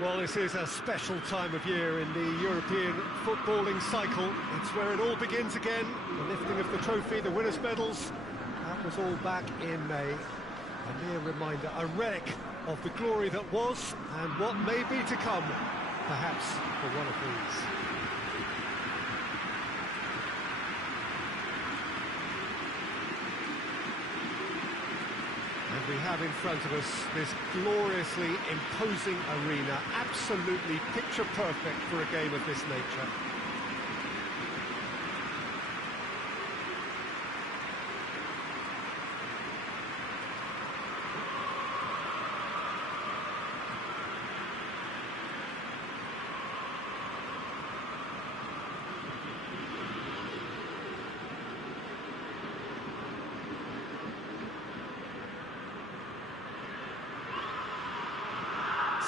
Well, this is a special time of year in the European footballing cycle. It's where it all begins again. The lifting of the trophy, the winners' medals. That was all back in May. A mere reminder, a relic of the glory that was and what may be to come, perhaps for one of these. And we have in front of us this gloriously imposing arena, absolutely picture perfect for a game of this nature.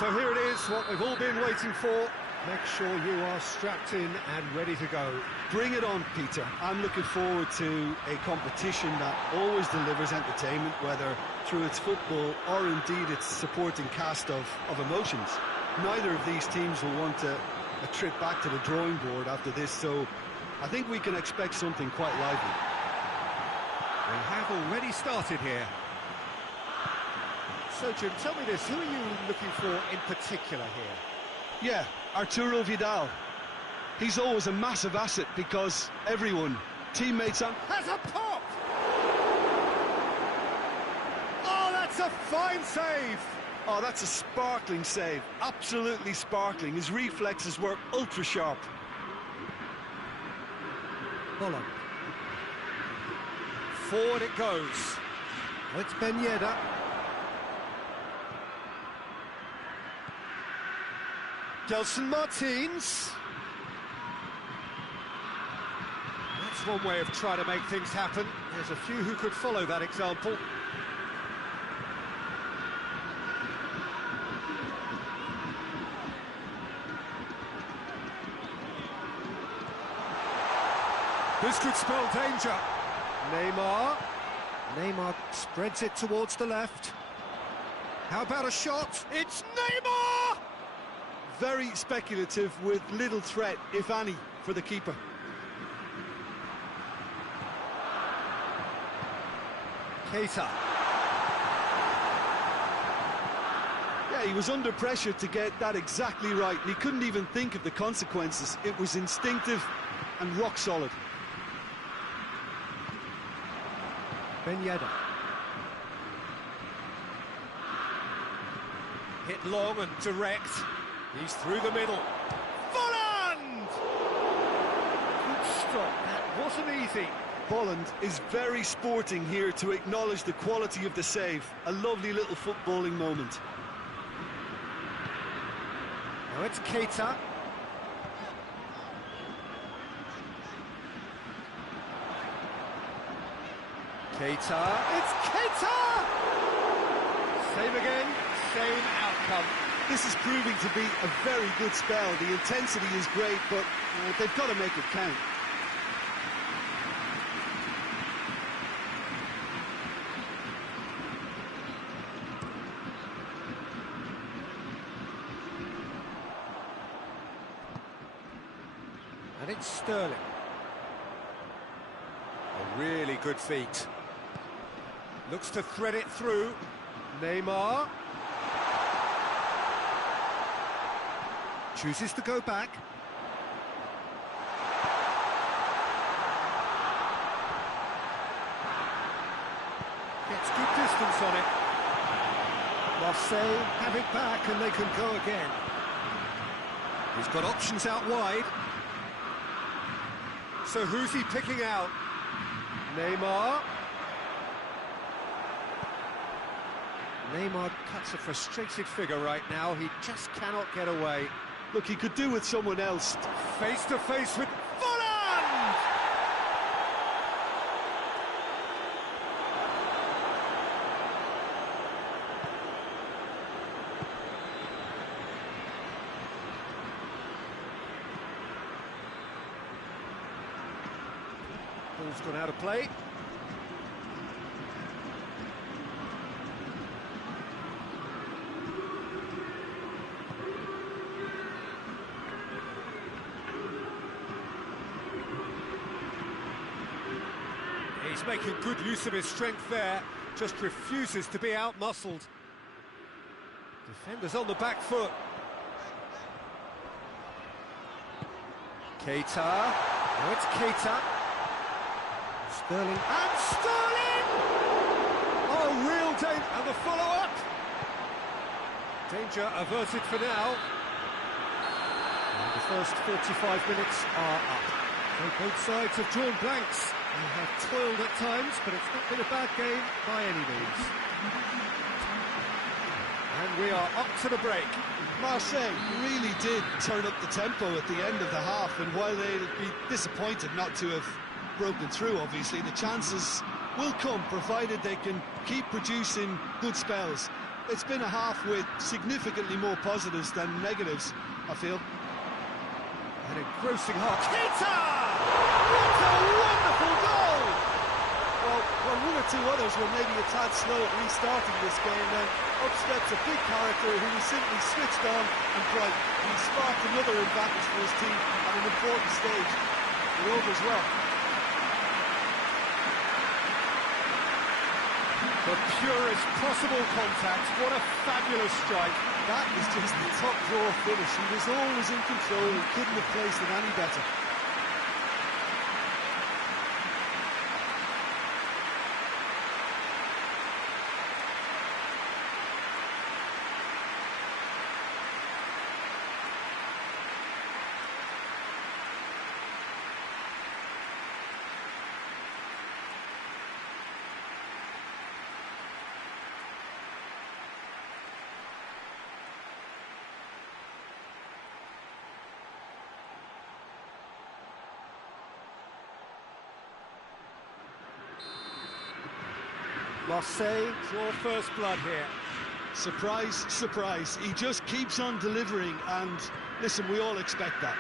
So here it is, what we've all been waiting for. Make sure you are strapped in and ready to go. Bring it on, Peter. I'm looking forward to a competition that always delivers entertainment, whether through its football or indeed its supporting cast of emotions. Neither of these teams will want a trip back to the drawing board after this, so I think we can expect something quite lively. We have already started here. So, Jim, tell me this, who are you looking for in particular here? Yeah, Arturo Vidal. He's always a massive asset because everyone, teammates and... Has a pop! Oh, that's a fine save! Oh, that's a sparkling save. Absolutely sparkling. His reflexes were ultra-sharp. Bolland. Forward it goes. Oh, it's Ben Yedder. Gelson Martins. That's one way of trying to make things happen. There's a few who could follow that example. This could spell danger. Neymar. Neymar spreads it towards the left. How about a shot? It's Neymar! Very speculative with little threat, if any, for the keeper. Keita. Yeah, he was under pressure to get that exactly right, and he couldn't even think of the consequences. It was instinctive and rock solid. Ben Yedder. Hit long and direct. He's through the middle. Bolland! Good stop. That wasn't easy. Bolland is very sporting here to acknowledge the quality of the save. A lovely little footballing moment. Now it's Keita. Keita. It's Keita! Same again, same outcome. This is proving to be a very good spell. The intensity is great, but they've got to make it count. And it's Sterling. A really good feat. Looks to thread it through. Neymar. Chooses to go back. Gets good distance on it. Marseille have it back and they can go again. He's got options out wide. So who's he picking out? Neymar. Neymar cuts a frustrated figure right now. He just cannot get away. Look, he could do with someone else. Face to face with Bolland! Ball's gone out of play. He's making good use of his strength there, just refuses to be out-muscled. Defenders on the back foot. Keita. Now it's Keita. Sterling. And Sterling! Oh, real danger. And the follow-up. Danger averted for now. And the first 45 minutes are up. So both sides have drawn blanks. They have toiled at times, but it's not been a bad game by any means. And we are up to the break. Marseille really did turn up the tempo at the end of the half, and while they'd be disappointed not to have broken through, obviously, the chances will come, provided they can keep producing good spells. It's been a half with significantly more positives than negatives, I feel. An engrossing heart. Keita! What a wonderful goal! Well, one or two others were maybe a tad slow at restarting this game, then up steps a big character who was simply switched on and bright. And he sparked another advantage for his team at an important stage. It overs well. The purest possible contact. What a fabulous strike. That is just the top drawer finish. He was always in control and couldn't have placed it any better. Marseille draw first blood here. Surprise, surprise. He just keeps on delivering, and listen, we all expect that.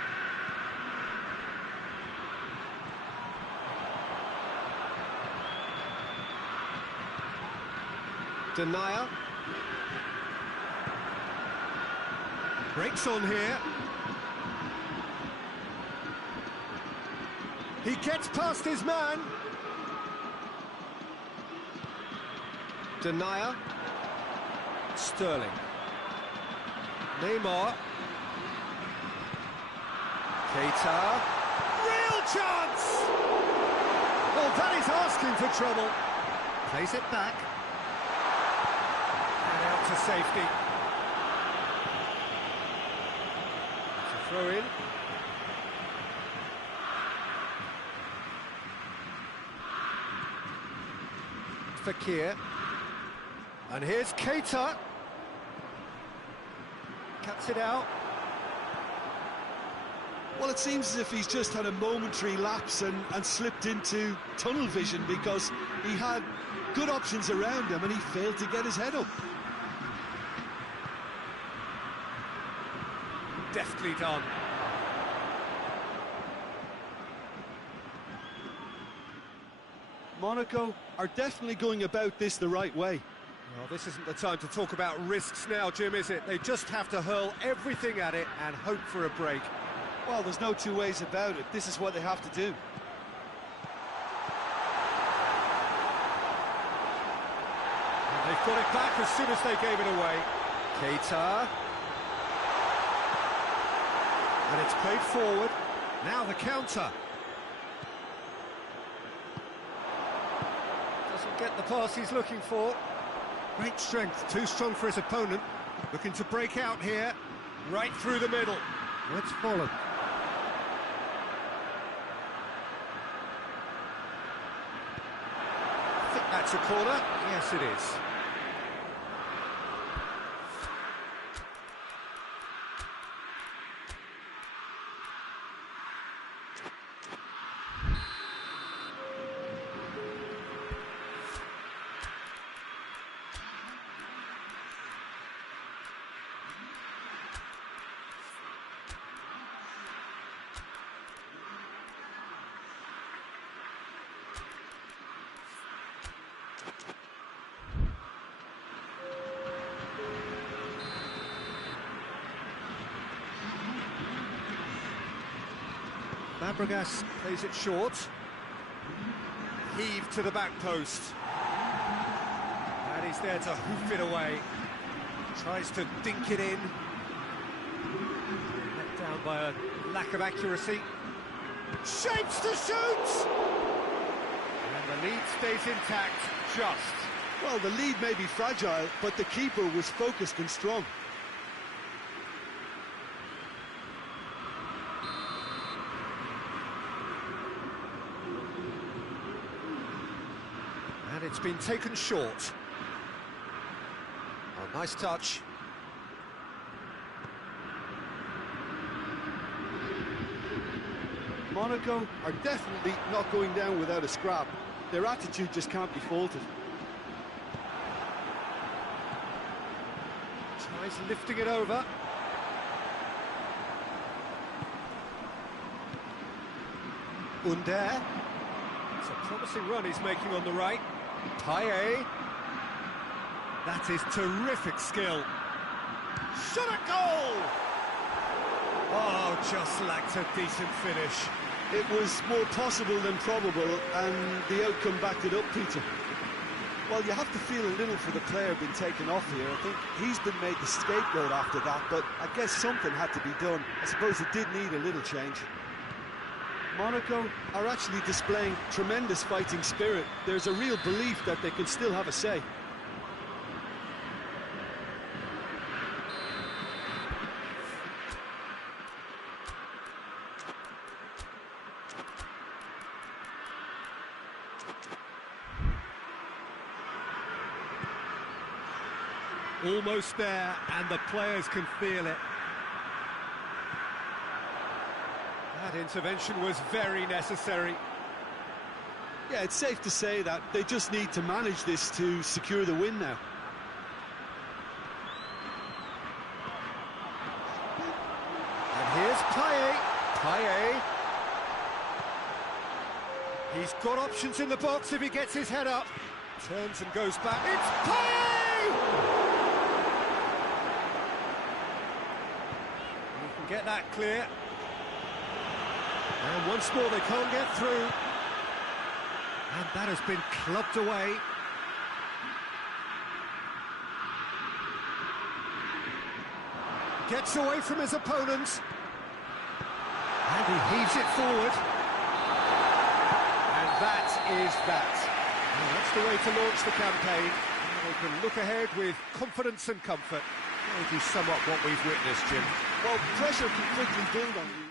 Denier. Breaks on here. He gets past his man. Denier. Sterling. Neymar. Keita. Real chance! Oh, that is asking for trouble. Plays it back. And out to safety. It's a throw in. Fakir. And here's Keita. Cuts it out. Well, it seems as if he's just had a momentary lapse and slipped into tunnel vision, because he had good options around him and he failed to get his head up. Deftly done. Monaco are definitely going about this the right way. Well, this isn't the time to talk about risks now, Jim, is it? They just have to hurl everything at it and hope for a break. Well, there's no two ways about it. This is what they have to do. And they've got it back as soon as they gave it away. Keita. And it's played forward. Now the counter. Doesn't get the pass he's looking for. Great strength, too strong for his opponent. Looking to break out here. Right through the middle. It's fallen. I think that's a corner. Yes, it is. Fabregas plays it short. heave to the back post. And he's there to hoof it away. Tries to dink it in. Let down by a lack of accuracy. Shapes to shoot! And the lead stays intact, just. Well, the lead may be fragile, but the keeper was focused and strong. And it's been taken short. Oh, nice touch. Monaco are definitely not going down without a scrap. Their attitude just can't be faulted. Tries lifting it over. Under. It's a promising run he's making on the right. Payet. That is terrific skill. Shot a goal! Oh, just lacked a decent finish. It was more possible than probable, and the outcome backed it up, Peter. Well, you have to feel a little for the player being taken off here. I think he's been made the scapegoat after that, but I guess something had to be done. I suppose it did need a little change. Monaco are actually displaying tremendous fighting spirit. There's a real belief that they can still have a say. Almost there, and the players can feel it. That intervention was very necessary. Yeah, it's safe to say that they just need to manage this to secure the win now. And here's Payet. Payet. He's got options in the box if he gets his head up. Turns and goes back. It's Payet! Get that clear. And once more they can't get through. And that has been clubbed away. Gets away from his opponent. And he heaves it forward. And that is that. And that's the way to launch the campaign. And they can look ahead with confidence and comfort. How would you sum up what we've witnessed, Jim? Well, pressure can quickly build on you.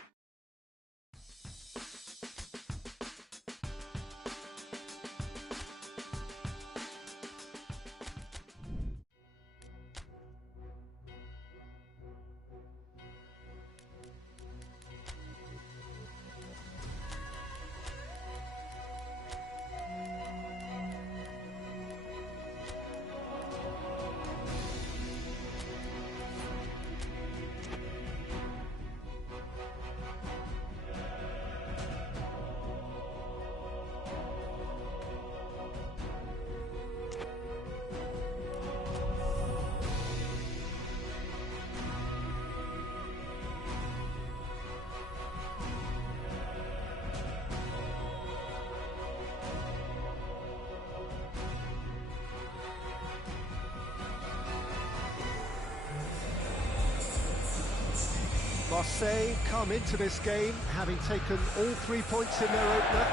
Marseille come into this game having taken all 3 points in their opener.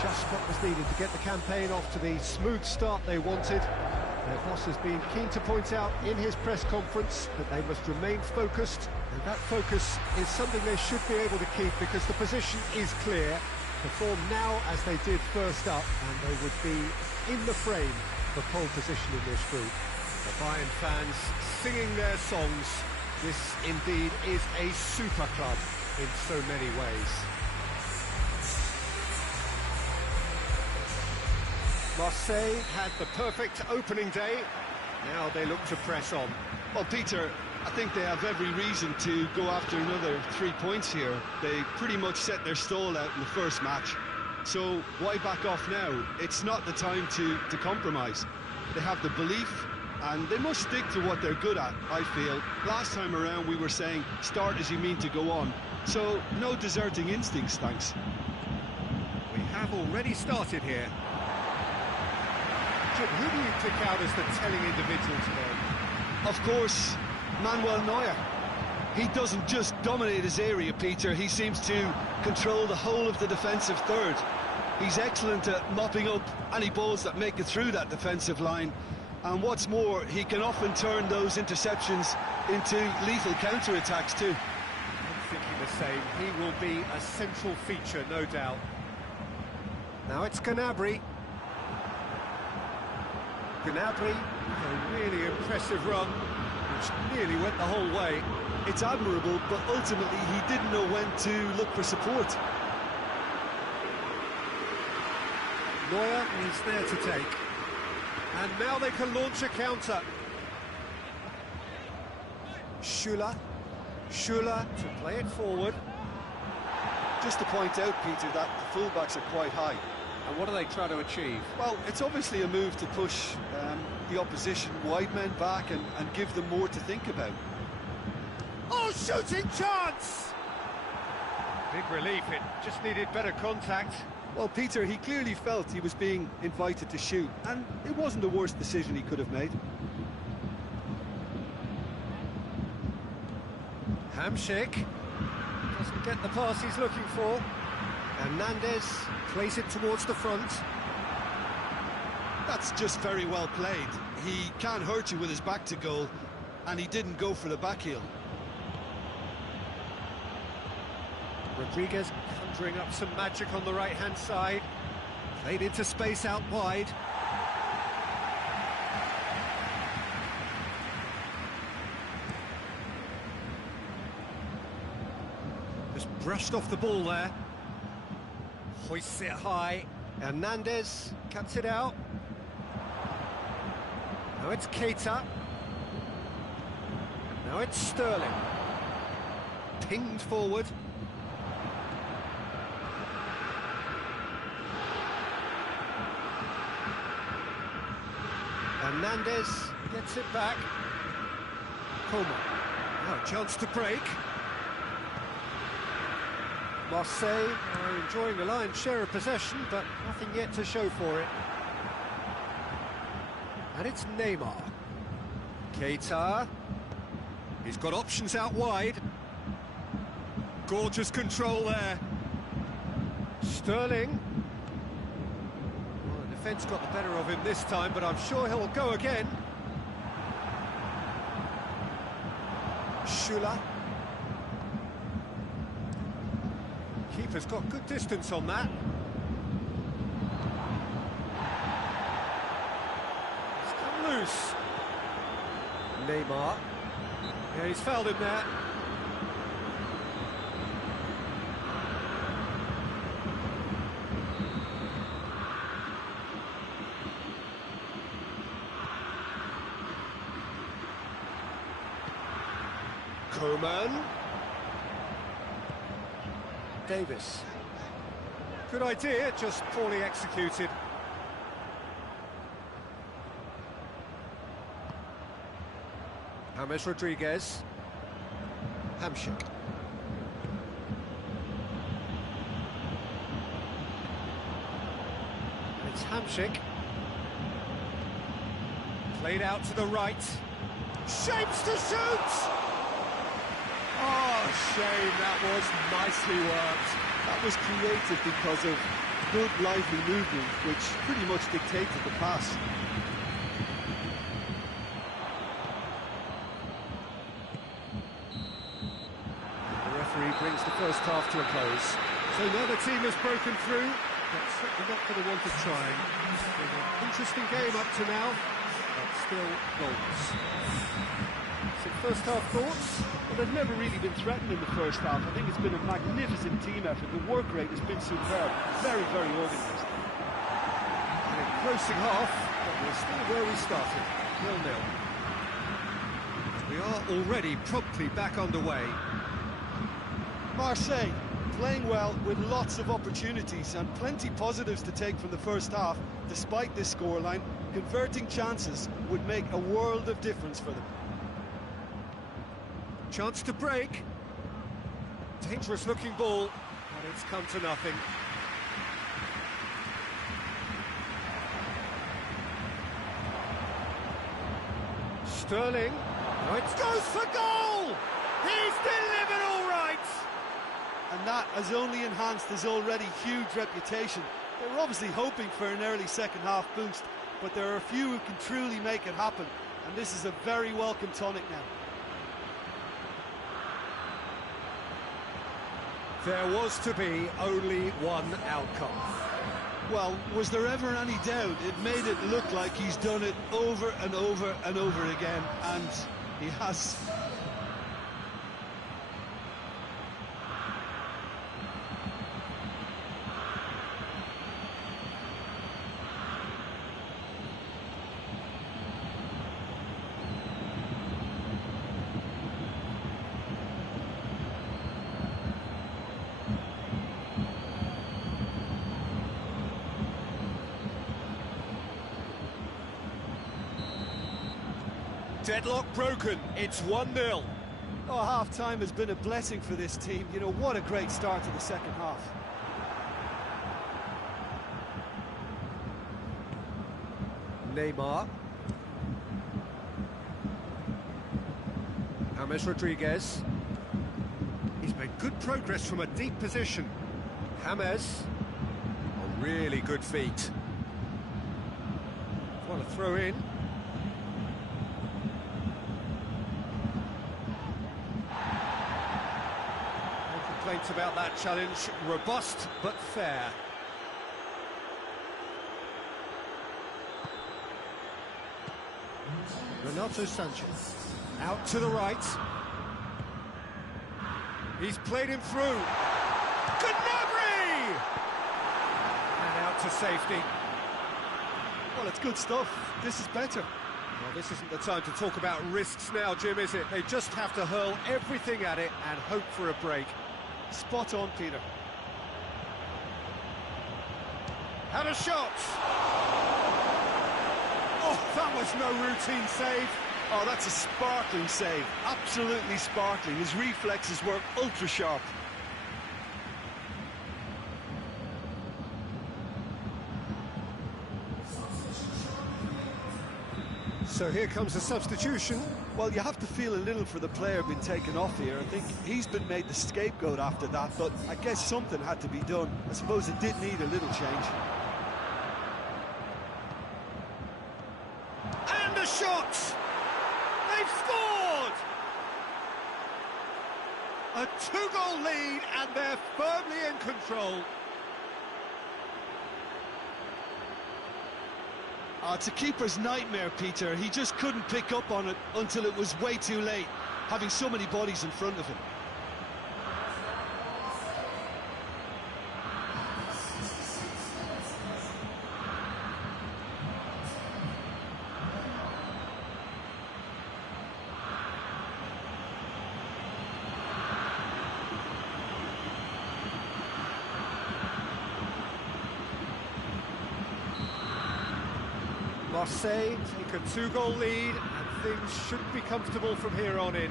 Just what was needed to get the campaign off to the smooth start they wanted. Their boss has been keen to point out in his press conference that they must remain focused, and that focus is something they should be able to keep because the position is clear. Perform now as they did first up, and they would be in the frame for pole position in this group. The Bayern fans singing their songs. This indeed is a super club in so many ways. Marseille had the perfect opening day. Now they look to press on. Well, Peter, I think they have every reason to go after another 3 points here. They pretty much set their stall out in the first match. So why back off now? It's not the time to compromise. They have the belief, and they must stick to what they're good at, I feel. Last time around we were saying, start as you mean to go on. So, no deserting instincts, thanks. We have already started here. question, who do you pick out as the telling individual today? Of course, Manuel Neuer. He doesn't just dominate his area, Peter, he seems to control the whole of the defensive third. He's excellent at mopping up any balls that make it through that defensive line. And what's more, he can often turn those interceptions into lethal counter-attacks too. I'm thinking the same. He will be a central feature, no doubt. Now it's Gnabry. Gnabry, a really impressive run, which nearly went the whole way. It's admirable, but ultimately he didn't know when to look for support. Neuer is there to take. And now they can launch a counter. Schüller to play it forward. Just to point out, Peter, that the fullbacks are quite high. And what are they trying to achieve? Well, it's obviously a move to push the opposition wide men back and give them more to think about. Oh, shooting chance! Big relief, it just needed better contact. Well, Peter, he clearly felt he was being invited to shoot, and it wasn't the worst decision he could have made. Hamsik doesn't get the pass he's looking for. Hernandez plays it towards the front. That's just very well played. He can't hurt you with his back to goal, and he didn't go for the back heel. Rodriguez conjuring up some magic on the right-hand side. Played into space out wide. Just brushed off the ball there. Hoists it high. Hernandez cuts it out. Now it's Keita. Now it's Sterling. Pinged forward. Hernandez gets it back. Coleman. Now a chance to break. Marseille are enjoying the lion's share of possession, but nothing yet to show for it. And it's Neymar. Keita. He's got options out wide. Gorgeous control there. Sterling. Well, the defence got the better of him this time, but I'm sure he'll go again. Schüller. Keeper's got good distance on that. It's come loose. Neymar. Yeah, he's fouled him there. Coman. Davis. Good idea, just poorly executed. James Rodriguez. Hamsik. And it's Hamsik. Played out to the right. Shapes to shoot! Oh, shame, that was nicely worked. That was created because of good, lively movement, which pretty much dictated the pass. The referee brings the first half to a close. So now the team has broken through, but certainly not going to want to try. It's been an interesting game up to now, but still goals. So first half thoughts? Well, they've never really been threatened in the first half. I think it's been a magnificent team effort. The work rate has been superb. Very, very organised. An engrossing half, but we're still where we started. 0-0. We are already promptly back underway. Marseille playing well with lots of opportunities and plenty positives to take from the first half. Despite this scoreline, converting chances would make a world of difference for them. Chance to break. Dangerous looking ball, but it's come to nothing. Sterling. Oh, it goes for goal! He's delivered all right! And that has only enhanced his already huge reputation. They were obviously hoping for an early second-half boost, but there are a few who can truly make it happen, and this is a very welcome tonic now. There was to be only one outcome. Well, was there ever any doubt? It made it look like he's done it over and over and over again, and he has. Deadlock broken, it's 1-0. Oh, half-time has been a blessing for this team. You know, what a great start to the second half. Neymar. James Rodriguez. He's made good progress from a deep position. James. Oh, really good feet. Well, a throw in. Complaints about that challenge, robust but fair. Renato Sanchez, out to the right. He's played him through. Gnabry! And out to safety. Well, it's good stuff. This is better. Well, this isn't the time to talk about risks now, Jim, is it? They just have to hurl everything at it and hope for a break. Spot on, Peter. Had a shot! Oh, that was no routine save. Oh, that's a sparkling save. Absolutely sparkling. His reflexes were ultra sharp. So here comes a substitution. Well, you have to feel a little for the player being taken off here. I think he's been made the scapegoat after that, but I guess something had to be done. I suppose it did need a little change. And a shot! They've scored! A two-goal lead, and they're firmly in control. It's a keeper's nightmare, Peter. He just couldn't pick up on it until it was way too late, having so many bodies in front of him. Marseille take a two-goal lead, and things should be comfortable from here on in.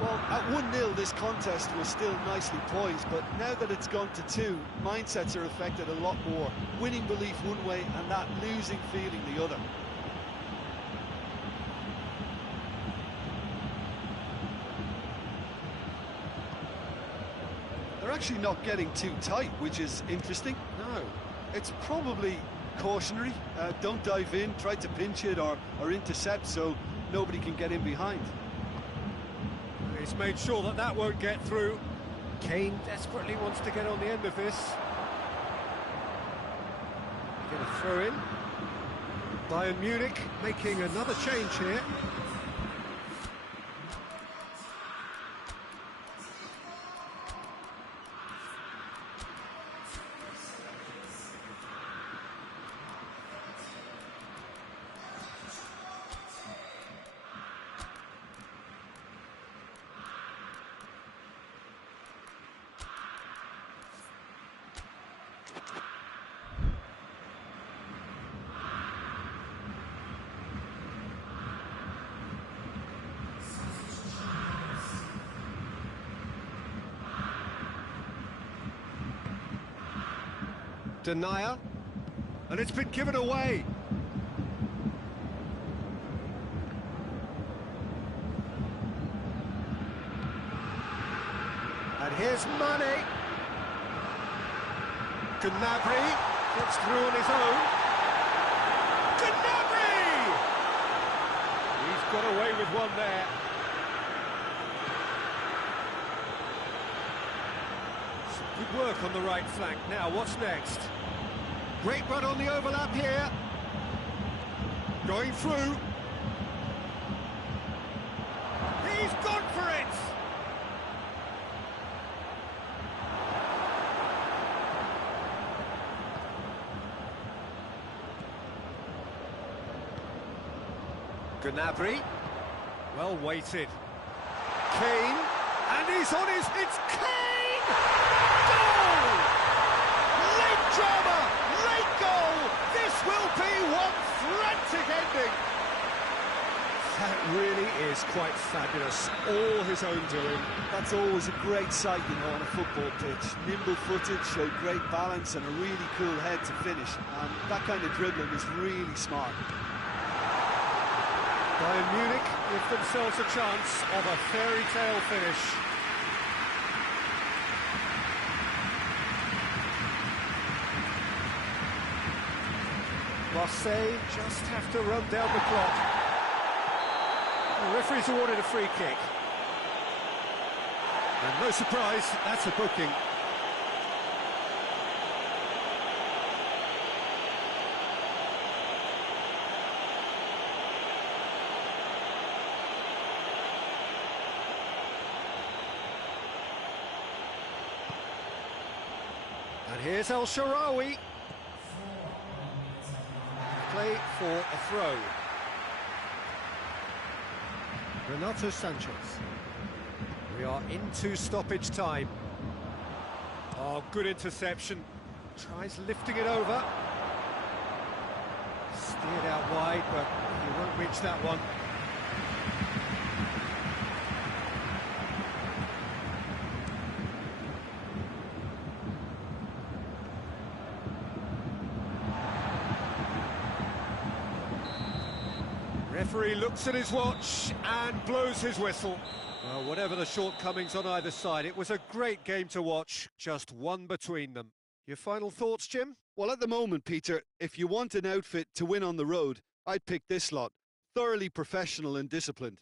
Well, at 1-0 this contest was still nicely poised, but now that it's gone to 2, mindsets are affected a lot more. Winning belief one way and that losing feeling the other. They're actually not getting too tight, which is interesting. No. It's probably cautionary. Don't dive in, try to pinch it or intercept so nobody can get in behind. He's made sure that that won't get through. Kane desperately wants to get on the end of this. Going to throw in. Bayern Munich making another change here. Denier, and it's been given away. And here's Mane. Gnabry gets through on his own. Gnabry! He's got away with one there. Some good work on the right flank. Now, what's next? Great run on the overlap here. Going through. He's gone for it! Gnabry, well weighted. Kane, and he's on his... It's Kane! Goal! Late drama, late goal! This will be one frantic ending! That really is quite fabulous, all his own doing. That's always a great sight, you know, on a football pitch. Nimble-footed, showed great balance and a really cool head to finish. And that kind of dribbling is really smart. Bayern Munich give themselves a chance of a fairy tale finish. Marseille just have to run down the clock. The referee's awarded a free kick. And no surprise, that's a booking. And here's El Shaarawy. Play for a throw. Renato Sanchez. We are into stoppage time. Oh, good interception. Tries lifting it over. Steered out wide, but he won't reach that one. Referee looks at his watch and blows his whistle. Well, whatever the shortcomings on either side, it was a great game to watch, just one between them. Your final thoughts, Jim? Well, at the moment, Peter, if you want an outfit to win on the road, I'd pick this lot. Thoroughly professional and disciplined.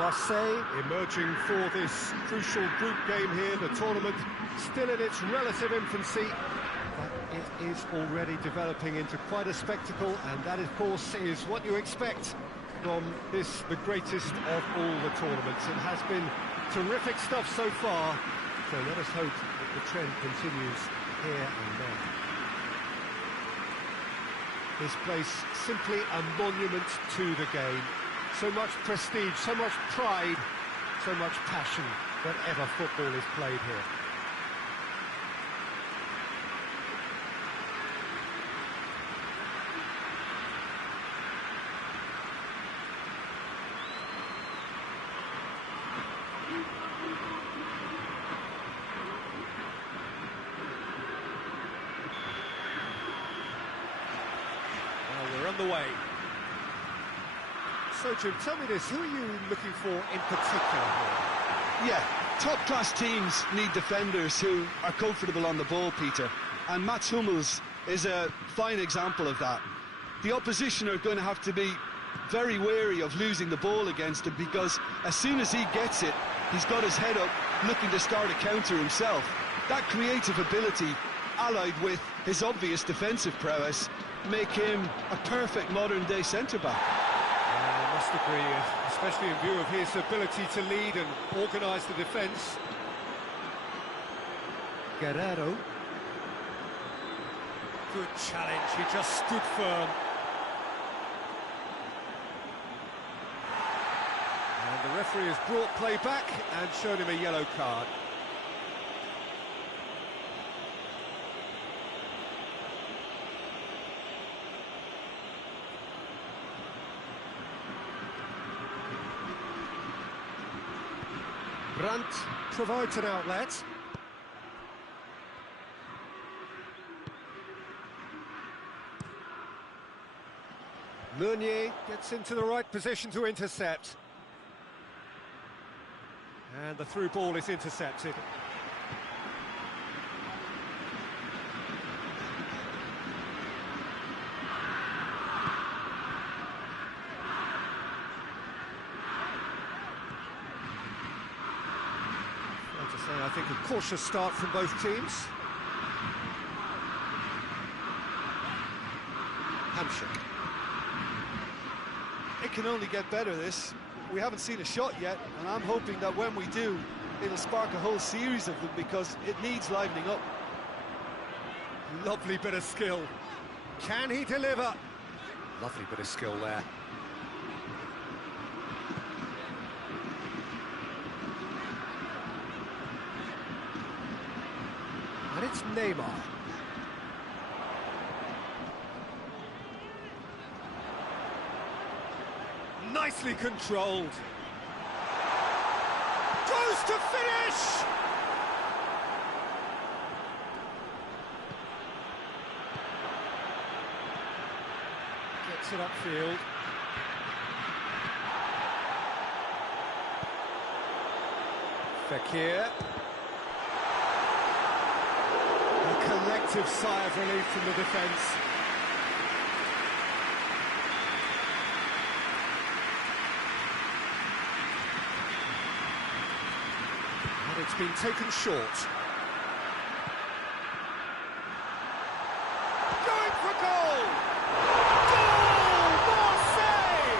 Marseille emerging for this crucial group game here. The tournament still in its relative infancy, but it is already developing into quite a spectacle, and that, of course, is what you expect from this, the greatest of all the tournaments. It has been terrific stuff so far, so let us hope that the trend continues here and there. This place simply a monument to the game. So much prestige, so much pride, so much passion whenever football is played here. Well, we're on the way. So, Jim, tell me this, who are you looking for in particular here? Yeah, top-class teams need defenders who are comfortable on the ball, Peter. And Mats Hummels is a fine example of that. The opposition are going to have to be very wary of losing the ball against him, because as soon as he gets it, he's got his head up, looking to start a counter himself. That creative ability, allied with his obvious defensive prowess, make him a perfect modern-day centre-back. I must agree, especially in view of his ability to lead and organise the defence. Guerrero. Good challenge, he just stood firm. And the referee has brought play back and shown him a yellow card. Brandt provides an outlet. Meunier gets into the right position to intercept. And the through ball is intercepted. I think a cautious start from both teams. Hamsik. It can only get better, this. We haven't seen a shot yet, and I'm hoping that when we do, it'll spark a whole series of them, because it needs livening up. Lovely bit of skill. Can he deliver? Lovely bit of skill there. And it's Neymar. Nicely controlled. Goes to finish! Gets it upfield. Fekir. A collective sigh of relief from the defence. And it's been taken short. Going for goal! Goal! Marseille!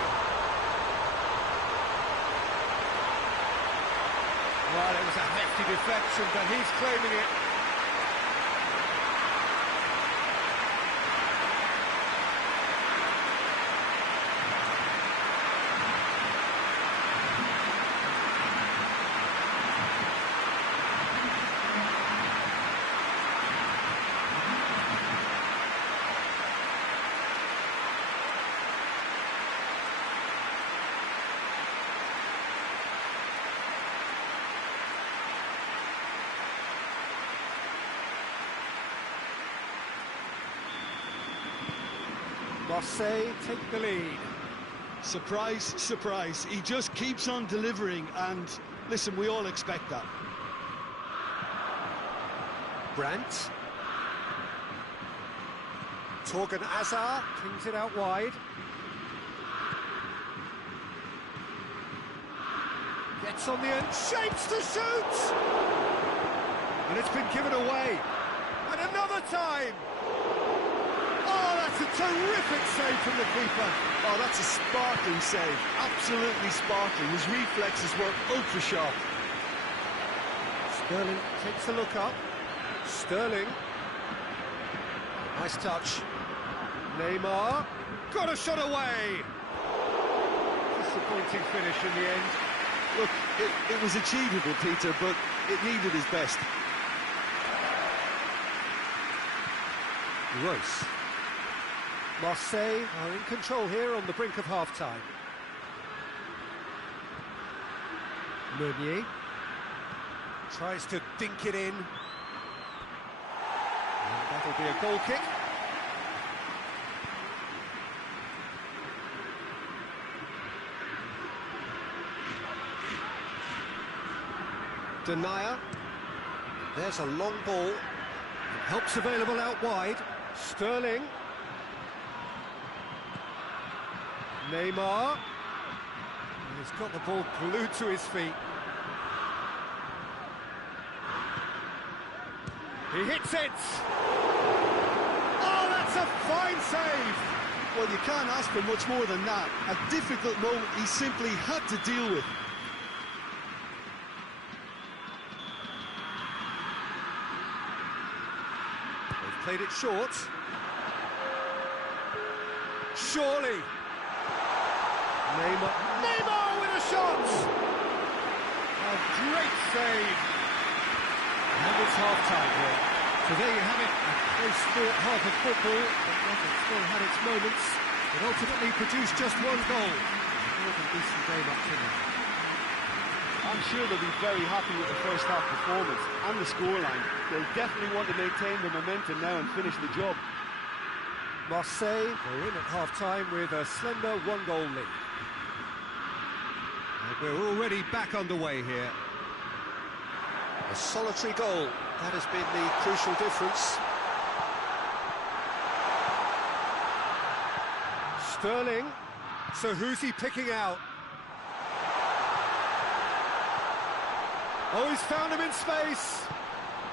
Well, it was a hefty deflection, but he's claiming it. Marseille take the lead. Surprise, surprise. He just keeps on delivering, and listen, we all expect that. Brandt. Torgan Hazard kings it out wide. chance on the end, shapes to shoot! And it's been given away. And another time! Oh, that's a terrific save from the keeper. Oh, that's a sparkling save, absolutely sparkling. His reflexes were ultra sharp. Sterling takes a look up. Sterling. Nice touch. Neymar. Got a shot away! Disappointing finish in the end. Look, it was achievable, Peter, but it needed his best. Royce. Marseille are in control here on the brink of half-time. Meunier tries to dink it in. And that'll be a goal kick. Denier. There's a long ball. Help's available out wide. Sterling. Neymar. And he's got the ball glued to his feet. He hits it! Oh, that's a fine save! Well, you can't ask for much more than that. A difficult moment he simply had to deal with. They've played it short. Surely! Neymar with a shot! A great save! And it's half-time here. So there you have it, a close-fought half of football, but one that still had its moments, but ultimately produced just one goal. A more than decent game up to now. I'm sure they'll be very happy with the first half performance and the scoreline. They'll definitely want to maintain the momentum now and finish the job. Marseille go in at half-time with a slender one-goal lead. And we're already back underway here. A solitary goal, that has been the crucial difference. Sterling, so who's he picking out? Oh, he's found him in space!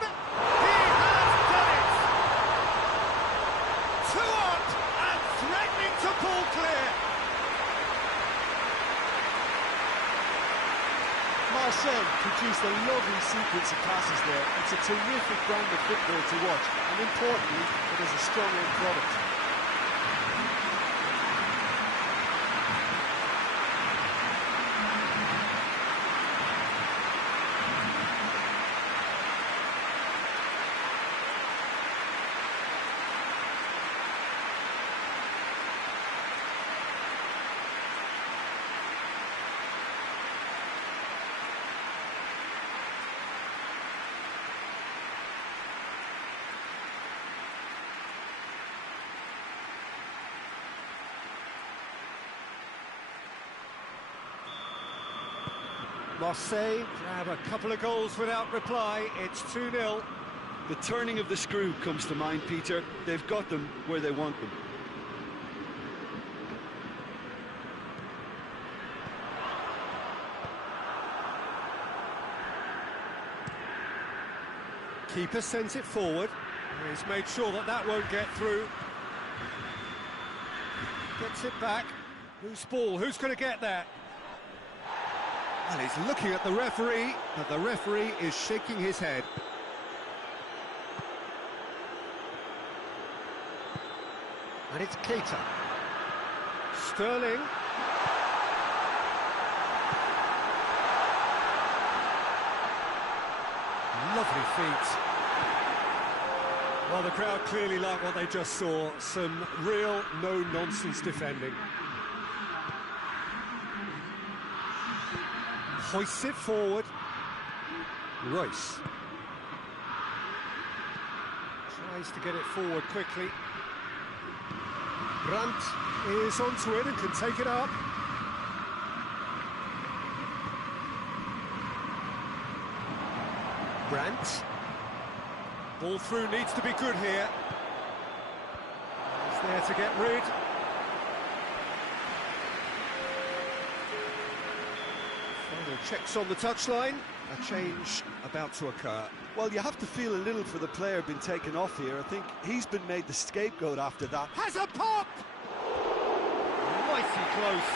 He has done it! Two up and threatening to pull clear! Marseille produced a lovely sequence of passes there. It's a terrific brand of football to watch, and importantly, it is a strong end product. Marseille grab a couple of goals without reply. It's 2-0. The turning of the screw comes to mind, Peter. They've got them where they want them. Keeper sends it forward. He's made sure that that won't get through. Gets it back. Whose ball? Who's going to get there? Well, he's looking at the referee, but the referee is shaking his head. And it's Keita. Sterling. Lovely feet. Well, the crowd clearly like what they just saw. Some real no-nonsense defending. Hoists it forward. Royce. Tries to get it forward quickly. Brandt is onto it and can take it up. Brandt. Ball through needs to be good here. He's there to get rid. Checks on the touchline, a change about to occur. Well, you have to feel a little for the player being taken off here. I think he's been made the scapegoat after that. Has a pop! Mighty close.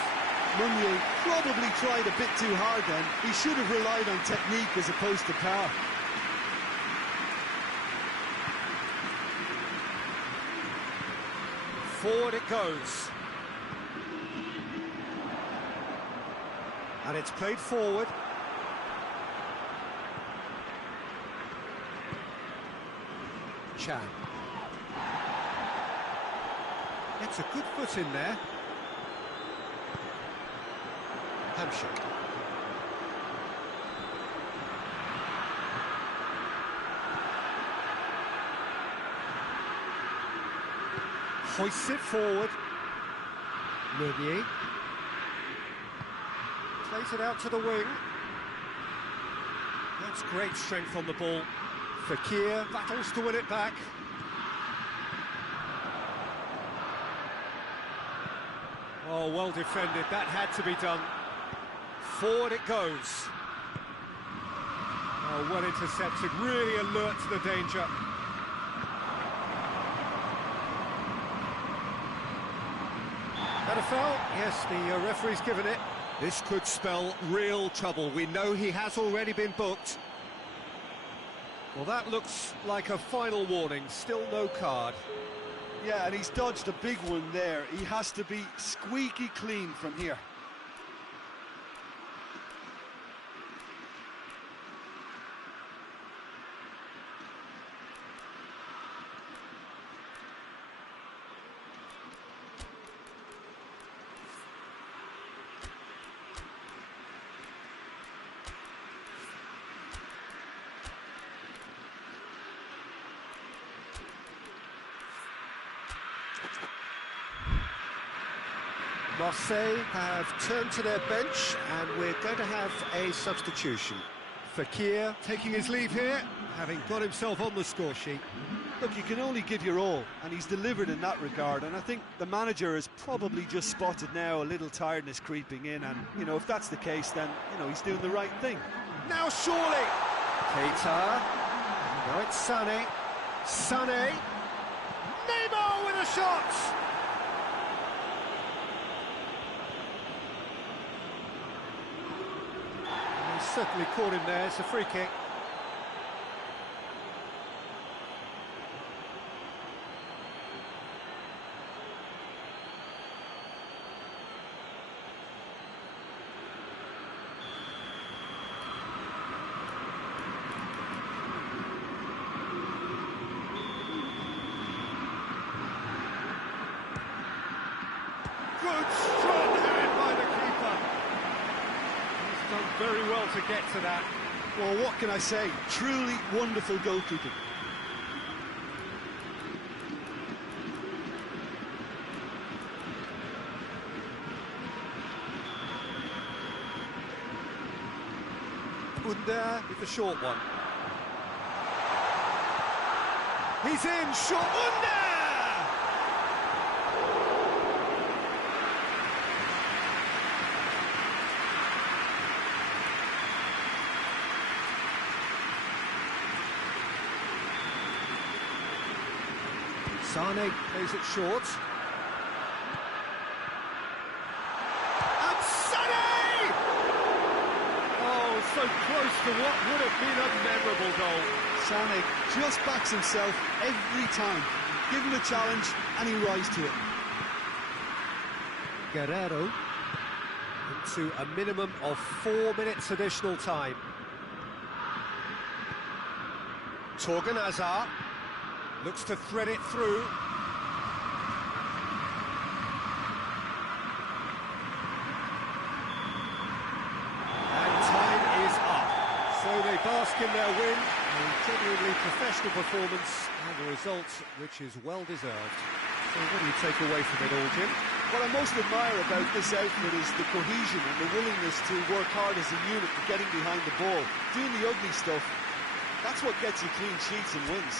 Meunier probably tried a bit too hard then. He should have relied on technique as opposed to power. Forward it goes. And it's played forward. Chan. Gets a good foot in there. Hamshik. Hoists it forward. Meunier. Plays it out to the wing. That's great strength on the ball. Fekir battles to win it back. Oh, well defended. That had to be done. Forward it goes. Oh, well intercepted. Really alert to the danger. That a foul? Yes, the referee's given it. This could spell real trouble. We know he has already been booked. Well, that looks like a final warning. Still no card. Yeah, and he's dodged a big one there. He has to be squeaky clean from here. Marseille have turned to their bench, and we're going to have a substitution. Fekir taking his leave here, having got himself on the score sheet. Look, you can only give your all, and he's delivered in that regard, and I think the manager has probably just spotted now a little tiredness creeping in, and, you know, if that's the case, then, you know, he's doing the right thing. Now surely! Keita. Now it's Sané. Sané. Neymar with a shot! Certainly caught him there. It's a free kick. Good strong hand by the keeper. He's done very well to get to that. Well, what can I say? Truly wonderful goalkeeping. Under with the short one. He's in, short Under! Sané plays it short. And Sané! Oh, so close to what would have been a memorable goal. Sané just backs himself every time. Give him a challenge and he rises to it. Guerrero into a minimum of 4 minutes additional time. Torgan Hazard looks to thread it through. And time is up. So they bask in their win, a genuinely professional performance, and a result which is well deserved. So what do you take away from it all, Jim? What I most admire about this outfit is the cohesion and the willingness to work hard as a unit to getting behind the ball, doing the ugly stuff. That's what gets you clean sheets and wins.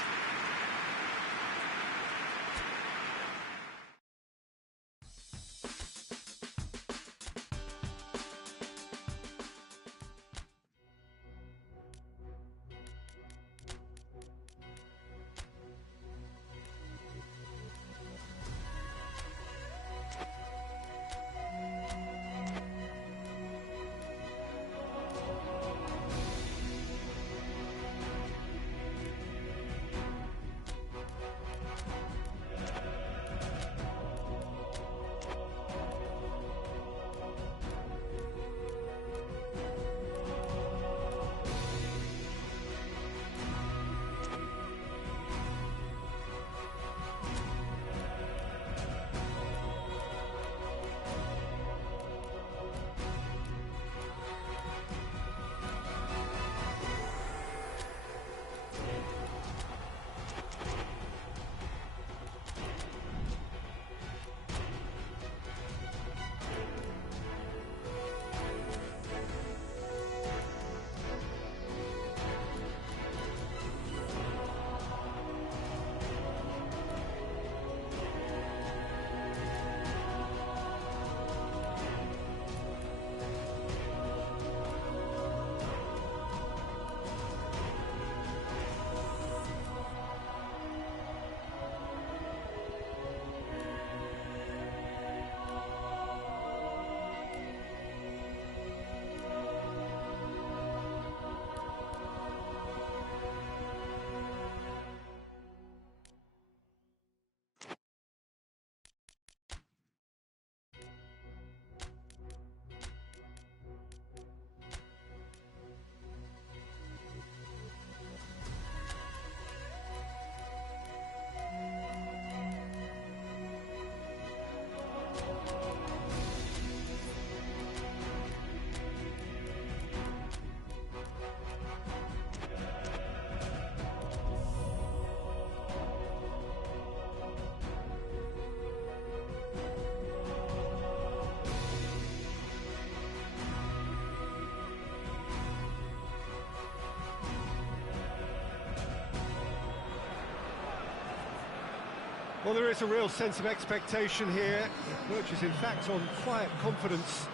Well, there is a real sense of expectation here. It verges, in fact, on quiet confidence.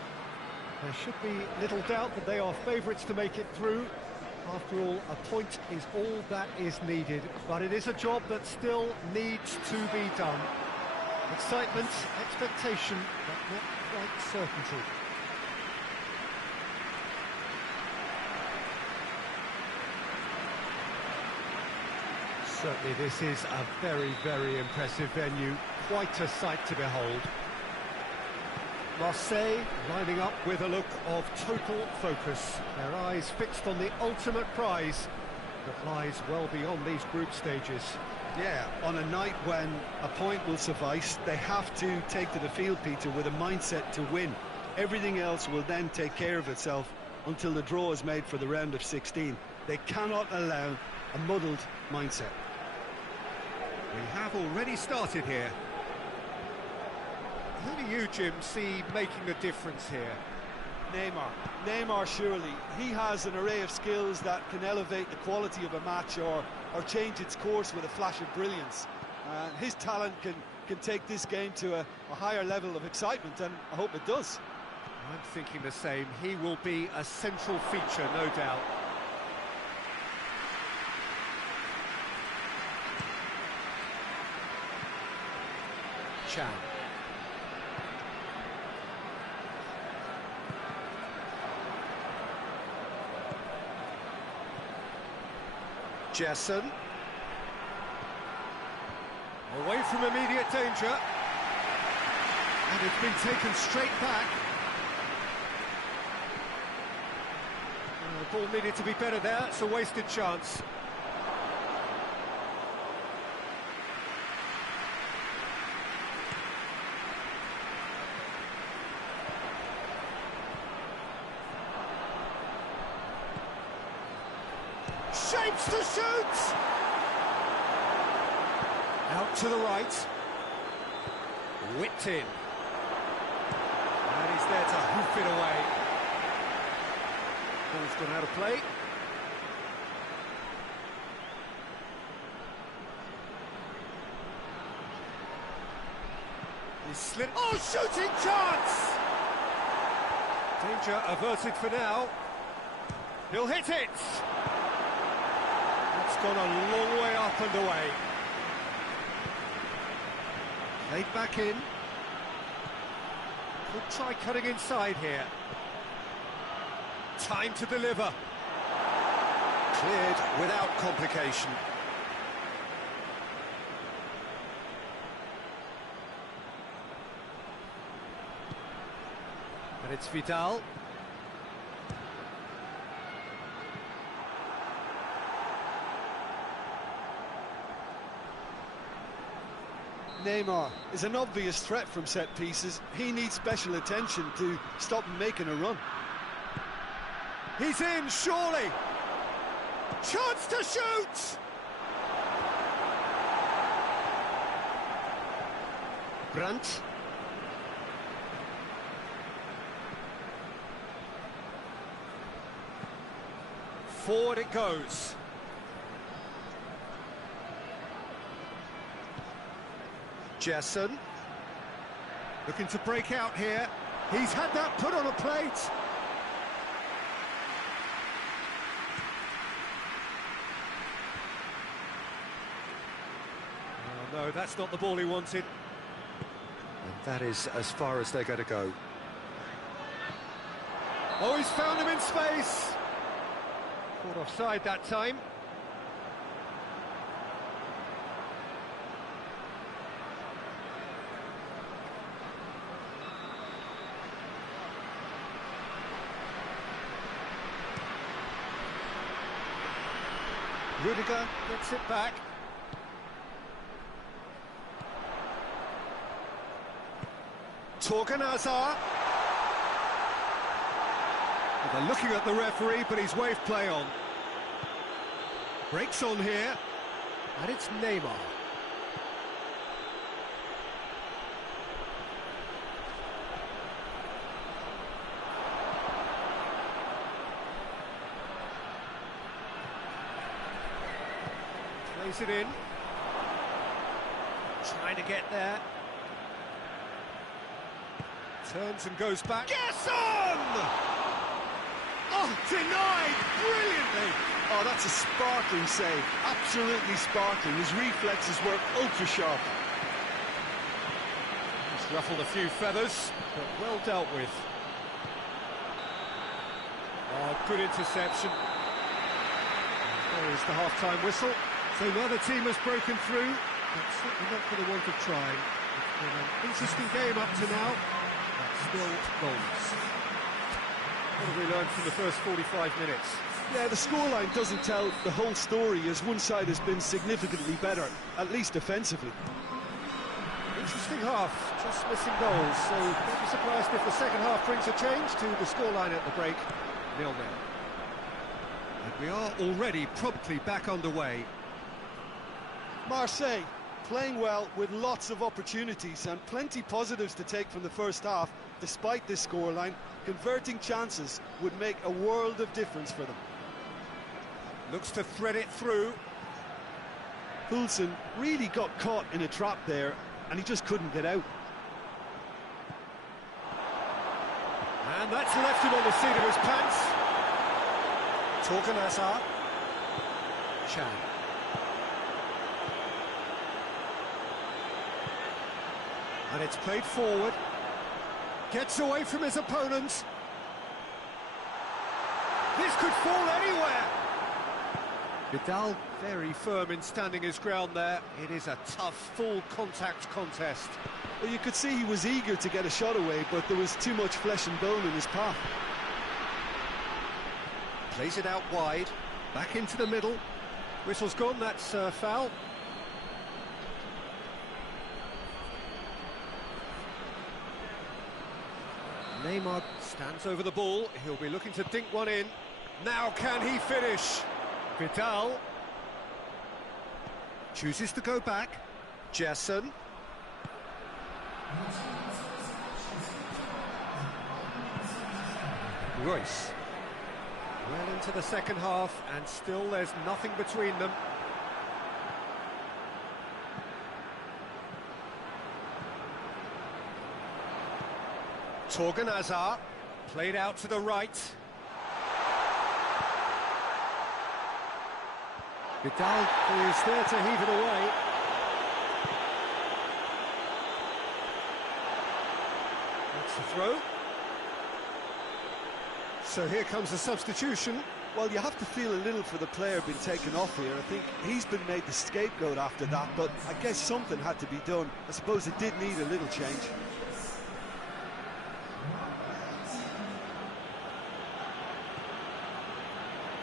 There should be little doubt that they are favourites to make it through. After all, a point is all that is needed, but it is a job that still needs to be done. Excitement, expectation, but not quite certainty. Certainly this is a very, very impressive venue, quite a sight to behold. Marseille lining up with a look of total focus, their eyes fixed on the ultimate prize that lies well beyond these group stages. Yeah, on a night when a point will suffice, they have to take to the field, Peter, with a mindset to win. Everything else will then take care of itself until the draw is made for the round of 16. They cannot allow a muddled mindset. We have already started here. Who do you, Jim, see making a difference here? Neymar, surely. He has an array of skills that can elevate the quality of a match or change its course with a flash of brilliance. His talent can take this game to a higher level of excitement, and I hope it does. I'm thinking the same. He will be a central feature, no doubt. Chan. Jesson. Away from immediate danger. And it's been taken straight back. The ball needed to be better there. It's a wasted chance. Shapes to shoot! Out to the right. Whipped in. And he's there to hoof it away. Ball's gone out of play. He's slipped. Oh, shooting chance! Danger averted for now. He'll hit it! It's gone a long way up and away. Played back in. Could try cutting inside here. Time to deliver. Cleared without complication. And it's Vidal. Neymar is an obvious threat from set pieces. He needs special attention to stop him making a run. He's in, surely! Chance to shoot! Brandt. Forward it goes. Jesson. Looking to break out here. He's had that put on a plate. Oh, no, that's not the ball he wanted. And that is as far as they're going to go. Oh, he's found him in space. Caught offside that time. Rudiger gets it back. Torgan Hazard. They're looking at the referee, but he's waved play on. Breaks on here, and it's Neymar. Plays it in. Trying to get there. Turns and goes back. Gerson! Oh, denied brilliantly. Oh, that's a sparkling save. Absolutely sparkling. His reflexes were ultra sharp. He's ruffled a few feathers, but well dealt with. Oh, good interception. There is the half-time whistle. So another team has broken through, but certainly not for the want of trying. It's been an interesting game up to now, but still goals. What have we learned from the first 45 minutes? Yeah, the scoreline doesn't tell the whole story, as one side has been significantly better, at least defensively. Interesting half, just missing goals, so don't be surprised if the second half brings a change to the scoreline at the break, 0-0. And we are already promptly back underway. Marseille playing well with lots of opportunities and plenty positives to take from the first half. Despite this scoreline, converting chances would make a world of difference for them. Looks to thread it through. Poulsen really got caught in a trap there, and he just couldn't get out. And that's left him on the seat of his pants. Torgan Hazard. Chan. And it's played forward. Gets away from his opponents. This could fall anywhere. Vidal very firm in standing his ground there. It is a tough, full-contact contest. Well, you could see he was eager to get a shot away, but there was too much flesh and bone in his path. Plays it out wide, back into the middle. Whistle's gone, that's foul. Neymar stands over the ball, he'll be looking to dink one in. Now can he finish? Vidal chooses to go back. Gerson. Royce. Well into the second half, and still there's nothing between them. Torgan Hazard, played out to the right. Vidal is there to heave it away. That's the throw. So here comes the substitution. Well, you have to feel a little for the player being taken off here. I think he's been made the scapegoat after that, but I guess something had to be done. I suppose it did need a little change.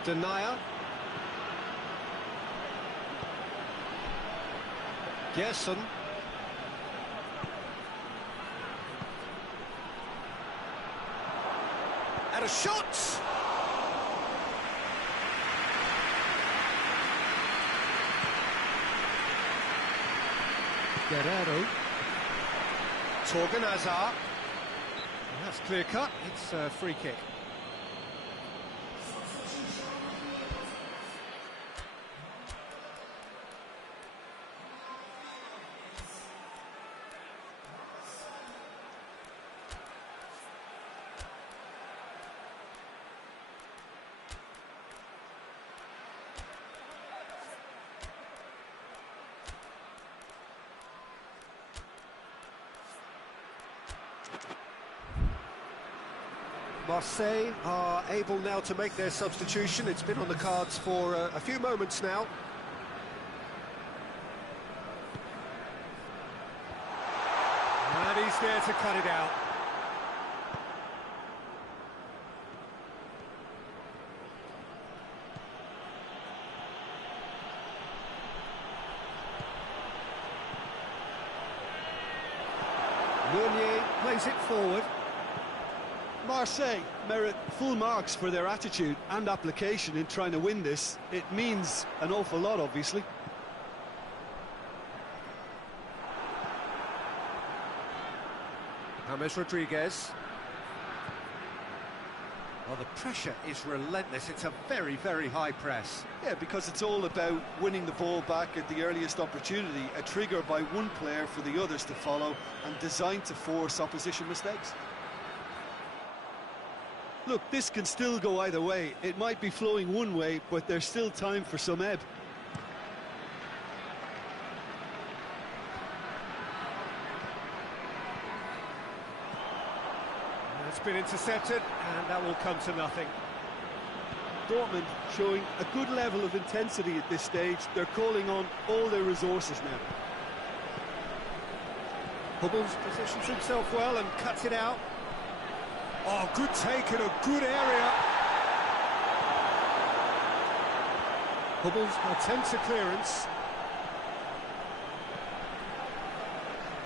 Denier. Gerson. And a shot! Guerrero. Torgan Hazard. That's clear cut, it's a free kick. Marseille are able now to make their substitution. It's been on the cards for a few moments now. And he's there to cut it out. Meunier plays it forward. Marseille merit full marks for their attitude and application in trying to win this. It means an awful lot, obviously. James Rodriguez. Well, the pressure is relentless. It's a very, very high press. Yeah, because it's all about winning the ball back at the earliest opportunity, a trigger by one player for the others to follow and designed to force opposition mistakes. Look, this can still go either way. It might be flowing one way, but there's still time for some ebb. It's been intercepted, and that will come to nothing. Dortmund showing a good level of intensity at this stage. They're calling on all their resources now. Hummels positions himself well and cuts it out. Oh, good take in a good area. Hummels attempts a clearance.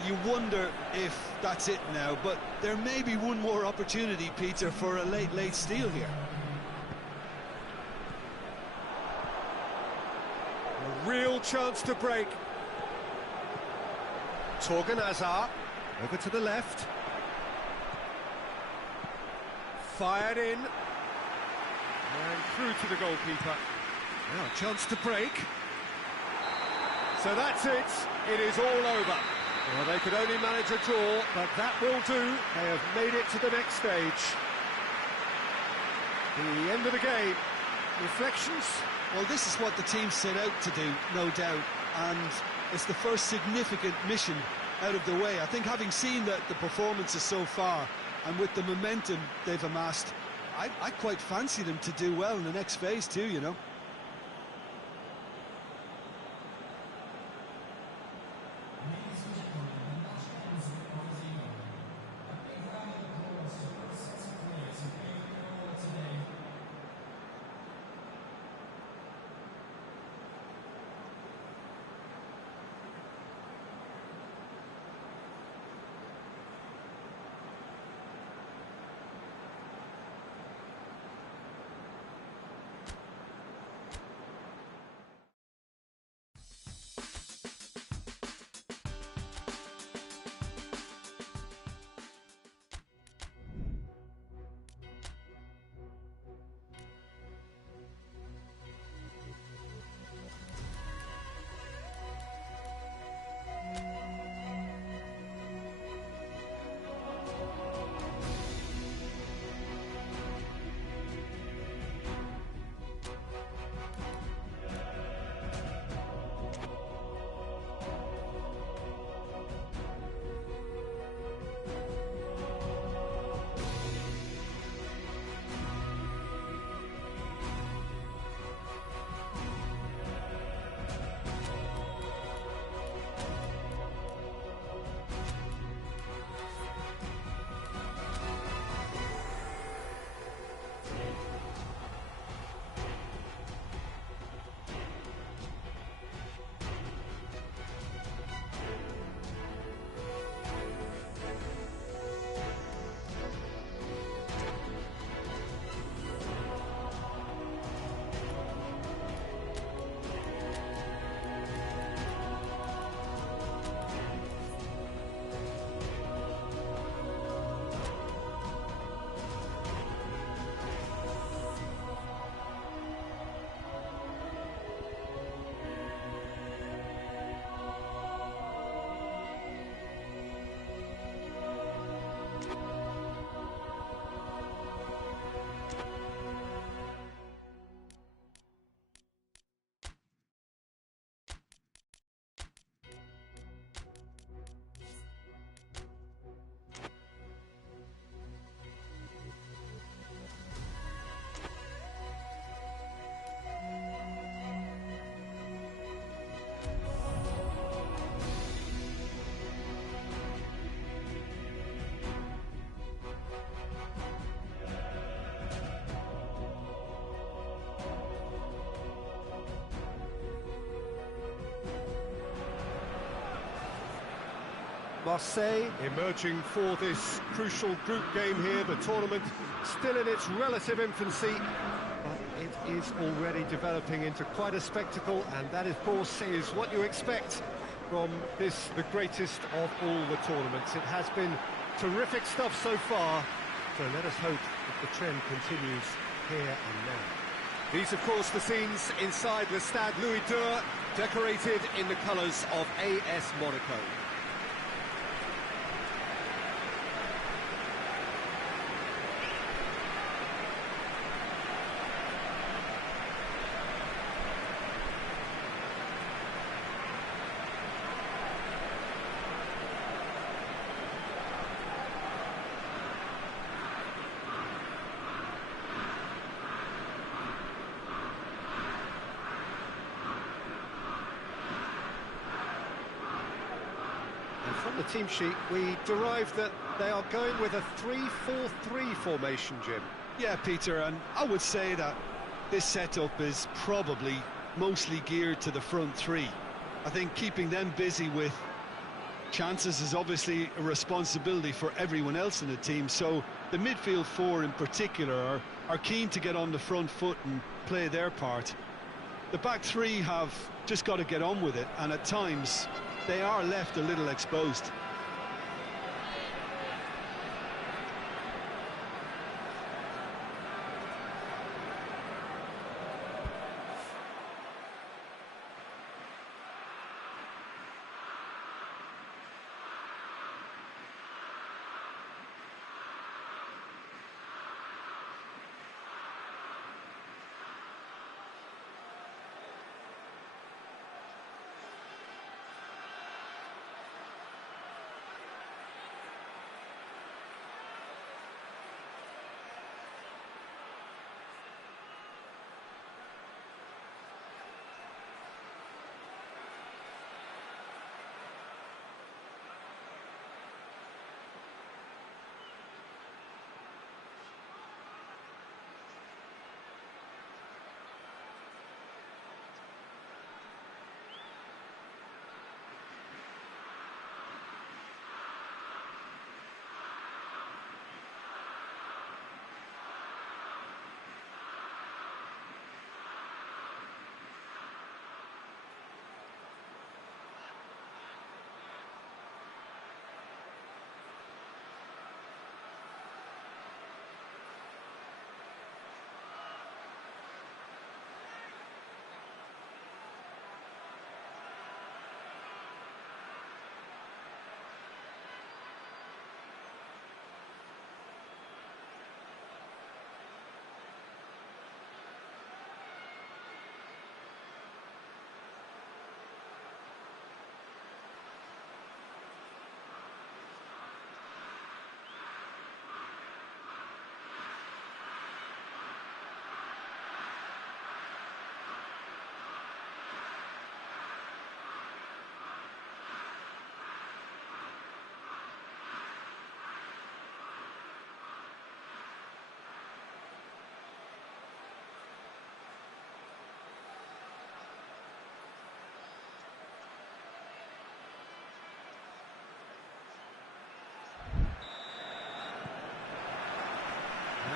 You wonder if that's it now, but there may be one more opportunity, Peter, for a late steal here. A real chance to break. Torgan Hazard, over to the left. Fired in. And through to the goalkeeper. Now a chance to break. So that's it. It is all over. Well, they could only manage a draw, but that will do. They have made it to the next stage. The end of the game. Reflections? Well, this is what the team set out to do, no doubt, and it's the first significant mission out of the way. I think having seen the performances so far, and with the momentum they've amassed, I quite fancy them to do well in the next phase too, you know. Marseille emerging for this crucial group game here. The tournament still in its relative infancy, but it is already developing into quite a spectacle, and that, of course, is what you expect from this, the greatest of all the tournaments. It has been terrific stuff so far, so let us hope the trend continues here and now. These, of course, the scenes inside the Stade Louis II, decorated in the colours of AS Monaco. From the team sheet, we derive that they are going with a 3-4-3 formation, Jim. Yeah, Peter, and I would say that this setup is probably mostly geared to the front three. I think keeping them busy with chances is obviously a responsibility for everyone else in the team, so the midfield four in particular are keen to get on the front foot and play their part. The back three have just got to get on with it, and at times they are left a little exposed.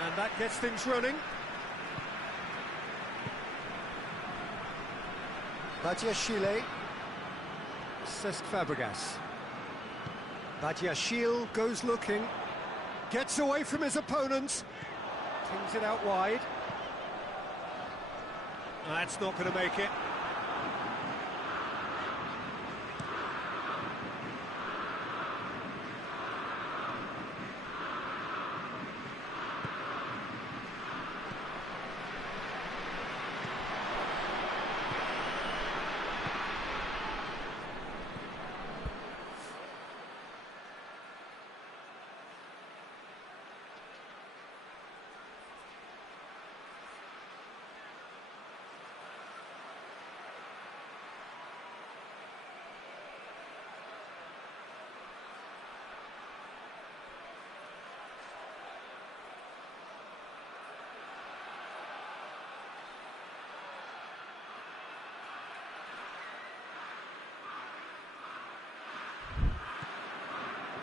And that gets things running. Badiashile. Cesc Fabregas. Badiashile goes looking. Gets away from his opponent. Tings it out wide. That's not going to make it.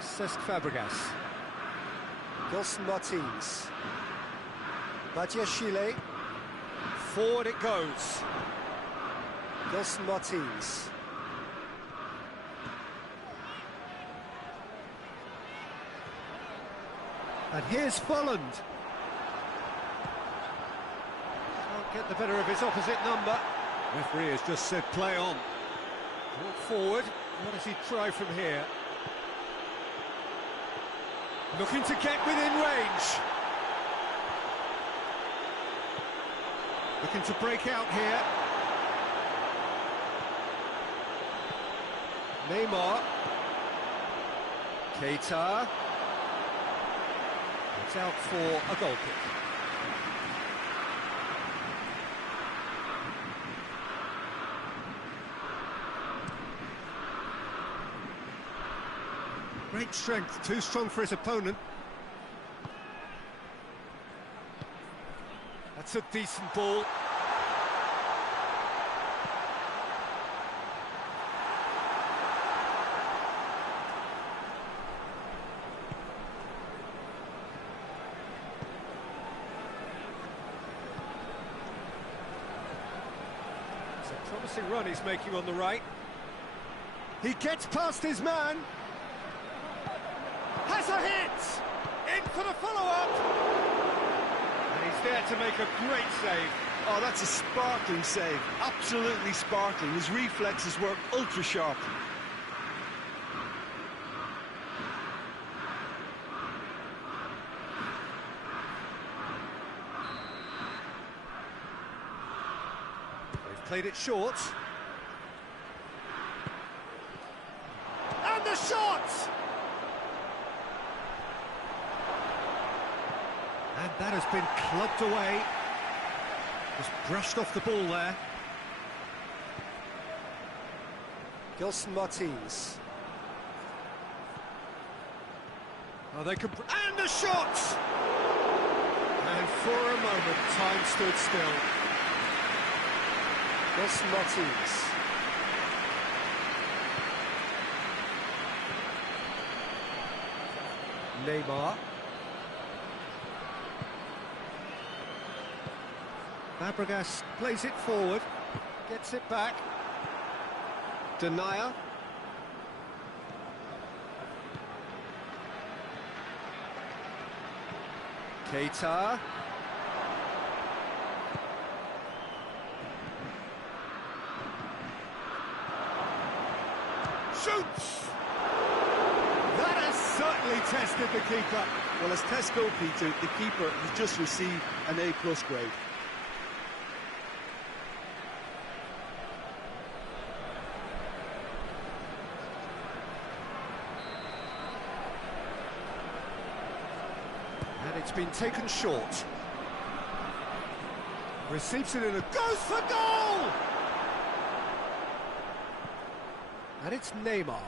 Cesc Fabregas. Gelson Martins. Badiashile. Forward it goes. Gelson Martins. And here's Folland. get the better of his opposite number. Referee has just said play on. Brought forward. What does he try from here? Looking to get within range. Looking to break out here. Neymar. Keita. It's out for a goal kick. Great strength, too strong for his opponent. That's a decent ball. It's a promising run he's making on the right. He gets past his man. Has a hit! In for the follow-up! And he's there to make a great save. Oh, that's a sparkling save. Absolutely sparkling. His reflexes were ultra-sharp. They've played it short. And the shot! And that has been clubbed away. Just brushed off the ball there. Gelson Martins. Oh, they can... And the shot! And for a moment, time stood still. Gelson Martins. Neymar. Fabregas plays it forward, gets it back. Denier. Keita. Shoots! That has certainly tested the keeper. Well, as tests go, Peter, the keeper has just received an A+ grade. And it's been taken short. Receives it in a... Goes for goal! And it's Neymar.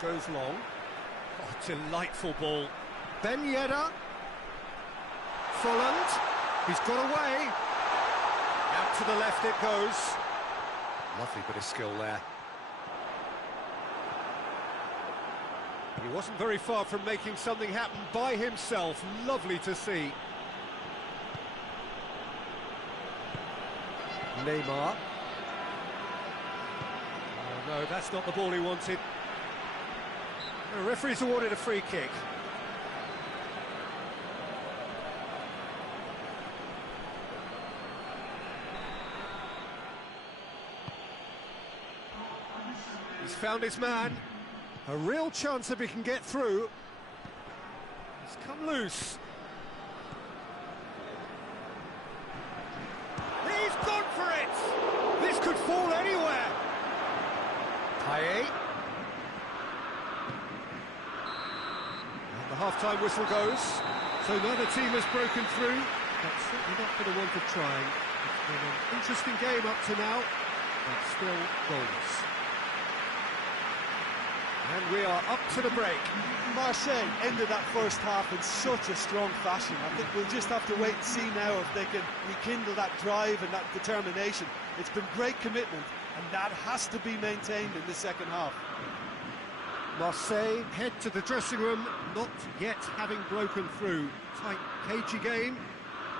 Goes long. Oh, delightful ball. Ben Yedder. Folland. He's got away. Out to the left it goes. Lovely bit of skill there. He wasn't very far from making something happen by himself. Lovely to see. Neymar. Oh, no, that's not the ball he wanted. The referee's awarded a free kick. He's found his man. A real chance if he can get through. He's come loose. He's gone for it! This could fall anywhere. Payet. And the half-time whistle goes. So neither team has broken through. That's certainly not for the want of trying. It's been an interesting game up to now, but still goals. And we are up to the break. Marseille ended that first half in such a strong fashion. I think we'll just have to wait and see now if they can rekindle that drive and that determination. It's been great commitment, and that has to be maintained in the second half. Marseille head to the dressing room, not yet having broken through. Tight, cagey game.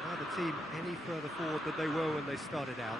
Neither team any further forward than they were when they started out.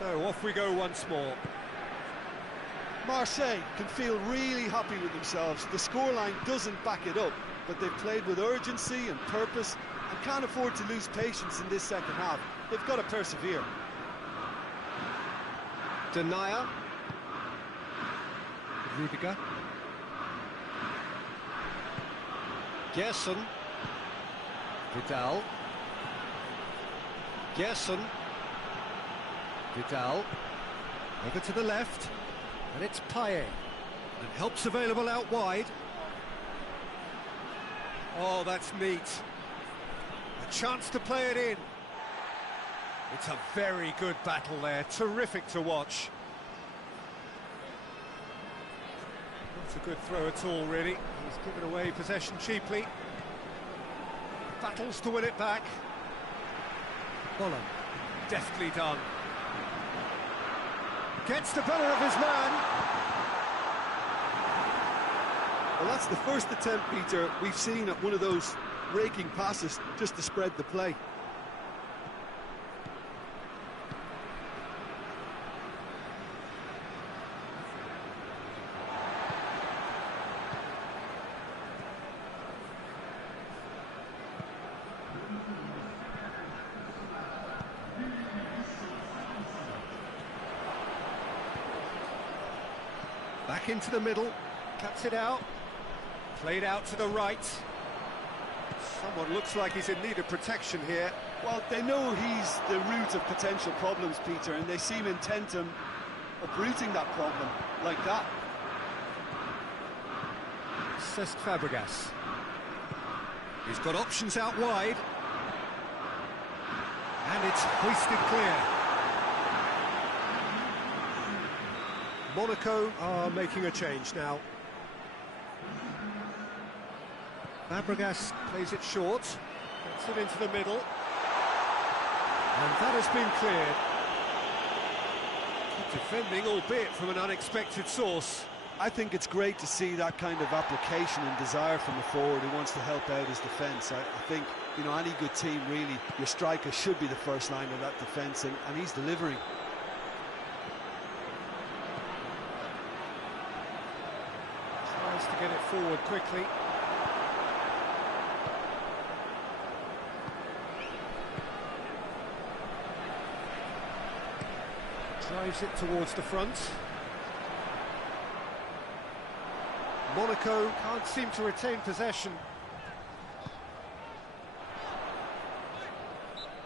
So off we go once more. Marseille can feel really happy with themselves. The scoreline doesn't back it up, but they've played with urgency and purpose and can't afford to lose patience in this second half. They've got to persevere. Denier. Rudiger. Gerson. Vidal. Gerson. Vidal. Over to the left. And it's Payet. And help's available out wide. Oh, that's neat. A chance to play it in. It's a very good battle there. Terrific to watch. Not a good throw at all, really. He's given away possession cheaply. Battles to win it back. Bolland. Deftly done. Gets the better of his man. Well, that's the first attempt, Peter, we've seen at one of those raking passes just to spread the play. Back into the middle, cuts it out, played out to the right. Someone looks like he's in need of protection here. Well, they know he's the root of potential problems, Peter, and they seem intent on uprooting that problem like that. Cesc Fabregas. He's got options out wide. And it's hoisted clear. Monaco are making a change now. Fabregas plays it short, gets it into the middle, and that has been cleared. Good defending, albeit from an unexpected source. I think it's great to see that kind of application and desire from a forward who wants to help out his defence. I think, you know, any good team, really, your striker should be the first line of that defence, and he's delivering. Tries to get it forward quickly. Drives it towards the front. Monaco can't seem to retain possession.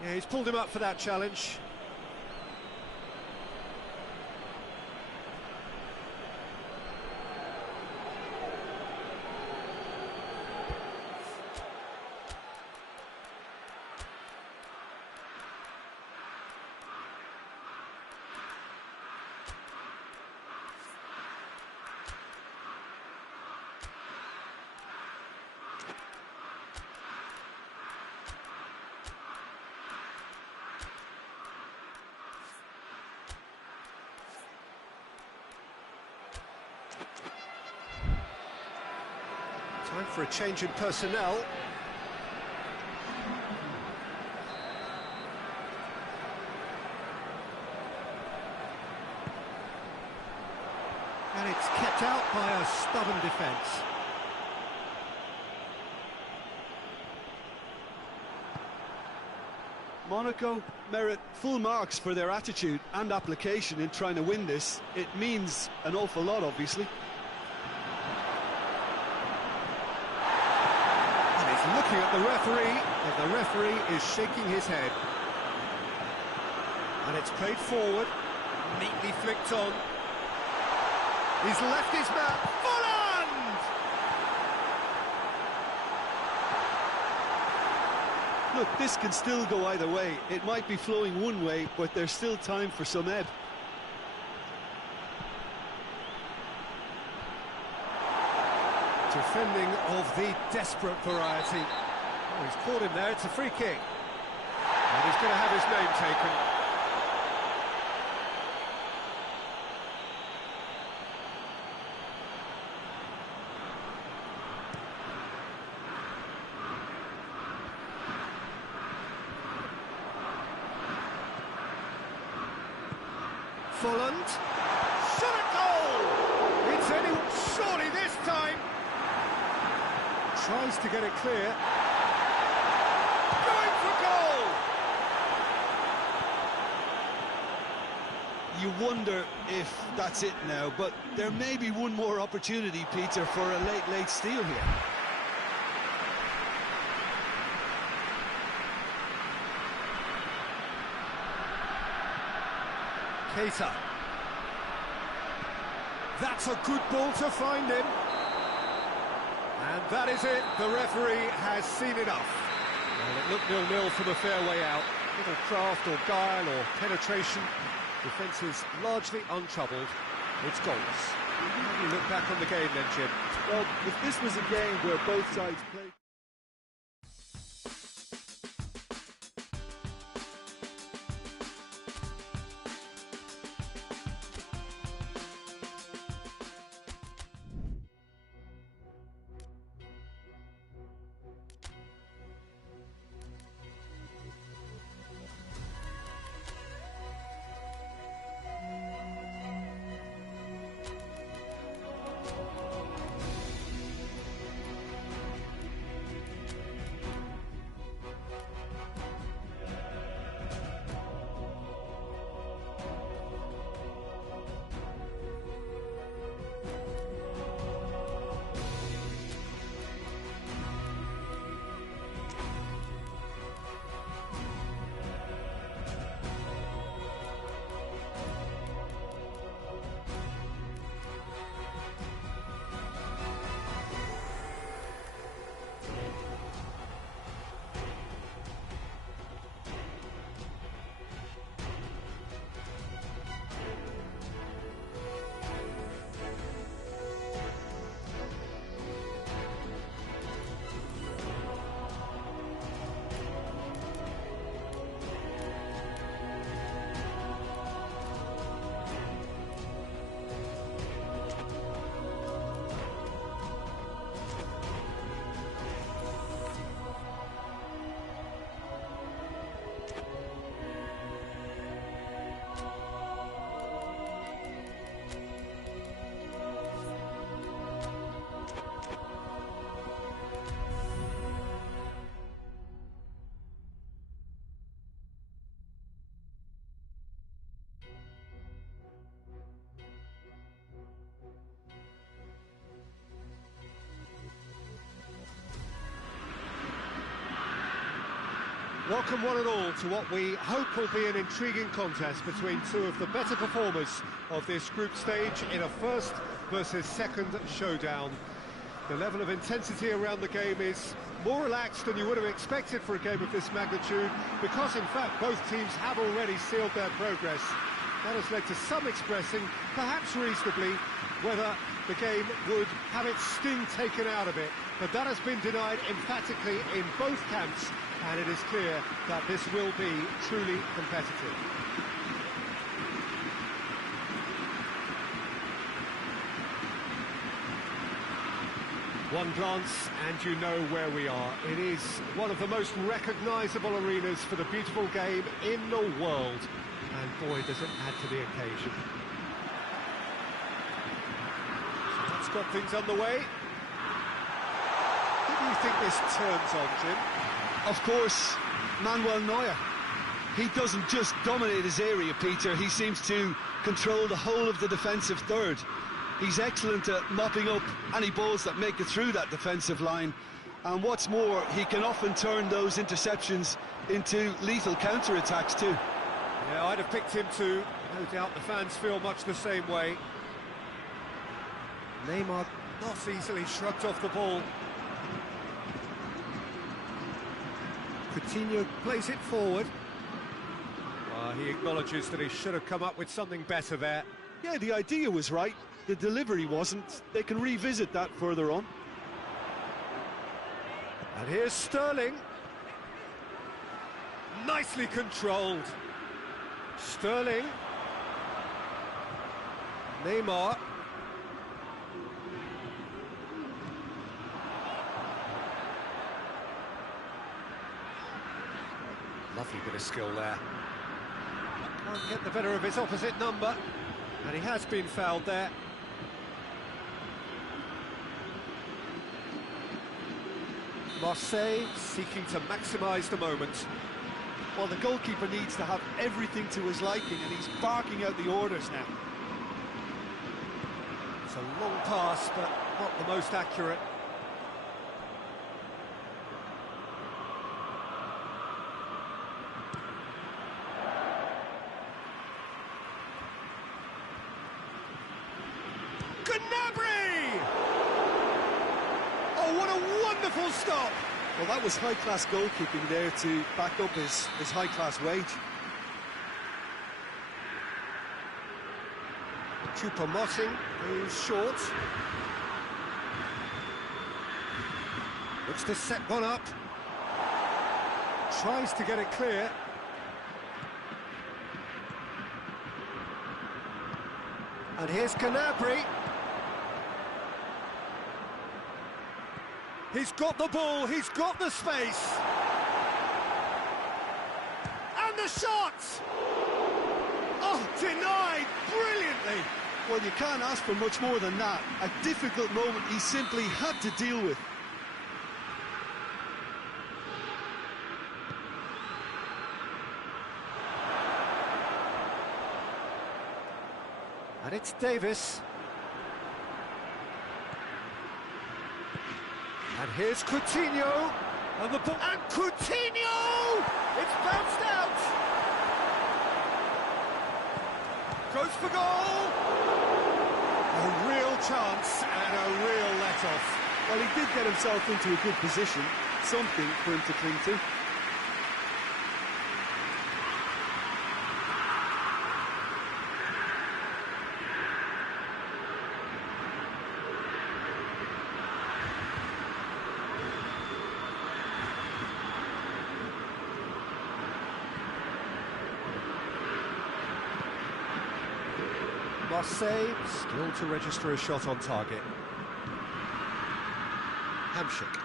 Yeah, he's pulled him up for that challenge. Time for a change in personnel. And it's kept out by a stubborn defence. Monaco merit full marks for their attitude and application in trying to win this. It means an awful lot, obviously. Looking at the referee, and the referee is shaking his head. And it's played forward, neatly flicked on. He's left his man. Volland! Look, this can still go either way. It might be flowing one way, but there's still time for some ebb. Defending of the desperate variety. Oh, he's caught him there, it's a free kick. And he's going to have his name taken. Folland. Shot a goal! It's anyone, surely this time! Tries to get it clear. Going for goal! You wonder if that's it now, but there may be one more opportunity, Peter, for a late steal here. Keita. That's a good ball to find him. And that is it. The referee has seen enough. Well, it looked 0-0 from a fair way out. Little craft or guile or penetration. Defence is largely untroubled. It's goals. How do you look back on the game then, Jim? Well, if this was a game where both sides played... Welcome one and all to what we hope will be an intriguing contest between two of the better performers of this group stage in a first versus second showdown. The level of intensity around the game is more relaxed than you would have expected for a game of this magnitude, because in fact both teams have already sealed their progress. That has led to some expressing, perhaps reasonably, whether the game would have its sting taken out of it, but that has been denied emphatically in both camps, and it is clear that this will be truly competitive. One glance and you know where we are. It is one of the most recognisable arenas for the beautiful game in the world, and boy does it add to the occasion. So that's got things underway. Who do you think this turns on, Jim? Of course, Manuel Neuer. He doesn't just dominate his area, Peter. He seems to control the whole of the defensive third. He's excellent at mopping up any balls that make it through that defensive line. And what's more, he can often turn those interceptions into lethal counter-attacks too. Yeah, I'd have picked him too. No doubt the fans feel much the same way. Neymar not easily shrugged off the ball. Coutinho plays it forward. He acknowledges that he should have come up with something better there. Yeah, the idea was right. The delivery wasn't. They can revisit that further on. And here's Sterling. Nicely controlled. Sterling. Neymar. Lovely bit of skill there. Can't get the better of his opposite number, and he has been fouled there. Marseille seeking to maximise the moment. Well, the goalkeeper needs to have everything to his liking, and he's barking out the orders now. It's a long pass, but not the most accurate. Gnabry! Oh, what a wonderful stop! Well, that was high-class goalkeeping there to back up his high-class wage. Choupo-Moting, who's short. Looks to set one up. Tries to get it clear. And here's Gnabry. He's got the ball, he's got the space. And the shot! Oh, denied brilliantly. Well, you can't ask for much more than that. A difficult moment he simply had to deal with. And it's Davis. And here's Coutinho. And the ball. And Coutinho! It's bounced out! Goes for goal! A real chance and a real let-off. Well, he did get himself into a good position, something for him to cling to. Marseille still to register a shot on target. Hamsik.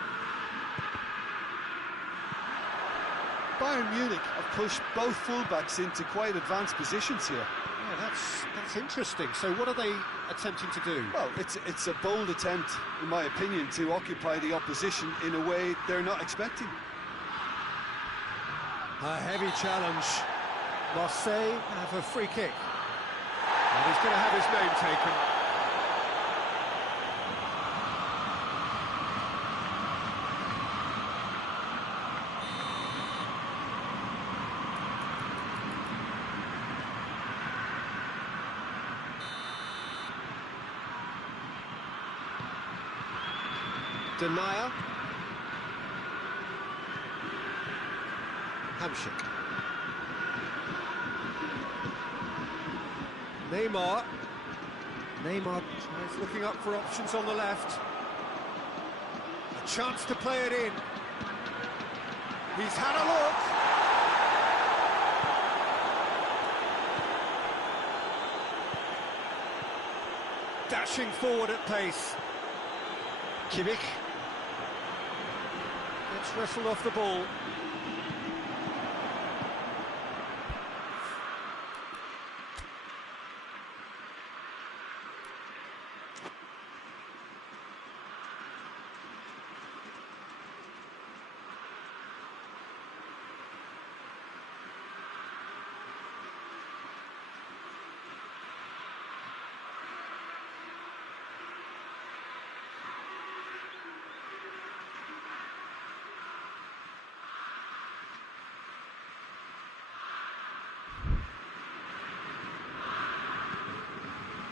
Bayern Munich have pushed both fullbacks into quite advanced positions here. Yeah, that's interesting. So what are they attempting to do? Well, it's a bold attempt, in my opinion, to occupy the opposition in a way they're not expecting. A heavy challenge. Marseille have a free kick. And he's going to have his name taken. Denier. Hamsik. Neymar tries looking up for options on the left. A chance to play it in. He's had a look. Dashing forward at pace. Kimmich. Gets wrestled off the ball.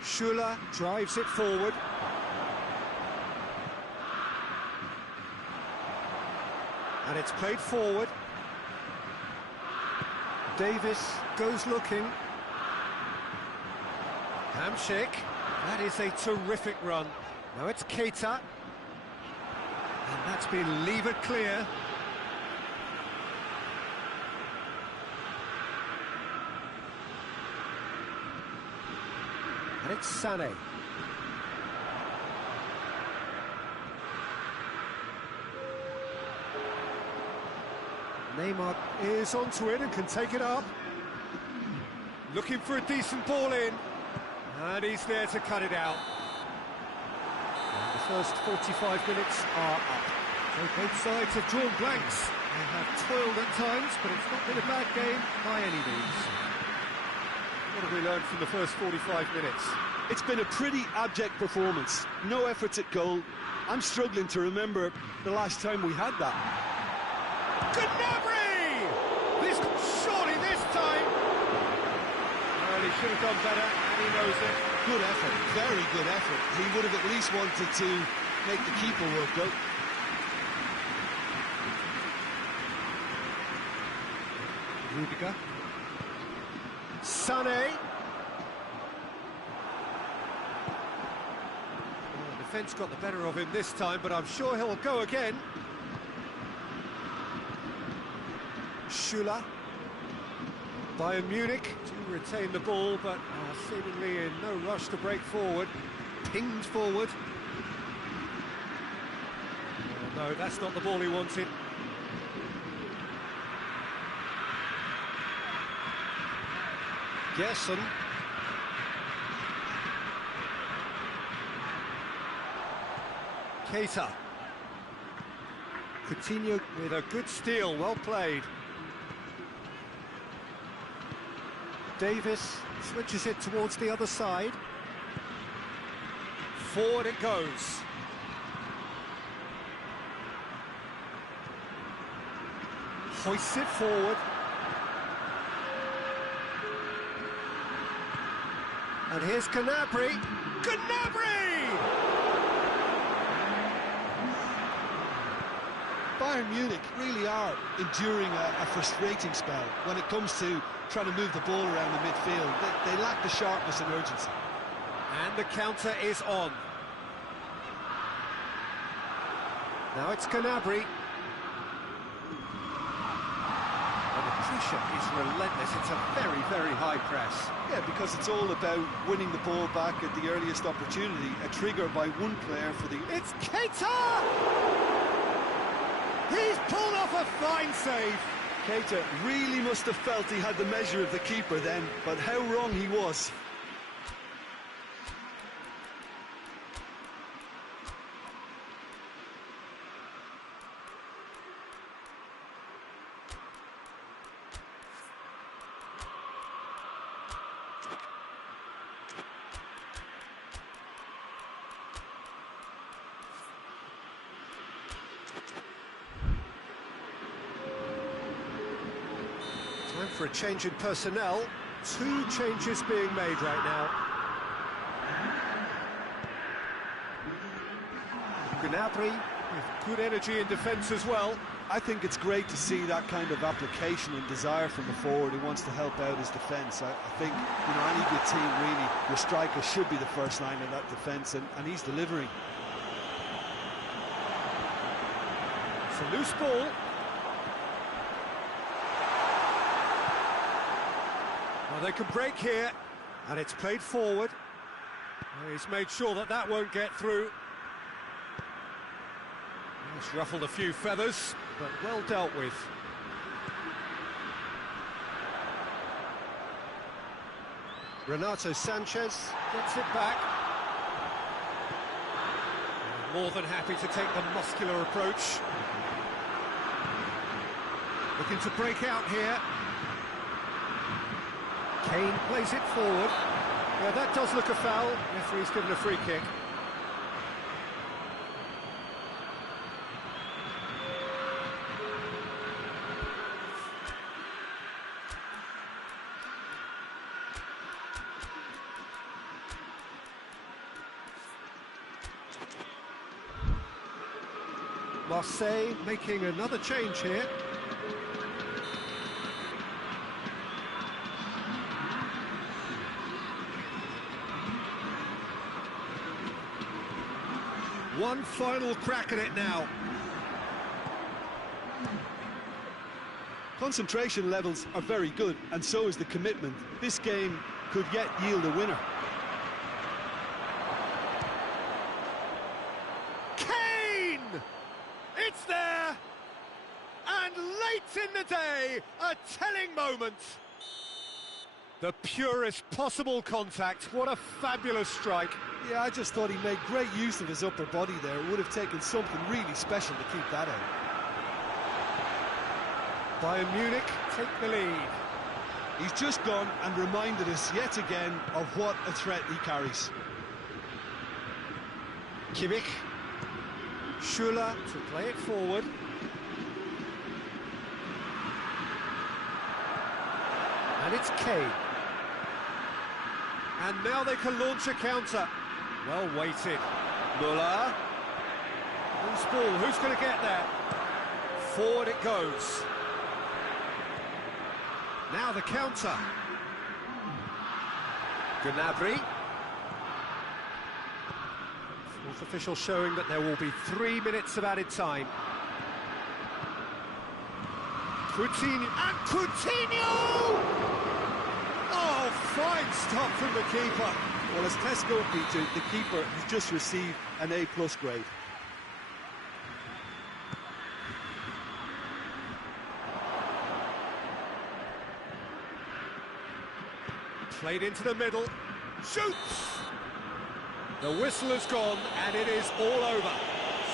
Schuller drives it forward. And it's played forward. Davis goes looking. Hamsik. That is a terrific run. Now it's Keita. And that's been levered clear. And it's Sané. Neymar is onto it and can take it up. Looking for a decent ball in, and he's there to cut it out. And the first 45 minutes are up. So both sides have drawn blanks. They have toiled at times, but it's not been a bad game by any means. What have we learned from the first 45 minutes? It's been a pretty abject performance. No efforts at goal. I'm struggling to remember the last time we had that. Gnabry! Surely this time! Well, he should have done better, and he knows it. Good effort, very good effort. He would have at least wanted to make the keeper work, though. Rudiger. Sané. Well, the defence got the better of him this time, but I'm sure he'll go again. Schüller. Bayern Munich to retain the ball, but seemingly in no rush to break forward. Pinged forward. No, that's not the ball he wanted. Gerson. Keita. Coutinho with a good steal, well played. Davis switches it towards the other side. Forward it goes. Hoists it forward. And here's Gnabry. Gnabry! Bayern Munich really are enduring a frustrating spell when it comes to trying to move the ball around the midfield. They lack the sharpness and urgency. And the counter is on. Now it's Gnabry. And the pressure is relentless. It's a very, very high press. Yeah, because it's all about winning the ball back at the earliest opportunity. A trigger by one player for the... It's Keita! He's pulled off a fine save. Keita really must have felt he had the measure of the keeper then, but how wrong he was. Time for a change in personnel. 2 changes being made right now. Gnabry with good energy in defence as well. I think it's great to see that kind of application and desire from the forward who wants to help out his defence. I think, you know, any good team really, your striker should be the first line of that defence, and he's delivering. It's a loose ball. Well, they can break here, and it's played forward. He's made sure that that won't get through. It's ruffled a few feathers, but well dealt with. Renato Sanchez gets it back. More than happy to take the muscular approach. Looking to break out here. Kane plays it forward. Yeah, that does look a foul. Referee's given a free kick. Marseille making another change here. One final crack at it now. Concentration levels are very good, and so is the commitment. This game could yet yield a winner. Kane! It's there! And late in the day, a telling moment. The purest possible contact. What a fabulous strike. Yeah, I just thought he made great use of his upper body there. It would have taken something really special to keep that out. Bayern Munich take the lead. He's just gone and reminded us yet again of what a threat he carries. Kimmich. Schuller to play it forward. And it's Kane. And now they can launch a counter. Well weighted. Muller. Loose ball, who's going to get there? Forward it goes. Now the counter. Gnabry. Fourth official showing that there will be 3 minutes of added time. Coutinho, and Coutinho! Oh, fine stop from the keeper. Well, as Tesco Peter, the keeper has just received an A+ grade. Played into the middle, shoots! The whistle has gone and it is all over.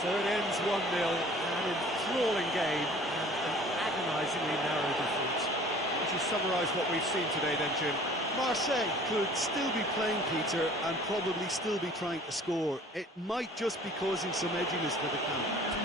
So it ends 1-0, an enthralling game and an agonisingly narrow defeat. Would you summarise what we've seen today then, Jim? Marseille could still be playing, Peter, and probably still be trying to score. It might just be causing some edginess for the camp.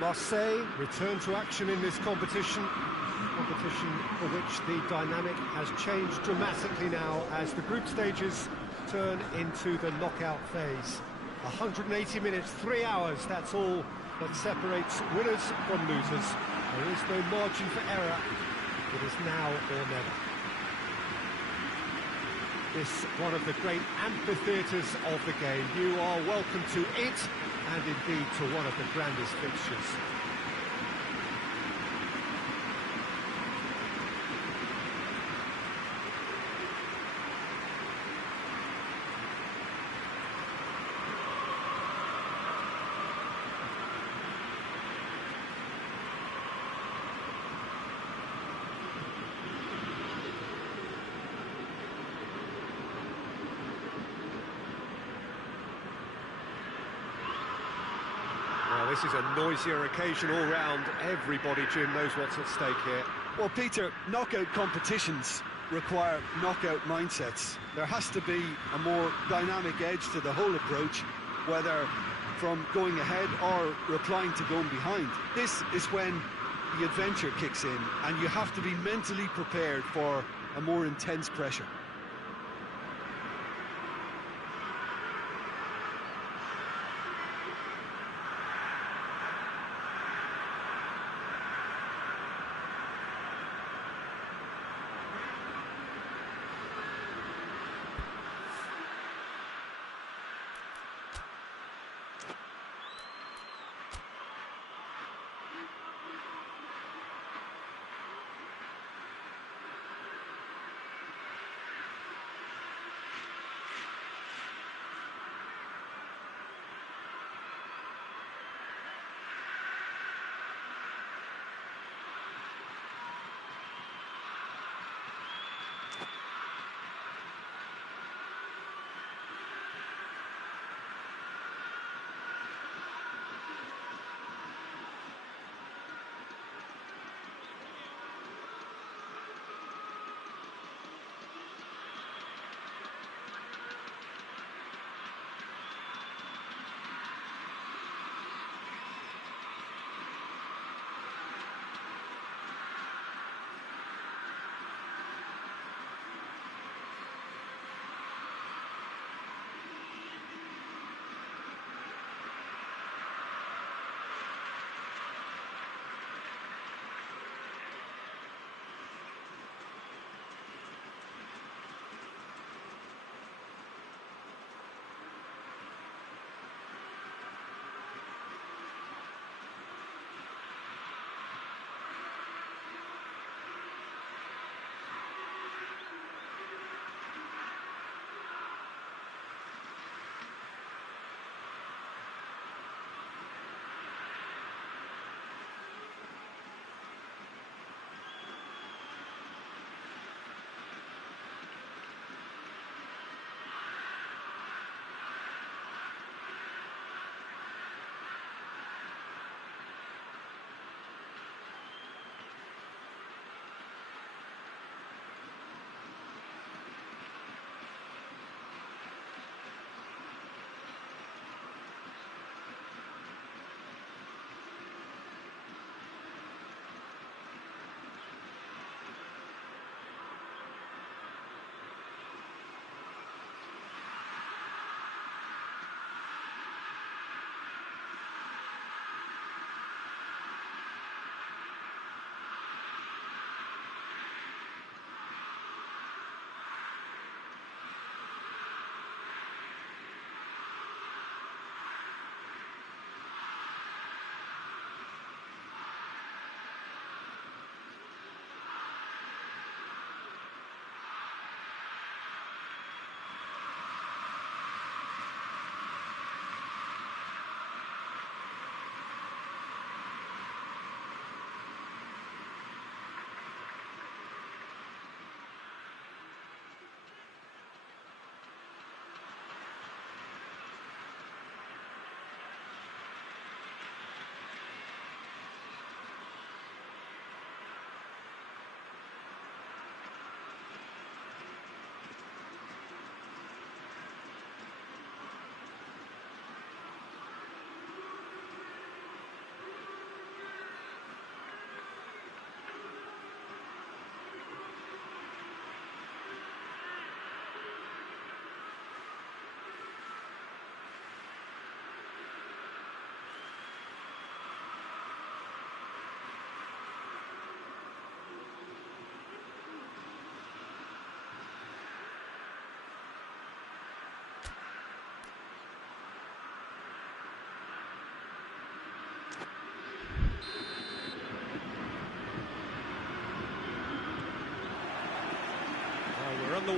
Marseille return to action in this competition for which the dynamic has changed dramatically now as the group stages turn into the knockout phase. 180 minutes, 3 hours, that's all that separates winners from losers. There is no margin for error. It is now or never. This one of the great amphitheatres of the game. You are welcome to it, and indeed to one of the grandest fixtures. Well, this is a noisier occasion all round. Everybody, Jim, knows what's at stake here. Well, Peter, knockout competitions require knockout mindsets. There has to be a more dynamic edge to the whole approach, whether from going ahead or replying to going behind. This is when the adventure kicks in, and you have to be mentally prepared for a more intense pressure.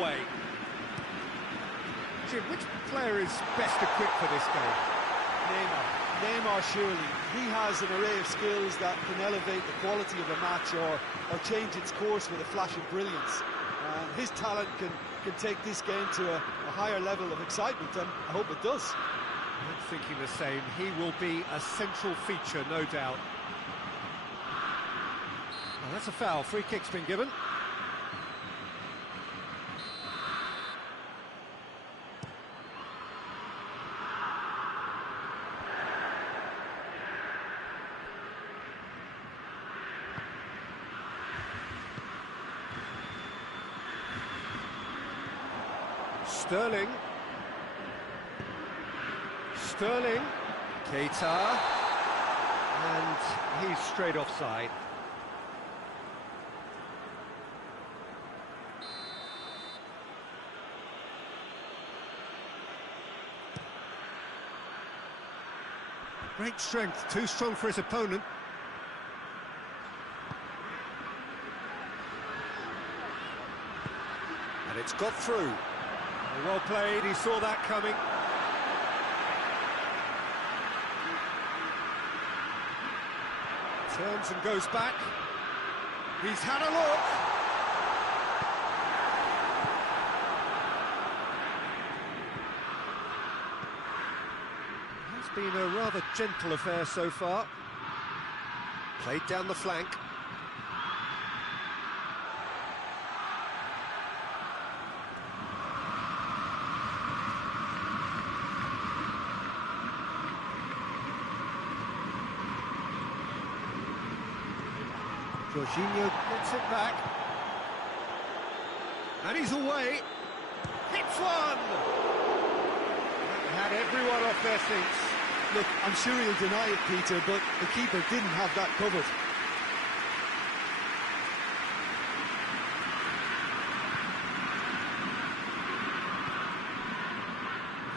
away. Jim, which player is best equipped for this game? Neymar, surely. He has an array of skills that can elevate the quality of a match or change its course with a flash of brilliance. His talent can take this game to a higher level of excitement, and I hope it does. I'm thinking the same. He will be a central feature, no doubt. Well, that's a foul. Free kick's been given. Sterling, Keita, and he's straight offside. Great strength, too strong for his opponent. And it's got through. Well played, he saw that coming. Turns and goes back. He's had a look. It's been a rather gentle affair so far. Played down the flank. Jorginho gets it back. And he's away. Hits one! That had everyone off their seats. Look, I'm sure he'll deny it, Peter, but the keeper didn't have that covered.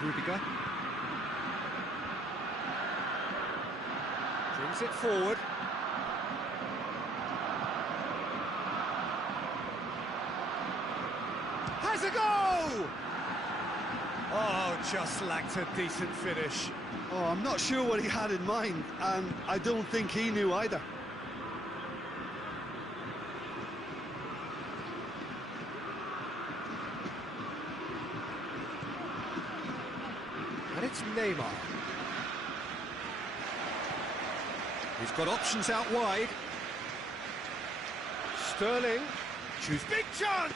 Rudiger. Brings it forward. Has a go! Oh, just lacked a decent finish. Oh, I'm not sure what he had in mind, and I don't think he knew either. And it's Neymar. He's got options out wide. Sterling. Shoots. Big chance!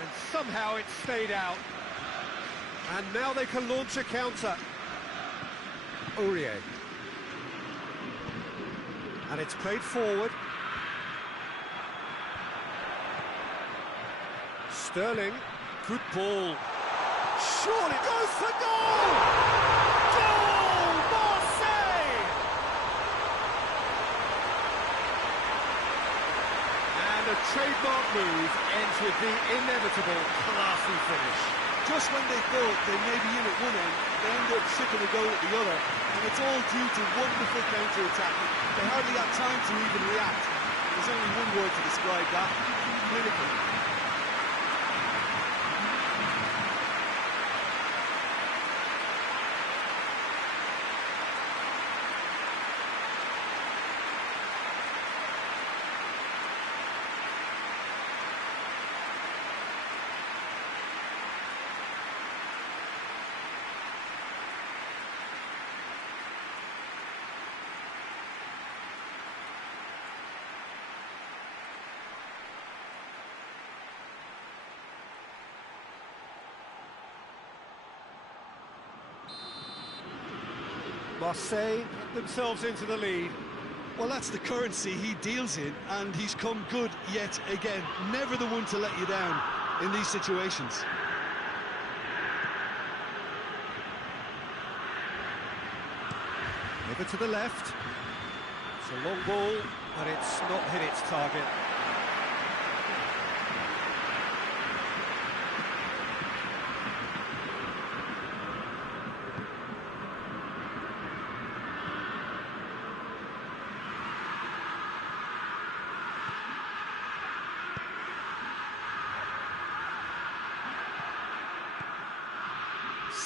And somehow it stayed out. And now they can launch a counter. Aurier. And it's played forward. Sterling. Good ball. Surely goes for goal! Goal! Marseille! And a trademark move ends with the inevitable classy finish. Just when they thought they may be in at one end, they end up shipping a goal at the other, and it's all due to wonderful counter-attacking. They hardly had time to even react. There's only one word to describe that: clinical. Marseille get themselves into the lead. Well, that's the currency he deals in, and he's come good yet again. Never the one to let you down in these situations. Over to the left. It's a long ball, and it's not hit its target.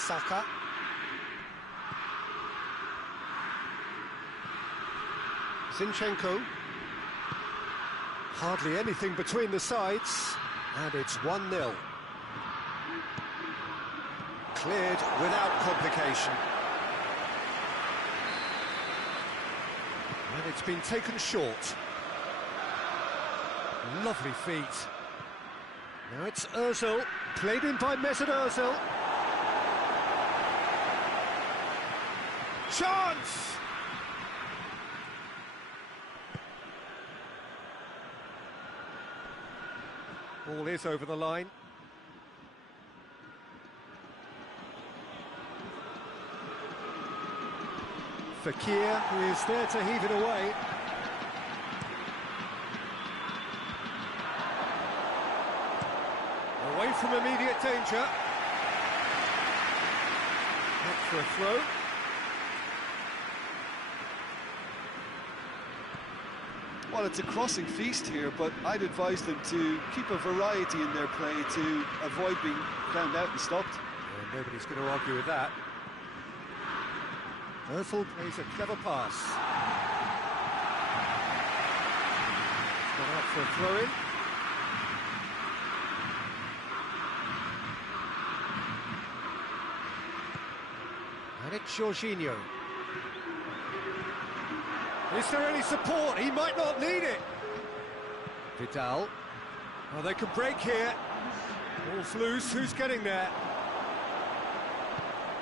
Saka. Zinchenko. Hardly anything between the sides, and it's 1-0. Cleared without complication. And it's been taken short. Lovely feet. Now it's Ozil, played in by Mesut Ozil. Chance! Ball is over the line. Fekir, who is there to heave it away. Away from immediate danger. Up for a throw. Well, it's a crossing feast here, but I'd advise them to keep a variety in their play to avoid being found out and stopped. Yeah, nobody's going to argue with that. Ozil plays a clever pass. It's gone out for a throw-in. And it's Jorginho. Is there any support? He might not need it. Vidal. Oh, they can break here. Ball's loose. Who's getting there?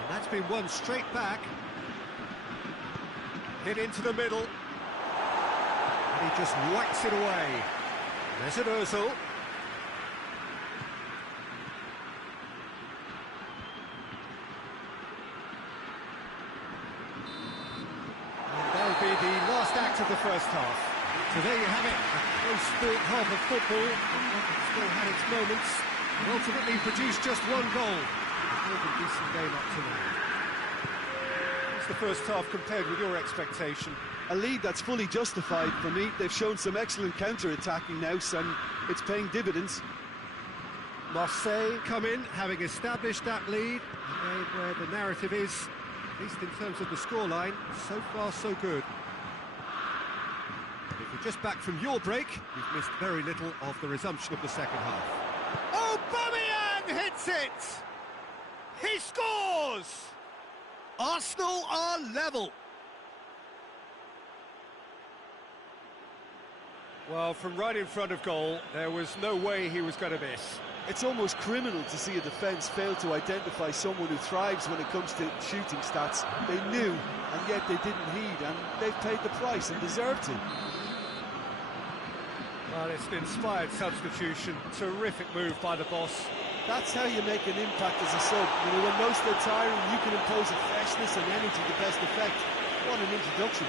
And that's been won straight back. Hit into the middle. And he just whacks it away. Mesut Ozil. Be the last act of the first half. So there you have it, a close-fought half of football, and still had its moments, and ultimately produced just one goal. A very decent game up to now. What's the first half compared with your expectation? A lead that's fully justified for me. They've shown some excellent counter-attacking now, and it's paying dividends. Marseille come in, having established that lead, and where the narrative is, at least in terms of the scoreline, so far so good. If you're just back from your break, you've missed very little of the resumption of the second half. Aubameyang hits it! He scores! Arsenal are level. Well, from right in front of goal, there was no way he was going to miss. It's almost criminal to see a defence fail to identify someone who thrives when it comes to shooting stats. They knew, and yet they didn't heed, and they've paid the price and deserved to. Well, it's an inspired substitution. Terrific move by the boss. That's how you make an impact as a sub. You know, when most are tiring, you can impose a freshness and energy to best effect. What an introduction.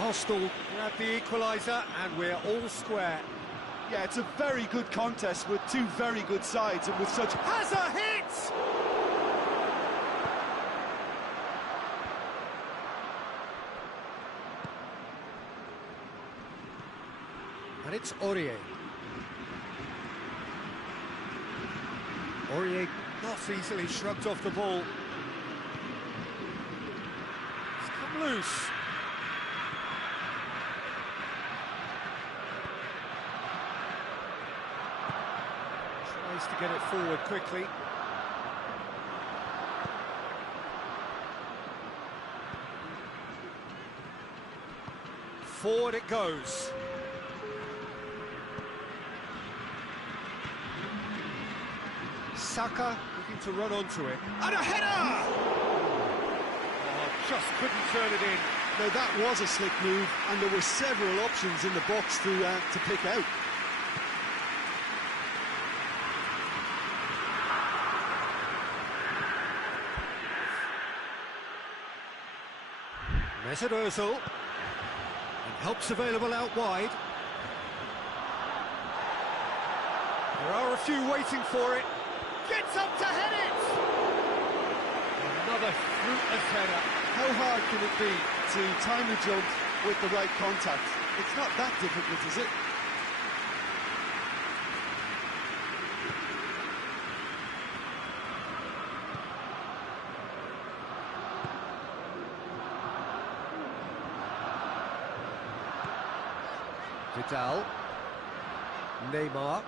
Arsenal grab the equaliser, and we're all square. Yeah, it's a very good contest with two very good sides, and with such... Has a hit! And it's Aurier. Aurier not easily shrugged off the ball. It's come loose. Tries to get it forward quickly. Forward it goes. Saka looking to run onto it. And a header! Oh, just couldn't turn it in. Now that was a slick move, and there were several options in the box to pick out. Mesut Ozil, and help's available out wide. There are a few waiting for it. Gets up to head it! Another fruitless header. How hard can it be to time the jump with the right contact? It's not that difficult, is it? Vidal. Neymar.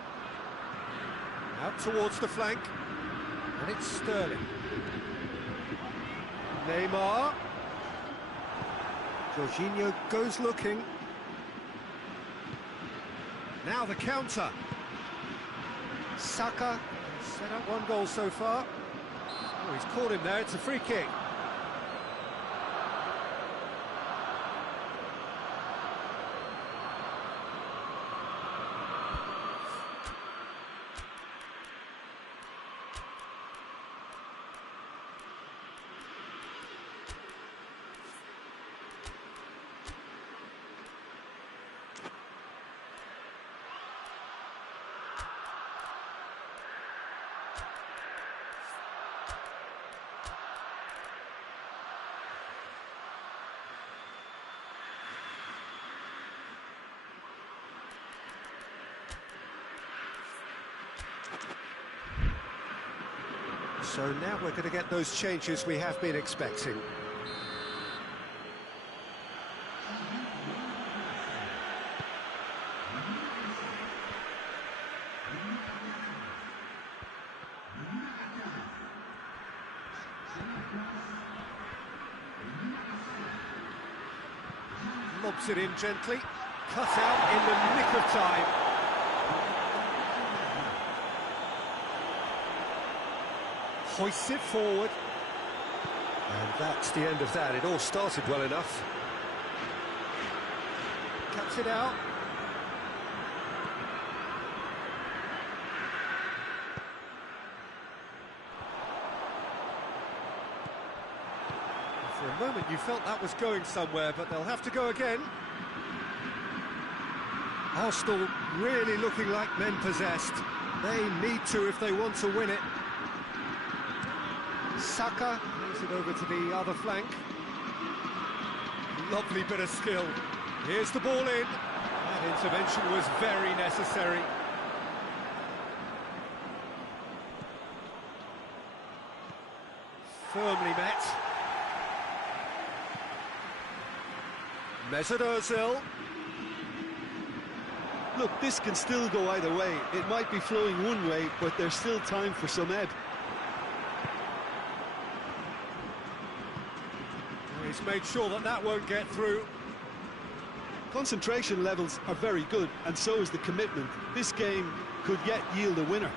Out towards the flank. And it's Sterling. Neymar. Jorginho goes looking. Now the counter. Saka set up one goal so far. Oh, he's caught him there, it's a free kick. So now we're going to get those changes we have been expecting. Lobs it in gently, cut out in the nick of time. Hoists it forward. And that's the end of that. It all started well enough. Cuts it out. For a moment you felt that was going somewhere, but they'll have to go again. Arsenal really looking like men possessed. They need to if they want to win it. Saka moves it over to the other flank. Lovely bit of skill. Here's the ball in. That intervention was very necessary. Firmly met. Mesut Ozil. Look, this can still go either way. It might be flowing one way, but there's still time for some ebb. He's made sure that that won't get through. Concentration levels are very good, and so is the commitment. This game could yet yield a winner.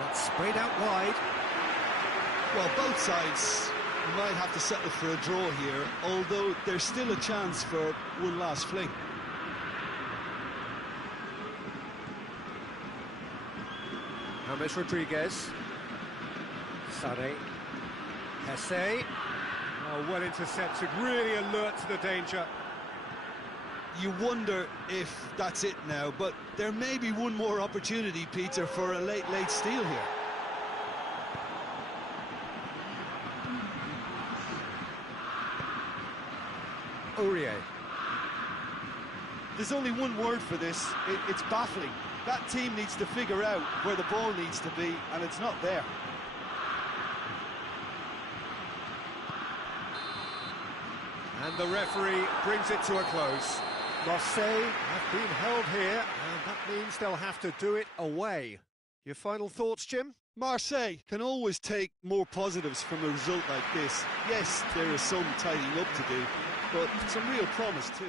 That's sprayed out wide. Well, both sides might have to settle for a draw here, although there's still a chance for one last fling. James Rodriguez. Sane. Hesse. Oh, well intercepted, really alert to the danger. You wonder if that's it now, but there may be one more opportunity, Peter, for a late steal here. Aurier. There's only one word for this, it's baffling. That team needs to figure out where the ball needs to be, and it's not there. And the referee brings it to a close. Marseille have been held here, and that means they'll have to do it away. Your final thoughts, Jim? Marseille can always take more positives from a result like this. Yes, there is some tidying up to do, but some real promise too.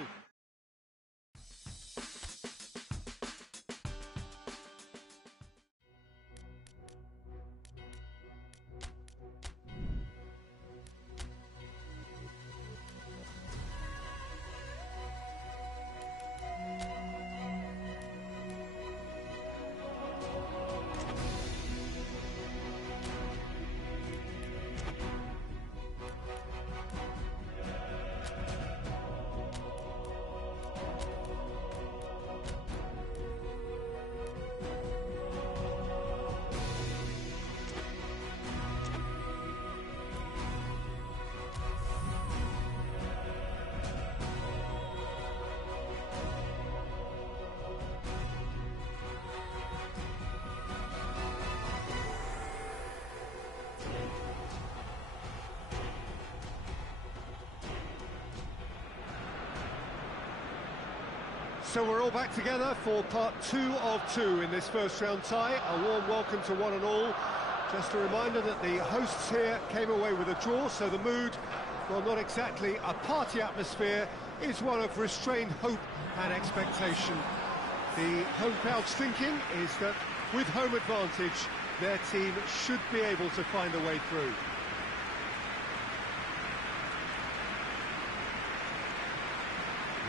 So we're all back together for part 2 of 2 in this first round tie. A warm welcome to one and all. Just a reminder that the hosts here came away with a draw, so the mood, well, not exactly a party atmosphere, is one of restrained hope and expectation. The home crowd's thinking is that with home advantage, their team should be able to find a way through.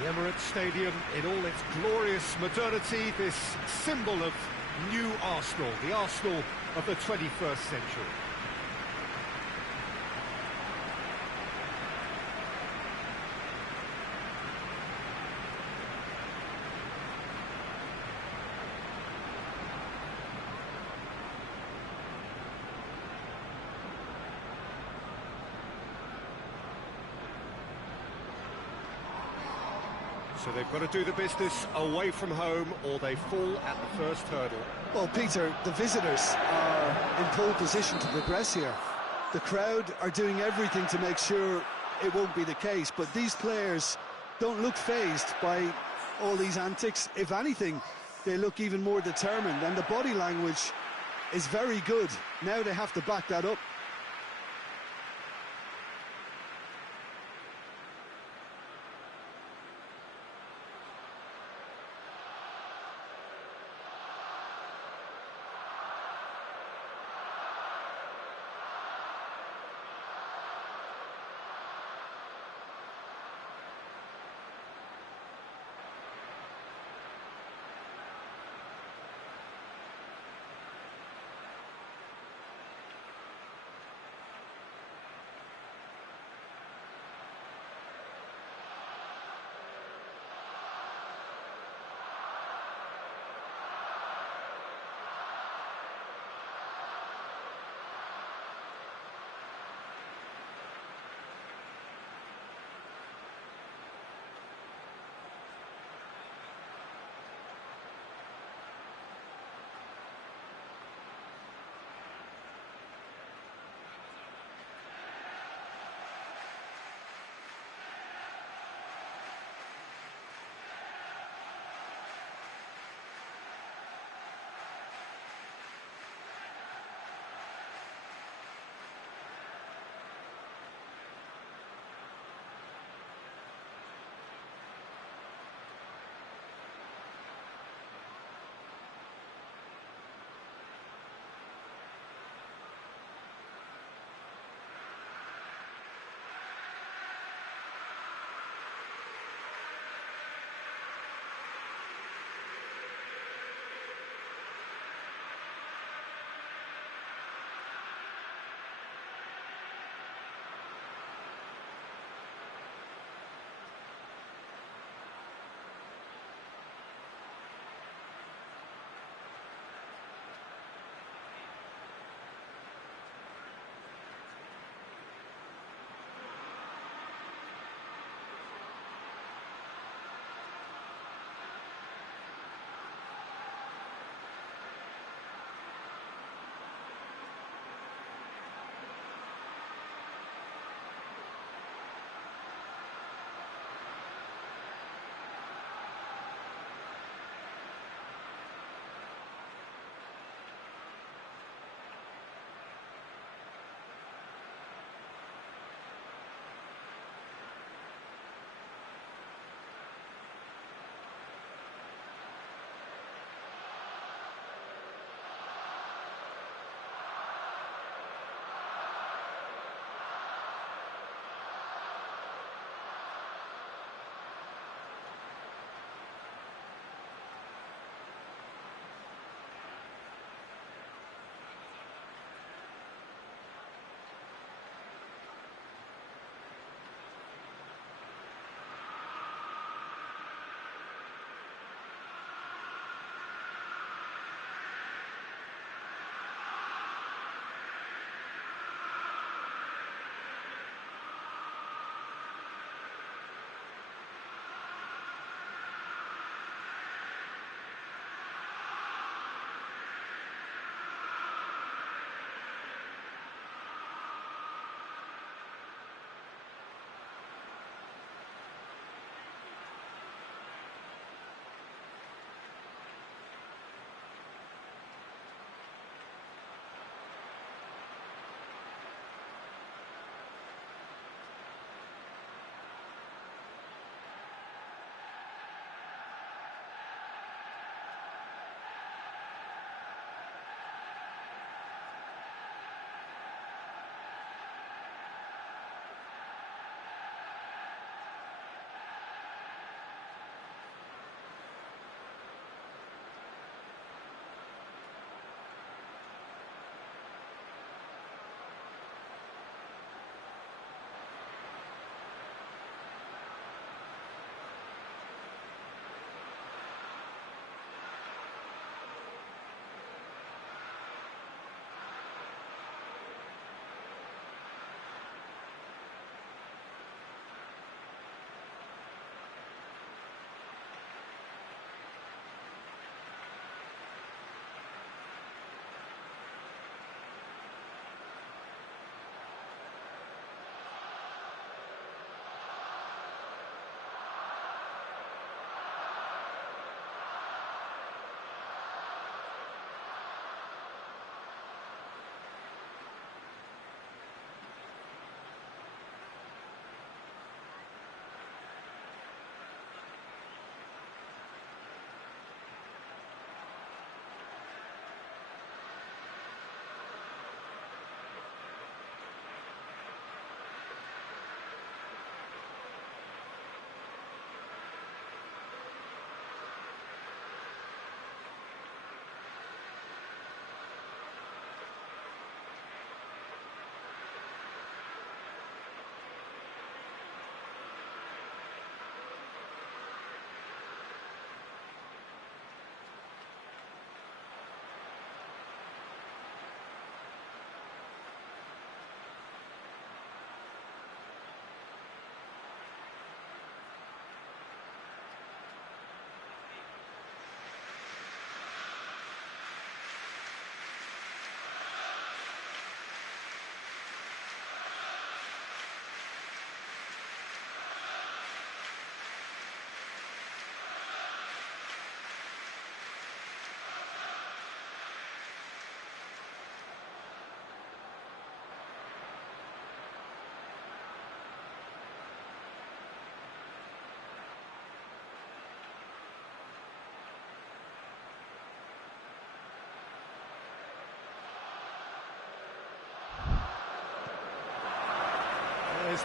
The Emirates Stadium in all its glorious modernity, this symbol of new Arsenal, the Arsenal of the 21st century. So they've got to do the business away from home or they fall at the first hurdle. Well, Peter, the visitors are in pole position to progress here. The crowd are doing everything to make sure it won't be the case, but these players don't look fazed by all these antics. If anything, they look even more determined, and the body language is very good. Now they have to back that up.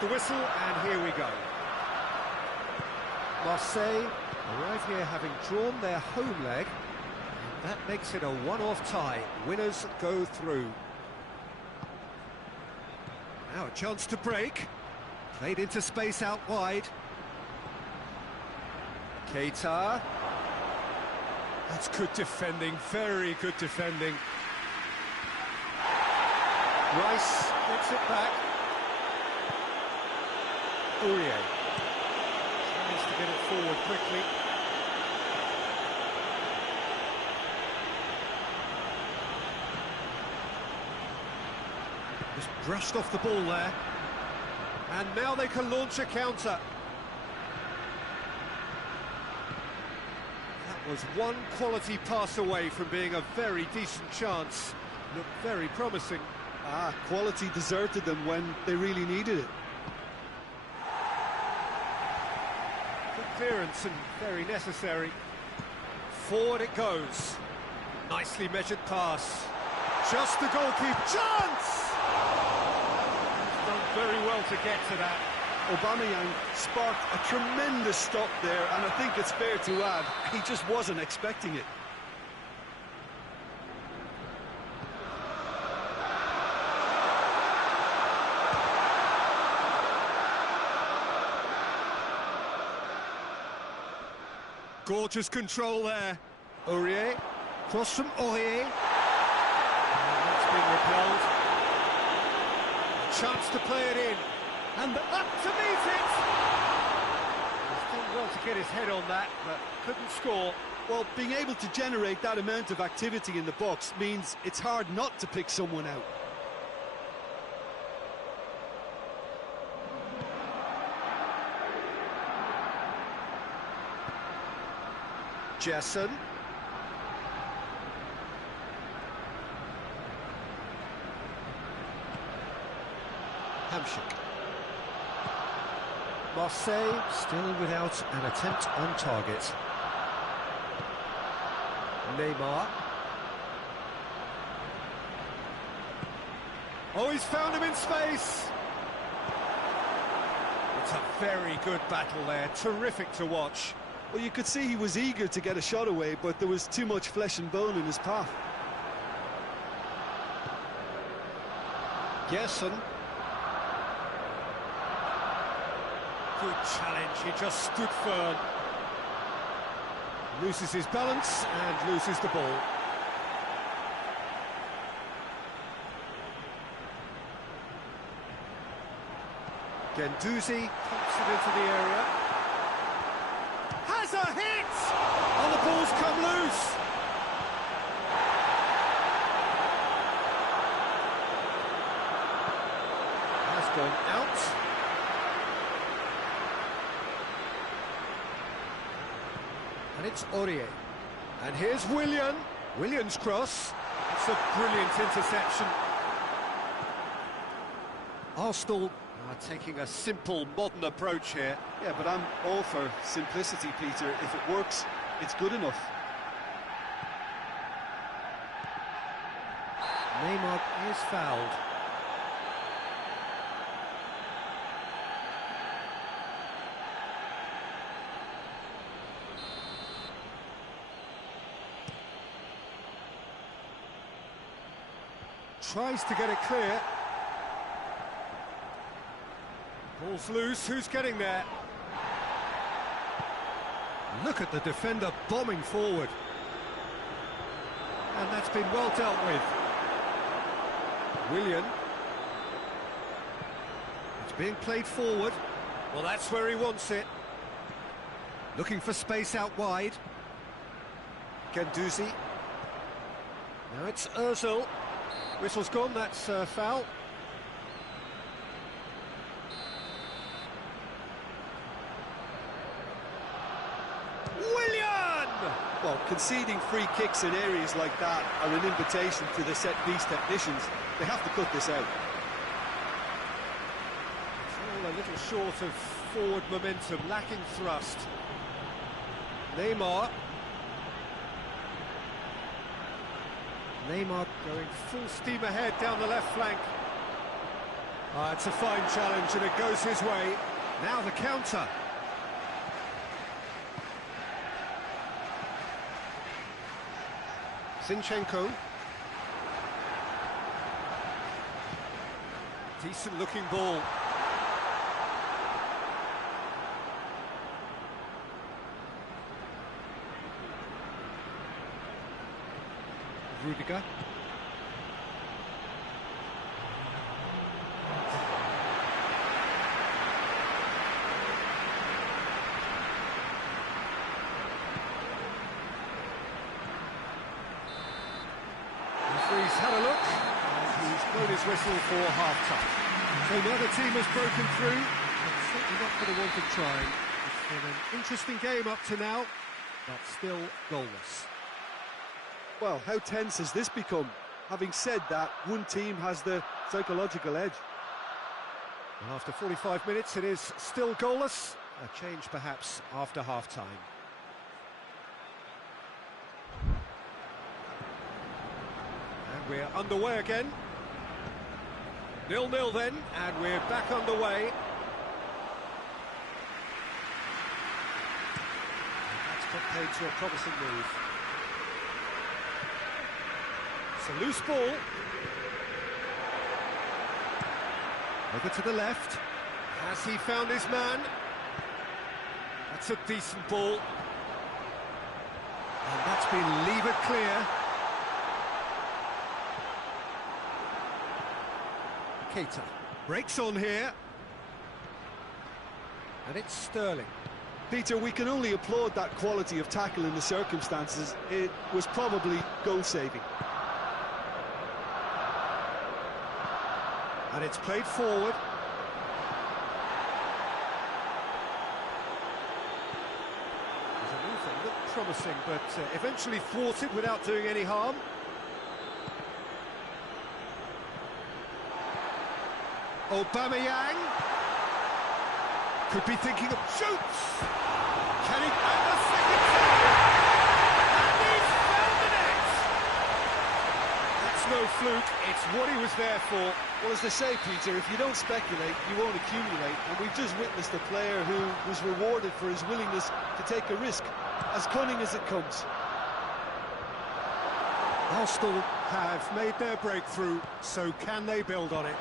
the whistle, and here we go. Marseille arrive here having drawn their home leg, and that makes it a one-off tie. Winners go through. Now a chance to break. Played into space out wide. Keita. That's good defending, very good defending. Rice gets it back. Aurier tries to get it forward quickly. Just brushed off the ball there. And now they can launch a counter. That was one quality pass away from being a very decent chance. Looked very promising. Quality deserted them when they really needed it. Good clearance and very necessary. Forward it goes. Nicely measured pass. Just the goalkeeper. Chance! He's done very well to get to that. Aubameyang sparked a tremendous stop there, and I think it's fair to add, he just wasn't expecting it. Gorgeous control there. Aurier, cross from Aurier. That's been repelled. Chance to play it in. And up to meet it! He's done well to get his head on that, but couldn't score. Well, being able to generate that amount of activity in the box means it's hard not to pick someone out. Jason. Hamshik. Marseille still without an attempt on target. Neymar. Oh, he's found him in space. It's a very good battle there, terrific to watch. Well, you could see he was eager to get a shot away, but there was too much flesh and bone in his path. Gerson. Good challenge, he just stood firm. Loses his balance and loses the ball. Guendouzi pumps it into the area. Has a hit! And the ball's come loose. Has gone out. And it's Aurier. And here's Willian. Willian's cross. It's a brilliant interception. Arsenal are taking a simple, modern approach here. Yeah, but I'm all for simplicity, Peter. If it works, it's good enough. Neymar is fouled. Tries to get it clear. Ball's loose, who's getting there? Look at the defender bombing forward. And that's been well dealt with. Willian. It's being played forward. Well, that's where he wants it. Looking for space out wide. Guendouzi. Now it's Ozil. Whistle's gone, that's foul. Willian! Well, conceding free kicks in areas like that are an invitation to the set-piece technicians. They have to cut this out. It's all a little short of forward momentum, lacking thrust. Neymar. Neymar going full steam ahead down the left flank. It's a fine challenge and it goes his way. Now the counter. Zinchenko. Decent looking ball. Rudiger. Referee's had a look, and he's blown his whistle for half-time. So neither team has broken through, but certainly not for the want of trying. It's been an interesting game up to now, but still goalless. Well, how tense has this become? Having said that, one team has the psychological edge. And after 45 minutes, it is still goalless. A change perhaps after half-time. And we're underway again. 0-0 then, and we're back underway. And that's put paid to a promising move. It's a loose ball. Over to the left. Has he found his man? That's a decent ball. And that's been levered clear. Keita breaks on here. And it's Sterling. Peter, we can only applaud that quality of tackle in the circumstances. It was probably goal-saving. And it's played forward. There's a move that looked promising, but eventually thwarted without doing any harm. Aubameyang could be thinking of shoots. Can he? And the second time, and he's found the net. That's no fluke. It's what he was there for. Well, as they say, Peter, if you don't speculate, you won't accumulate. And we've just witnessed a player who was rewarded for his willingness to take a risk, as cunning as it comes. Arsenal have made their breakthrough, so can they build on it?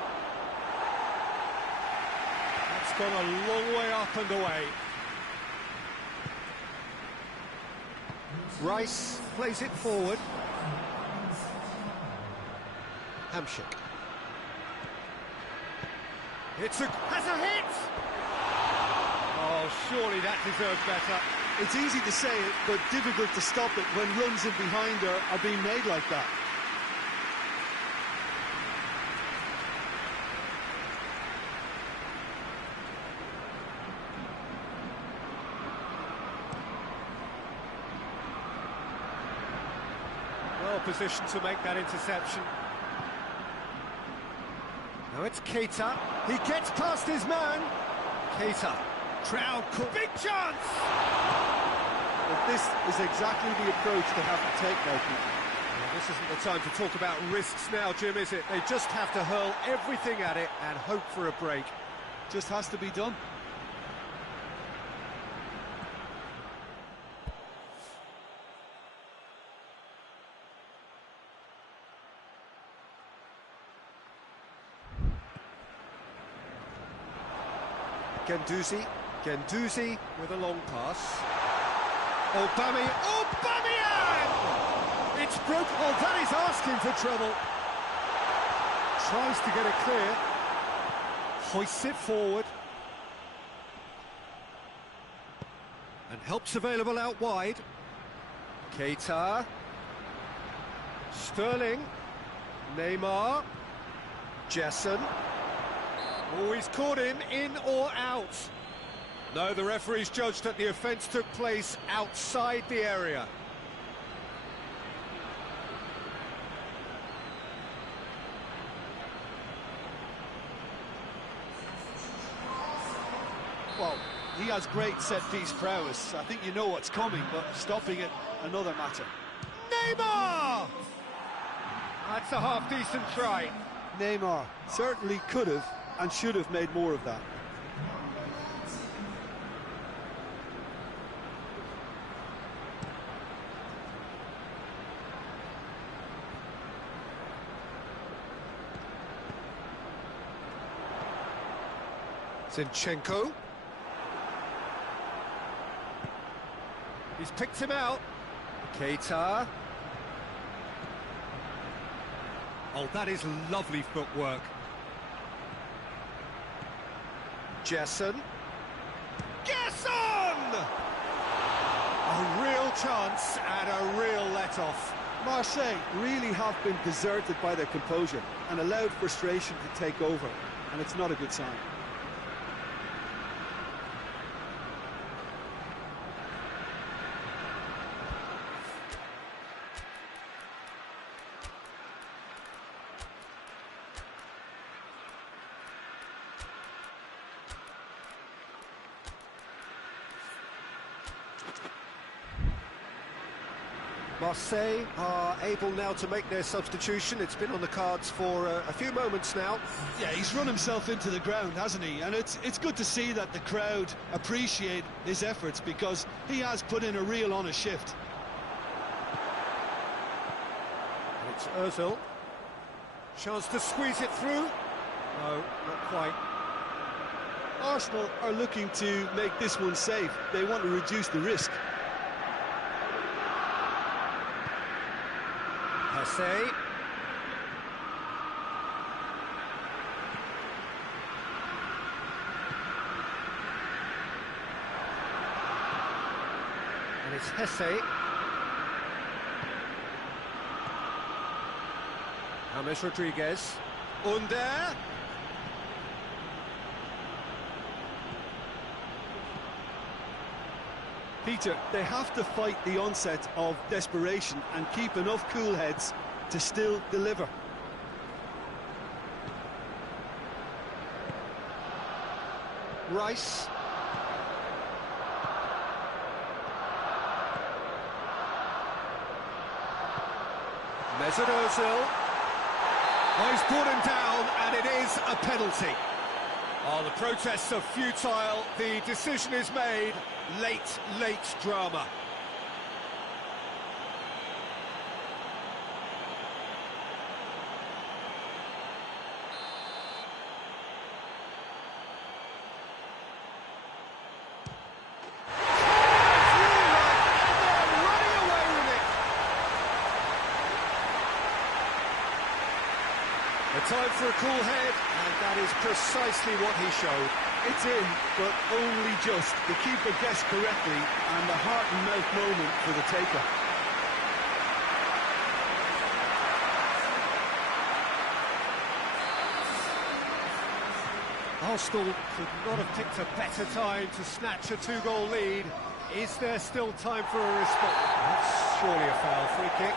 That's gone a long way up and away. Rice plays it forward. Hamsik. Has a hit! Oh, surely that deserves better. It's easy to say it, but difficult to stop it when runs in behind are being made like that. Well positioned to make that interception. Now it's Keita. He gets past his man. Keita. Trout. Big chance! But this is exactly the approach they have to take now, Peter. Well, this isn't the time to talk about risks now, Jim, is it? They just have to hurl everything at it and hope for a break. Just has to be done. Guendouzi with a long pass. Aubameyang! It's broken. Oh, that is asking for trouble. Tries to get it clear. Hoists it forward. And help's available out wide. Keita. Sterling. Neymar. Jessen. Oh, he's caught him in or out. No, the referee's judged that the offence took place outside the area. Well, he has great set-piece prowess. I think you know what's coming, but stopping it, another matter. Neymar! That's a half-decent try. Neymar certainly could have and should have made more of that. Zinchenko. He's picked him out. Keita. Oh, that is lovely footwork. Jesson. Gesson! A real chance and a real let-off. Marseille really have been deserted by their composure and allowed frustration to take over, and it's not a good sign. Marseille are able now to make their substitution. It's been on the cards for a few moments now. Yeah, he's run himself into the ground, hasn't he? And it's good to see that the crowd appreciate his efforts, because he has put in a real honest shift. And it's Ozil. Chance to squeeze it through. No, not quite. Arsenal are looking to make this one safe. They want to reduce the risk. Marseille. And it's Hesse. James Rodriguez. Under. Peter, they have to fight the onset of desperation and keep enough cool heads to still deliver. Rice. Mesut Ozil. Oh, he's brought him down, and it is a penalty. Oh, the protests are futile. The decision is made. Late drama. Time for a cool head, and that is precisely what he showed. It's in, but only just. The keeper guessed correctly, and the heart-and-mouth moment for the taker. Arsenal could not have picked a better time to snatch a two-goal lead. Is there still time for a response? That's surely a foul. Free kick.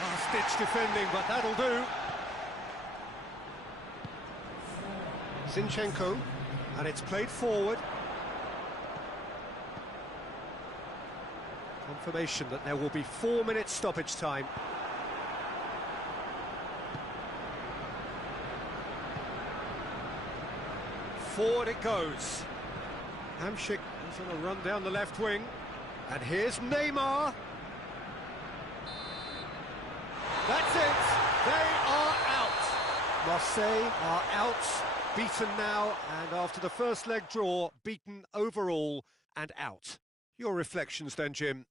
Last-ditch defending, but that'll do. Zinchenko, and it's played forward. Confirmation that there will be 4 minutes stoppage time. Forward it goes. Hamšík is on a run down the left wing. And here's Neymar. That's it. They are out. Marseille are out, beaten now, and after the first leg draw, beaten overall and out. Your reflections then, Jim?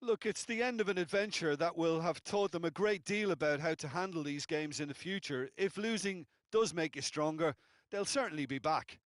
Look, it's the end of an adventure that will have taught them a great deal about how to handle these games in the future. If losing does make you stronger, they'll certainly be back.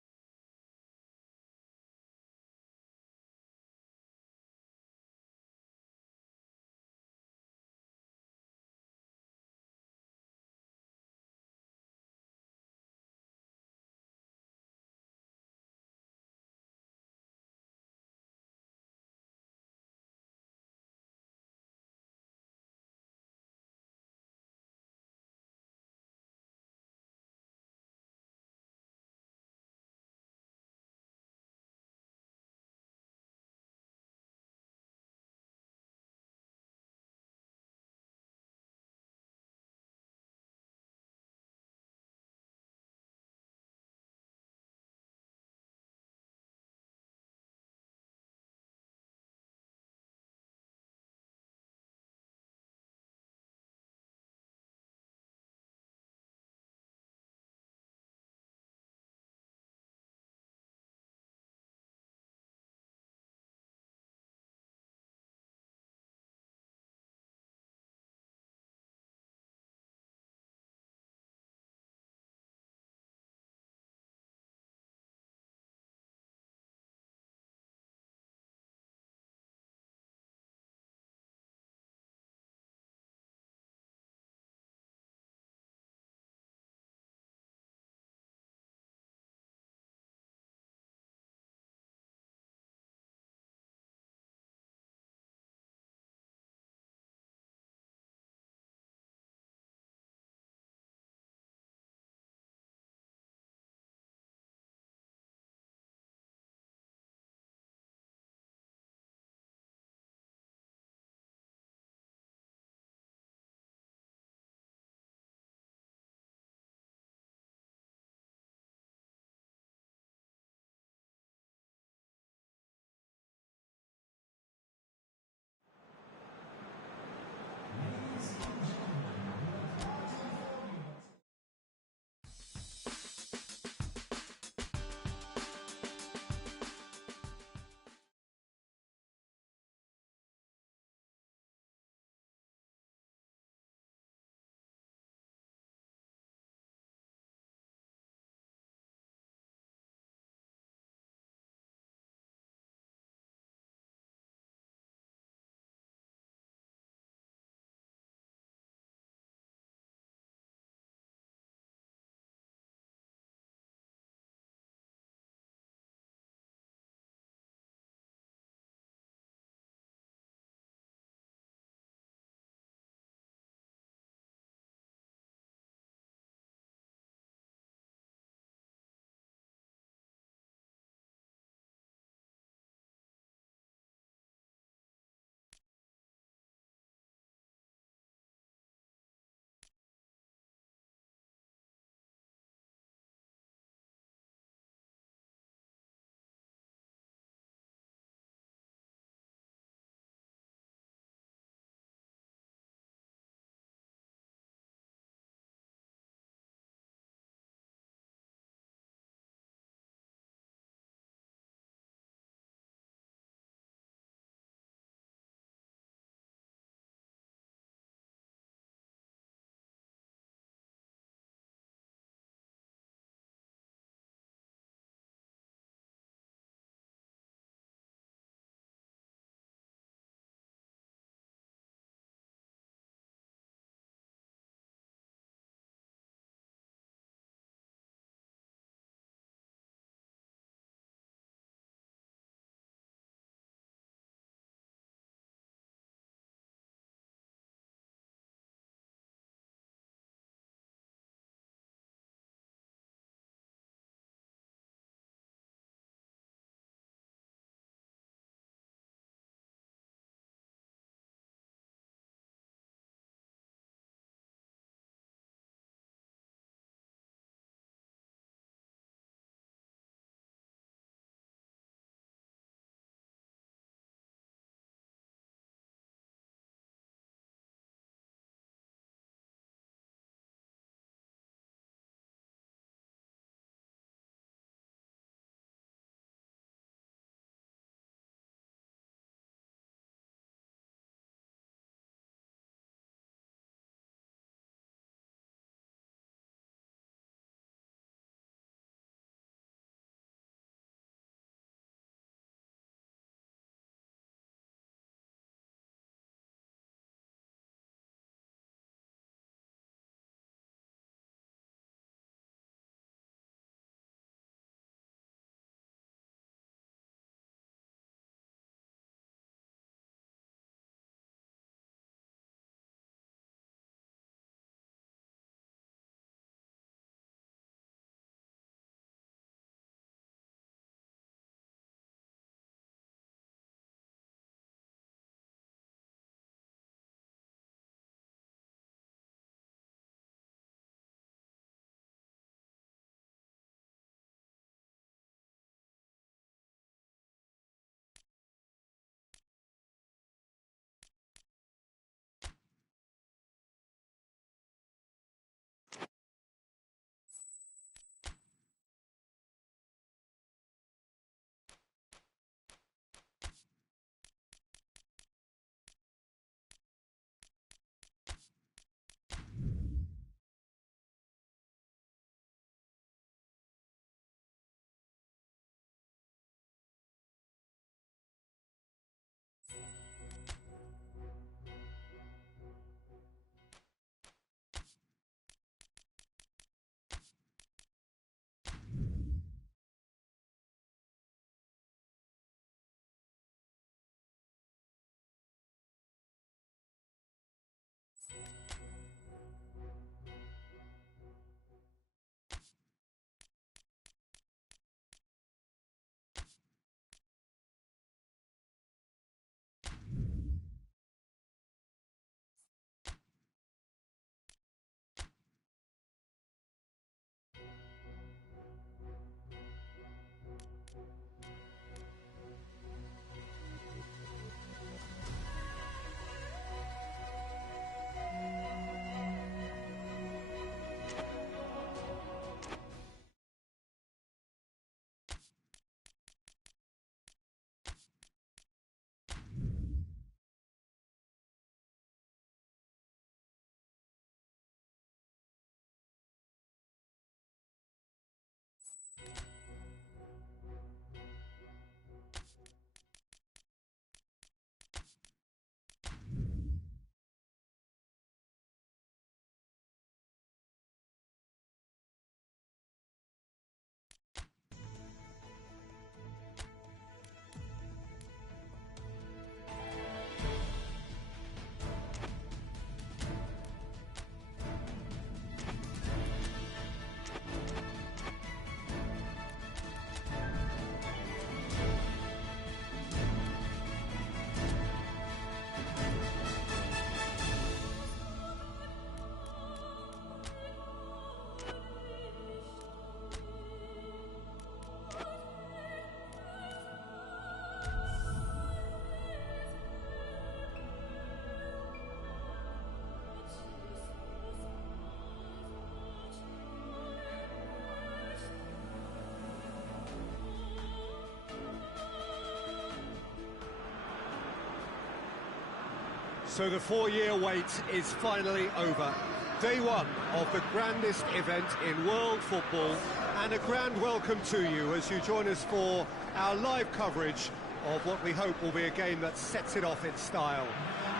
So the 4-year wait is finally over. Day one of the grandest event in world football, and a grand welcome to you as you join us for our live coverage of what we hope will be a game that sets it off in style.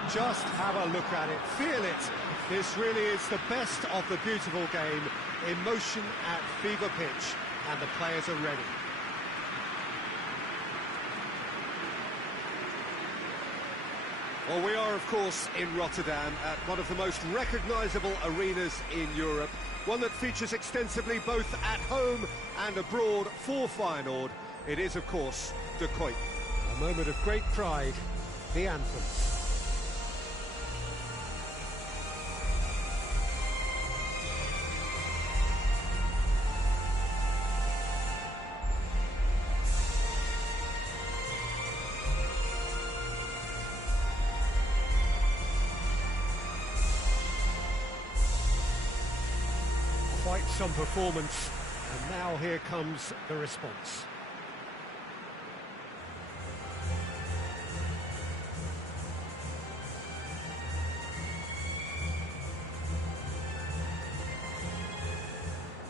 Just have a look at it, feel it. This really is the best of the beautiful game, emotion at fever pitch, and the players are ready. Well, we are, of course, in Rotterdam at one of the most recognisable arenas in Europe, one that features extensively both at home and abroad for Feyenoord. It is, of course, De Kuip. A moment of great pride, the anthem. Quite some performance, and now here comes the response.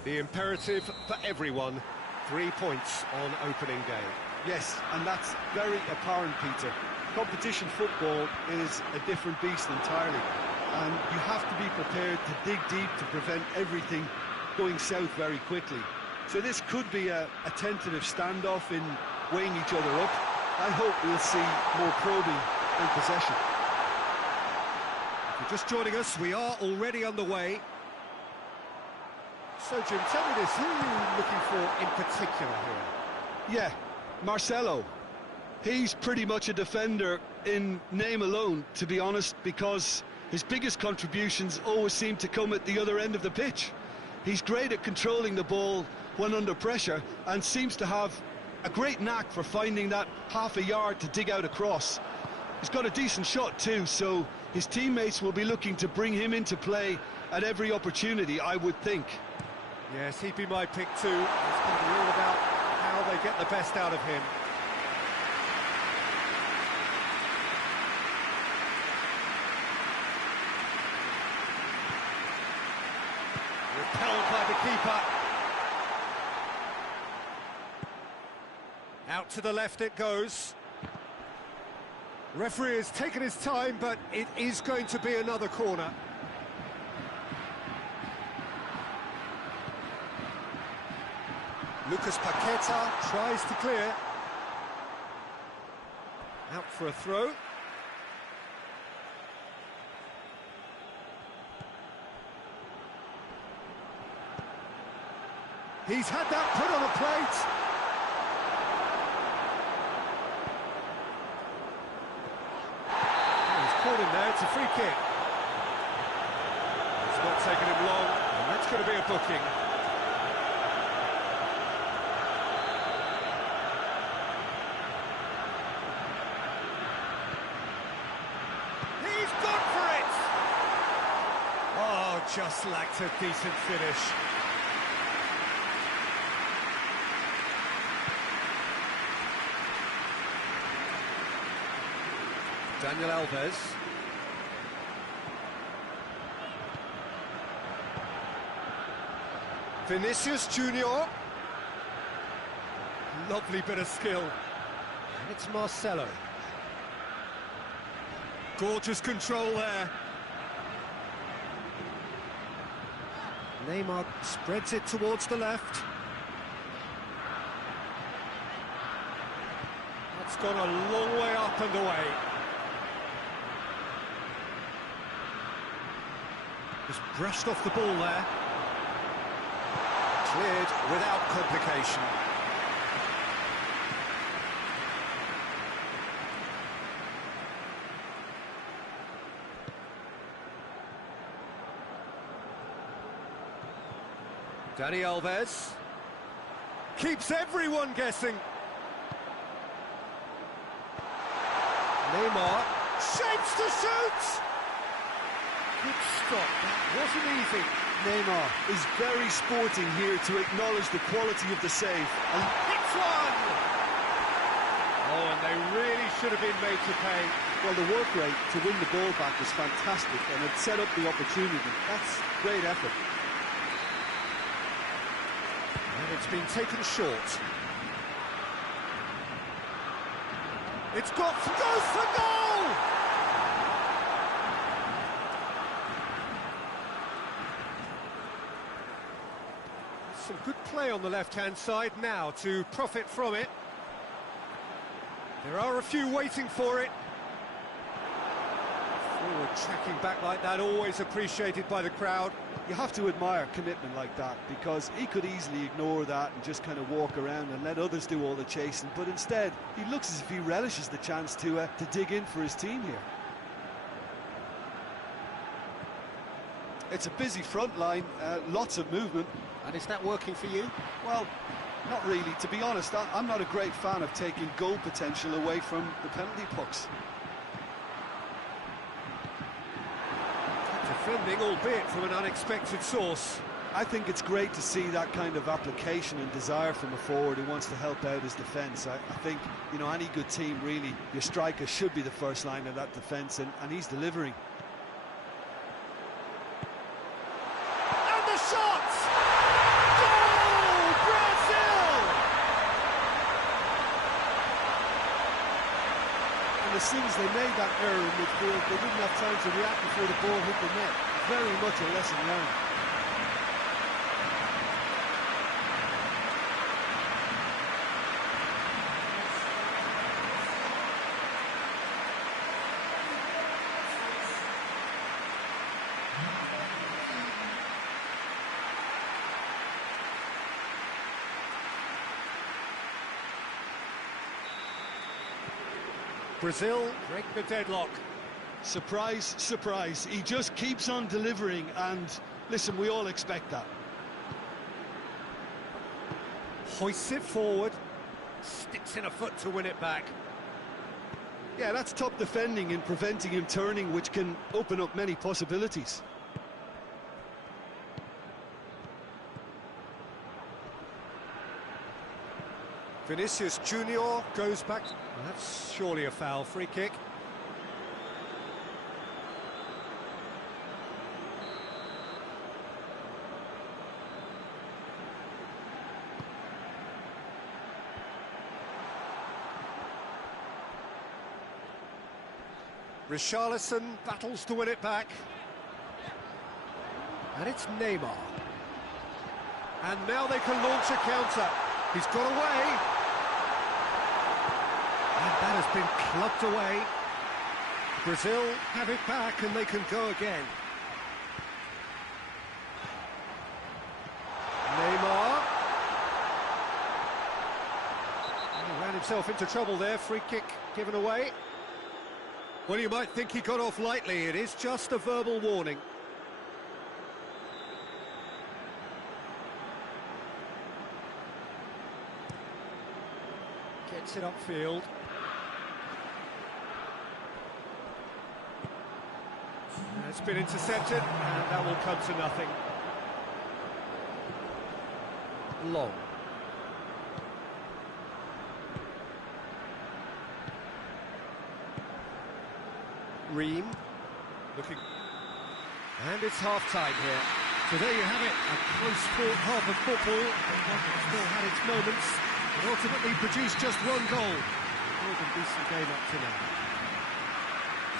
The imperative for everyone, 3 points on opening day. Yes, and that's very apparent, Peter. Competition football is a different beast entirely, and you have to be prepared to dig deep to prevent everything going south very quickly. So this could be a tentative standoff in weighing each other up. I hope we'll see more probing and possession. If you're just joining us, we are already underway. So, Jim, tell me this, who are you looking for in particular here? Yeah, Marcelo. He's pretty much a defender in name alone, to be honest, because his biggest contributions always seem to come at the other end of the pitch. He's great at controlling the ball when under pressure and seems to have a great knack for finding that half a yard to dig out a cross. He's got a decent shot too, so his teammates will be looking to bring him into play at every opportunity, I would think. Yes, he'd be my pick too. It's going to be all about how they get the best out of him. Repelled by the keeper. Out to the left it goes. Referee has taken his time, but it is going to be another corner. Lucas Paqueta tries to clear. Out for a throw. He's had that put on a plate. Oh, he's caught him there, it's a free kick. It's not taking him long, and that's going to be a booking. He's gone for it! Oh, just lacked a decent finish. Daniel Alves. Vinicius Junior. Lovely bit of skill. And it's Marcelo. Gorgeous control there. Neymar spreads it towards the left. That's gone a long way up and away. Just brushed off the ball there. Cleared without complication. Dani Alves keeps everyone guessing. Neymar shapes to shoot. Good stop, that wasn't easy. Neymar is very sporting here to acknowledge the quality of the save. And hits one! Oh, and they really should have been made to pay. Well, the work rate to win the ball back was fantastic, and it set up the opportunity. That's great effort. And it's been taken short. It's goes for goal! Some good play on the left-hand side now to profit from it. There are a few waiting for it. Forward tracking back like that, always appreciated by the crowd. You have to admire commitment like that, because he could easily ignore that and just kind of walk around and let others do all the chasing, but instead he looks as if he relishes the chance to dig in for his team here. It's a busy front line, lots of movement. And is that working for you? Well, not really. To be honest, I'm not a great fan of taking goal potential away from the penalty pucks. Defending, albeit from an unexpected source. I think it's great to see that kind of application and desire from a forward who wants to help out his defence. I think, you know, any good team, really, your striker should be the first line of that defence, and he's delivering. And the shot! Goal! Brazil! And as soon as they made that error in midfield, they didn't have time to react before the ball hit the net. Very much a lesson learned. Brazil break the deadlock. Surprise, surprise. He just keeps on delivering, and listen, we all expect that. Hoists it forward, sticks in a foot to win it back. Yeah, that's top defending and preventing him turning, which can open up many possibilities. Vinicius Junior goes back. That's surely a foul. Free kick. Richarlison battles to win it back. And it's Neymar. And now they can launch a counter. He's got away. And that has been clubbed away. Brazil have it back and they can go again. Neymar. And he ran himself into trouble there. Free kick given away. Well, you might think he got off lightly. It is just a verbal warning. Gets it upfield. It's been intercepted, and that will come to nothing. Long. Ream. Looking. And it's half-time here. So there you have it, a close-fought half of football, but one that still had its moments, and ultimately produced just one goal. More than decent game up to now.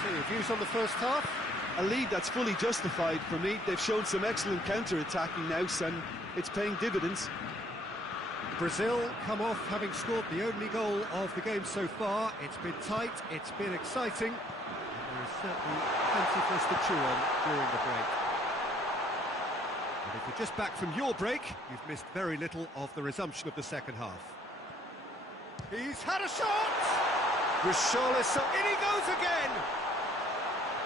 So your views on the first half? A lead that's fully justified for me. They've shown some excellent counter-attacking now, and it's paying dividends. Brazil come off having scored the only goal of the game so far. It's been tight, it's been exciting, and there is certainly plenty for us to chew on during the break. But if you're just back from your break, you've missed very little of the resumption of the second half. He's had a shot! Richarlison, in he goes again!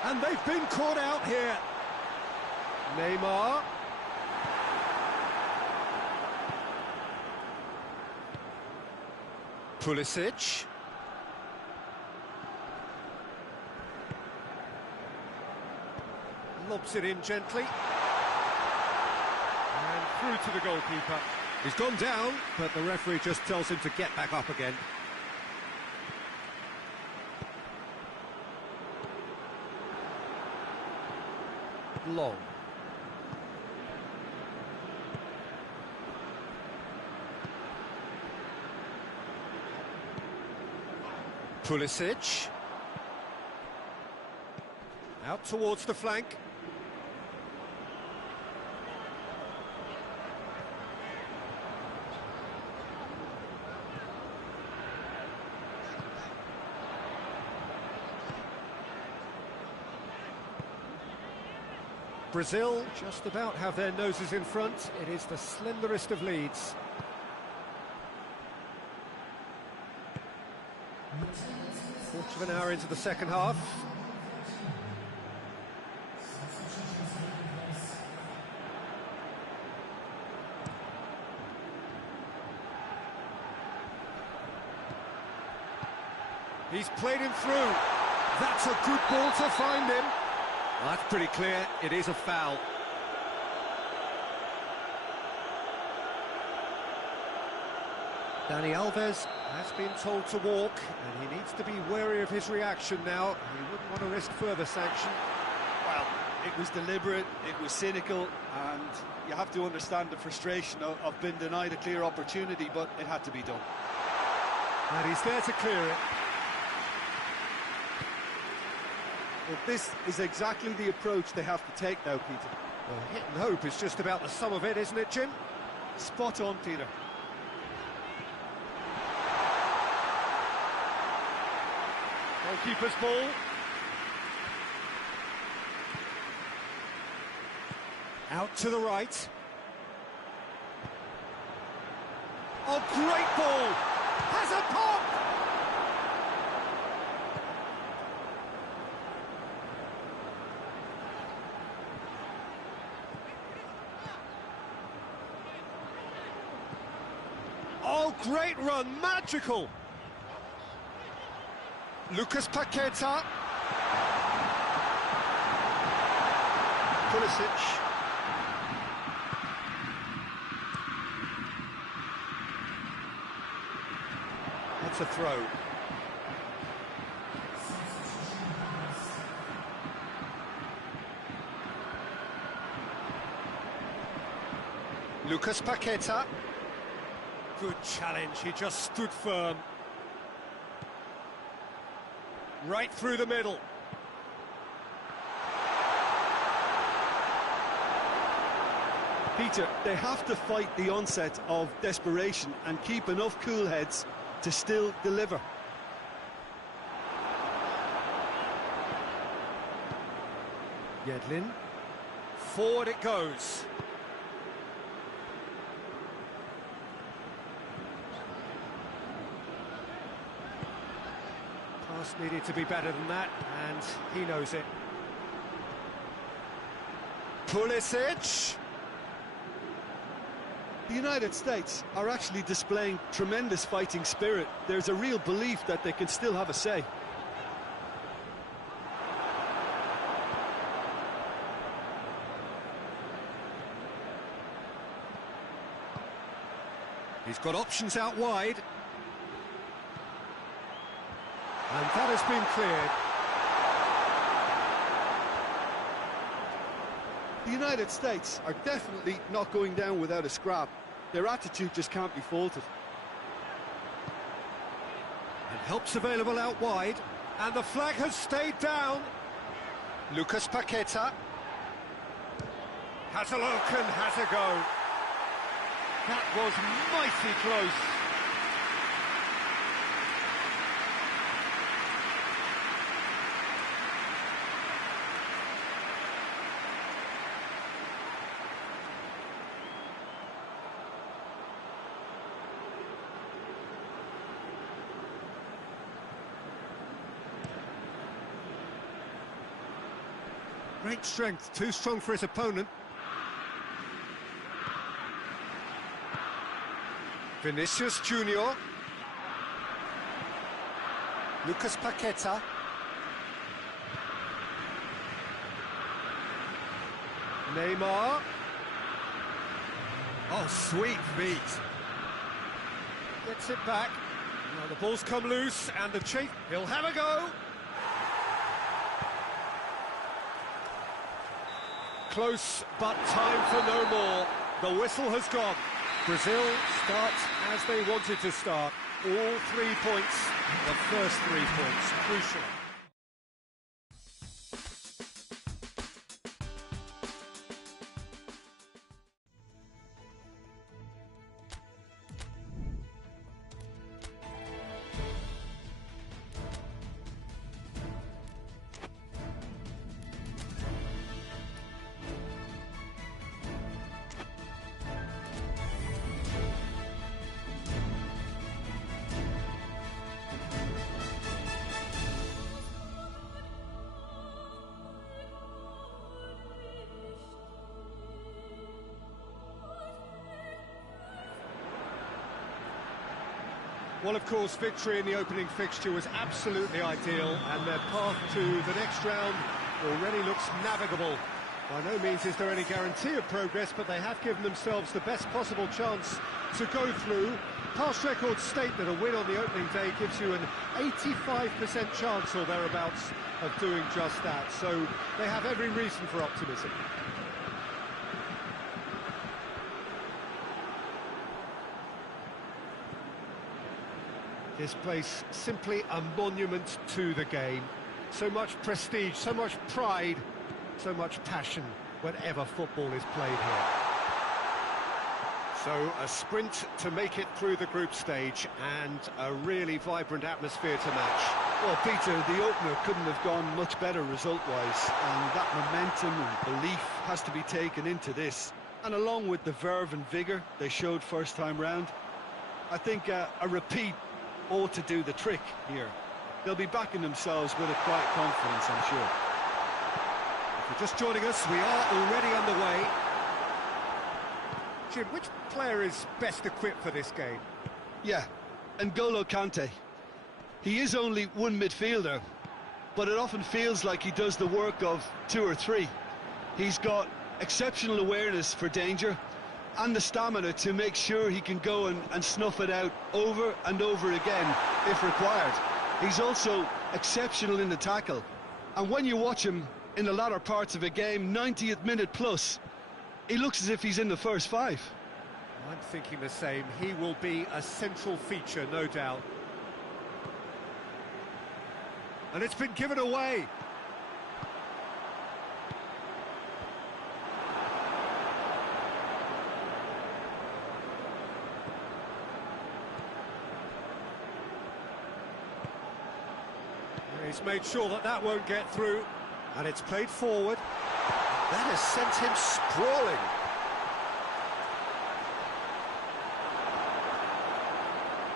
And they've been caught out here. Neymar. Pulisic. Lobs it in gently. And through to the goalkeeper. He's gone down, but the referee just tells him to get back up again. long. Pulisic. Out towards the flank. Brazil just about have their noses in front. It is the slenderest of leads. Quarter of an hour into the second half. He's played him through. That's a good ball to find him. Well, that's pretty clear. It is a foul. Dani Alves has been told to walk, and he needs to be wary of his reaction now. He wouldn't want to risk further sanction. Well, it was deliberate, it was cynical, and you have to understand the frustration of being denied a clear opportunity, but it had to be done. And he's there to clear it. Well, this is exactly the approach they have to take now, Peter. Well, hit and hope is just about the sum of it, isn't it, Jim? Spot on, Peter. Goalkeeper's ball. Out to the right. Oh, great ball! Has a pop! Oh, great run, magical! Lucas Paqueta. Pulisic. That's a throw. Lucas Paqueta. Good challenge, he just stood firm. Right through the middle. Peter, they have to fight the onset of desperation and keep enough cool heads to still deliver. Yedlin. Forward it goes. Pass needed to be better than that, and he knows it. Pulisic. The United States are actually displaying tremendous fighting spirit. There's a real belief that they can still have a say. He's got options out wide. And that has been cleared. The United States are definitely not going down without a scrap. Their attitude just can't be faulted. And help's available out wide. And the flag has stayed down. Lucas Paqueta. Has a look and has a go. That was mighty close. Great strength, too strong for his opponent. Vinicius Junior. Lucas Paqueta. Neymar. Oh, sweet feet. Gets it back. Now the ball's come loose and the chase. He'll have a go. Close, but time for no more. The whistle has gone. Brazil start as they wanted to start. All 3 points, the first 3 points, crucial. Well, of course, victory in the opening fixture was absolutely ideal, and their path to the next round already looks navigable. By no means is there any guarantee of progress, but they have given themselves the best possible chance to go through. Past records state that a win on the opening day gives you an 85% chance or thereabouts of doing just that, so they have every reason for optimism. This place simply a monument to the game. So much prestige, so much pride, so much passion whenever football is played here. So a sprint to make it through the group stage and a really vibrant atmosphere to match. Well, Peter, the opener couldn't have gone much better result-wise, and that momentum and belief has to be taken into this. And along with the verve and vigour they showed first time round, I think a repeat ought to do the trick here. They'll be backing themselves with a quiet confidence, I'm sure. If you're just joining us, we are already underway. Jim, which player is best equipped for this game? Yeah, N'Golo Kante. He is only one midfielder, but it often feels like he does the work of 2 or 3. He's got exceptional awareness for danger, and the stamina to make sure he can go and snuff it out over and over again if required. He's also exceptional in the tackle, and when you watch him in the latter parts of a game, 90th minute plus, he looks as if he's in the first 5. I'm thinking the same. He will be a central feature, no doubt. And it's been given away. He's made sure that that won't get through, and it's played forward. That has sent him sprawling.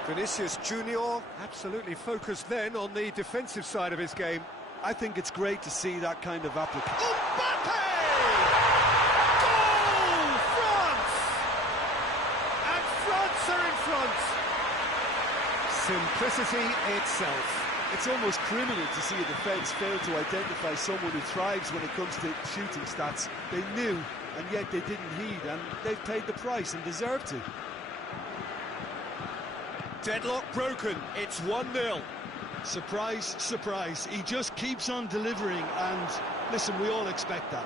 Vinicius Junior absolutely focused then on the defensive side of his game. I think it's great to see that kind of application. Mbappe! Goal! France! And France are in front. Simplicity itself. It's almost criminal to see a defence fail to identify someone who thrives when it comes to shooting stats. They knew, and yet they didn't heed, and they've paid the price and deserve to. Deadlock broken, it's 1-0. Surprise, surprise, he just keeps on delivering, and listen, we all expect that.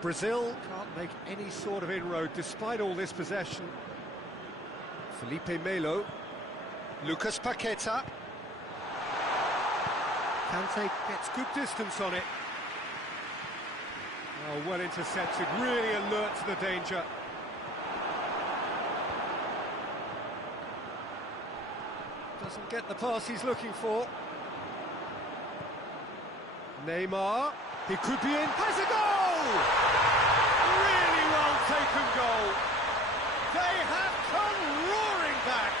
Brazil can't make any sort of inroad despite all this possession. Felipe Melo, Lucas Paqueta. Kante gets good distance on it. Oh, well intercepted, really alert to the danger. Doesn't get the pass he's looking for. Neymar, he could be in, has a goal! Really well taken goal. They have come roaring back.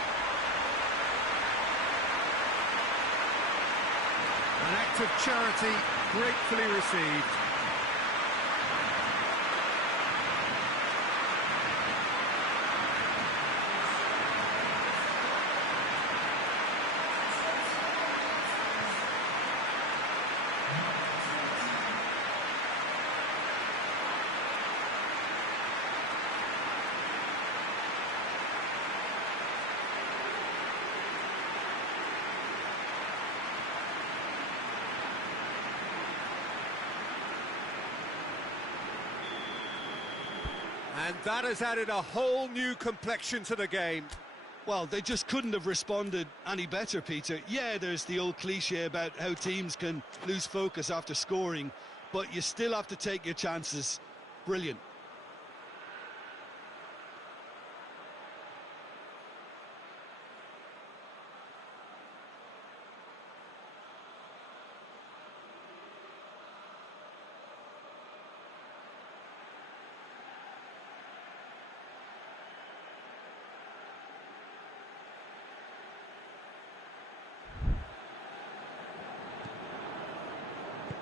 An act of charity gratefully received. And that has added a whole new complexion to the game. Well, they just couldn't have responded any better, Peter. Yeah, there's the old cliche about how teams can lose focus after scoring, but you still have to take your chances. Brilliant.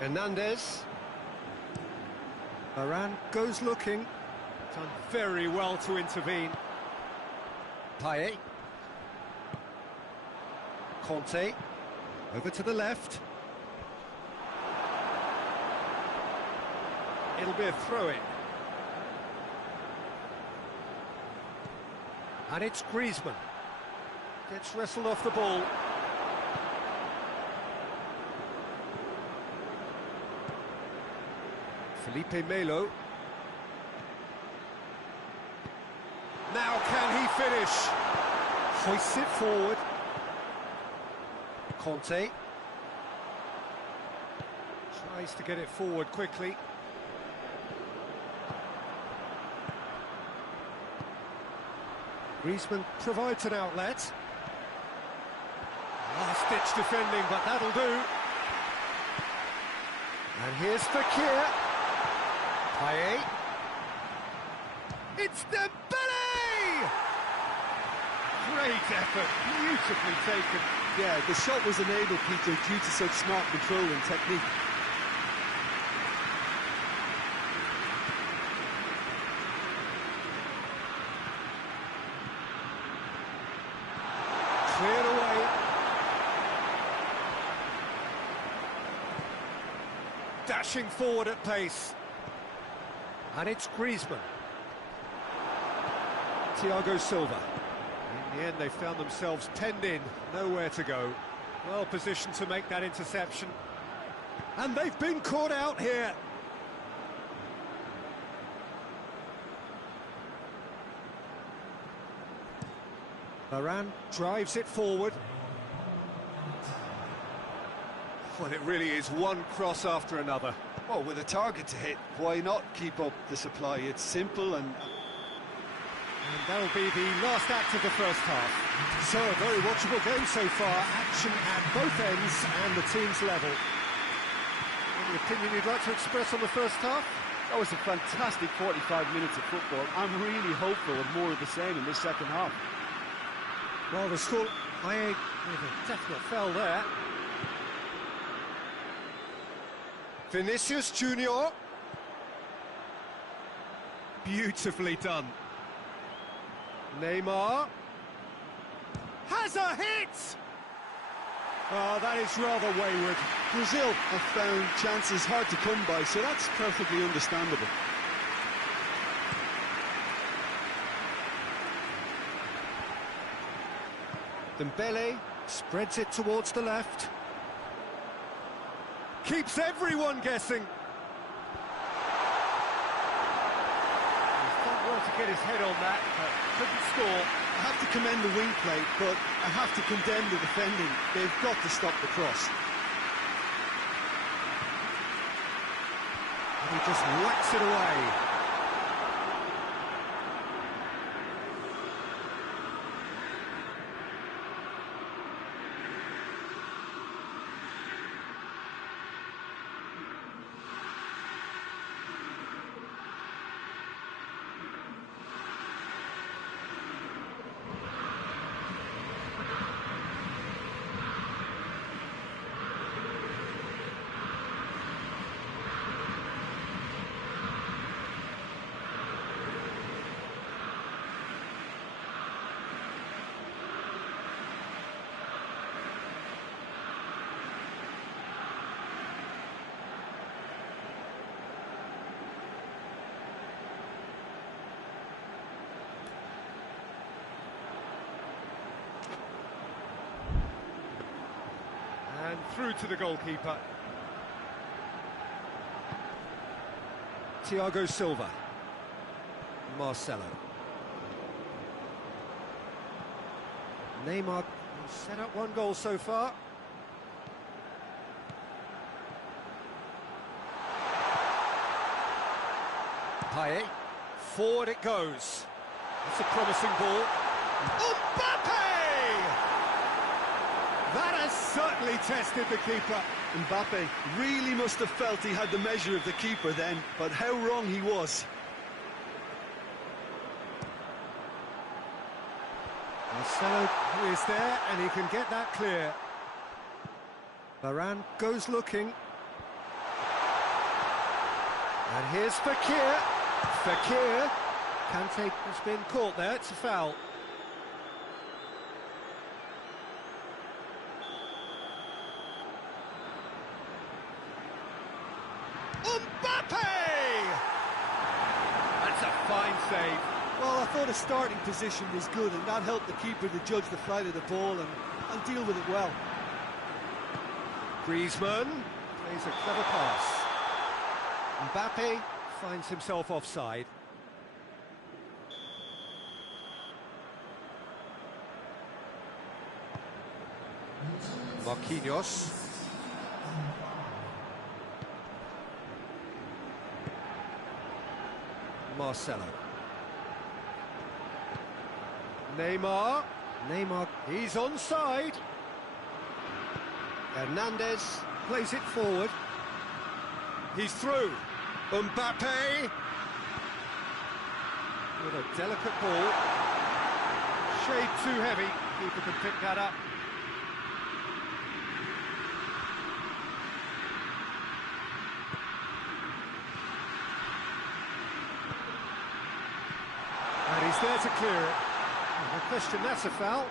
Hernandez. Varane goes looking. Done very well to intervene. Payet. Conte. Over to the left. It'll be a throw-in. And it's Griezmann. Gets wrestled off the ball. Felipe Melo. Now can he finish? Hoists it forward. Conte. Tries to get it forward quickly. Griezmann provides an outlet. Last-ditch defending, but that'll do. And here's Fekir. Payet. It's Dembele! Great effort, beautifully taken. Yeah, the shot was enabled, Peter, due to such smart control and technique. Cleared away. Dashing forward at pace. And it's Griezmann. Thiago Silva. In the end, they found themselves penned in, nowhere to go. Well positioned to make that interception. And they've been caught out here. Varane drives it forward. Well, it really is one cross after another. Well, with a target to hit, why not keep up the supply? It's simple and that'll be the last act of the first half. So, a very watchable game so far. Action at both ends and the team's level. Any opinion you'd like to express on the first half? That was a fantastic 45 minutes of football. I'm really hopeful of more of the same in this second half. Well, the score... with a definite foul there. Vinicius Junior. Beautifully done. Neymar. Has a hit! Oh, that is rather wayward. Brazil have found chances hard to come by, so that's perfectly understandable. Dembele spreads it towards the left. Keeps everyone guessing. He's done well to get his head on that, but couldn't score. I have to commend the wing play, but I have to condemn the defending. They've got to stop the cross. And he just whacks it away. And through to the goalkeeper. Thiago Silva. Marcelo. Neymar set up one goal so far. Payet. Forward it goes. That's a promising ball. Mbappe! That has certainly tested the keeper. Mbappe really must have felt he had the measure of the keeper then, but how wrong he was. Marcelo is there, and he can get that clear. Varane goes looking. And here's Fekir. Fekir. Kante has been caught there, it's a foul. Mbappe! That's a fine save. Well, I thought his starting position was good, and that helped the keeper to judge the flight of the ball and deal with it well. Griezmann plays a clever pass. Mbappe finds himself offside. Marquinhos. Marcelo. Neymar. Neymar, he's onside. Hernandez plays it forward. He's through. Mbappe. With a delicate ball. Shade too heavy. Keeper can pick that up. And he's there to clear it. No question, that's a foul.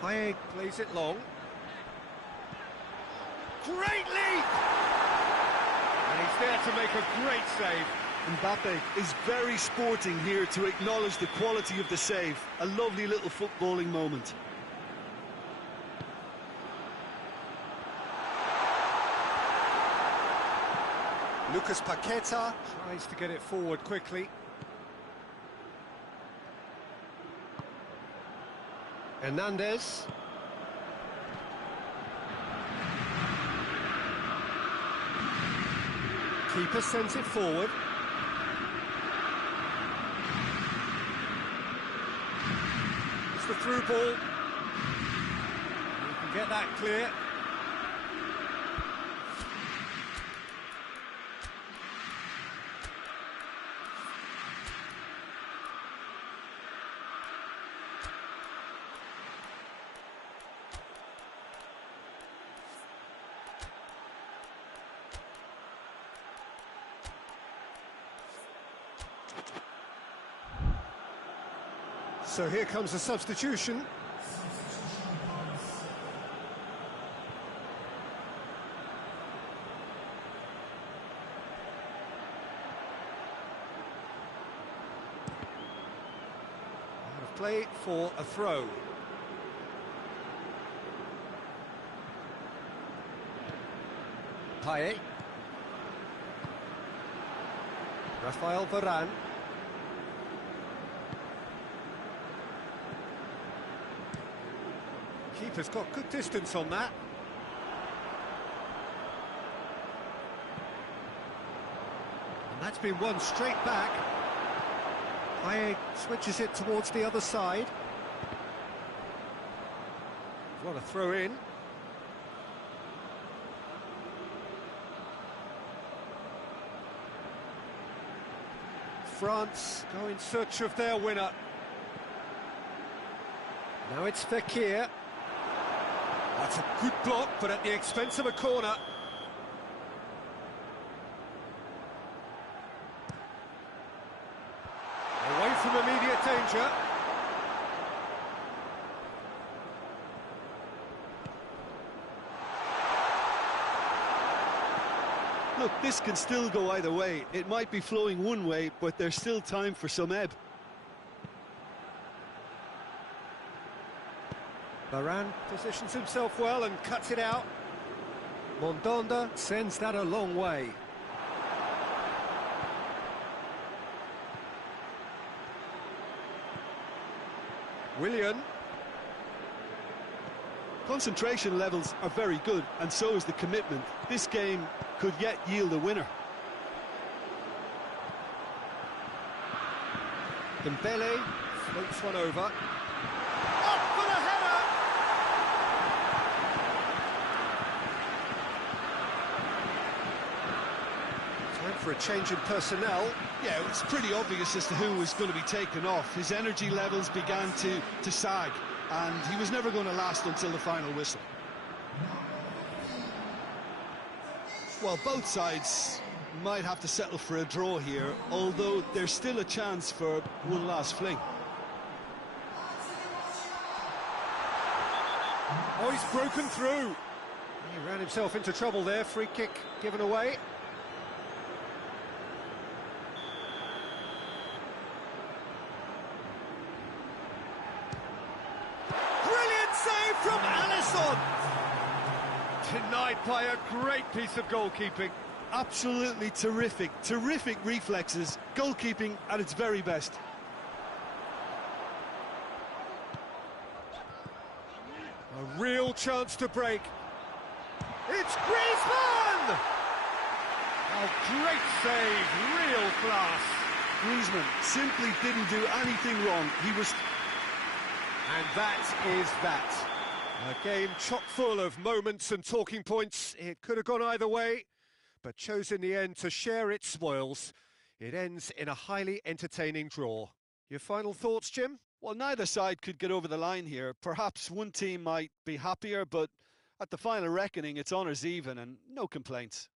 Payet plays it long. Great leap! And he's there to make a great save. Mbappe is very sporting here to acknowledge the quality of the save. A lovely little footballing moment. Lucas Paqueta tries to get it forward quickly. Hernandez. Keeper sends it forward. It's the through ball. You can get that clear. So here comes a substitution. Out of play for a throw. Payet. Rafael Varane. Keeper's got good distance on that. And that's been won straight back. Payet switches it towards the other side. What a throw in. France go in search of their winner. Now it's Fekir. That's a good block, but at the expense of a corner. Away from immediate danger. Look, this can still go either way. It might be flowing one way, but there's still time for some ebb. Varane positions himself well and cuts it out. Mondonda sends that a long way. Willian. Concentration levels are very good, and so is the commitment. This game could yet yield a winner. Dembele floats one over. Up for the header! Time for a change in personnel. Yeah, it's pretty obvious as to who was going to be taken off. His energy levels began to sag, and he was never going to last until the final whistle. Well, both sides might have to settle for a draw here, although there's still a chance for one last fling. Oh, he's broken through. He ran himself into trouble there. Free kick given away. Brilliant save from Alisson. Denied by a great piece of goalkeeping. Absolutely terrific reflexes, goalkeeping at its very best. A real chance to break. It's Griezmann! Oh, great save, real class. Griezmann simply didn't do anything wrong. He was... And that is that. A game chock full of moments and talking points. It could have gone either way, but chose in the end to share its spoils. It ends in a highly entertaining draw. Your final thoughts, Jim? Well, neither side could get over the line here. Perhaps one team might be happier, but at the final reckoning, it's honours even and no complaints.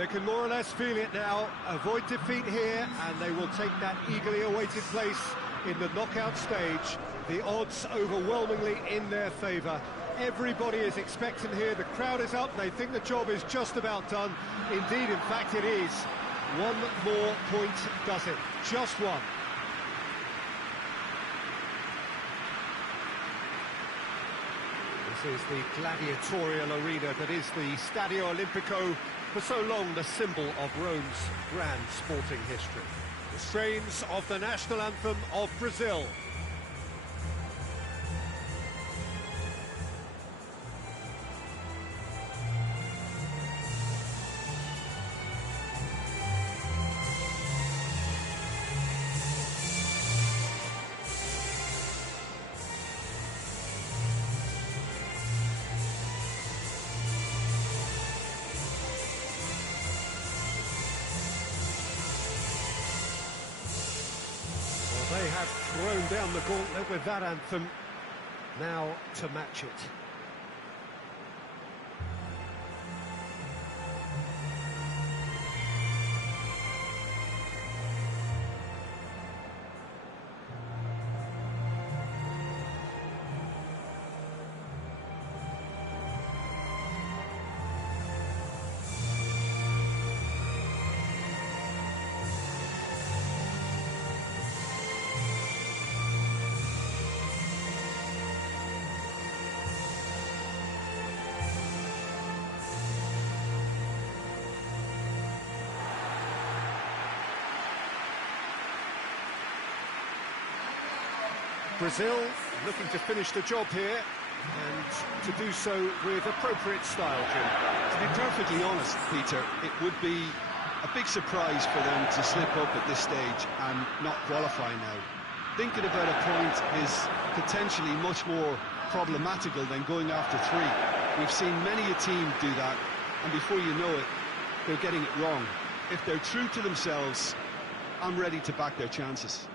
They can more or less feel it now, avoid defeat here, and they will take that eagerly awaited place in the knockout stage. The odds overwhelmingly in their favour. Everybody is expectant here, the crowd is up, they think the job is just about done. Indeed, in fact it is. One more point does it, just one. This is the gladiatorial arena that is the Stadio Olimpico, for so long the symbol of Rome's grand sporting history. The strains of the national anthem of Brazil. They have thrown down the gauntlet with that anthem, now to match it. Brazil looking to finish the job here, and to do so with appropriate style, Jim. To be perfectly honest, Peter, it would be a big surprise for them to slip up at this stage and not qualify now. Thinking about a point is potentially much more problematical than going after three. We've seen many a team do that, and before you know it, they're getting it wrong. If they're true to themselves, I'm ready to back their chances.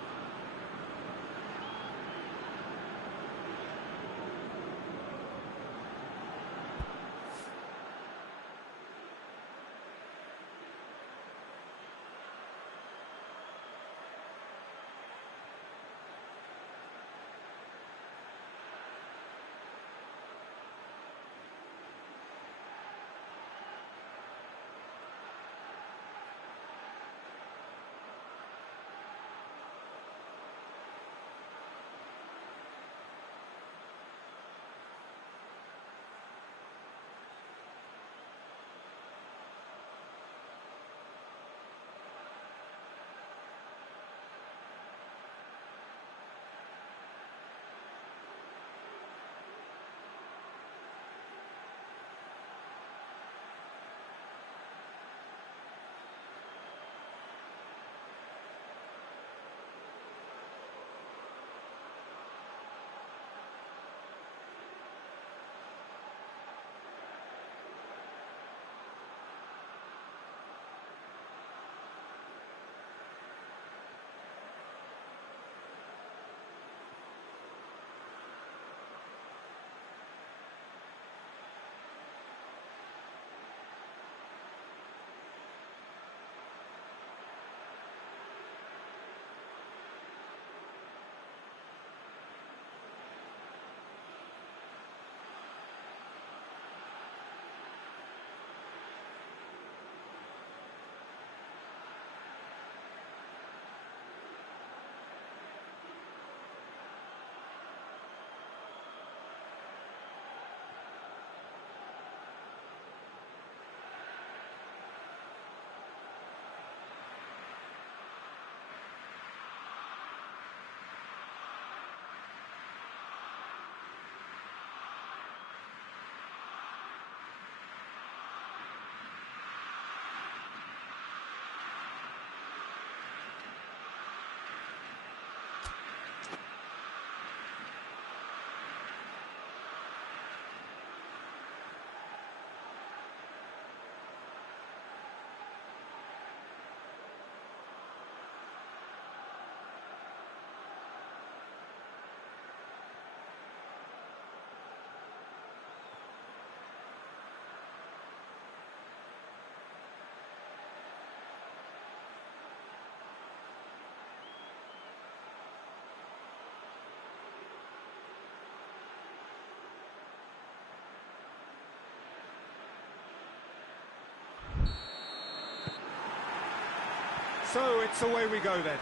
So it's away we go then.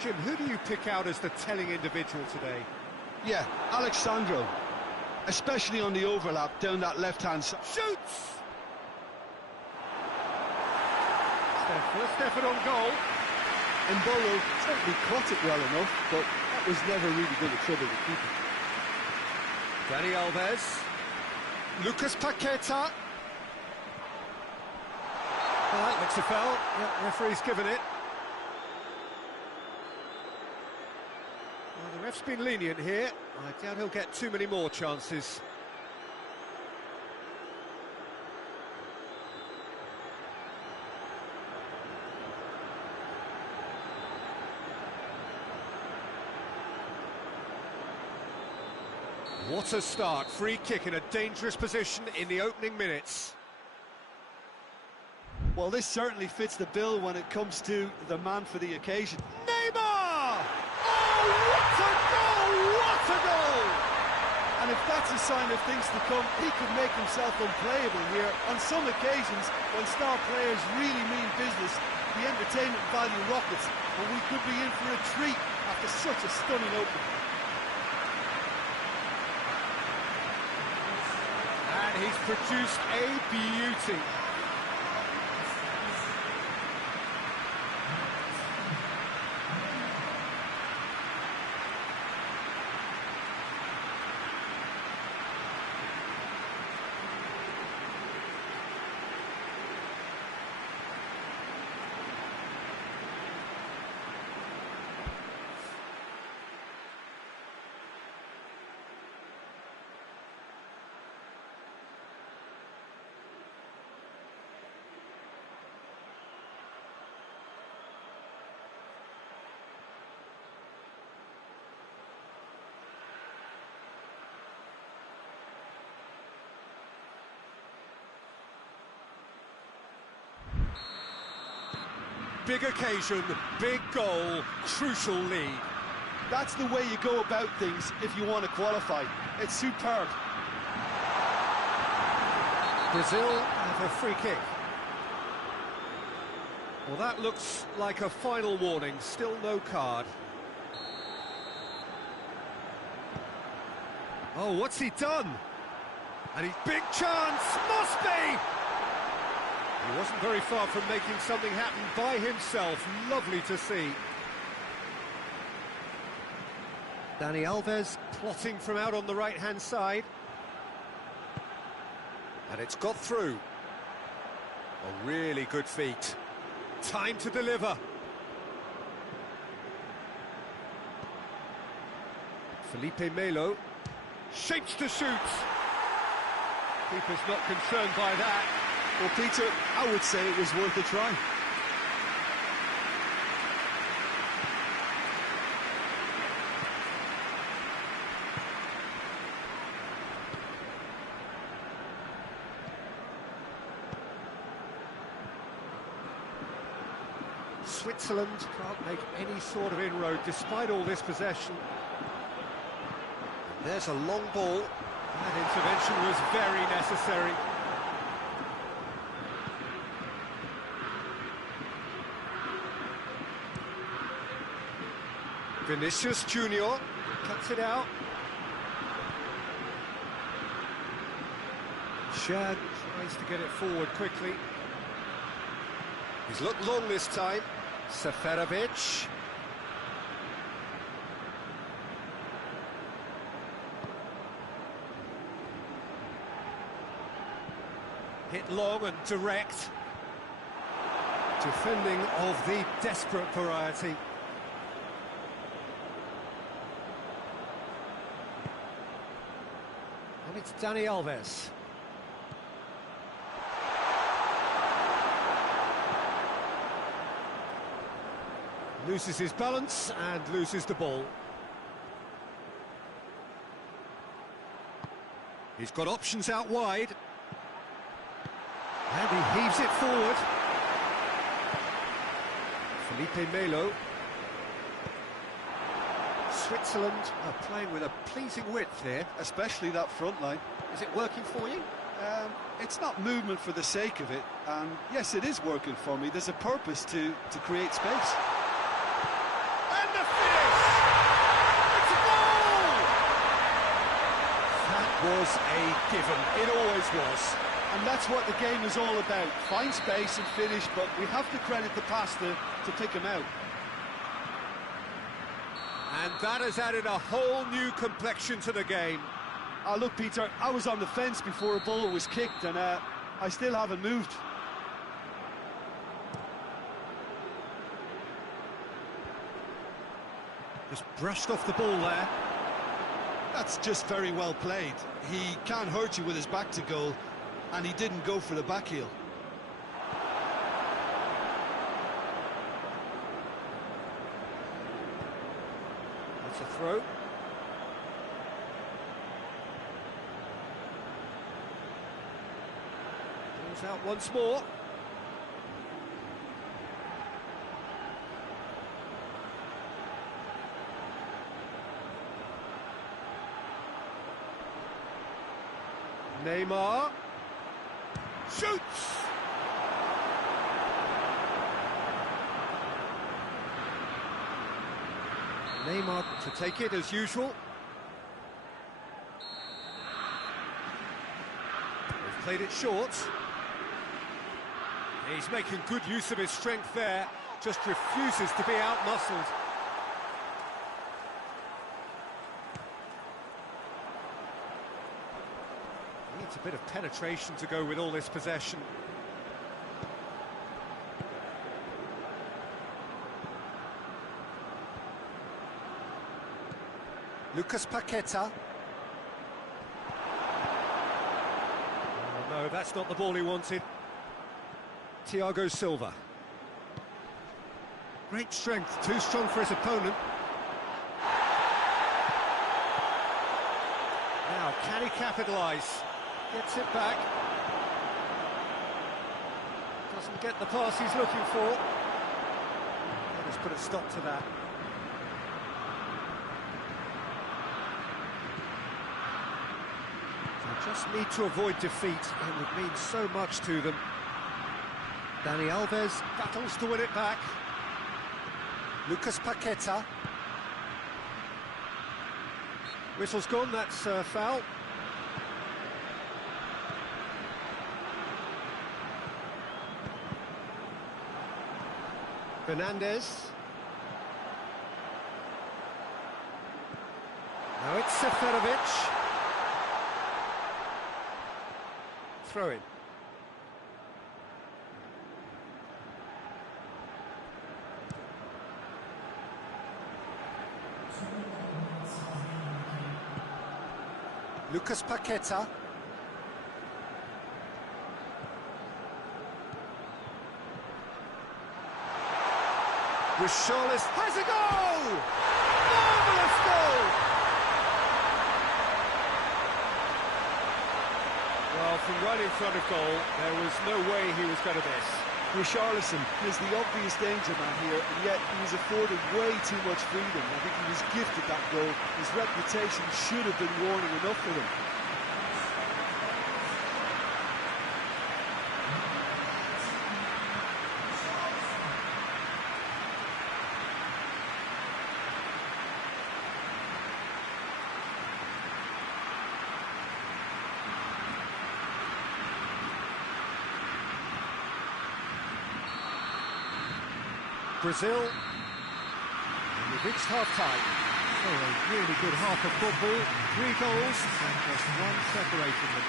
Jim, who do you pick out as the telling individual today? Yeah, Alexandro, especially on the overlap down that left-hand side. Shoots! First effort on goal. Mbolo certainly caught it well enough, but that was never really going to trouble the keeper. Dani Alves. Lucas Paqueta. That looks a foul. Yeah, referee's given it. Well, the ref's been lenient here. I doubt he'll get too many more chances. What a start. Free kick in a dangerous position in the opening minutes. Well, this certainly fits the bill when it comes to the man for the occasion. Neymar! Oh, what a goal! What a goal! And if that's a sign of things to come, he could make himself unplayable here. On some occasions, when star players really mean business, the entertainment value rockets, and we could be in for a treat after such a stunning opening. And he's produced a beauty. Big occasion, big goal, crucial lead. That's the way you go about things if you want to qualify. It's superb. Brazil have a free kick. Well, that looks like a final warning, still no card. Oh, what's he done? And he's big chance, must be! He wasn't very far from making something happen by himself. Lovely to see. Dani Alves plotting from out on the right-hand side. And it's got through. A really good feat. Time to deliver. Felipe Melo shapes to shoot. Keeper's not concerned by that. Well, Peter, I would say it was worth a try. Switzerland can't make any sort of inroad despite all this possession. There's a long ball. That intervention was very necessary. Vinicius Junior cuts it out. Shad tries to get it forward quickly. He's looked long this time. Seferovic. Hit long and direct. Defending of the desperate variety. And it's Dani Alves. Loses his balance and loses the ball. He's got options out wide. And he heaves it forward. Felipe Melo. Switzerland are playing with a pleasing width here. Especially that front line. Is it working for you? It's not movement for the sake of it, and yes, it is working for me. There's a purpose to create space. And the finish! It's a goal! That was a given. It always was. And that's what the game is all about. Find space and finish, but we have to credit the pass to pick him out. And that has added a whole new complexion to the game. Oh, look, Peter, I was on the fence before a ball was kicked, and I still haven't moved. Just brushed off the ball there. That's just very well played. He can't hurt you with his back to goal, and he didn't go for the back heel. That's a throw. Ball's out once more. Neymar shoots! Neymar to take it as usual. They've played it short. He's making good use of his strength there, just refuses to be out-muscled. Needs a bit of penetration to go with all this possession. Lucas Paqueta. Oh, no, that's not the ball he wanted. Thiago Silva. Great strength, too strong for his opponent. Now, can he capitalise? Gets it back. Doesn't get the pass he's looking for. Let's put a stop to that. They just need to avoid defeat. It would mean so much to them. Dani Alves battles to win it back. Lucas Paqueta. Whistle's gone, that's foul. Fernandez. Now it's Seferovic. Throw in. Lucas Paqueta. Richarlison has a goal! Marvellous goal! Well, from right in front of goal, there was no way he was going to miss. Richarlison is the obvious danger man here, and yet he was afforded way too much freedom. I think he was gifted that goal. His reputation should have been warning enough for him. Brazil, and we've reached half-time. Oh, a really good half of football, 3 goals, and just one separating them.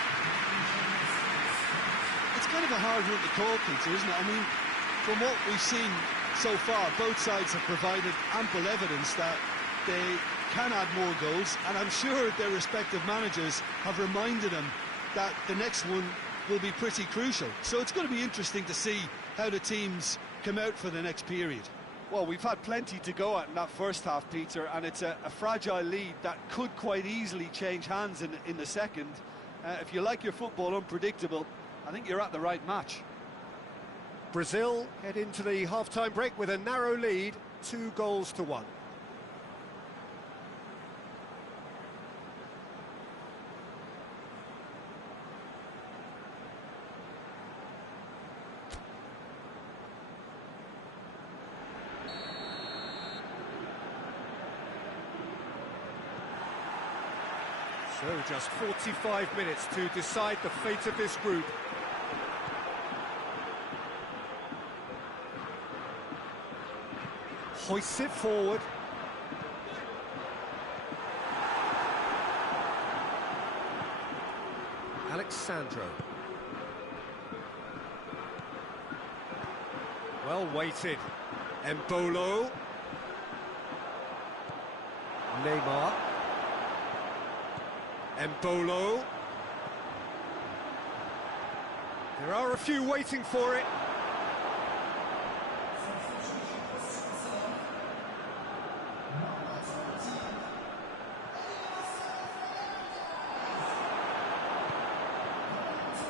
It's kind of a hard one to call, Peter, isn't it? I mean, from what we've seen so far, both sides have provided ample evidence that they can add more goals, and I'm sure their respective managers have reminded them that the next one will be pretty crucial. So it's going to be interesting to see how the teams come out for the next period. Well, we've had plenty to go at in that first half, Peter, and it's a fragile lead that could quite easily change hands in the second. If you like your football unpredictable, I think you're at the right match. Brazil head into the half-time break with a narrow lead, 2-1. So just 45 minutes to decide the fate of this group. Hoists it forward. Alexandro. Well weighted. Embolo. Neymar. Embolo. There are a few waiting for it.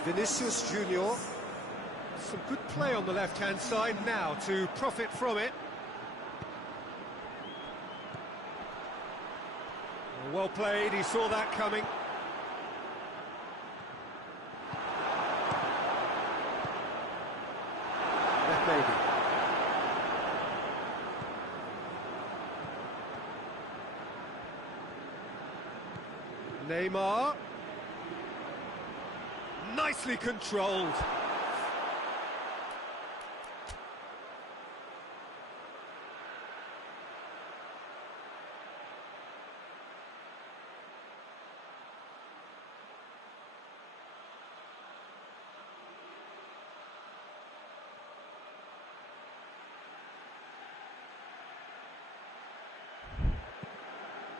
Vinicius Junior. Some good play on the left-hand side now to profit from it. Well played, he saw that coming. Maybe. Neymar. Nicely controlled.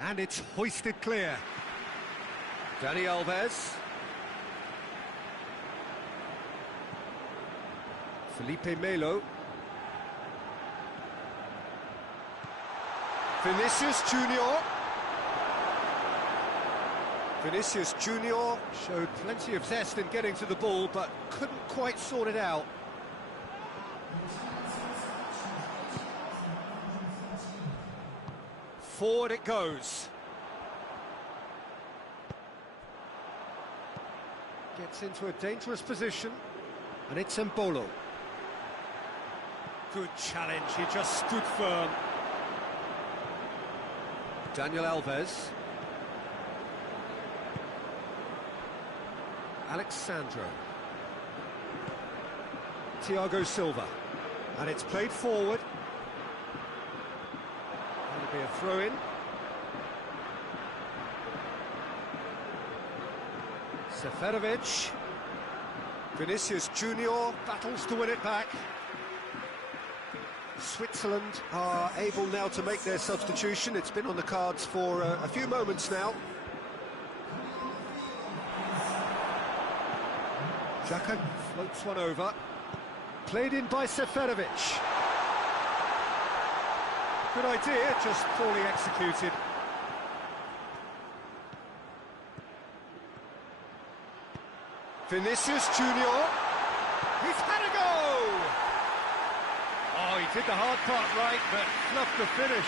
And it's hoisted clear. Dani Alves. Felipe Melo. Vinicius Junior. Vinicius Junior showed plenty of zest in getting to the ball, but couldn't quite sort it out. Forward it goes. Gets into a dangerous position, and it's Embolo. Good challenge, he just stood firm. Daniel Alves. Alexandro. Thiago Silva. And it's played forward. Be a throw-in. Seferovic. Vinicius Junior battles to win it back. Switzerland are able now to make their substitution. It's been on the cards for a few moments now. Xhaka floats one over. Played in by Seferovic. Good idea, just poorly executed. Vinicius Junior. He's had a go! Oh, he did the hard part right, but fluffed the finish.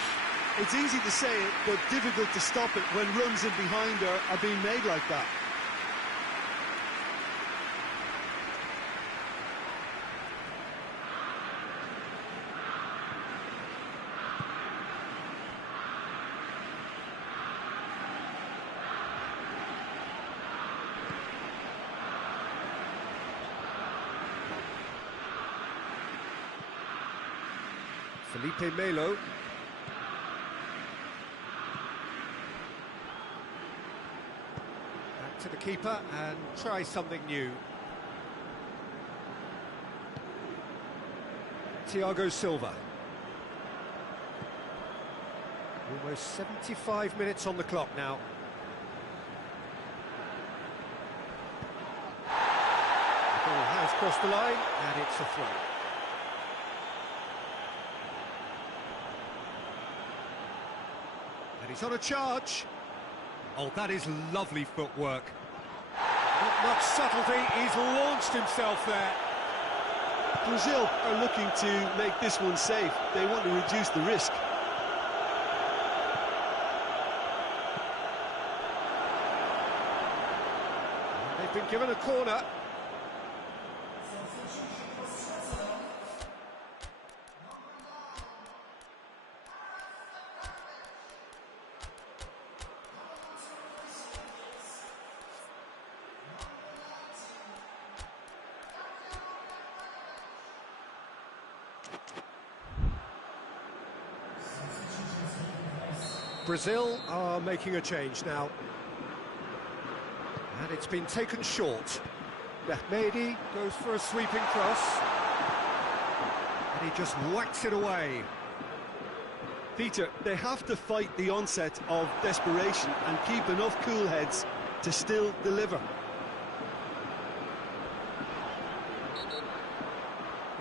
It's easy to say it, but difficult to stop it when runs in behind are being made like that. Felipe Melo. Back to the keeper and try something new. Thiago Silva. Almost 75 minutes on the clock now. The ball has crossed the line and it's a throw. And he's on a charge. Oh, that is lovely footwork. Not much subtlety, he's launched himself there. Brazil are looking to make this one safe. They want to reduce the risk. They've been given a corner. Brazil are making a change now. And it's been taken short. Mehmedi goes for a sweeping cross. And he just whacks it away. Peter, they have to fight the onset of desperation and keep enough cool heads to still deliver.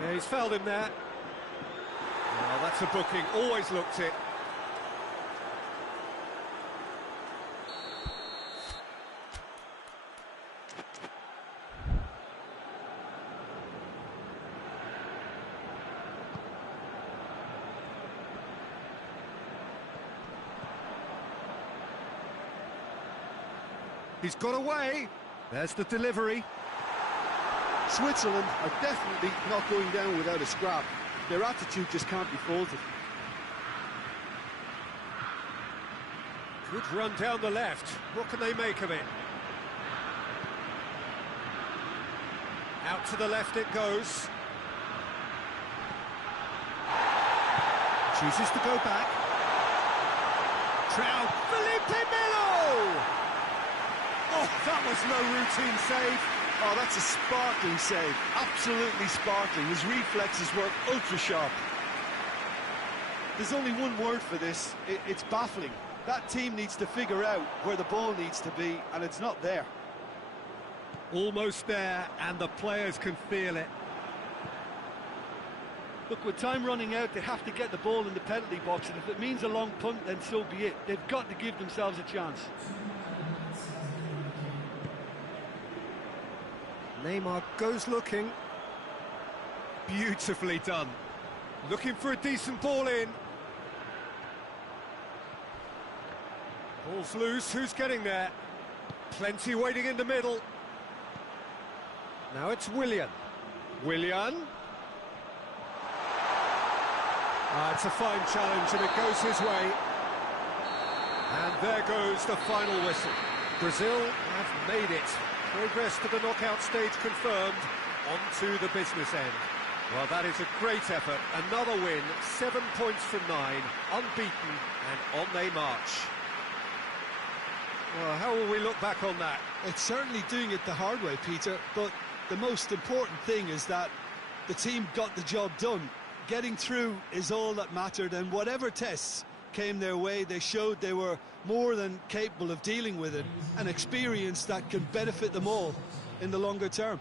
Yeah, he's fouled him there. Well, that's a booking, always looked it. He's got away. There's the delivery. Switzerland are definitely not going down without a scrap. Their attitude just can't be faulted. Good run down the left. What can they make of it? Out to the left it goes. Chooses to go back. Trout. Felipe Melo! Oh, that was no routine save. Oh, that's a sparkling save. Absolutely sparkling. His reflexes were ultra sharp. There's only one word for this. It's baffling. That team needs to figure out where the ball needs to be, and it's not there. Almost there, and the players can feel it. Look, with time running out, they have to get the ball in the penalty box, and if it means a long punt, then so be it. They've got to give themselves a chance. Neymar goes looking. Beautifully done. Looking for a decent ball in. Ball's loose, who's getting there? Plenty waiting in the middle. Now it's Willian. Willian. It's a fine challenge and it goes his way. And there goes the final whistle. Brazil have made it. Progress to the knockout stage confirmed. On to the business end. Well, that is a great effort. Another win, 7 points from 9, unbeaten, and on they march. Well, how will we look back on that? It's certainly doing it the hard way, Peter, but the most important thing is that the team got the job done. Getting through is all that mattered, and whatever tests came their way, they showed they were more than capable of dealing with it, an experience that can benefit them all in the longer term.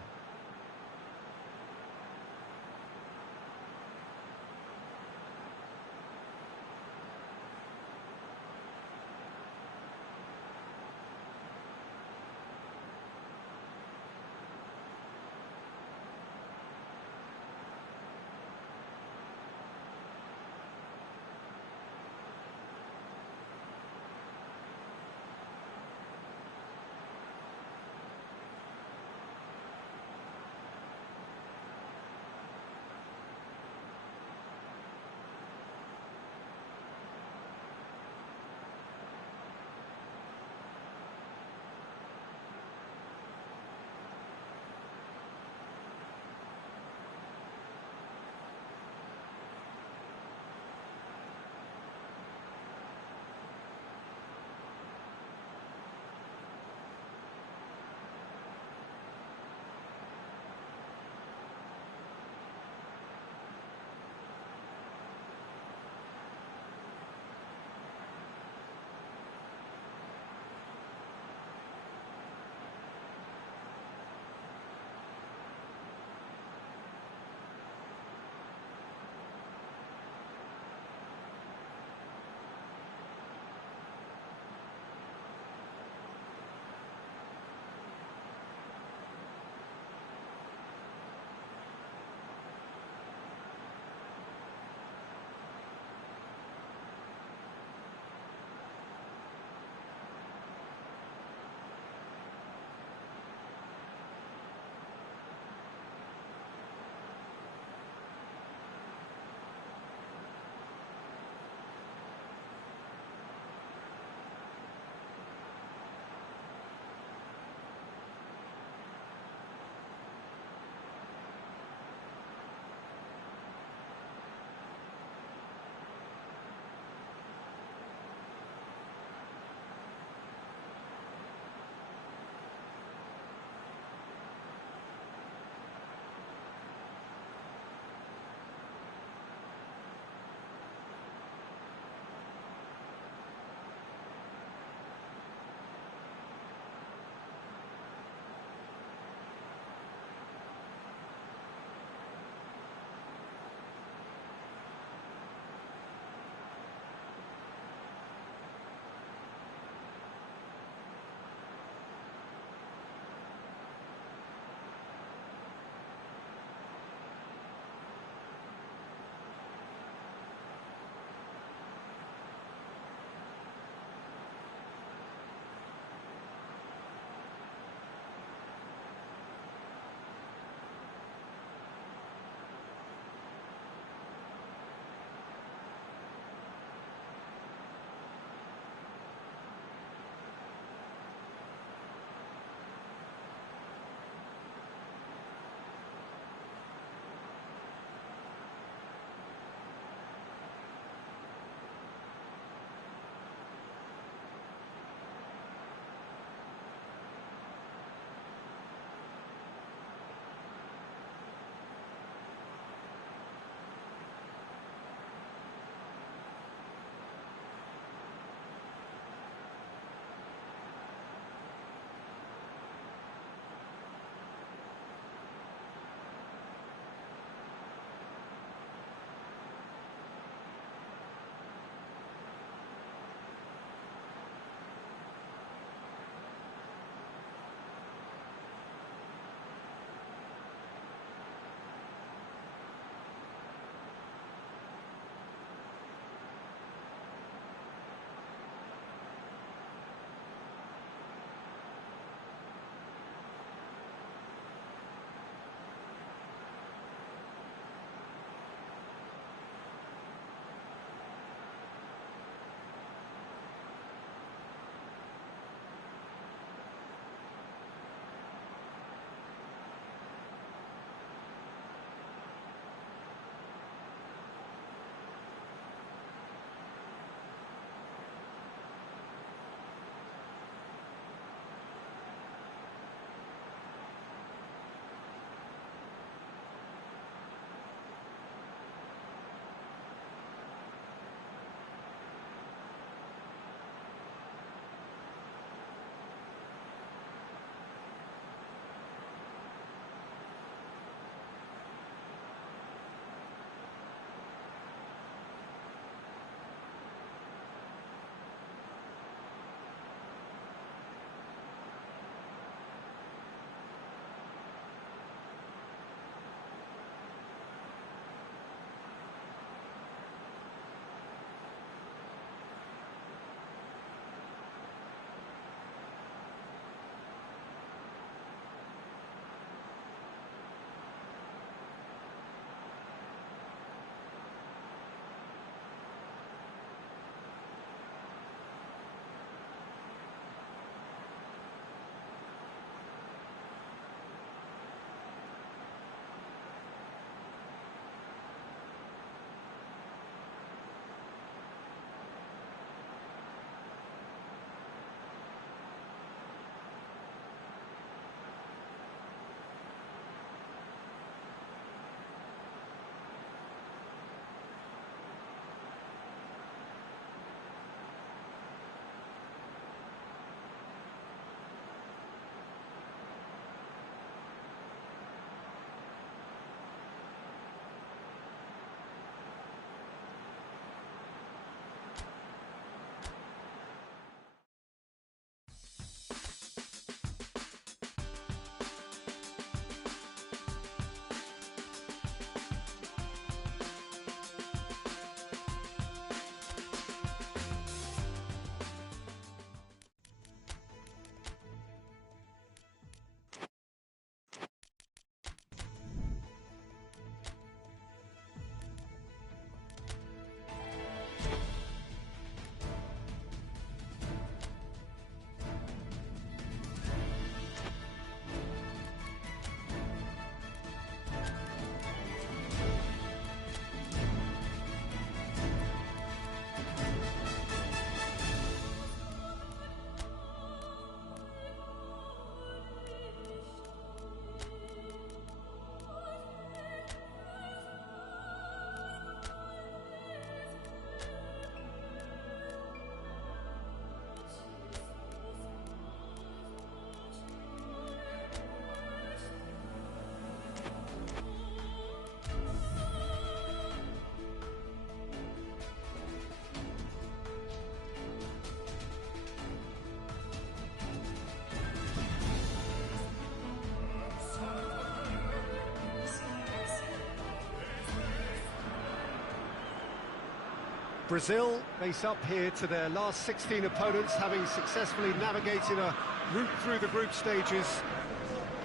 Brazil face up here to their last 16 opponents, having successfully navigated a route through the group stages.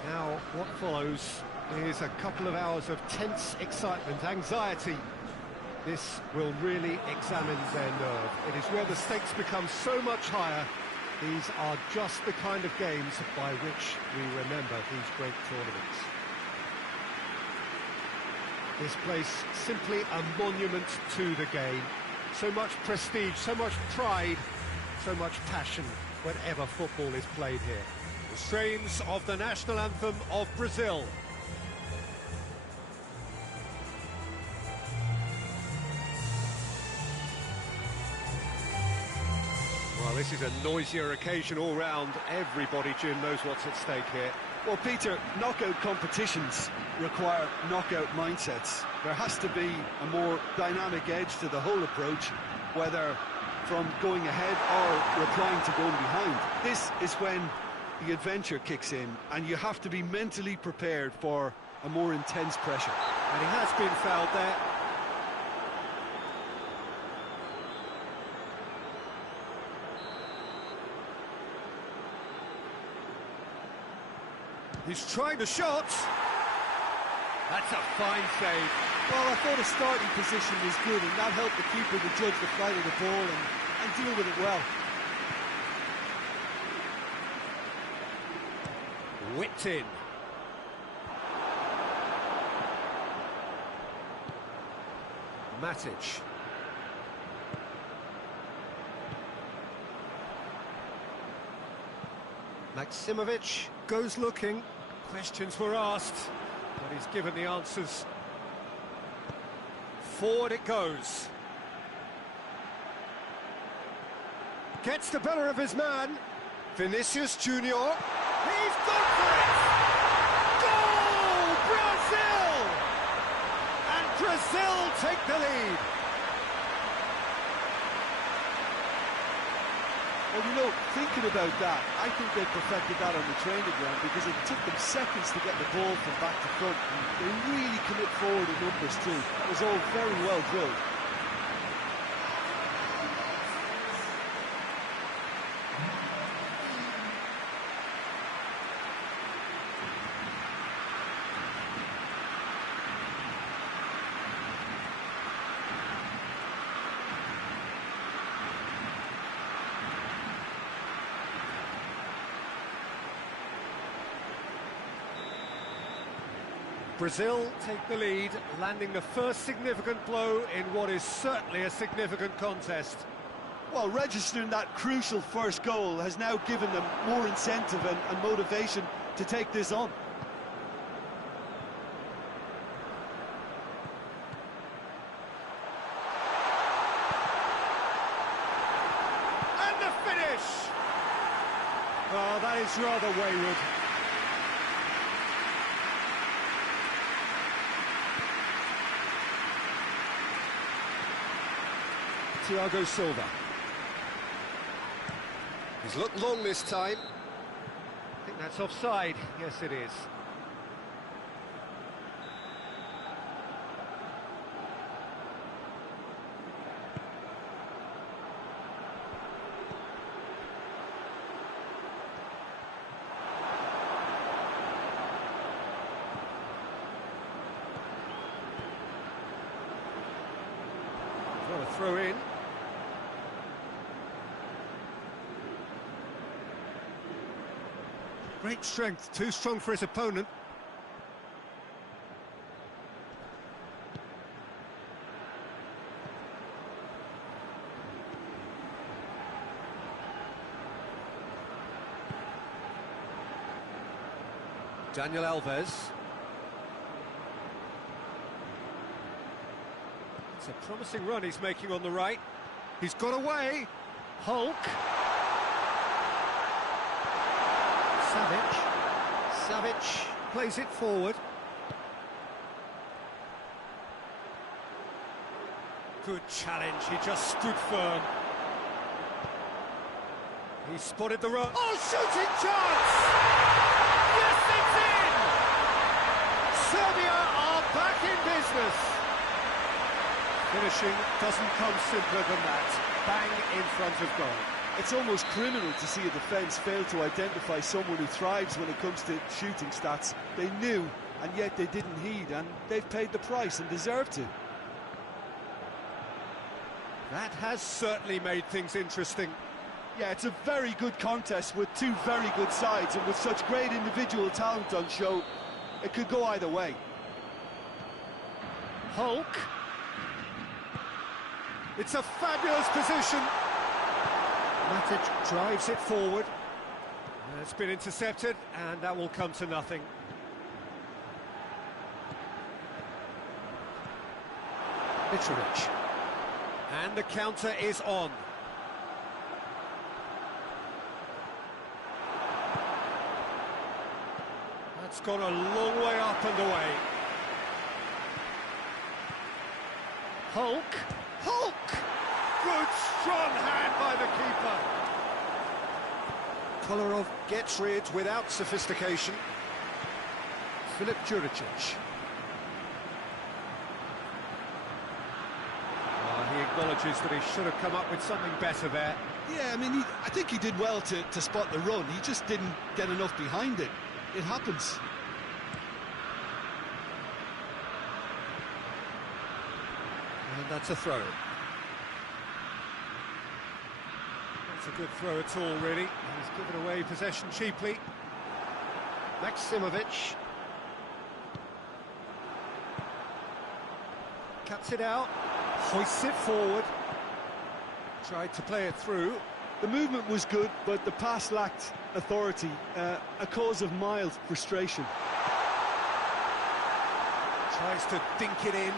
Now, what follows is a couple of hours of tense excitement, anxiety. This will really examine their nerve. It is where the stakes become so much higher. These are just the kind of games by which we remember these great tournaments. This place simply a monument to the game. So much prestige, so much pride, so much passion whenever football is played here. The strains of the national anthem of Brazil. Well, this is a noisier occasion all round. Everybody, Jim, knows what's at stake here. Well, Peter, knockout competitions require knockout mindsets. There has to be a more dynamic edge to the whole approach, whether from going ahead or replying to going behind. This is when the adventure kicks in, and you have to be mentally prepared for a more intense pressure. And he has been fouled there. He's trying the shot. That's a fine save. Well, I thought his starting position was good, and that helped the keeper to judge the flight of the ball and deal with it well. Whipped in. Matic. Maximovic goes looking. Questions were asked, but he's given the answers. Forward it goes. Gets the better of his man. Vinicius Junior. He's gone for it! Goal! Brazil! And Brazil take the lead. Well, you know, thinking about that, I think they perfected that on the training ground because it took them seconds to get the ball from back to front. And they really commit forward in numbers too. It was all very well drilled. Brazil take the lead, landing the first significant blow in what is certainly a significant contest. Well, registering that crucial first goal has now given them more incentive and motivation to take this on. And the finish! Oh, that is rather wayward. Thiago Silva. He's looked long this time. I think that's offside. Yes, it is. Well, a throw in. Great strength, too strong for his opponent. Daniel Alves. It's a promising run he's making on the right. He's got away. Hulk. Savic plays it forward. Good challenge, he just stood firm. He spotted the run. Oh, shooting chance! Yes, it's in! Serbia are back in business. Finishing doesn't come simpler than that. Bang in front of goal. It's almost criminal to see a defence fail to identify someone who thrives when it comes to shooting stats. They knew, and yet they didn't heed, and they've paid the price and deserve to. That has certainly made things interesting. Yeah, it's a very good contest with two very good sides, and with such great individual talent on show, it could go either way. Hulk. It's a fabulous position. Matic drives it forward. It's been intercepted, and that will come to nothing. Mitrovic. And the counter is on. That's gone a long way up and away. Hulk. Hulk! Good, strong hand by the keeper. Kolarov gets rid without sophistication. Filip Juricic. He acknowledges that he should have come up with something better there. Yeah, I mean, I think he did well to spot the run. He just didn't get enough behind it. It happens. And that's a throw. That's a good throw at all, really. He's given away possession cheaply. Maximovic. Cuts it out. Hoists it forward. Tried to play it through. The movement was good, but the pass lacked authority, a cause of mild frustration. Tries to dink it in.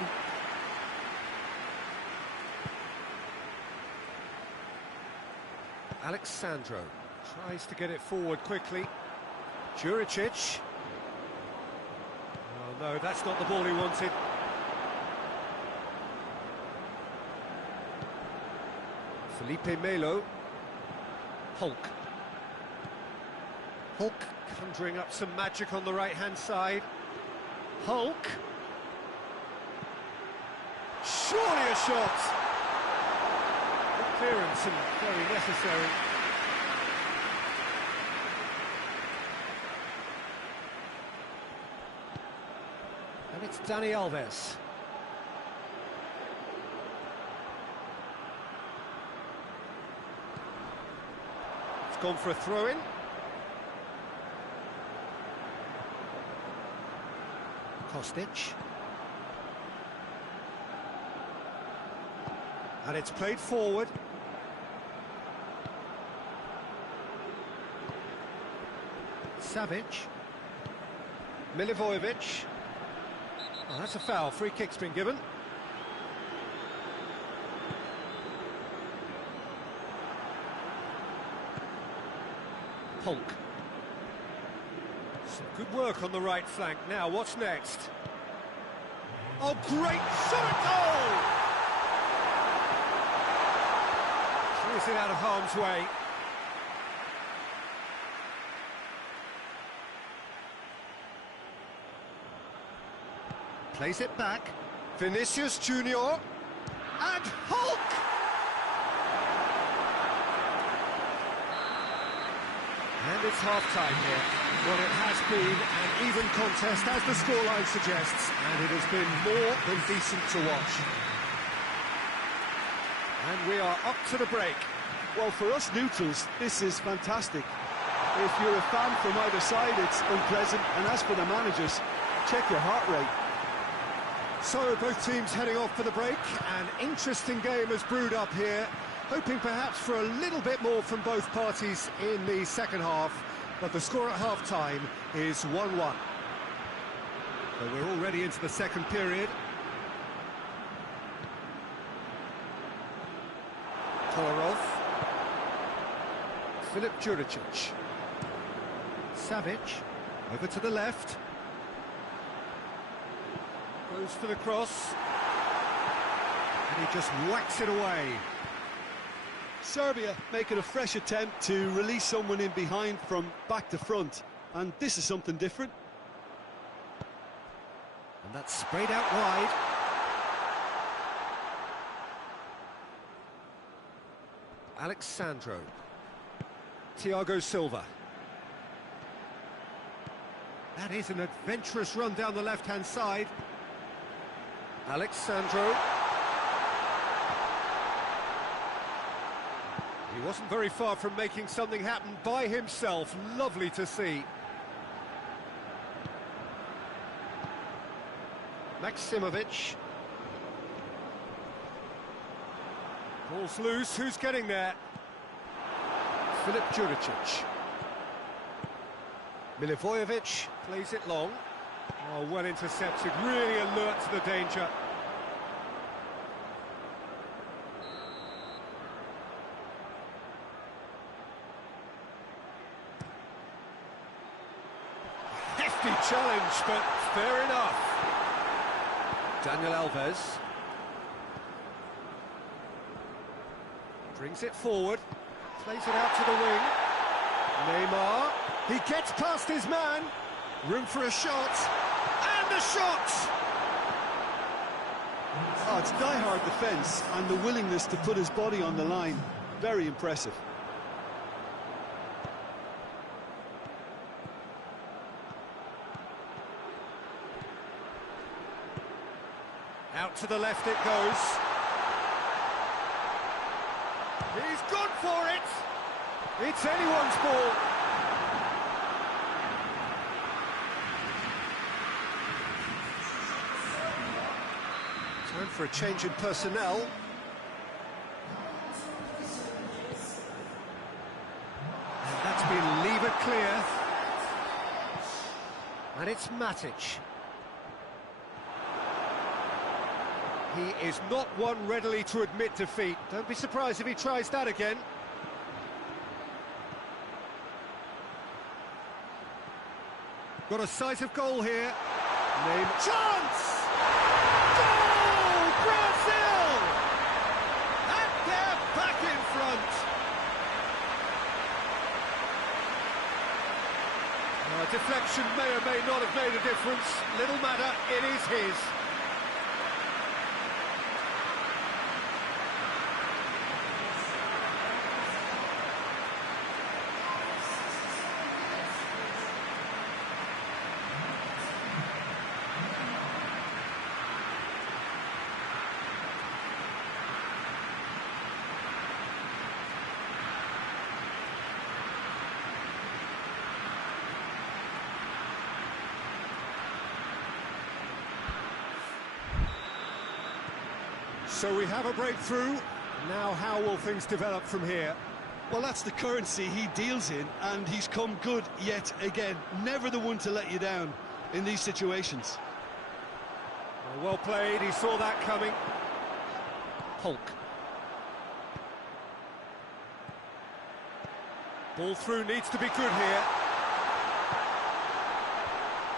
Alexandro tries to get it forward quickly. Juricic. Oh no, that's not the ball he wanted. Felipe Melo. Hulk. Hulk conjuring up some magic on the right-hand side. Hulk. Surely a shot! Good clearance and very necessary. And it's Dani Alves. Gone for a throw-in. Kostic. And it's played forward. Savic. Milivojevic. Oh, that's a foul. Free kick's been given. Hulk. Some good work on the right flank. Now, what's next? Oh, great shot at goal! Clears it out of harm's way. Plays it back. Vinicius Junior. And Hulk! And it's half-time here. Well, it has been an even contest, as the scoreline suggests, and it has been more than decent to watch. And we are up to the break. Well, for us neutrals, this is fantastic. If you're a fan from either side, it's unpleasant, and as for the managers, check your heart rate. So, both teams heading off for the break. An interesting game has brewed up here. Hoping perhaps for a little bit more from both parties in the second half, but the score at half-time is 1-1. So we're already into the second period. Kolarov. Filip Juricic. Savic. Over to the left. Goes for the cross. And he just whacks it away. Serbia making a fresh attempt to release someone in behind from back to front, and this is something different. And that's sprayed out wide. Alexandro. Thiago Silva. That is an adventurous run down the left-hand side. Alexandro. He wasn't very far from making something happen by himself. Lovely to see. Maximovic. Ball's loose, who's getting there? Filip Juricic. Milivojevic plays it long. Oh, well intercepted, really alert to the danger. Hefty challenge, but fair enough. Daniel Alves. Brings it forward. Plays it out to the wing. Neymar. He gets past his man. Room for a shot. And a shot! Oh, it's die-hard defence and the willingness to put his body on the line. Very impressive. Out to the left it goes. He's gone for it! It's anyone's ball. Time for a change in personnel. And that's been levered clear. And it's Matic. He is not one readily to admit defeat. Don't be surprised if he tries that again. Got a sight of goal here. Name chance! Goal! Brazil! And they're back in front. Deflection may or may not have made a difference. Little matter, it is his. So we have a breakthrough. Now how will things develop from here? Well, that's the currency he deals in, and he's come good yet again. Never the one to let you down in these situations. Well played, he saw that coming. Hulk. Ball through needs to be good here.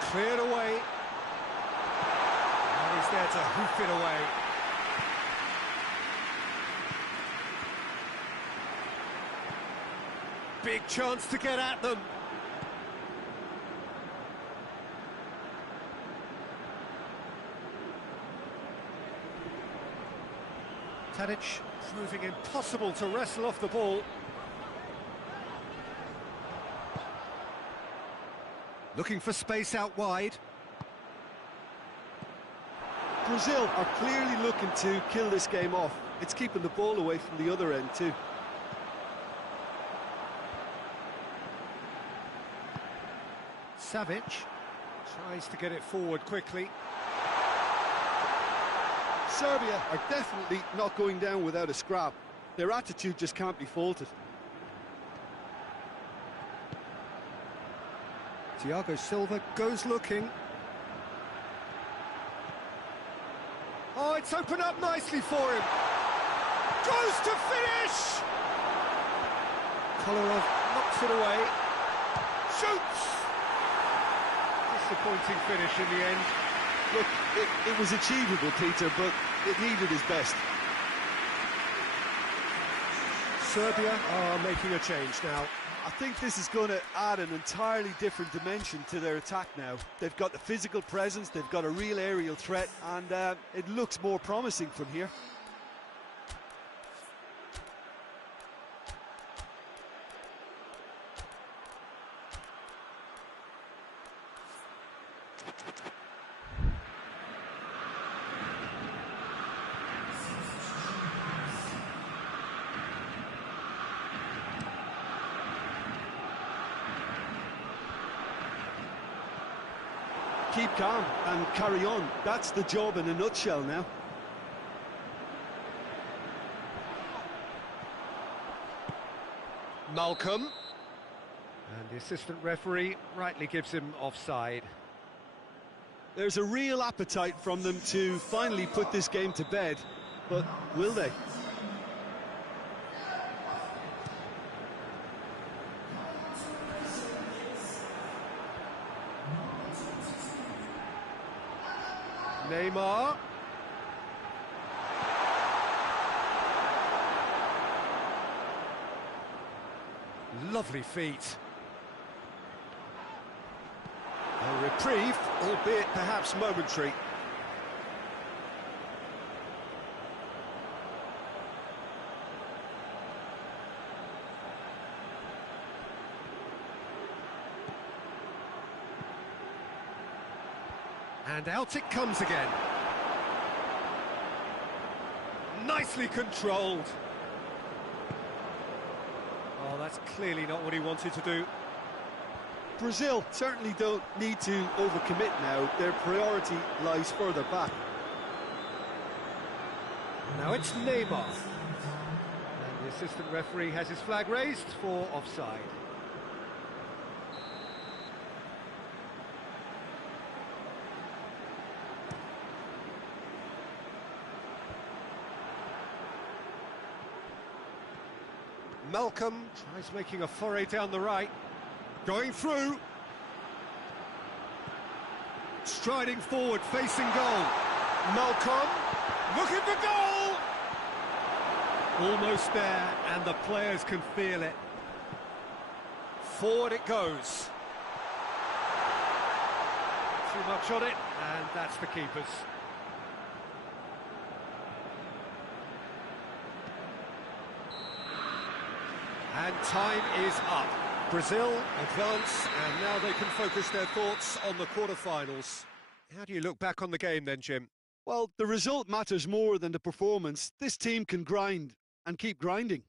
Cleared away. And he's there to hoof it away. Big chance to get at them. Tadic proving impossible to wrestle off the ball. Looking for space out wide. Brazil are clearly looking to kill this game off. It's keeping the ball away from the other end too. Savic tries to get it forward quickly. Serbia are definitely not going down without a scrap. Their attitude just can't be faulted. Thiago Silva goes looking. Oh, it's opened up nicely for him. Goes to finish! Kolarov knocks it away. Shoots! Disappointing finish in the end. Look, it was achievable, Peter, but it needed his best. Serbia are making a change now. I think this is going to add an entirely different dimension to their attack now. They've got the physical presence, they've got a real aerial threat, and it looks more promising from here. keep calm and carry on. That's the job in a nutshell now. Malcolm. And the assistant referee rightly gives him offside. There's a real appetite from them to finally put this game to bed, but will they? Neymar. Lovely feet. A reprieve, albeit perhaps momentary. And out it comes again. Nicely controlled. Oh, that's clearly not what he wanted to do. Brazil certainly don't need to overcommit now. Their priority lies further back. Now it's Neymar. And the assistant referee has his flag raised for offside. Malcolm tries making a foray down the right. Going through. Striding forward, facing goal. Malcolm, looking for goal! Almost there, and the players can feel it. Forward it goes. Too much on it, and that's the keeper's. And time is up. Brazil advance, and now they can focus their thoughts on the quarter-finals. How do you look back on the game then, Jim? Well, the result matters more than the performance. This team can grind and keep grinding.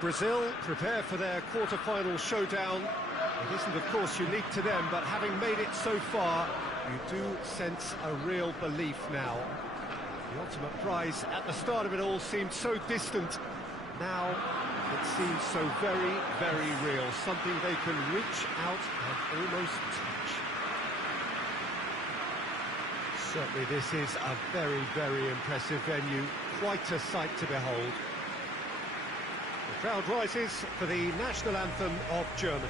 Brazil prepare for their quarter-final showdown. It isn't, of course, unique to them, but having made it so far, you do sense a real belief now. The ultimate prize at the start of it all seemed so distant. Now it seems so very, very real, something they can reach out and almost touch. Certainly this is a very, very impressive venue, quite a sight to behold. The crowd rises for the national anthem of Germany.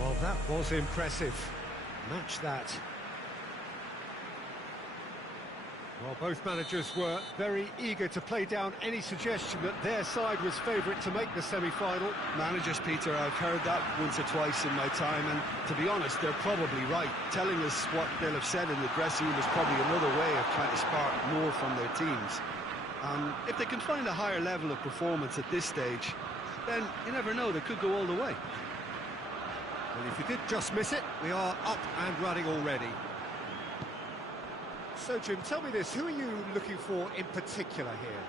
Well, that was impressive. Match that. Well, both managers were very eager to play down any suggestion that their side was favourite to make the semi-final. Managers, Peter, I've heard that once or twice in my time, and to be honest, they're probably right. Telling us what they'll have said in the dressing room is probably another way of trying to spark more from their teams. If they can find a higher level of performance at this stage, then you never know, they could go all the way. Well, if you did just miss it, we are up and running already. So, Jim, tell me this, who are you looking for in particular here?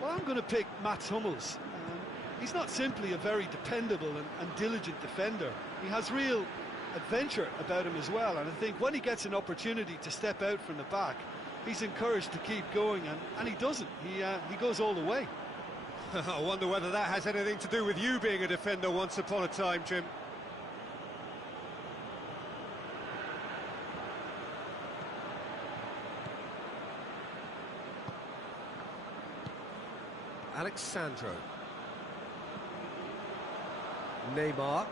Well, I'm going to pick Mats Hummels. He's not simply a very dependable and diligent defender. He has real adventure about him as well, and I think when he gets an opportunity to step out from the back, he's encouraged to keep going, and he doesn't. He goes all the way. I wonder whether that has anything to do with you being a defender once upon a time, Jim. Alexandro. Neymar.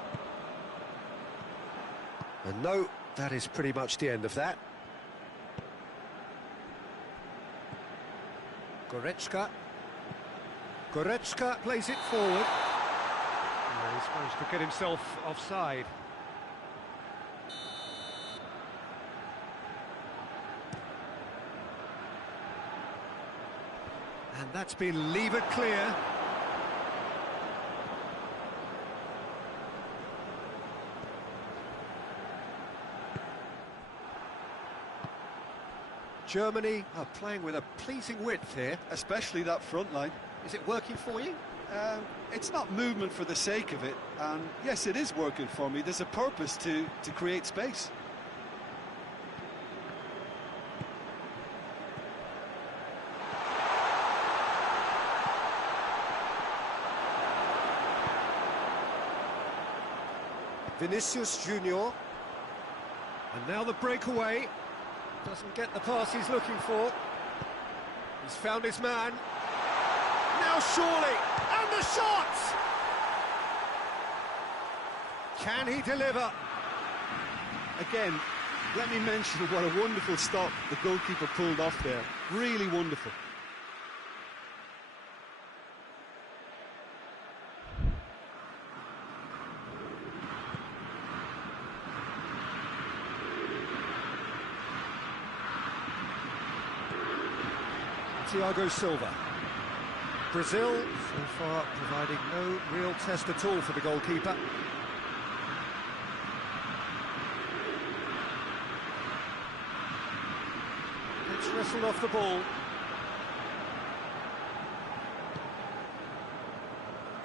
And no, that is pretty much the end of that. Goretzka. Goretzka plays it forward. He's managed to get himself offside. And that's been levered clear. Germany are playing with a pleasing width here. Especially that front line. Is it working for you? It's not movement for the sake of it, and yes, it is working for me. There's a purpose to create space. Vinicius Junior. And now the breakaway. Doesn't get the pass he's looking for. He's found his man. Now surely, and the shot! Can he deliver? Again, let me mention what a wonderful stop the goalkeeper pulled off there. Really wonderful. Thiago Silva. Brazil, so far, providing no real test at all for the goalkeeper. It's wrestled off the ball.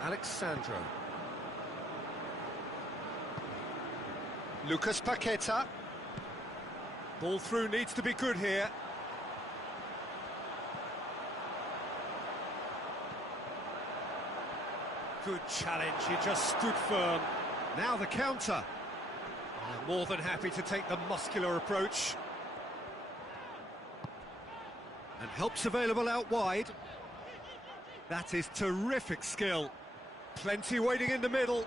Alexandro. Lucas Paqueta. Ball through needs to be good here. Good challenge, he just stood firm. Now the counter. Oh, more than happy to take the muscular approach. And help's available out wide. That is terrific skill. Plenty waiting in the middle.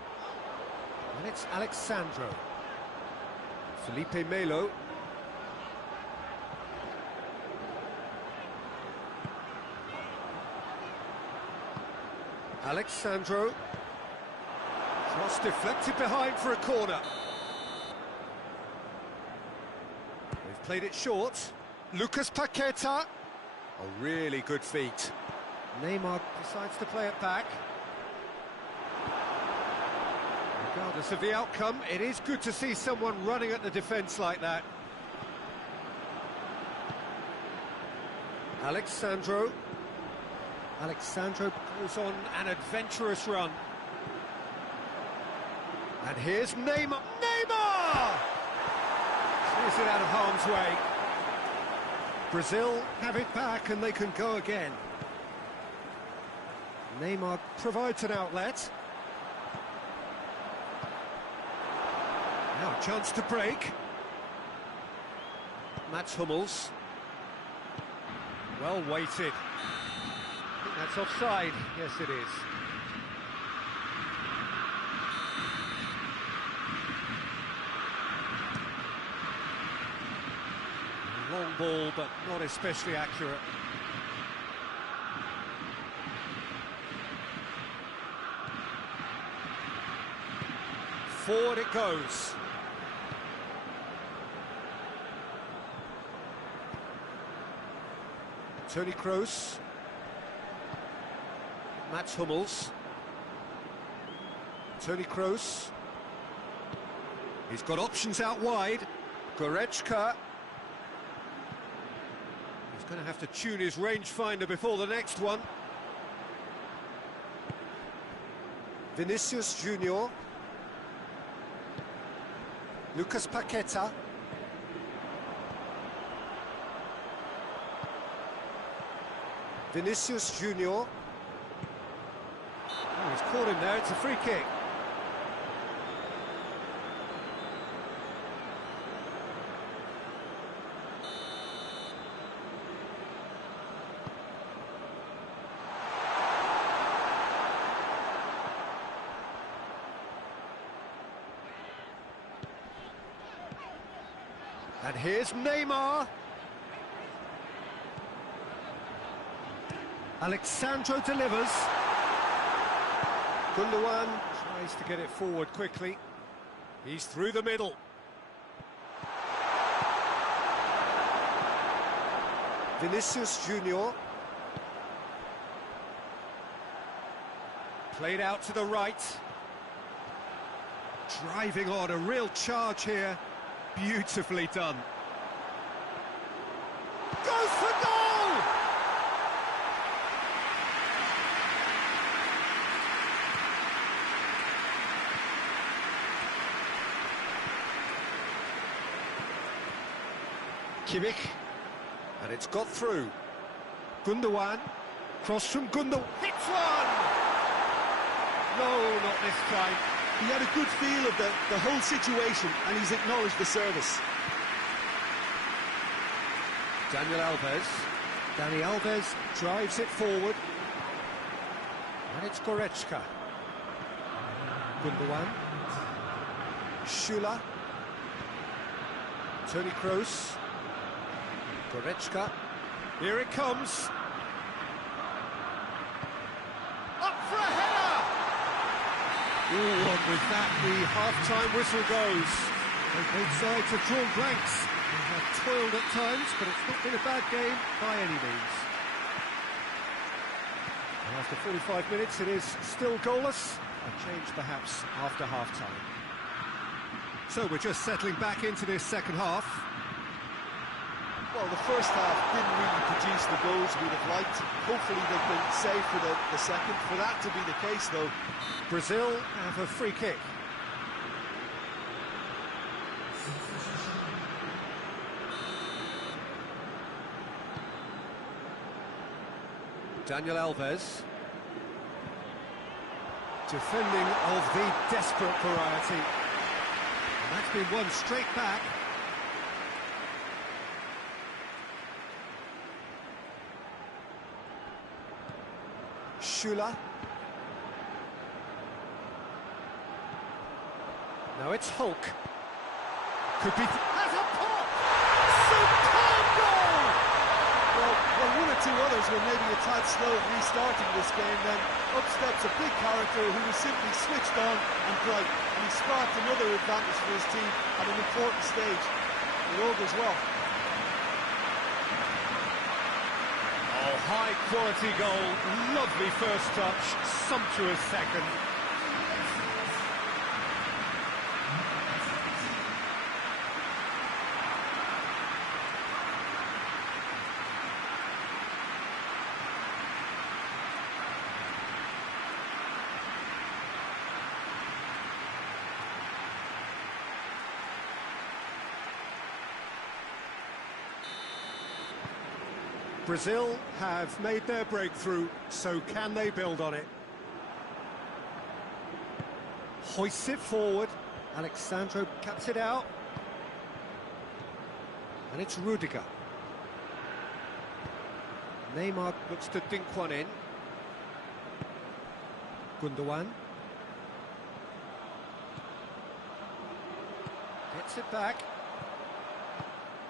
And it's Alexandro. Felipe Melo. Alexandro. Cross deflected behind for a corner. They've played it short. Lucas Paqueta. A really good feat. Neymar decides to play it back. Regardless of the outcome, it is good to see someone running at the defence like that. Alexandro. Alexandro goes on an adventurous run. And here's Neymar. Neymar! Clears it out of harm's way. Brazil have it back and they can go again. Neymar provides an outlet. Now a chance to break. Mats Hummels. Well weighted. I think that's offside. Yes, it is. Long ball, but not especially accurate. Forward it goes. Toni Kroos. Mats Hummels. Toni Kroos. He's got options out wide. Goretzka. He's going to have to tune his rangefinder before the next one. Vinicius Junior. Lucas Paqueta. Vinicius Junior. Oh, he's caught him there, it's a free kick. And here's Neymar. Alexandro delivers. Gundogan tries to get it forward quickly. He's through the middle. Vinicius Junior. Played out to the right. Driving on, a real charge here. Beautifully done. Goes for goal! Kimmich, and it's got through. Gundogan, cross from Gundogan, hits one! No, not this time. He had a good feel of the whole situation, and he's acknowledged the service. Daniel Alves. Dani Alves drives it forward. And it's Goretzka. Gundogan. Schüller. Toni Kroos. Goretzka. Here it comes. Up for a header! Ooh, and with that, the half-time whistle goes. And both sides have drawn blanks. They have toiled at times, but it's not been a bad game by any means. And after 45 minutes, it is still goalless. A change perhaps after half-time. So we're just settling back into this second half. Well, the first half didn't really produce the goals we'd have liked. Hopefully they've been saved for the second. For that to be the case, though. Brazil have a free kick. Daniel Alves. Defending of the desperate variety. And that's been won straight back. Schüller. Now it's Hulk. Could be... Has a pop! Superb goal! Well, Well, one or two others were maybe a tad slow at restarting this game, then up steps a big character who was simply switched on and bright, and he sparked another advantage for his team at an important stage. It all goes well. Oh, high quality goal, lovely first touch, sumptuous second. Brazil have made their breakthrough, so can they build on it? Hoists it forward, Alexandro cuts it out, and it's Rudiger. Neymar looks to dink one in. Gundogan gets it back,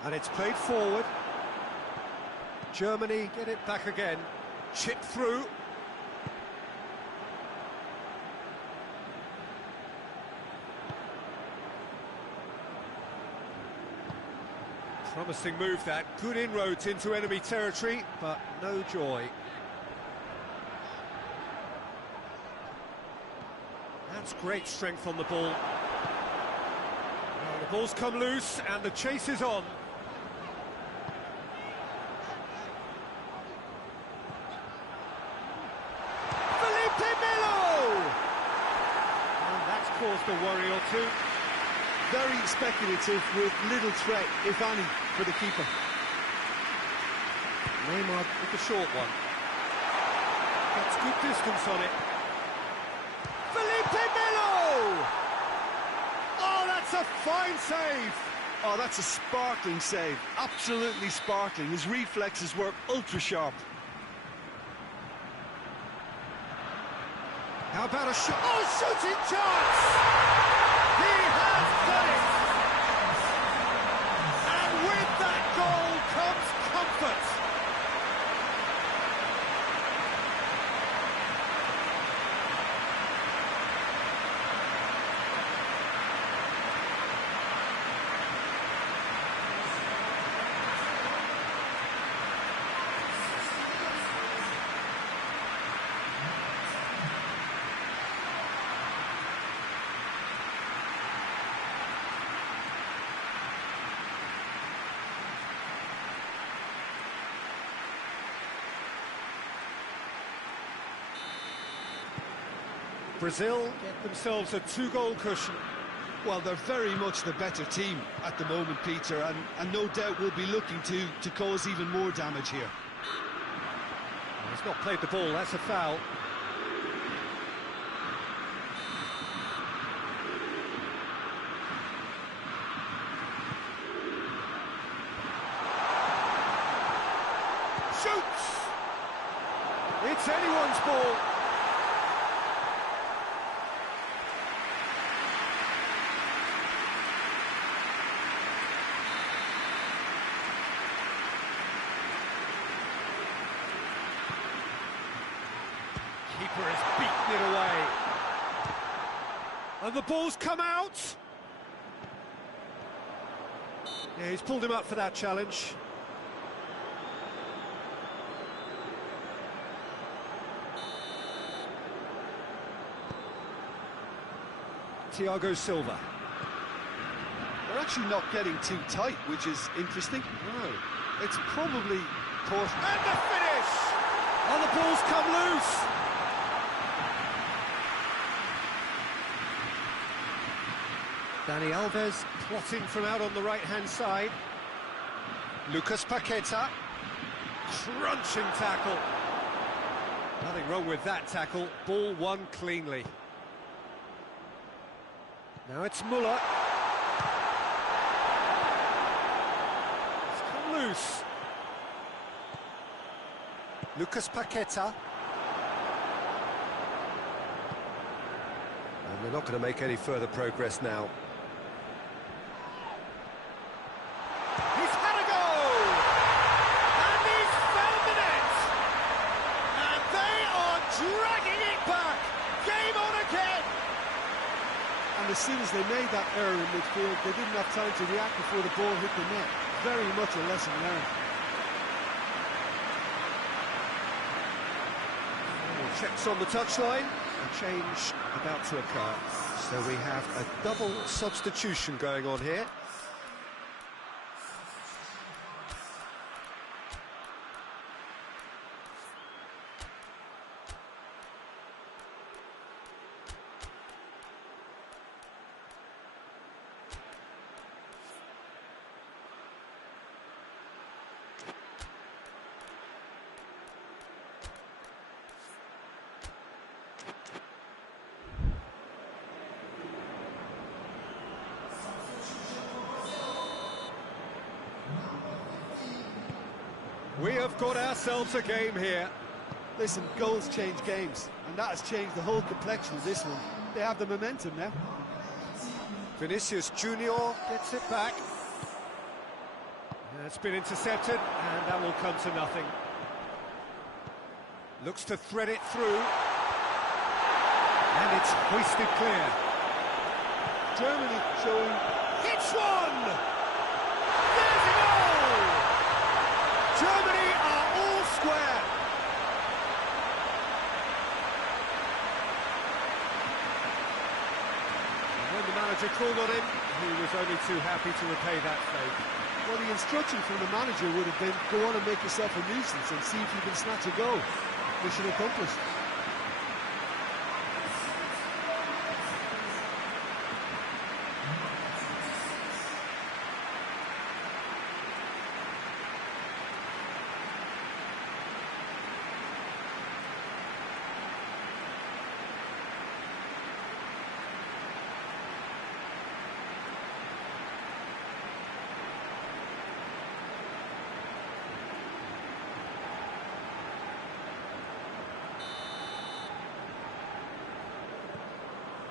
and it's played forward. Germany get it back again, chip through. Promising move that, good inroads into enemy territory, but no joy. That's great strength on the ball. Well, the ball's come loose and the chase is on. Caused a worry or two. Very speculative with little threat, if any, for the keeper. Neymar with the short one. Gets good distance on it. Felipe Melo! Oh, that's a fine save! Oh, that's a sparkling save. Absolutely sparkling. His reflexes were ultra-sharp. How about a shot? Oh, shooting chance! He has done it! And with that goal comes comfort. Brazil get themselves a two-goal cushion. Well, they're very much the better team at the moment, Peter, and no doubt will be looking to cause even more damage here. Well, he's not played the ball, that's a foul. Shoots! It's anyone's ball. Keeper has beaten it away. And the ball's come out. Yeah, he's pulled him up for that challenge. Thiago Silva. They're actually not getting too tight, which is interesting. No. It's probably caught. And the finish! Oh, the ball's come loose. Dani Alves plotting from out on the right-hand side. Lucas Paqueta. Crunching tackle. Nothing wrong with that tackle. Ball won cleanly. Now it's Muller. It's come loose. Lucas Paqueta. And they're not going to make any further progress now. He's had a goal! And he's found soon as they made that error in midfield, they didn't have time to react before the ball hit the net. Very much a lesson learned. Checks on the touchline, a change about to occur. So we have a double substitution going on here. We have got ourselves a game here. Listen, goals change games, and that has changed the whole complexion of this one. They have the momentum now. Vinicius Junior gets it back. It's been intercepted, and that will come to nothing. Looks to thread it through. And it's hoisted clear. Germany showing... Hits one! There's a goal! Germany are all square. And when the manager called on him, he was only too happy to repay that favour. Well, the instruction from the manager would have been, go on and make yourself a nuisance and see if you can snatch a goal. Mission accomplished.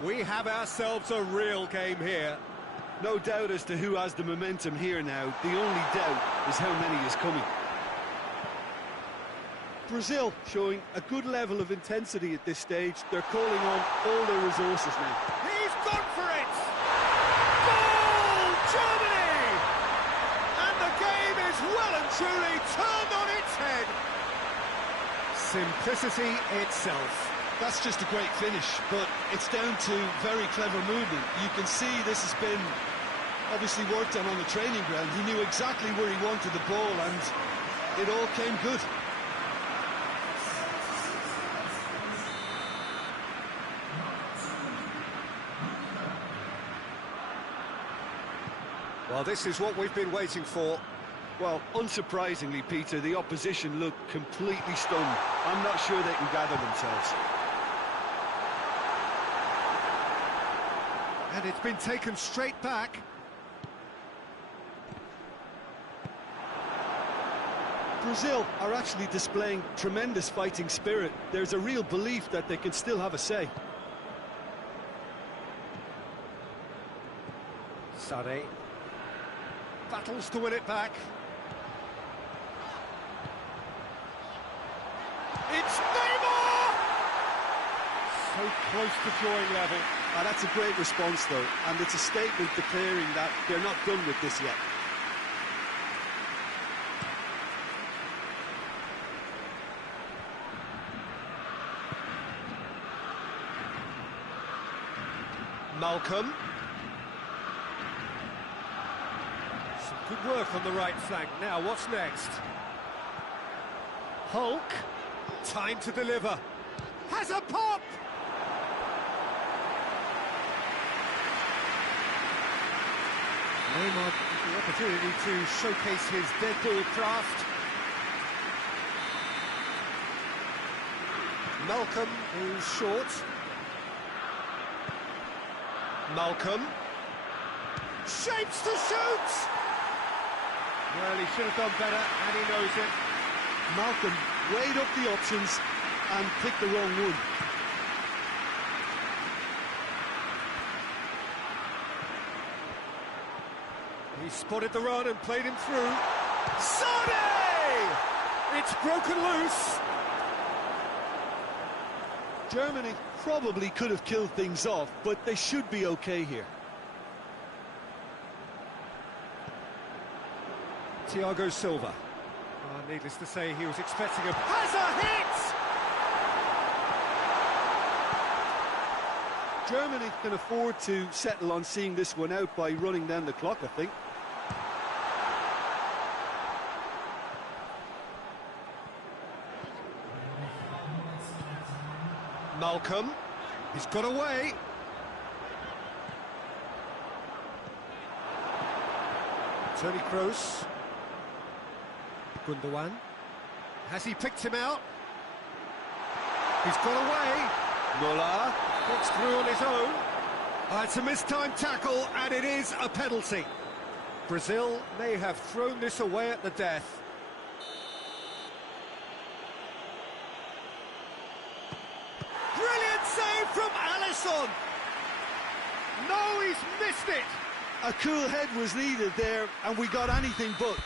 We have ourselves a real game here. No doubt as to who has the momentum here now. The only doubt is how many is coming. Brazil showing a good level of intensity at this stage. They're calling on all their resources now. He's gone for it! Goal, Germany! And the game is well and truly turned on its head. Simplicity itself. That's just a great finish, but it's down to very clever movement. You can see this has been obviously worked on the training ground. He knew exactly where he wanted the ball, and it all came good. Well, this is what we've been waiting for. Well, unsurprisingly, Peter, the opposition look completely stunned. I'm not sure they can gather themselves. And it's been taken straight back. Brazil are actually displaying tremendous fighting spirit. There's a real belief that they can still have a say. Sade battles to win it back. It's Neymar! So close to drawing level. That's a great response, though, and it's a statement declaring that they're not done with this yet. Malcolm. Some good work on the right flank. Now, what's next? Hulk. Time to deliver. Has a pop! Neymar, the opportunity to showcase his dead ball craft. Malcolm, who's short. Malcolm. Shapes to shoot! Well, he should have done better, and he knows it. Malcolm weighed up the options and picked the wrong one. He spotted the run and played him through. Sade! It's broken loose. Germany probably could have killed things off, but they should be okay here. Thiago Silva. Needless to say, he was expecting a... Has a hit! Germany can afford to settle on seeing this one out by running down the clock, I think. Malcolm. He's got away. Toni Kroos. Gundogan. Has he picked him out? He's got away. Muller gets through on his own. It's a mistimed tackle, and it is a penalty. Brazil may have thrown this away at the death. Brilliant save from Alisson. No, he's missed it. A cool head was needed there, and we got anything but.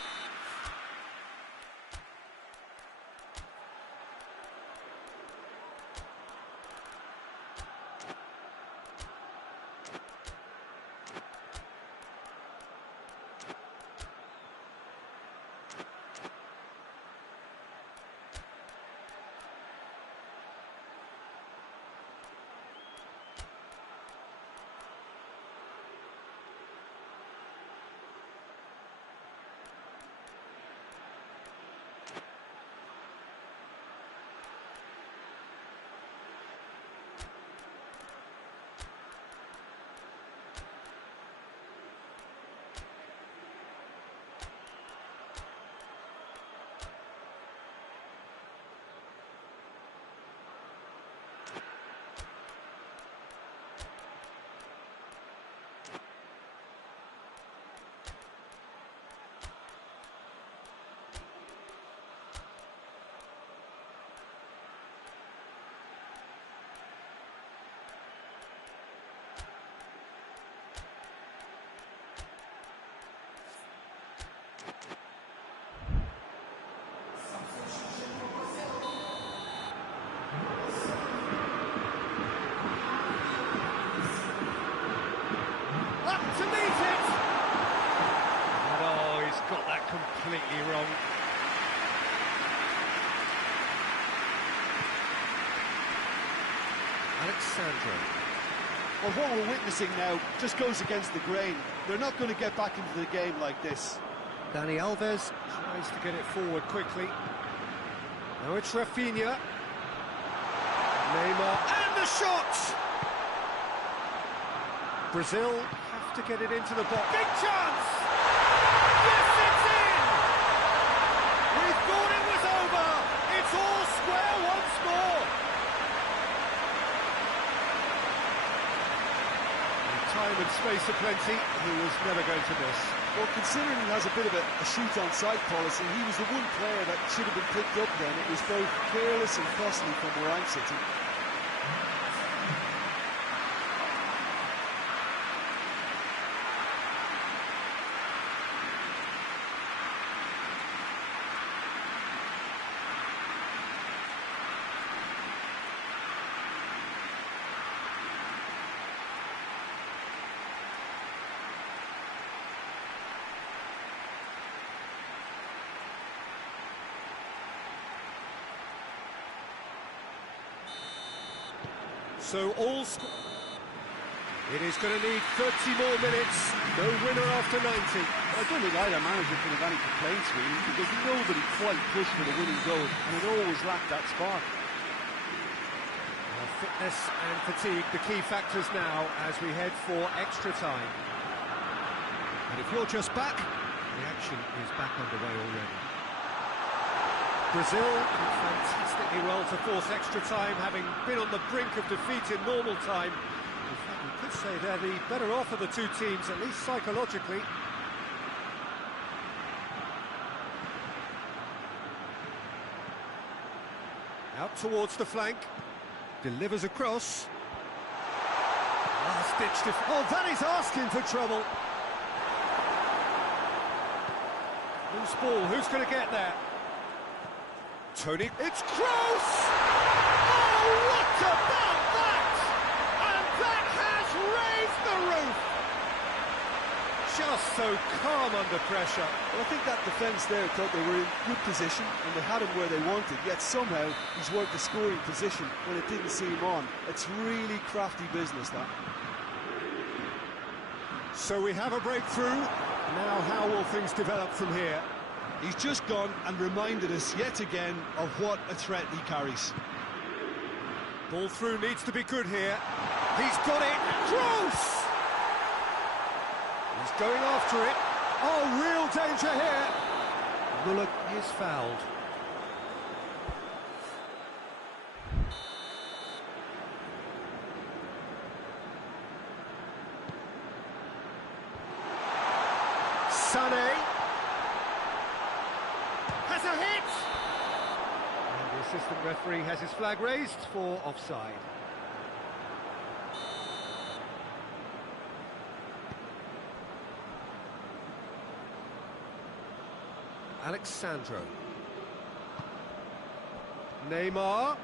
To meet it! And oh, he's got that completely wrong. Alexandro. Well, what we're witnessing now just goes against the grain. They're not going to get back into the game like this. Dani Alves tries to get it forward quickly. Now it's Rafinha. Neymar, and the shot! Brazil have to get it into the box. Big chance! Yes, it's in! We thought it was over. It's all square once more. In time and space aplenty, he was never going to miss. Well, considering he has a bit of a shoot-on-sight policy, he was the one player that should have been picked up then. It was both careless and costly from where I'm sitting. So it is going to need 30 more minutes. No winner after 90. I don't think either manager can have any complaints really, because nobody quite pushed for the winning goal, and it always lacked that spark. Fitness and fatigue, the key factors now as we head for extra time. And if you're just back, the action is back underway already. Brazil did fantastically well to force extra time, having been on the brink of defeat in normal time. In fact, we could say they're the better off of the two teams, at least psychologically. Out towards the flank, delivers across. Last-ditch oh, that is asking for trouble. Loose ball, who's going to get there? Toni, it's Kroos! Oh, what about that? just so calm under pressure. Well, I think that defence there thought they were in good position and they had him where they wanted, yet somehow he's worked the scoring position when it didn't see him on. It's really crafty business, that. So we have a breakthrough. Now how will things develop from here? He's just gone and reminded us yet again of what a threat he carries. Ball through needs to be good here. He's got it. Close! He's going after it. Oh, real danger here. Muller is fouled. Sané has a hit. And the assistant referee has his flag raised for offside. Alexandro. Neymar.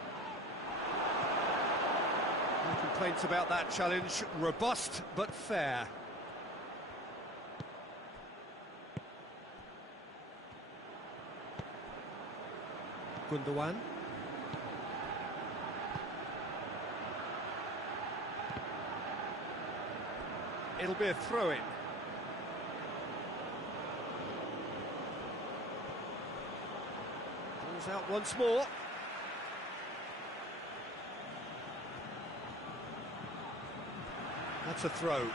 No complaints about that challenge. Robust but fair. Gundogan. It'll be a throw-in. Ball's out once more. That's a throw.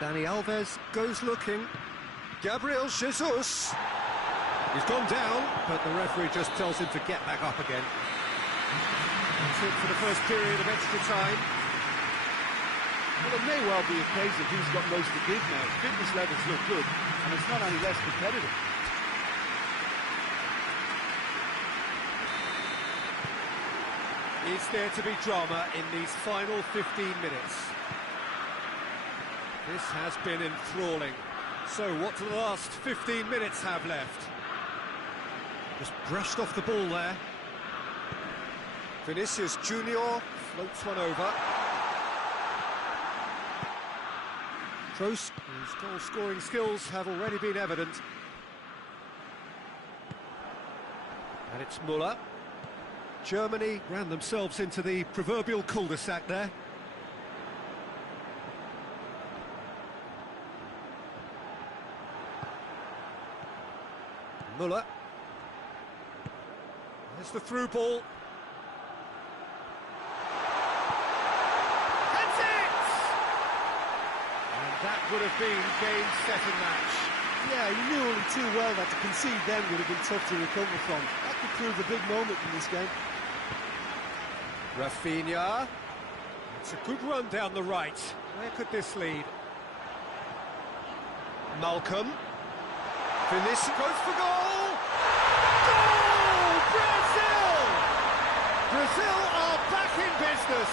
Dani Alves goes looking. Gabriel Jesus. He's gone down, but the referee just tells him to get back up again. That's it for the first period of extra time. Well, it may well be a case of who's got most to give now. Fitness levels look good, and it's not any less competitive. Is there to be drama in these final 15 minutes? This has been enthralling. So what do the last 15 minutes have left? Just brushed off the ball there. Vinicius Junior floats one over. Kroos, whose goal-scoring skills have already been evident. And it's Muller. Germany ran themselves into the proverbial cul-de-sac there. Muller. There's the through ball. That's it! And that would have been game, set and match. Yeah, he knew only too well that to concede then would have been tough to recover from. That could prove a big moment in this game. Rafinha. It's a good run down the right. Where could this lead? Malcolm. Vinicius goes for goal! Goal! Brazil! Brazil are back in business.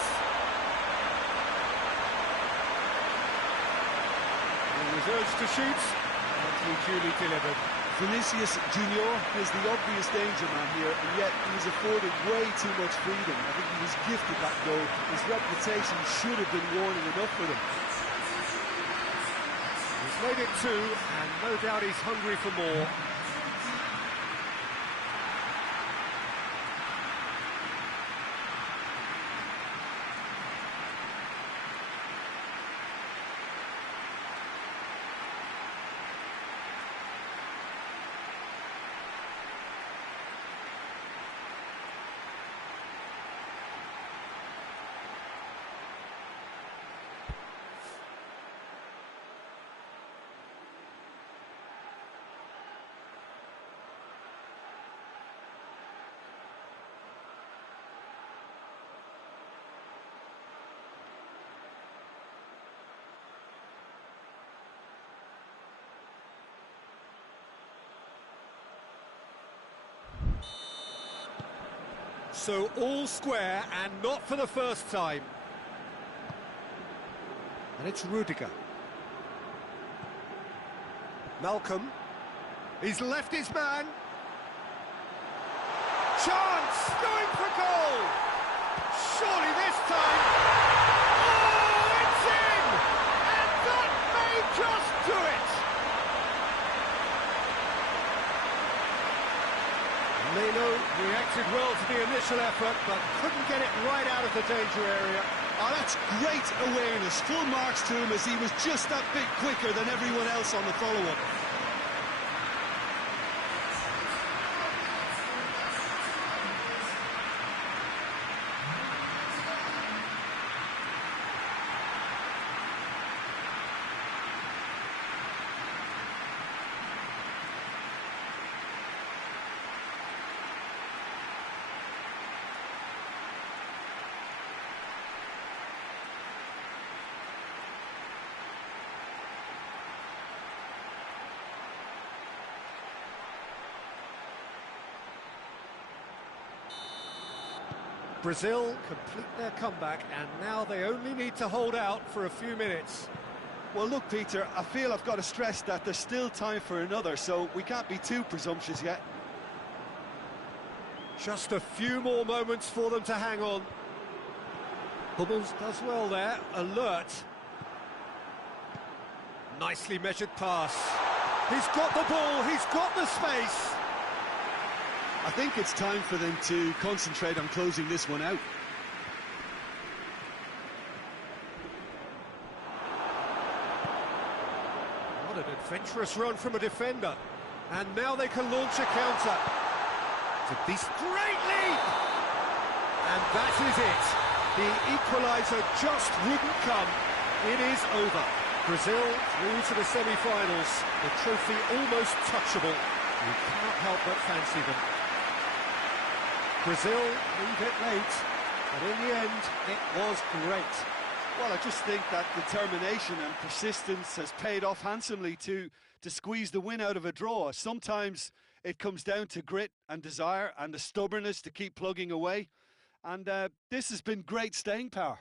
He was urged to shoot, and he duly delivered. Vinicius Junior is the obvious danger man here, and yet he was afforded way too much freedom. I think he was gifted that goal. His reputation should have been warning enough for them. He's made it two, and no doubt he's hungry for more. So all square, and not for the first time. And it's Rudiger. Malcolm. He's left his man. chance, going for goal. Surely this time. Oh, it's in! And that may just do it. Leno reacted well to the initial effort, but couldn't get it right out of the danger area. Oh, that's great awareness. Full marks to him as he was just that bit quicker than everyone else on the follow-up. Brazil complete their comeback, and now they only need to hold out for a few minutes. Well, look, Peter, I feel I've got to stress that there's still time for another, so we can't be too presumptuous yet. Just a few more moments for them to hang on. Hummels does well there, alert. Nicely measured pass. He's got the ball, he's got the space. I think it's time for them to concentrate on closing this one out. What an adventurous run from a defender. And now they can launch a counter. It's a decent, great lead! And that is it. The equaliser just wouldn't come. It is over. Brazil through to the semi-finals. The trophy almost touchable. You can't help but fancy them. Brazil leave it late, but in the end, it was great. Well, I just think that determination and persistence has paid off handsomely to squeeze the win out of a draw. Sometimes it comes down to grit and desire and the stubbornness to keep plugging away. And this has been great staying power.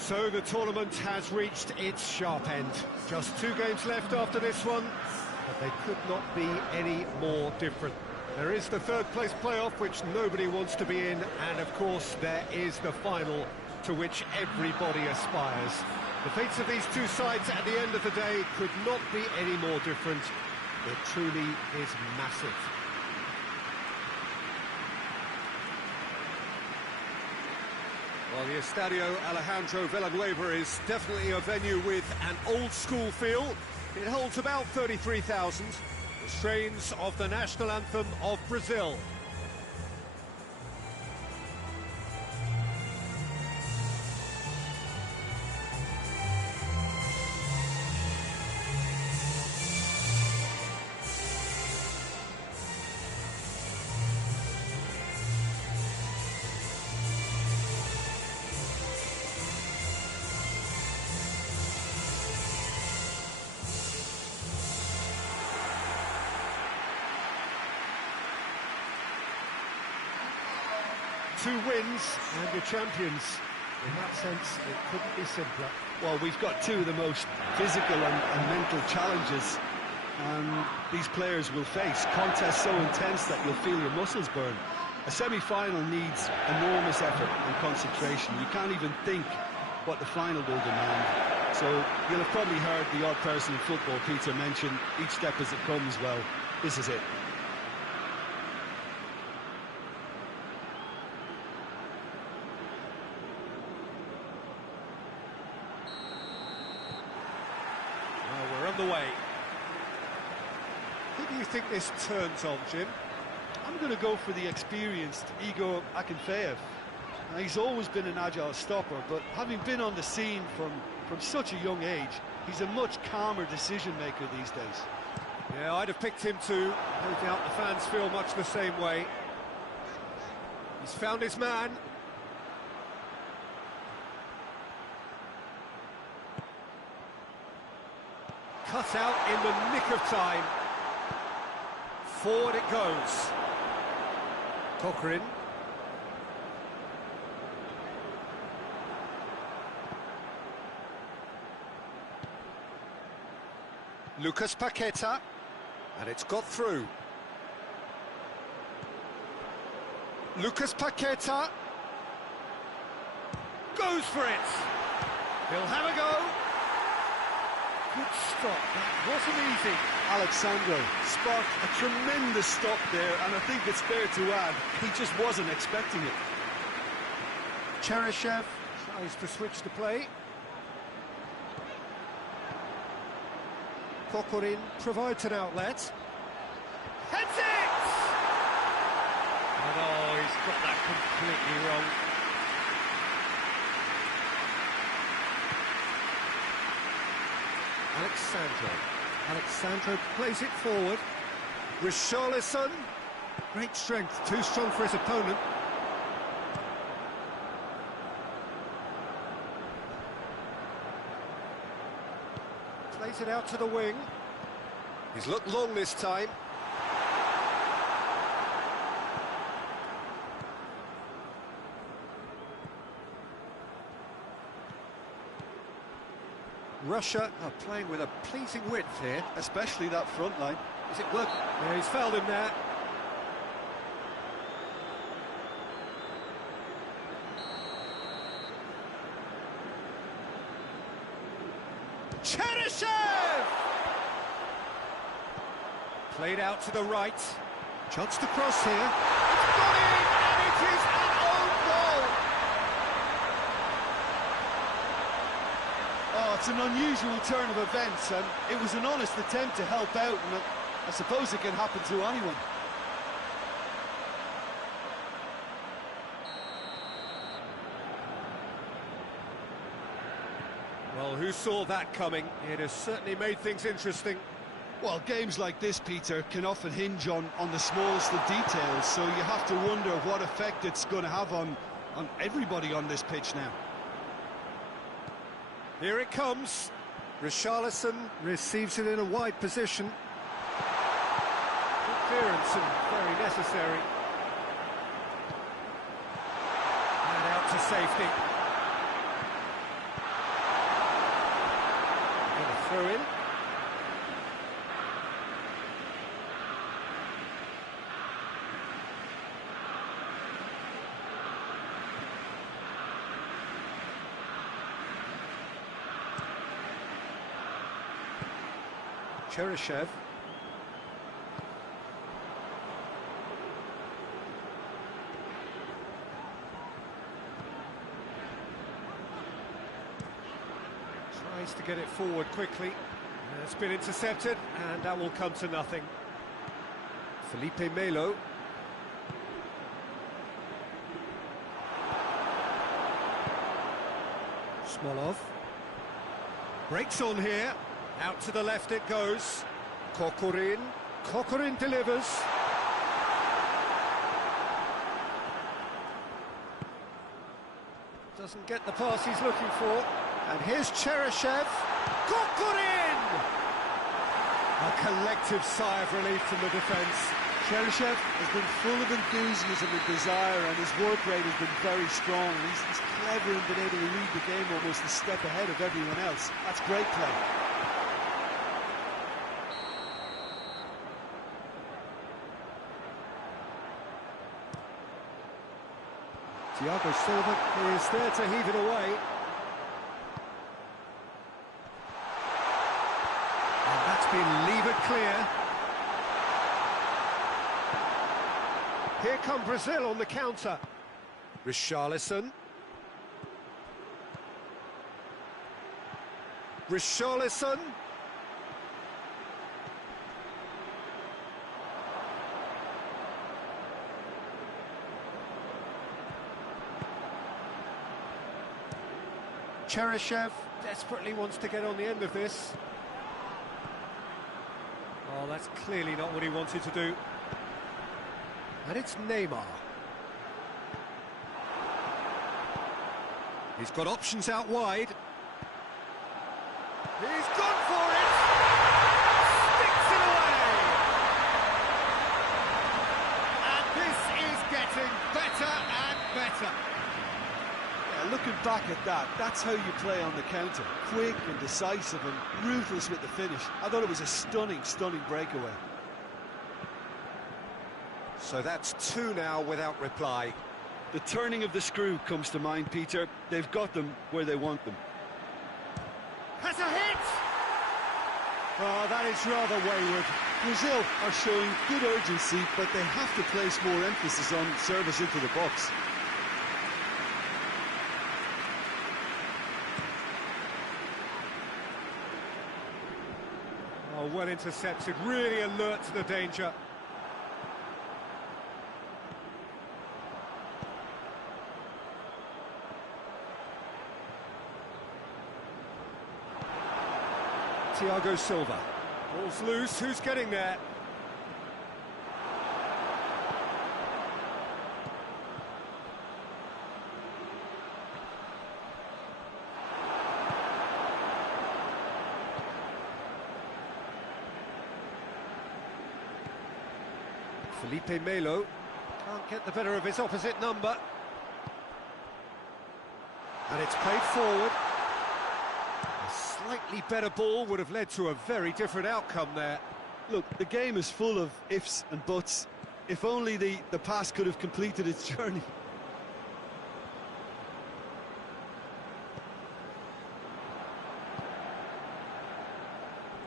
So the tournament has reached its sharp end. Just 2 games left after this one, but they could not be any more different. There is the third place playoff, which nobody wants to be in, and of course there is the final to which everybody aspires. The fates of these two sides at the end of the day could not be any more different. It truly is massive. Well, the Estadio Alejandro Villanueva is definitely a venue with an old-school feel. It holds about 33,000. The strains of the national anthem of Brazil. Two wins and you're champions. In that sense, it couldn't be simpler. Well, we've got two of the most physical and mental challenges these players will face. Contests so intense that you'll feel your muscles burn. A semi-final needs enormous effort and concentration. You can't even think what the final will demand. So you'll have probably heard the odd person in football, Peter, mention each step as it comes. Well, this is it. The way. Who do you think this turns on, Jim? I'm going to go for the experienced Igor Akinfeev. He's always been an agile stopper, but having been on the scene from such a young age, he's a much calmer decision maker these days. Yeah, I'd have picked him too. No doubt the fans feel much the same way. He's found his man. Cut out in the nick of time. Forward it goes. Cochrane. Lucas Paqueta. And it's got through. Lucas Paqueta. Goes for it. He'll have a go. Good stop, that wasn't easy. Alexandro sparked a tremendous stop there, and I think it's fair to add, he just wasn't expecting it. Cheryshev tries to switch the play. Cochrane provides an outlet. Heads it! And oh, he's got that completely wrong. Alexandro plays it forward. Richarlison. Great strength, too strong for his opponent. Plays it out to the wing. He's looked long this time. Russia are playing with a pleasing width here. Especially that front line. Is it working? Yeah, he's fouled him there. Cheryshev! Played out to the right. Chance to cross here. It's got in, and it is an own goal! Oh, it's an unusual turn of events, and it was an honest attempt to help out, and I suppose it can happen to anyone. Well, who saw that coming? It has certainly made things interesting. Well, games like this, Peter, can often hinge on the smallest of details, so you have to wonder what effect it's going to have on everybody on this pitch now. Here it comes. Richarlison receives it in a wide position. Good clearance and very necessary. And out to safety. Cheryshev. Tries to get it forward quickly. It's been intercepted, and that will come to nothing. Felipe Melo. Smolov. Breaks on here. Out to the left it goes. Kokorin. Kokorin delivers. Doesn't get the pass he's looking for. And here's Cheryshev. Kokorin! A collective sigh of relief from the defence. Cheryshev has been full of enthusiasm and desire, and his work rate has been very strong. He's clever and been able to read the game almost a step ahead of everyone else. That's great play. Thiago Silva is there to heave it away. And that's been levered clear. Here come Brazil on the counter. Richarlison. Richarlison. Cheryshev desperately wants to get on the end of this. Oh, that's clearly not what he wanted to do. And it's Neymar. He's got options out wide. He's gone for it! Sticks it away! And this is getting better and better. Yeah, looking back at that, that's how you play on the counter. Quick and decisive and ruthless with the finish. I thought it was a stunning, stunning breakaway. So that's two now without reply. The turning of the screw comes to mind, Peter. They've got them where they want them. Has a hit! Oh, that is rather wayward. Brazil are showing good urgency, but they have to place more emphasis on service into the box. Oh, well intercepted, really alert to the danger. Thiago Silva. Ball's loose, who's getting there? Felipe Melo can't get the better of his opposite number. And it's played forward. Slightly better ball would have led to a very different outcome there. Look, the game is full of ifs and buts. If only the pass could have completed its journey.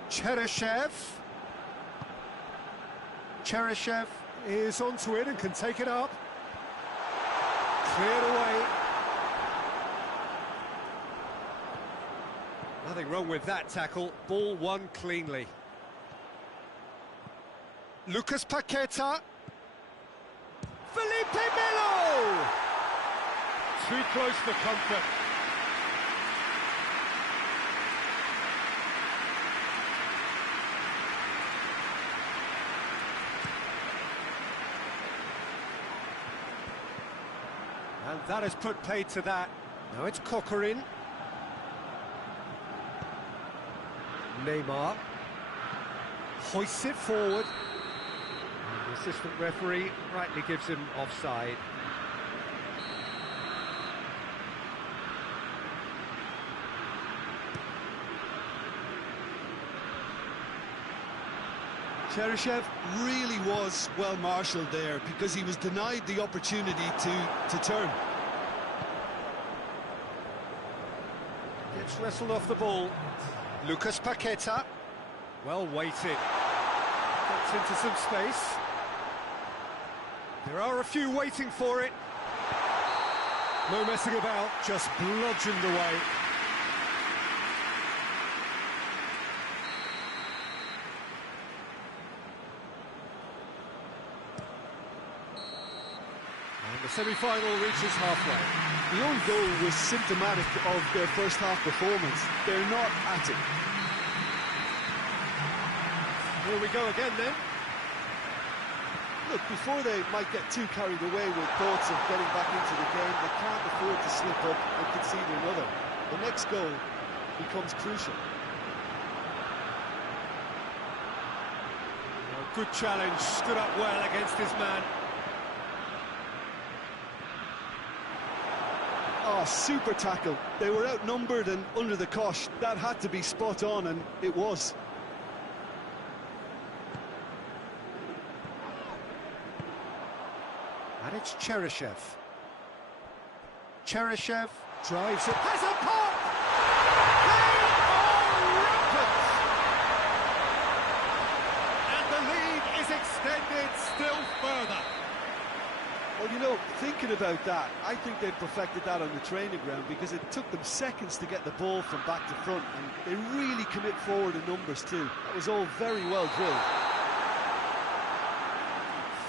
Cheryshev. Cheryshev is onto it and can take it up. Cleared away. Nothing wrong with that tackle. Ball won cleanly. Lucas Paqueta. Felipe Melo! Too close for comfort. And that has put paid to that. Now it's Kokorin. Neymar hoists it forward, and the assistant referee rightly gives him offside. Cheryshev really was well marshalled there because he was denied the opportunity to turn. Gets wrestled off the ball. Lucas Paqueta. Well weighted. Gets into some space. There are a few waiting for it. No messing about, just bludgeoned away. And the semi-final reaches halfway. The own goal was symptomatic of their first half performance. They're not at it. Here we go again then. Look, before they might get too carried away with thoughts of getting back into the game, they can't afford to slip up and concede another. The next goal becomes crucial. Good challenge, stood up well against his man. Oh, super tackle. They were outnumbered and under the cosh. That had to be spot on, and it was. And it's Cheryshev. Cheryshev drives it, has a pop! They are rampant! And the lead is extended still further. Well, you know, thinking about that, I think they perfected that on the training ground because it took them seconds to get the ball from back to front, and they really commit forward in numbers too. That was all very well drilled.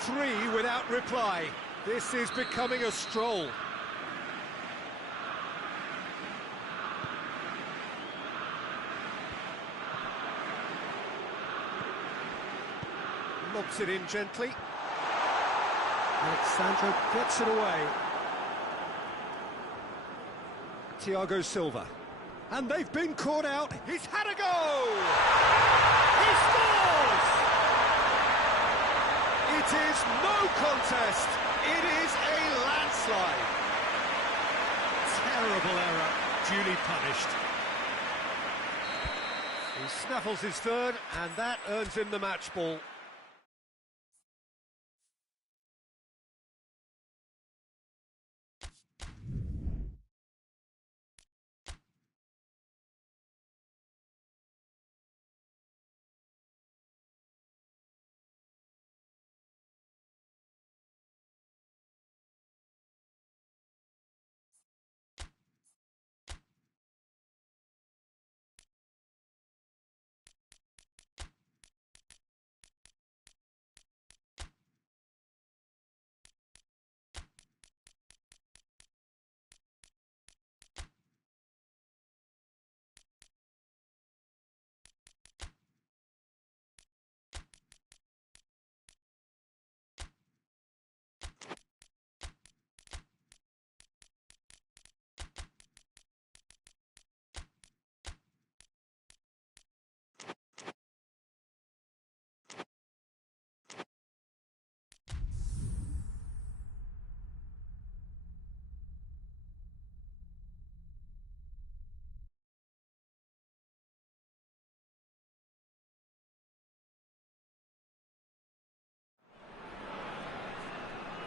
3 without reply. This is becoming a stroll. Lobs it in gently. Alexandro gets it away. Thiago Silva. And they've been caught out. He's had a go! He scores! It is no contest. It is a landslide. Terrible error, duly punished. He snaffles his third, and that earns him the match ball.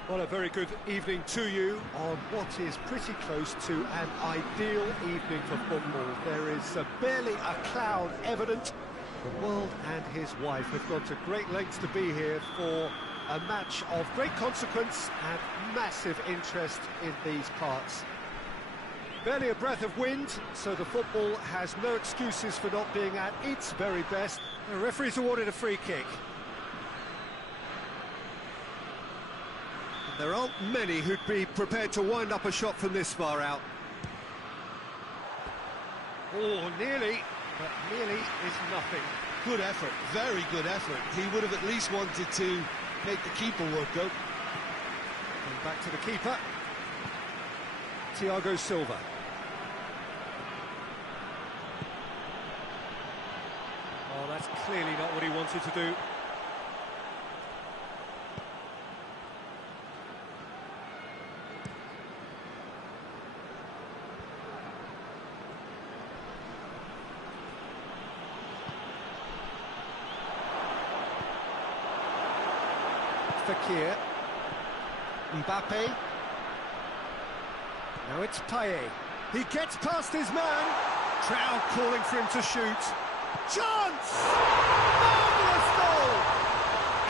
Well, a very good evening to you on what is pretty close to an ideal evening for football. There is barely a cloud evident. The world and his wife have gone to great lengths to be here for a match of great consequence and massive interest in these parts. Barely a breath of wind, so the football has no excuses for not being at its very best. The referee's awarded a free kick. There aren't many who'd be prepared to wind up a shot from this far out. Oh, nearly, but nearly is nothing. Good effort, very good effort. He would have at least wanted to make the keeper work out. And back to the keeper. Thiago Silva. Oh, that's clearly not what he wanted to do. Fakir, Mbappe, now it's Payet, he gets past his man, crowd calling for him to shoot, Chance! Marvellous goal!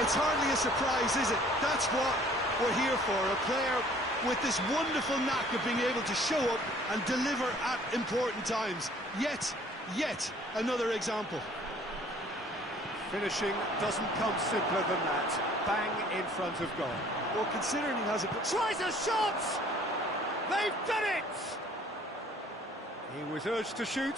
It's hardly a surprise, is it? That's what we're here for, a player with this wonderful knack of being able to show up and deliver at important times. Yet another example. Finishing doesn't come simpler than that. Bang in front of goal. Well, considering he has a... Tries a shot! They've done it! He was urged to shoot,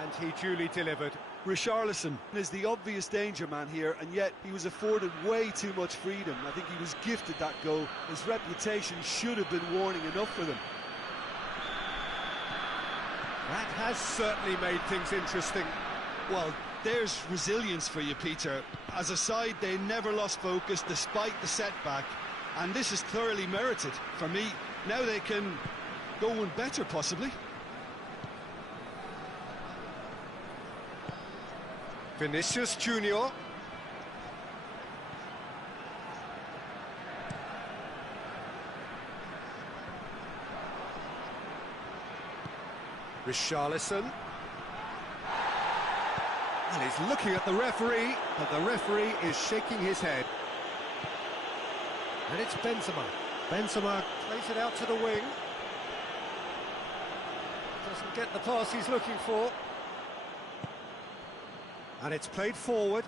and he duly delivered. Richarlison is the obvious danger man here, and yet he was afforded way too much freedom. I think he was gifted that goal. His reputation should have been warning enough for them. That has certainly made things interesting. Well, there's resilience for you, Peter. As a side, they never lost focus despite the setback, and this is thoroughly merited. For me, now they can go one better, possibly. Vinicius Junior. Richarlison. And he's looking at the referee, but the referee is shaking his head. And it's Benzema. Benzema plays it out to the wing. Doesn't get the pass he's looking for. And it's played forward.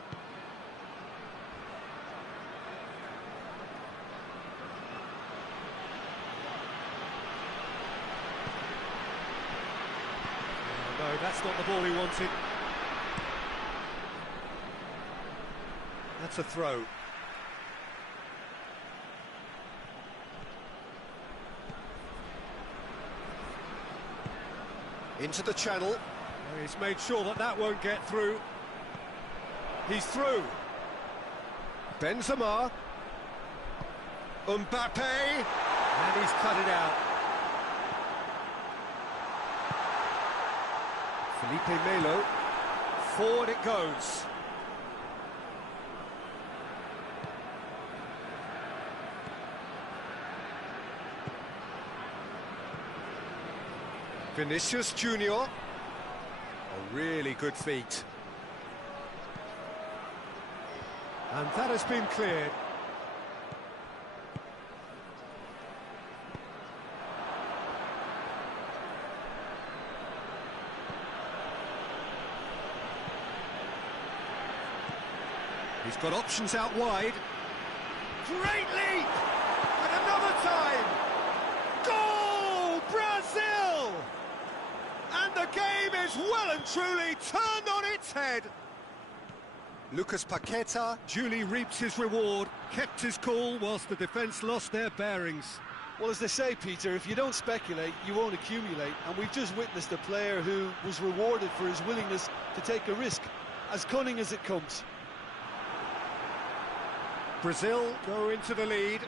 Oh, no, that's not the ball he wanted. That's a throw. Into the channel. Oh, he's made sure that that won't get through. He's through. Benzema. Mbappe. And he's cut it out. Felipe Melo. Forward it goes. Vinicius Junior. A really good feat. And that has been cleared. He's got options out wide. Great leap! And another time! Goal! Brazil! And the game is well and truly turned on its head. Lucas Paqueta duly reaps his reward, kept his cool whilst the defence lost their bearings. Well, as they say, Peter, if you don't speculate, you won't accumulate. And we've just witnessed a player who was rewarded for his willingness to take a risk, as cunning as it comes. Brazil go into the lead.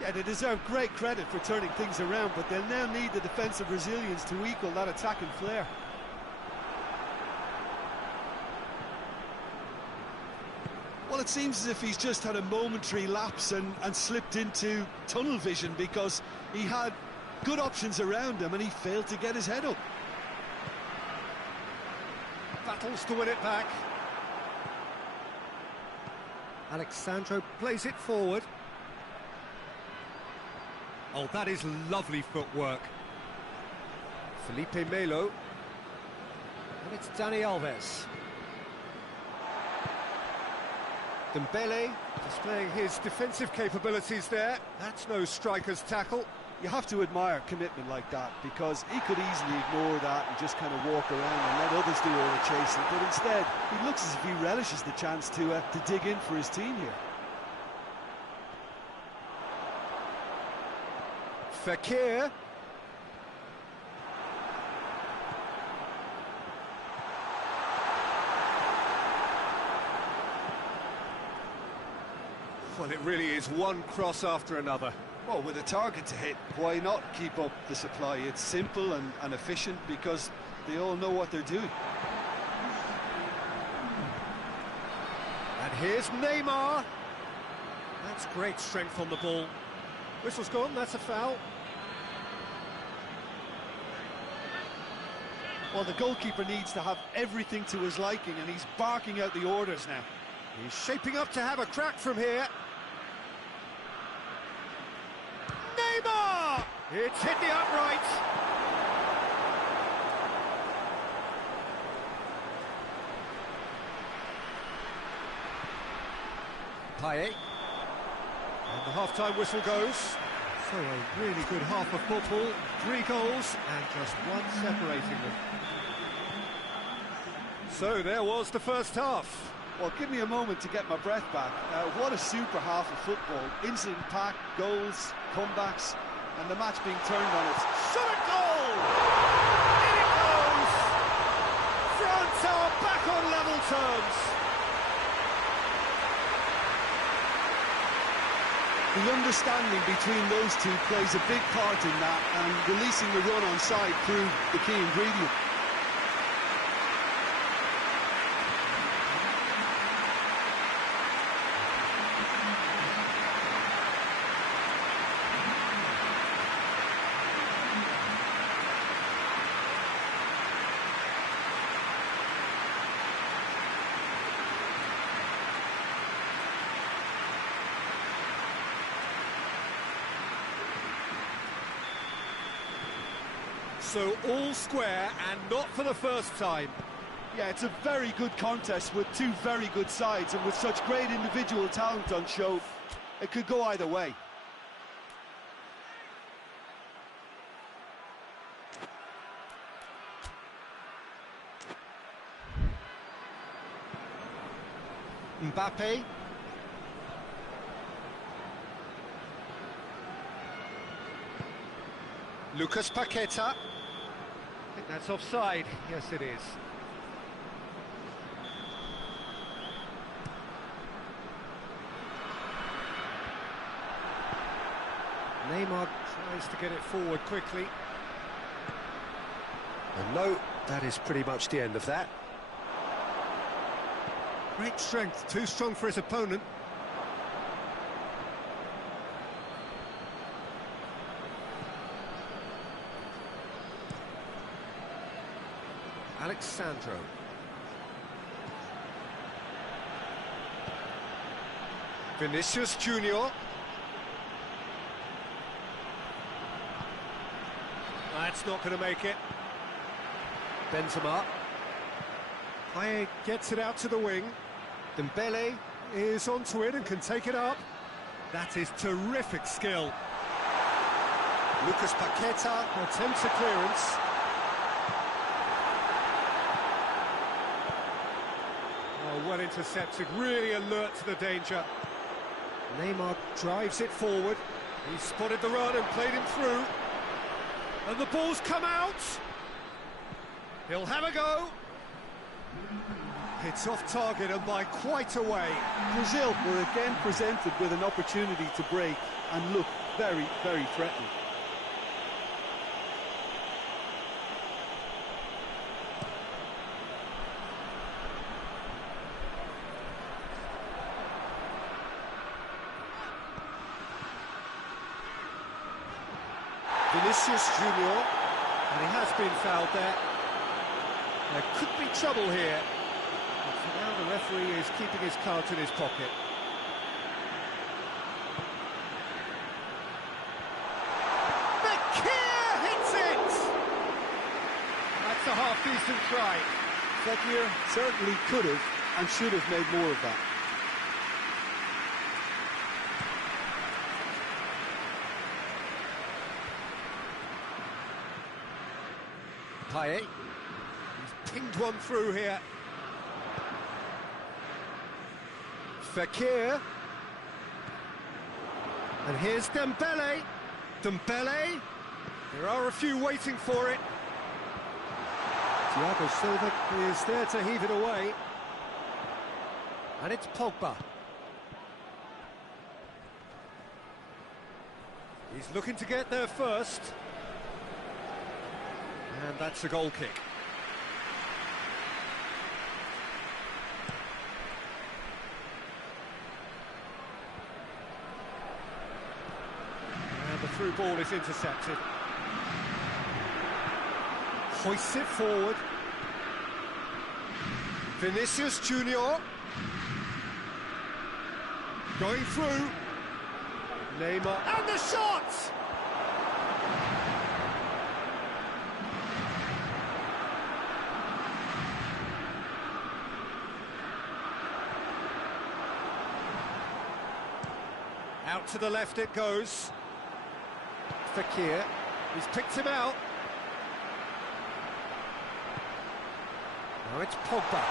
Yeah, they deserve great credit for turning things around, but they'll now need the defensive resilience to equal that attacking flair. Well, it seems as if he's just had a momentary lapse and slipped into tunnel vision, because he had good options around him and he failed to get his head up. Battles to win it back. Alexandro plays it forward. Oh, that is lovely footwork. Felipe Melo. And it's Dani Alves. Dembele displaying his defensive capabilities there. That's no striker's tackle. You have to admire commitment like that, because he could easily ignore that and just kind of walk around and let others do all the chasing, but instead he looks as if he relishes the chance to dig in for his team here. Fekir. Well, it really is one cross after another. Well, with a target to hit, why not keep up the supply? It's simple and efficient, because they all know what they're doing. And here's Neymar. That's great strength on the ball. Whistle's gone, that's a foul. Well, the goalkeeper needs to have everything to his liking, and he's barking out the orders now. He's shaping up to have a crack from here. Neymar! It's hit the upright. Payet. And the half-time whistle goes. So a really good half of football, 3 goals and just one separating them. So there was the first half. Well, give me a moment to get my breath back. What a super half of football. Incident-packed, goals, comebacks, and the match being turned on its... Shot a goal! In it goes! France are back on level terms. The understanding between those two plays a big part in that, and releasing the run on side proved the key ingredient. So all square, and not for the first time. Yeah, it's a very good contest with two very good sides, and with such great individual talent on show, it could go either way. Mbappe. Lucas Paqueta. I think that's offside. Yes, it is. Neymar tries to get it forward quickly. And no, that is pretty much the end of that. Great strength, too strong for his opponent. Alexandro. Vinicius Junior. That's not going to make it. Benzema. Payet gets it out to the wing. Dembele is onto it and can take it up. That is terrific skill. Lucas Paqueta attempts a clearance. Oh, well intercepted, really alert to the danger. Neymar drives it forward. He spotted the run and played him through. And the ball's come out. He'll have a go. It's off target and by quite a way. Brazil were again presented with an opportunity to break and look very, very threatening. Vinicius Junior, and he has been fouled there. There could be trouble here. But for now, the referee is keeping his cards in his pocket. Fekir hits it! That's a half-decent try. Fekir certainly could have and should have made more of that. Payet. He's pinged one through here. Fekir. And here's Dembele. Dembele. There are a few waiting for it. Thiago Silva is there to heave it away. And it's Pogba. He's looking to get there first. And that's a goal kick. And the through ball is intercepted. Hoists it forward. Vinicius Junior. Going through. Neymar. And the shot! Out to the left it goes. Fekir. He's picked him out. Now it's Pogba.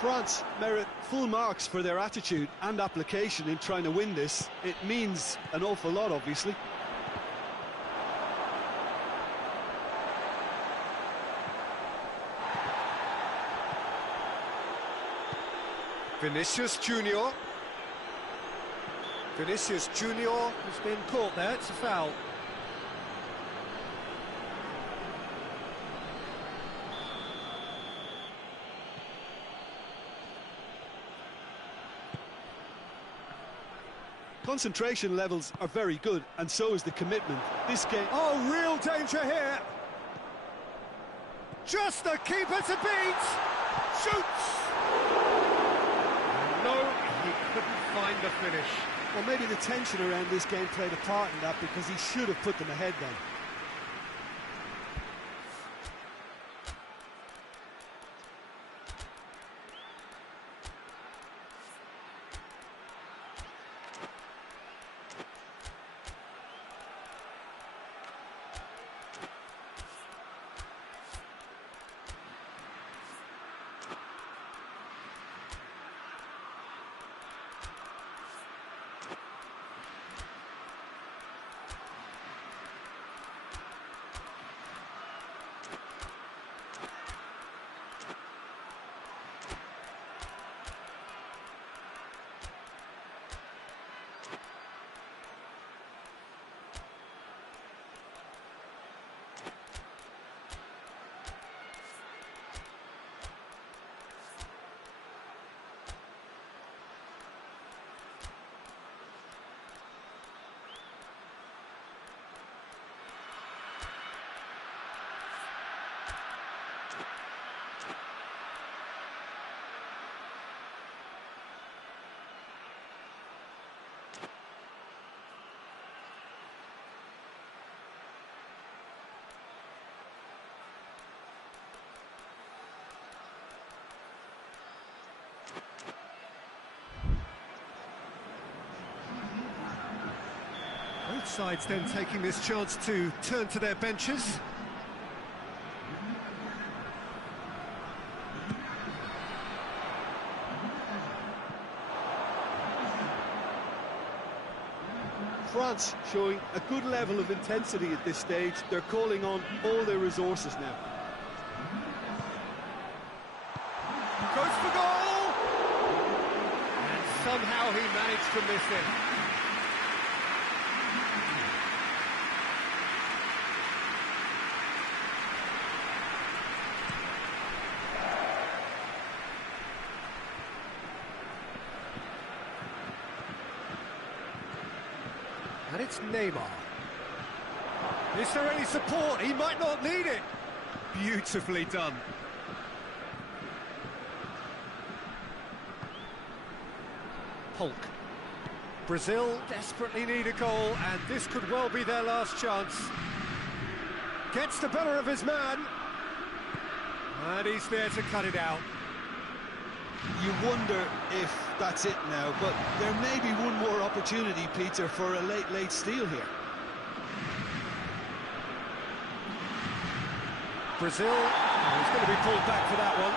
France merit full marks for their attitude and application in trying to win this. It means an awful lot, obviously. Vinicius Junior. Vinicius Junior has been caught there, it's a foul. Concentration levels are very good, and so is the commitment. This game... Oh, real danger here! Just the keeper to beat! Shoots! No, he couldn't find the finish. Well, maybe the tension around this game played a part in that, because he should have put them ahead then. Both sides then taking this chance to turn to their benches. France showing a good level of intensity at this stage. They're calling on all their resources now. Goes for goal! And somehow he managed to miss it. And it's Neymar. Is there any support? He might not need it. Beautifully done. Polk. Brazil desperately need a goal, and this could well be their last chance. Gets the better of his man. And he's there to cut it out. You wonder if that's it now, but there may be one more opportunity, Peter, for a late steal here. Brazil, he's going to be pulled back for that one.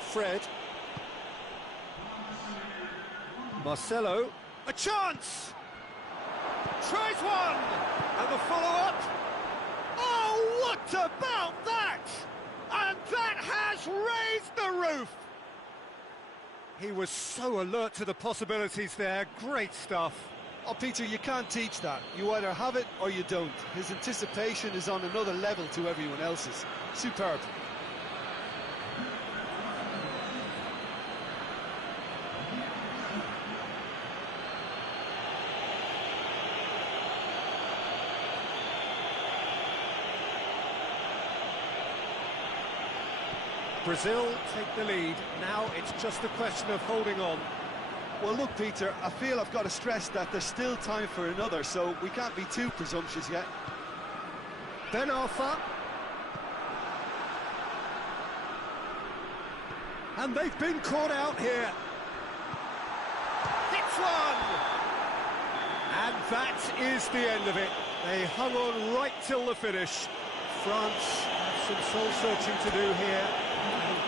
Fred. Marcelo. A chance! Tries one! And the follow-up. Oh, what about that? And that has raised the roof! He was so alert to the possibilities there. Great stuff. Oh, Peter, you can't teach that. You either have it or you don't. His anticipation is on another level to everyone else's. Superb. Brazil take the lead. Now it's just a question of holding on. Well, look, Peter, I feel I've got to stress that there's still time for another, so we can't be too presumptuous yet. Ben Arfa. And they've been caught out here. Hits one! And that is the end of it. They hung on right till the finish. France have some soul-searching to do here.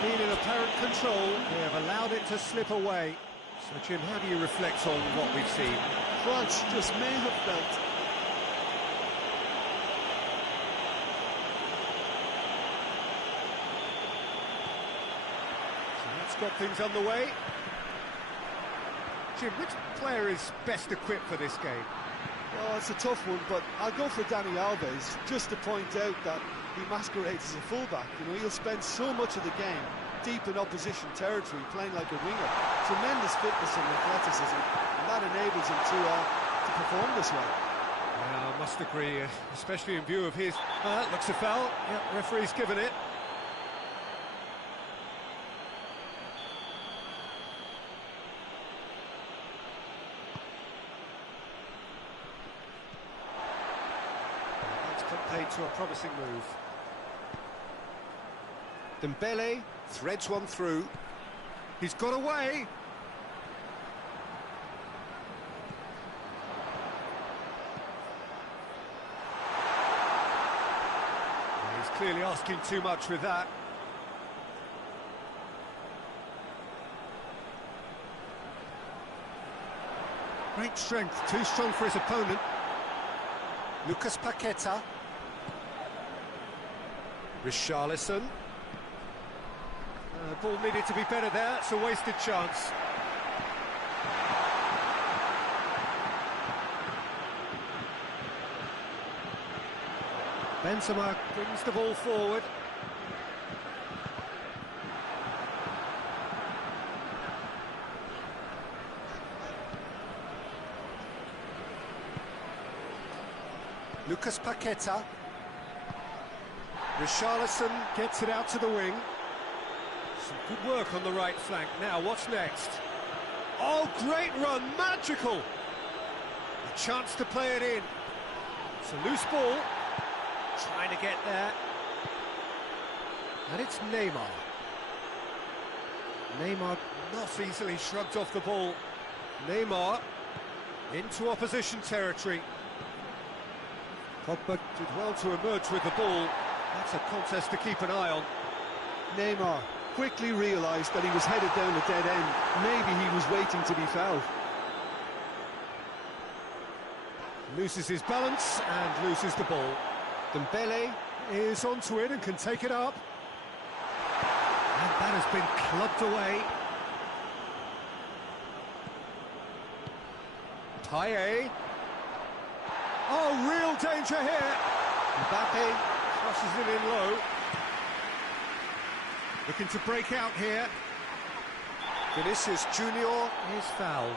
They've been in apparent control. They have allowed it to slip away. So, Jim, how do you reflect on what we've seen? France just may have felt. So that's got things underway. Jim, which player is best equipped for this game? Well, it's a tough one, but I'll go for Dani Alves, just to point out that he masquerades as a fullback. You know, he'll spend so much of the game deep in opposition territory, playing like a winger. Tremendous fitness and athleticism, and that enables him to perform this way. Yeah, I must agree, especially in view of his... looks a foul. Yeah, referee's given it. Paid to a promising move. Dembele threads one through. He's got away. He's clearly asking too much with that. Great strength, too strong for his opponent. Lucas Paqueta. Richarlison. The ball needed to be better there, it's a wasted chance. Benzema brings the ball forward. Lucas Paqueta. Richarlison gets it out to the wing. Some good work on the right flank. Now, what's next? Oh, great run, magical! A chance to play it in. It's a loose ball. Trying to get there. And it's Neymar. Neymar not easily shrugged off the ball. Neymar into opposition territory. Pogba did well to emerge with the ball. That's a contest to keep an eye on. Neymar quickly realised that he was headed down a dead end. Maybe he was waiting to be fouled. Loses his balance and loses the ball. Dembele is onto it and can take it up. And that has been clubbed away. Payet. Oh, real danger here. Mbappe crosses it in low. Looking to break out here. Vinicius Junior is fouled.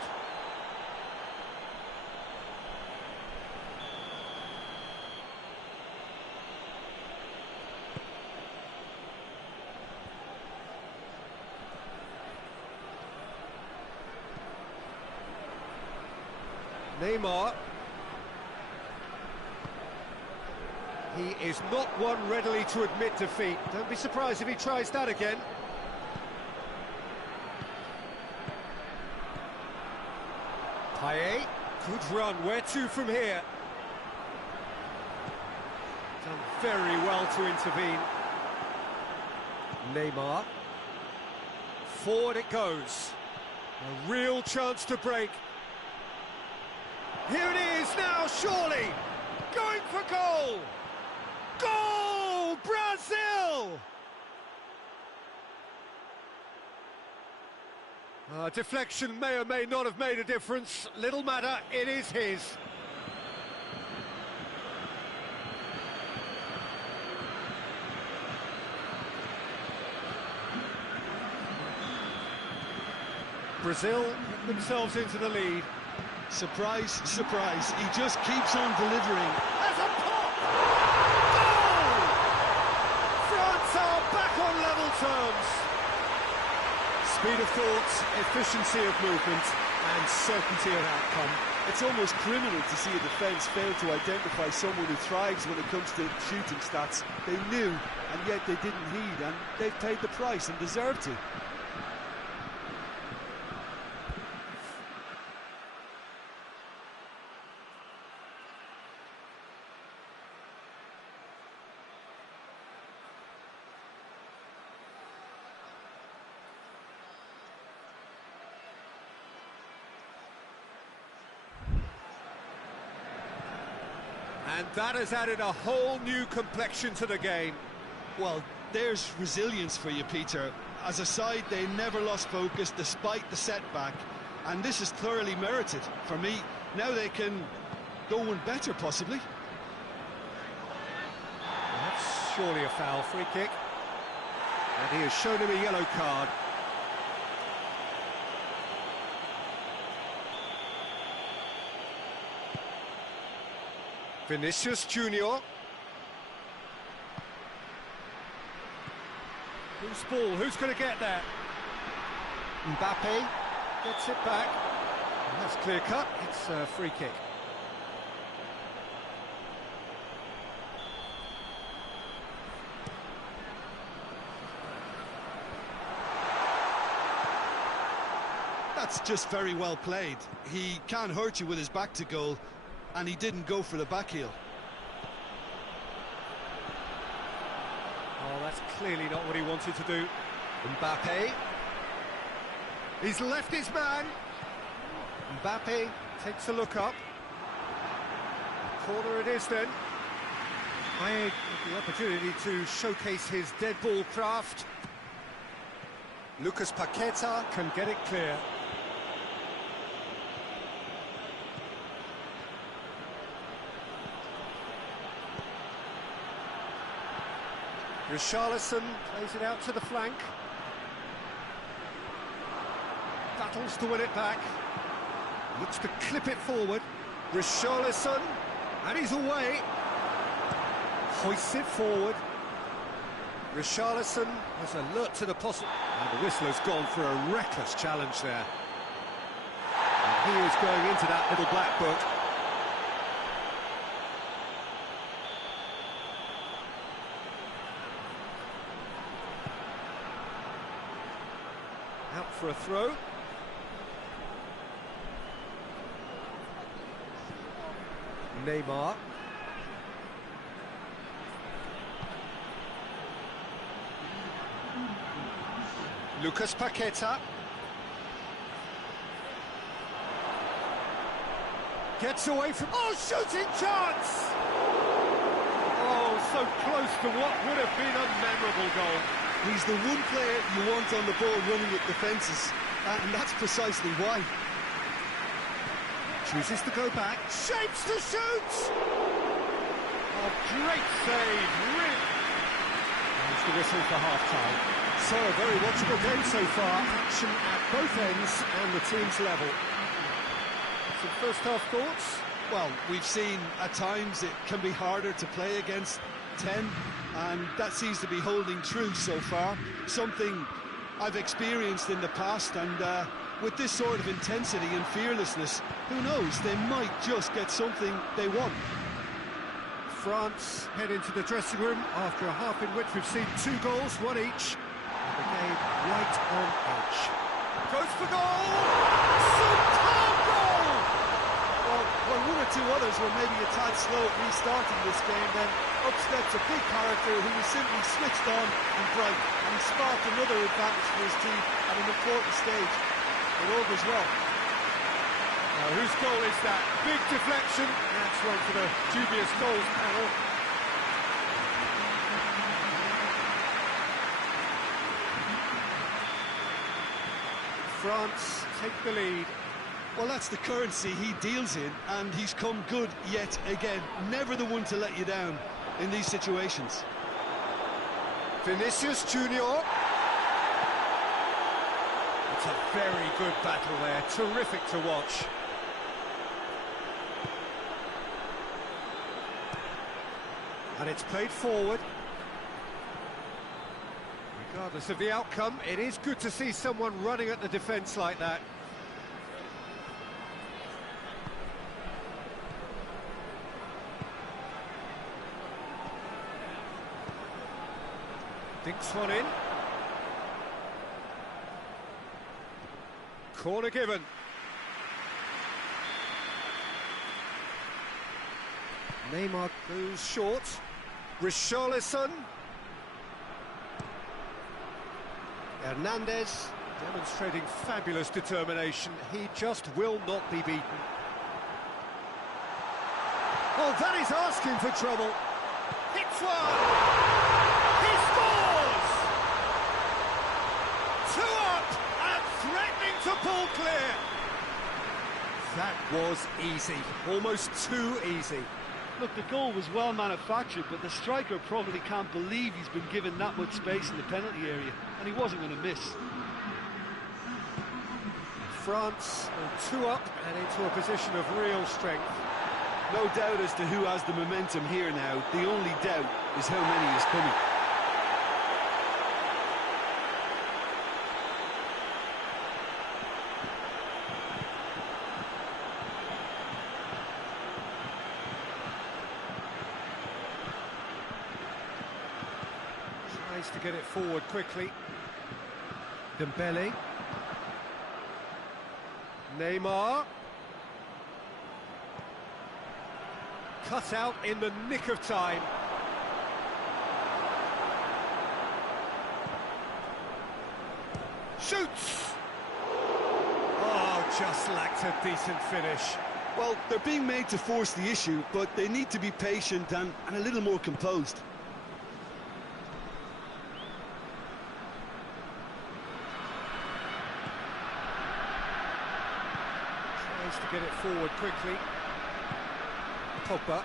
Neymar. He is not one readily to admit defeat. Don't be surprised if he tries that again. Payet, good run. Where to from here? Done very well to intervene. Neymar. Forward it goes. A real chance to break. Here it is now, surely! Going for goal! Goal! Brazil! Deflection may or may not have made a difference. Little matter, it is his. Brazil put themselves into the lead. Surprise, surprise, he just keeps on delivering. As a pop! Goal! France are back on level terms. Speed of thought, efficiency of movement, and certainty of outcome. It's almost criminal to see a defence fail to identify someone who thrives when it comes to shooting stats. They knew, and yet they didn't heed, and they've paid the price and deserve to. And that has added a whole new complexion to the game. Well, there's resilience for you, Peter. As a side, they never lost focus despite the setback, and this is thoroughly merited. For me, now they can go one better, possibly. That's surely a foul. Free kick. And he has shown him a yellow card. Vinicius Junior. Who's ball? Who's going to get there? Mbappe gets it back. And that's clear cut. It's a free kick. That's just very well played. He can't hurt you with his back to goal, and he didn't go for the back heel. Oh, that's clearly not what he wanted to do. Mbappe. He's left his man. Mbappe takes a look up. Corner it is then. I had the opportunity to showcase his dead ball craft. Lucas Paqueta can get it clear. Richarlison plays it out to the flank. Battles to win it back. Looks to clip it forward. Richarlison, and he's away. Hoists it forward. Richarlison was alert to the possible... And the whistler's gone for a reckless challenge there. And he is going into that little black book. Out for a throw. Neymar. Lucas Paqueta. Gets away from... Oh, shooting chance! Oh, so close to what would have been a memorable goal. He's the one player you want on the ball running at defences, and that's precisely why. Chooses to go back, shapes to shoot! Oh, great save, really! There's the whistle for half-time. So, a very watchable game so far. Action at both ends and the team's level. Some first-half thoughts? Well, we've seen at times it can be harder to play against 10, and that seems to be holding true so far. Something I've experienced in the past, and with this sort of intensity and fearlessness, who knows, they might just get something they want. France head into the dressing room after a half in which we've seen 2 goals, 1 each. And the game right on edge. Goes for goal! Superb goal! Well, when 1 or 2 others were maybe a tad slow at restarting this game, then up steps a big character who was simply switched on and bright, and he sparked another advantage for his team at an important stage. It all goes well. Now, whose goal is that? Big deflection. That's one for the dubious goals panel. France take the lead. Well, that's the currency he deals in, and he's come good yet again. Never the one to let you down in these situations. Vinicius Junior. It's a very good battle there. Terrific to watch. And it's played forward. Regardless of the outcome, it is good to see someone running at the defence like that. Dinks one in. Corner given. Neymar goes short. Richarlison. Hernandez demonstrating fabulous determination. He just will not be beaten. Oh, that is asking for trouble. Hits one. He scores! 2 up and threatening to pull clear. That was easy, almost too easy. Look, the goal was well manufactured, but the striker probably can't believe he's been given that much space in the penalty area, and he wasn't going to miss. France 2 up and into a position of real strength. No doubt as to who has the momentum here now. The only doubt is how many is coming. Tries to get it forward quickly. Dembele. Neymar. Cut out in the nick of time. Shoots! Oh, just lacked a decent finish. Well, they're being made to force the issue, but they need to be patient and a little more composed. Tries to get it forward quickly. Pogba.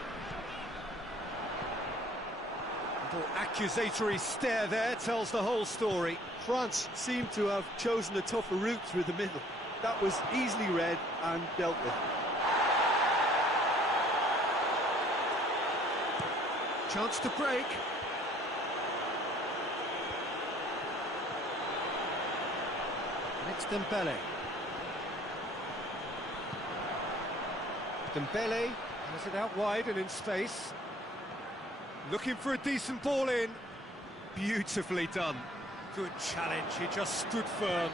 Little accusatory stare there tells the whole story. France seem to have chosen a tougher route through the middle. That was easily read and dealt with. Chance to break. And it's Dembele. Dembele has it out wide and in space. Looking for a decent ball in. Beautifully done. Good challenge, he just stood firm.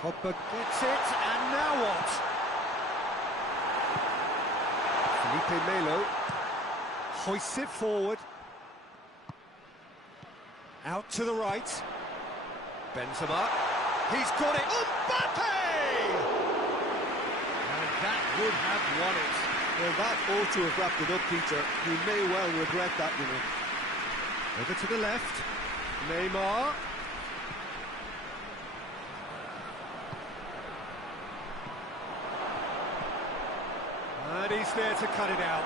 Pogba gets it, and now what? Felipe Melo hoists it forward. Out to the right. Benzema. He's got it. Mbappe! And that would have won it. Well, that ought to have wrapped it up, Peter. He may well regret that, you know. Over to the left. Neymar. And he's there to cut it out.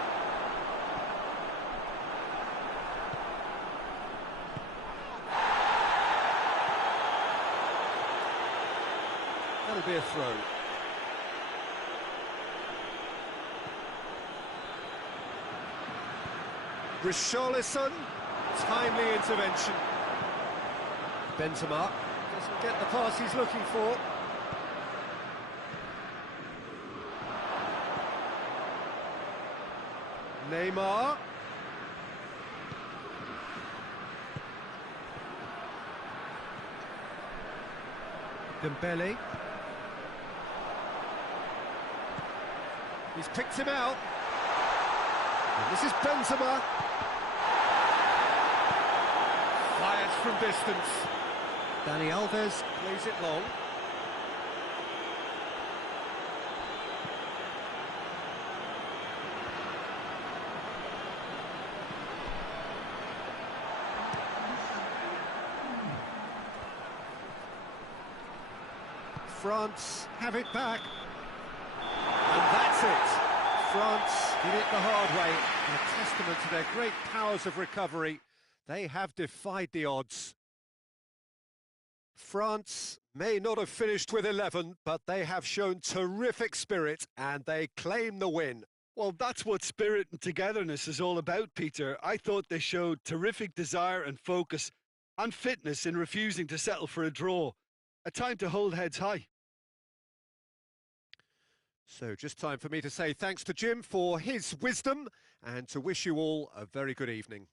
That'll be a throw. Richarlison, timely intervention. Benzema doesn't get the pass he's looking for. Neymar. Dembele. He's picked him out. And this is Benzema. Fires from distance. Dani Alves plays it long. France have it back. And that's it. France did it the hard way. A testament to their great powers of recovery. They have defied the odds. France may not have finished with 11, but they have shown terrific spirit and they claim the win. Well, that's what spirit and togetherness is all about, Peter. I thought they showed terrific desire and focus and fitness in refusing to settle for a draw. A time to hold heads high. So just time for me to say thanks to Jim for his wisdom and to wish you all a very good evening.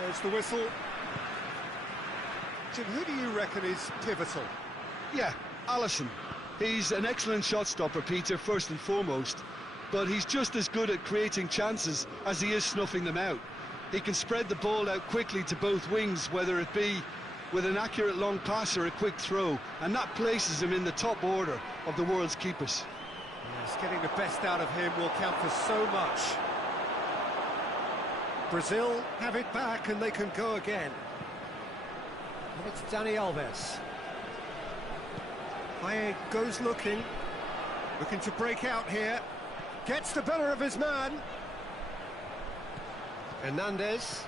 There's the whistle. Jim, who do you reckon is pivotal? Yeah, Alisson. He's an excellent shot stopper, Peter, first and foremost, but he's just as good at creating chances as he is snuffing them out. He can spread the ball out quickly to both wings, whether it be with an accurate long pass or a quick throw, and that places him in the top order of the world's keepers. Yes, getting the best out of him will count for so much. Brazil have it back and they can go again. And it's Dani Alves. Paye goes looking to break out here. Gets the better of his man. Hernandez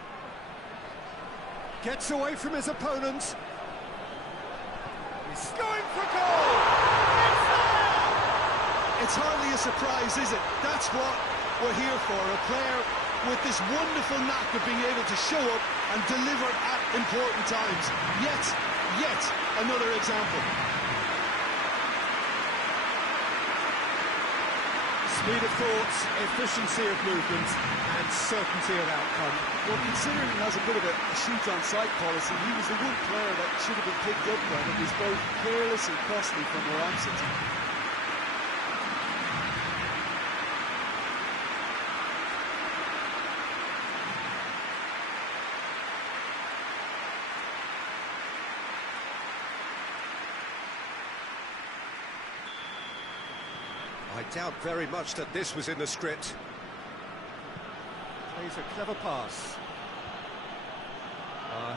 gets away from his opponent. He's going for goal! It's there! It's hardly a surprise, is it? That's what we're here for, a player with this wonderful knack of being able to show up and deliver at important times. Yet another example. Speed of thought, efficiency of movement, and certainty of outcome. Well, considering he has a bit of a shoot-on-sight policy, he was the one player that should have been picked up then. It was both careless and costly from where I'm sitting. I doubt very much that this was in the script. Plays a clever pass.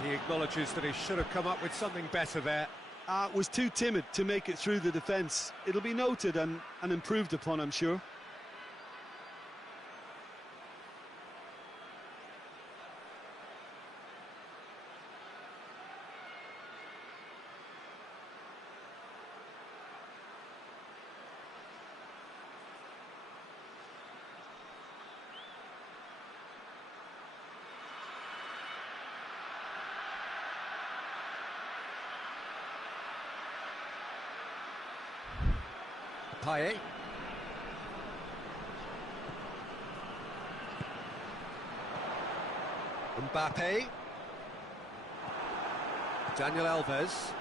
He acknowledges that he should have come up with something better there. Was too timid to make it through the defence. It'll be noted and improved upon, I'm sure. Paye. Mbappe. Daniel Alves.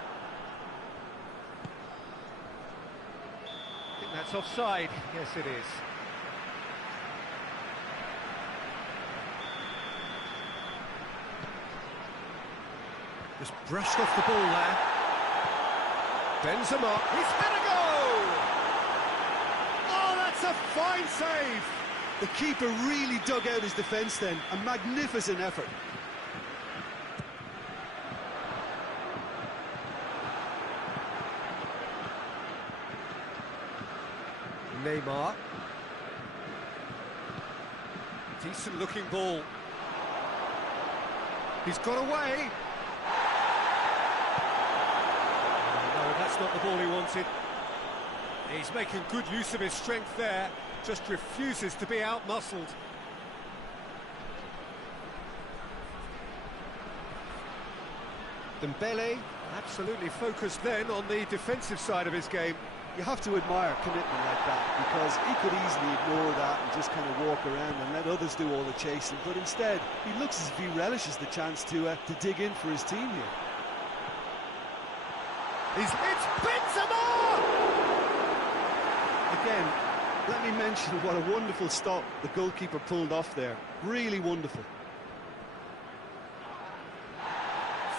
I think that's offside. Yes, it is. Just brushed off the ball there. Benzema. He's had a goal! Oh, that's a fine save! The keeper really dug out his defence then. A magnificent effort. Neymar. Decent looking ball. He's got away. No, that's not the ball he wanted. He's making good use of his strength there, just refuses to be out-muscled. Dembele absolutely focused then on the defensive side of his game. You have to admire commitment like that, because he could easily ignore that and just kind of walk around and let others do all the chasing, but instead he looks as if he relishes the chance to dig in for his team here. It's Benzema! Again, let me mention what a wonderful stop the goalkeeper pulled off there. Really wonderful.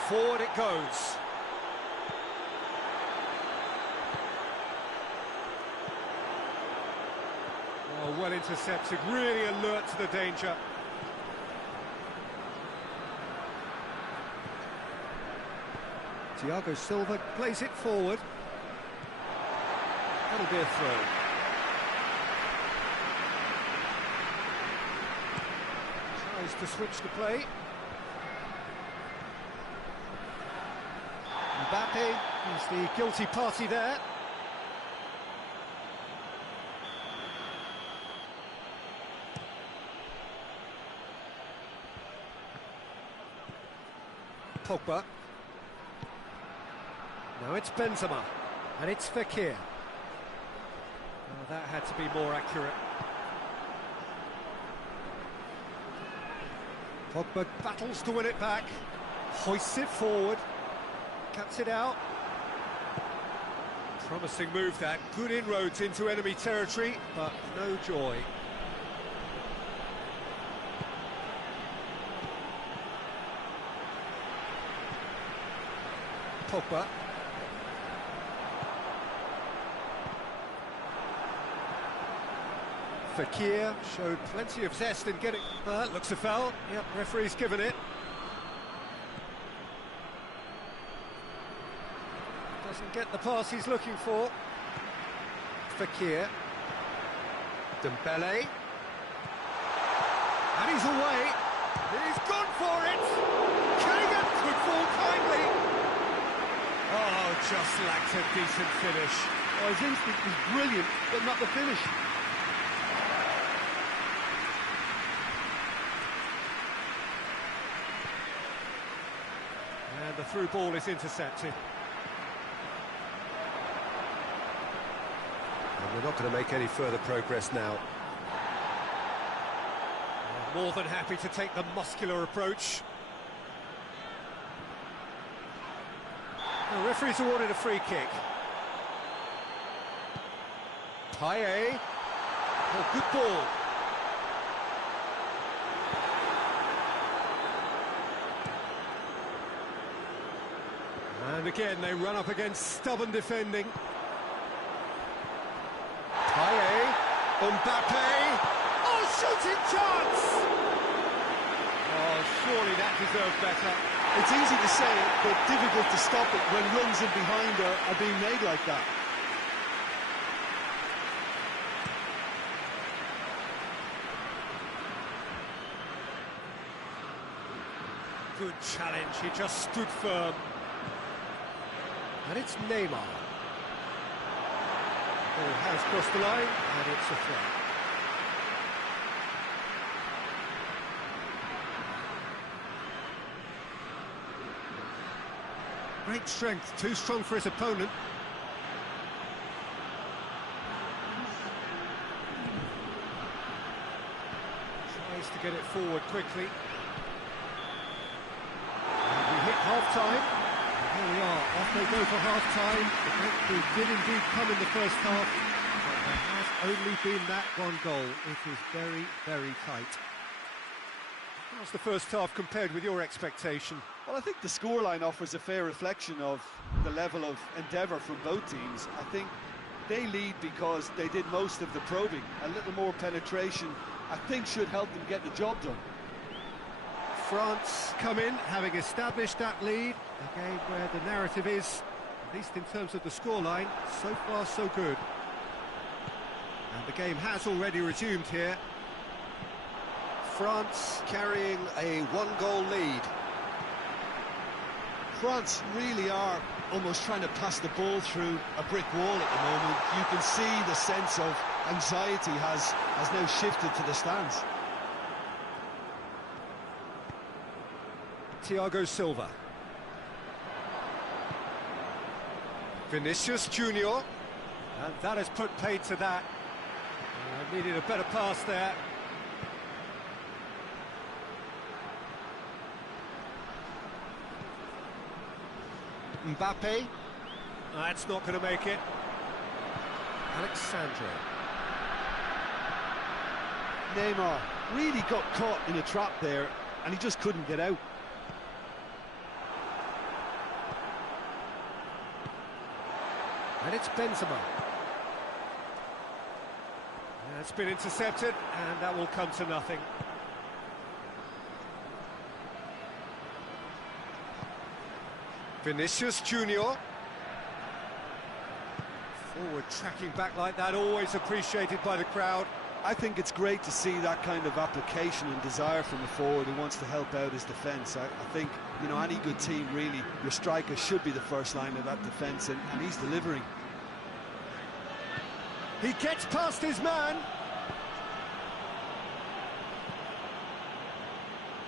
Forward it goes. Oh, well intercepted, really alert to the danger. Thiago Silva plays it forward. That'll be a throw. Tries to switch the play. Mbappe, he's the guilty party there. Pogba. Now it's Benzema, and it's Fekir. Oh, that had to be more accurate. Pogba battles to win it back, hoists it forward, cuts it out. Promising move that, good inroads into enemy territory, but no joy. Pogba. Fekir showed plenty of zest in getting... looks a foul. Yep, referee's given it. Doesn't get the pass he's looking for. Fekir. Dembele. And he's away. He's gone for it. Kerrigan could fall kindly. Oh, just lacked a decent finish. Oh, his instinct was brilliant, but not the finish. And the through ball is intercepted. And we're not going to make any further progress now. More than happy to take the muscular approach. The referee's awarded a free kick. Payet. Oh, good ball. And again, they run up against stubborn defending. Payet. Mbappe. Oh, shooting chance! Oh, surely that deserved better. It's easy to say it, but difficult to stop it when runs in behind are being made like that. Good challenge, he just stood firm. And it's Neymar. Ball has crossed the line, and it's a throw. Great strength, too strong for his opponent. Tries to get it forward quickly. And we hit half-time. And here we are, off they go for half-time. The breakthrough did indeed come in the first half, but there has only been that one goal. It is very, very tight. How's the first half compared with your expectation? Well, I think the scoreline offers a fair reflection of the level of endeavour from both teams. I think they lead because they did most of the probing. A little more penetration, I think, should help them get the job done. France come in, having established that lead. A game where the narrative is, at least in terms of the scoreline, so far so good. And the game has already resumed here. France carrying a one-goal lead. France really are almost trying to pass the ball through a brick wall at the moment. You can see the sense of anxiety has now shifted to the stands. Thiago Silva. Vinicius Junior. And that has put paid to that. Needed a better pass there. Mbappe. That's not going to make it. Alexandre. Neymar really got caught in a trap there, and he just couldn't get out. And it's Benzema. It's been intercepted, and that will come to nothing. Vinicius Junior. Forward tracking back like that, always appreciated by the crowd. I think it's great to see that kind of application and desire from a forward who wants to help out his defence. I think, you know, any good team, really, your striker should be the first line of that defence, and he's delivering. He gets past his man.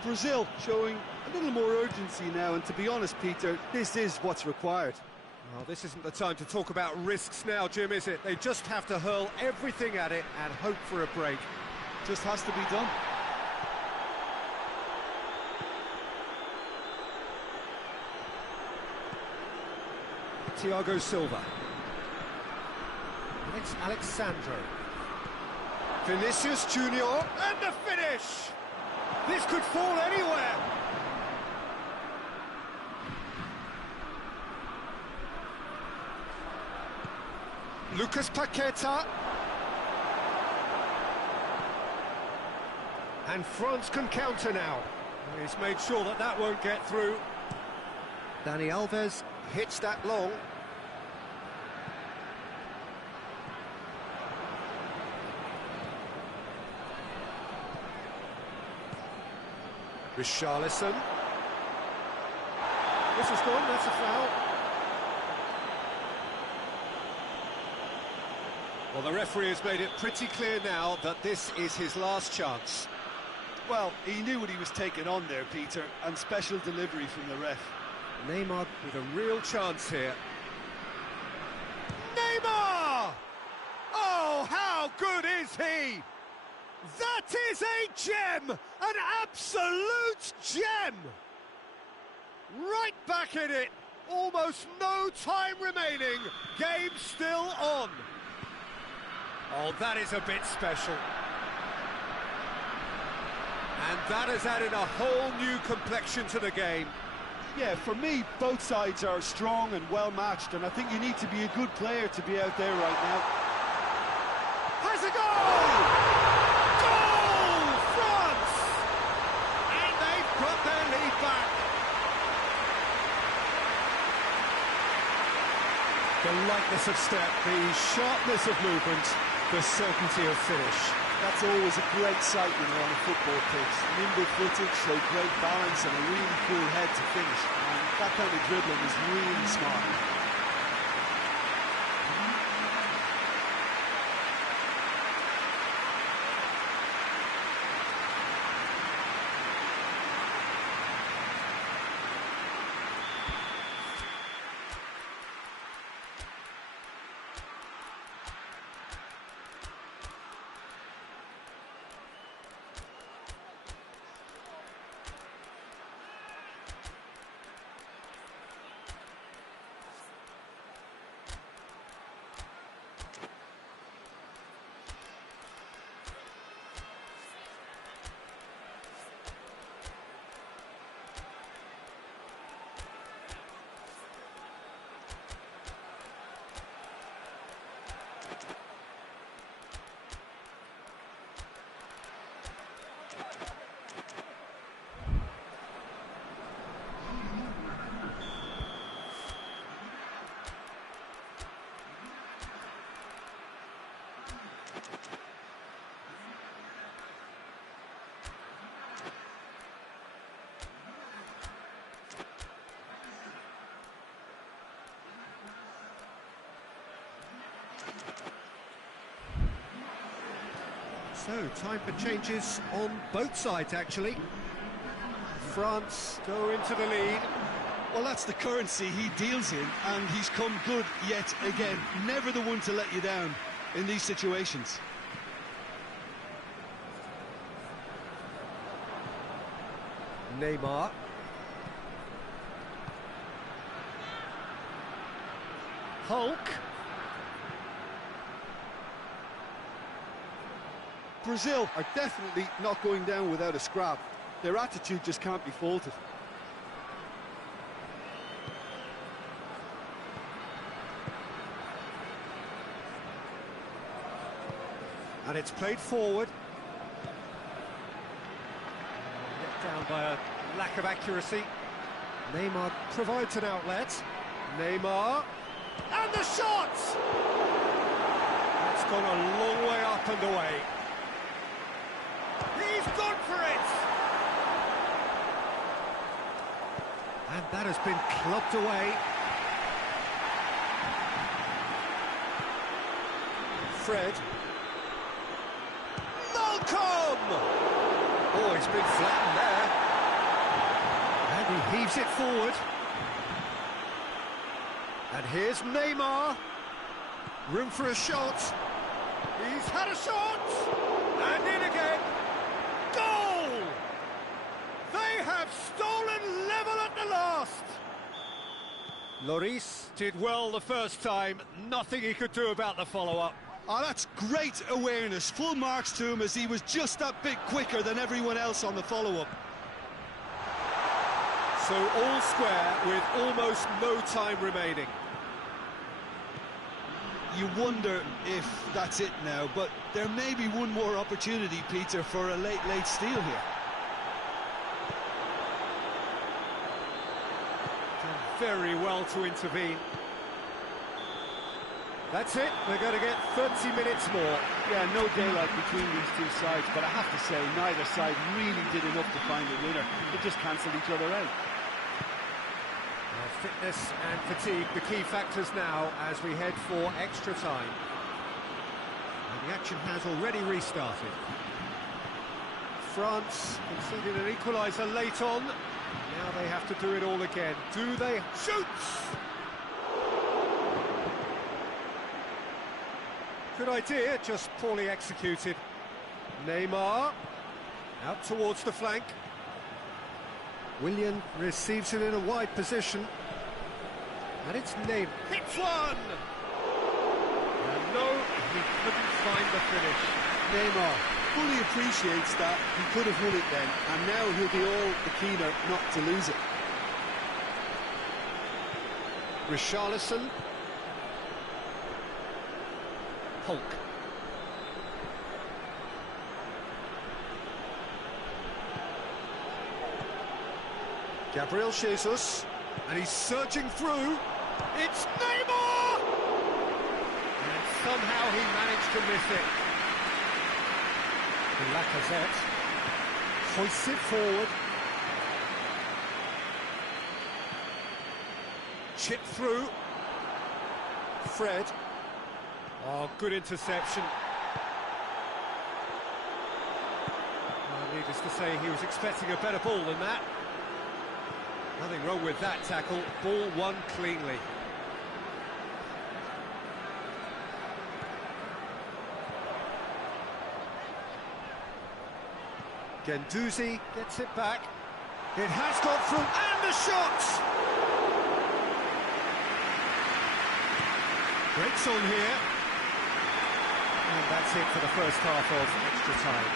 Brazil showing a little more urgency now, and to be honest, Peter, this is what's required. Well, this isn't the time to talk about risks now, Jim, is it? They just have to hurl everything at it and hope for a break. Just has to be done. Thiago Silva. It's Alexandre. Vinicius Junior, and the finish! This could fall anywhere. Lucas Paqueta. And France can counter now. He's made sure that that won't get through. Dani Alves hits that long. Richarlison. This is gone, that's a foul. Well, the referee has made it pretty clear now that this is his last chance. Well, he knew what he was taking on there, Peter, and special delivery from the ref. Neymar with a real chance here. Neymar! Oh, how good is he? That is a gem! An absolute gem! Right back in it. Almost no time remaining. Game still on. Oh, that is a bit special. And that has added a whole new complexion to the game. Yeah, for me, both sides are strong and well-matched, and I think you need to be a good player to be out there right now. Has a goal! Goal! France! And they've got their lead back. The lightness of step, the sharpness of movement, the certainty of finish. That's always a great sight, you know, on a football pitch. Nimble footage, so great balance and a really cool head to finish. And that kind of dribbling is really smart. So, time for changes on both sides, actually. France go into the lead. Well, that's the currency he deals in, and he's come good yet again. Never the one to let you down in these situations. Neymar. Hulk. Brazil are definitely not going down without a scrap. Their attitude just can't be faulted. And it's played forward. Let down by a lack of accuracy. Neymar provides an outlet. Neymar. And the shot! That's gone a long way up and away. He's gone for it! And that has been clubbed away. Fred. Malcolm! Oh, he's been flattened there. And he heaves it forward. And here's Neymar. Room for a shot. He's had a shot! And in again. Goal! They have stolen level at the last. Lloris did well the first time. Nothing he could do about the follow-up. Oh, that's great awareness. Full marks to him as he was just that bit quicker than everyone else on the follow-up. So all square with almost no time remaining. You wonder if that's it now, but there may be one more opportunity, Peter, for a late steal here. Done very well to intervene. That's it, we're going to get 30 minutes more. Yeah, no daylight between these two sides, but I have to say, neither side really did enough to find a winner. They just cancelled each other out. Fitness and fatigue, the key factors now as we head for extra time. And the action has already restarted. France conceded an equaliser late on. Now they have to do it all again. Do they? Shoots! Good idea, just poorly executed. Neymar, out towards the flank. Willian receives it in a wide position. And it's Neymar. Hits one! And no, he couldn't find the finish. Neymar fully appreciates that he could have won it then, and now he'll be all the keener not to lose it. Richarlison. Hulk. Gabriel Jesus, and he's surging through. It's Neymar! And somehow he managed to miss it. Lacazette hoists it forward. Chip through. Fred. Oh, good interception. Well, needless to say, he was expecting a better ball than that. Nothing wrong with that tackle. Ball won cleanly. Guendouzi gets it back. It has gone through, and the shot! Breaks on here. And that's it for the first half of extra time.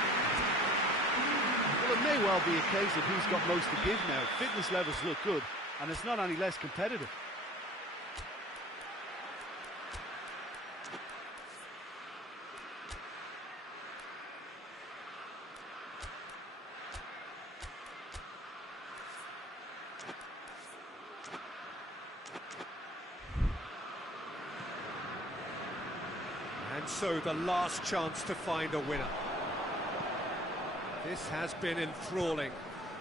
Well, it may well be a case of who's got most to give now. Fitness levels look good, and it's not any less competitive. And so the last chance to find a winner. This has been enthralling.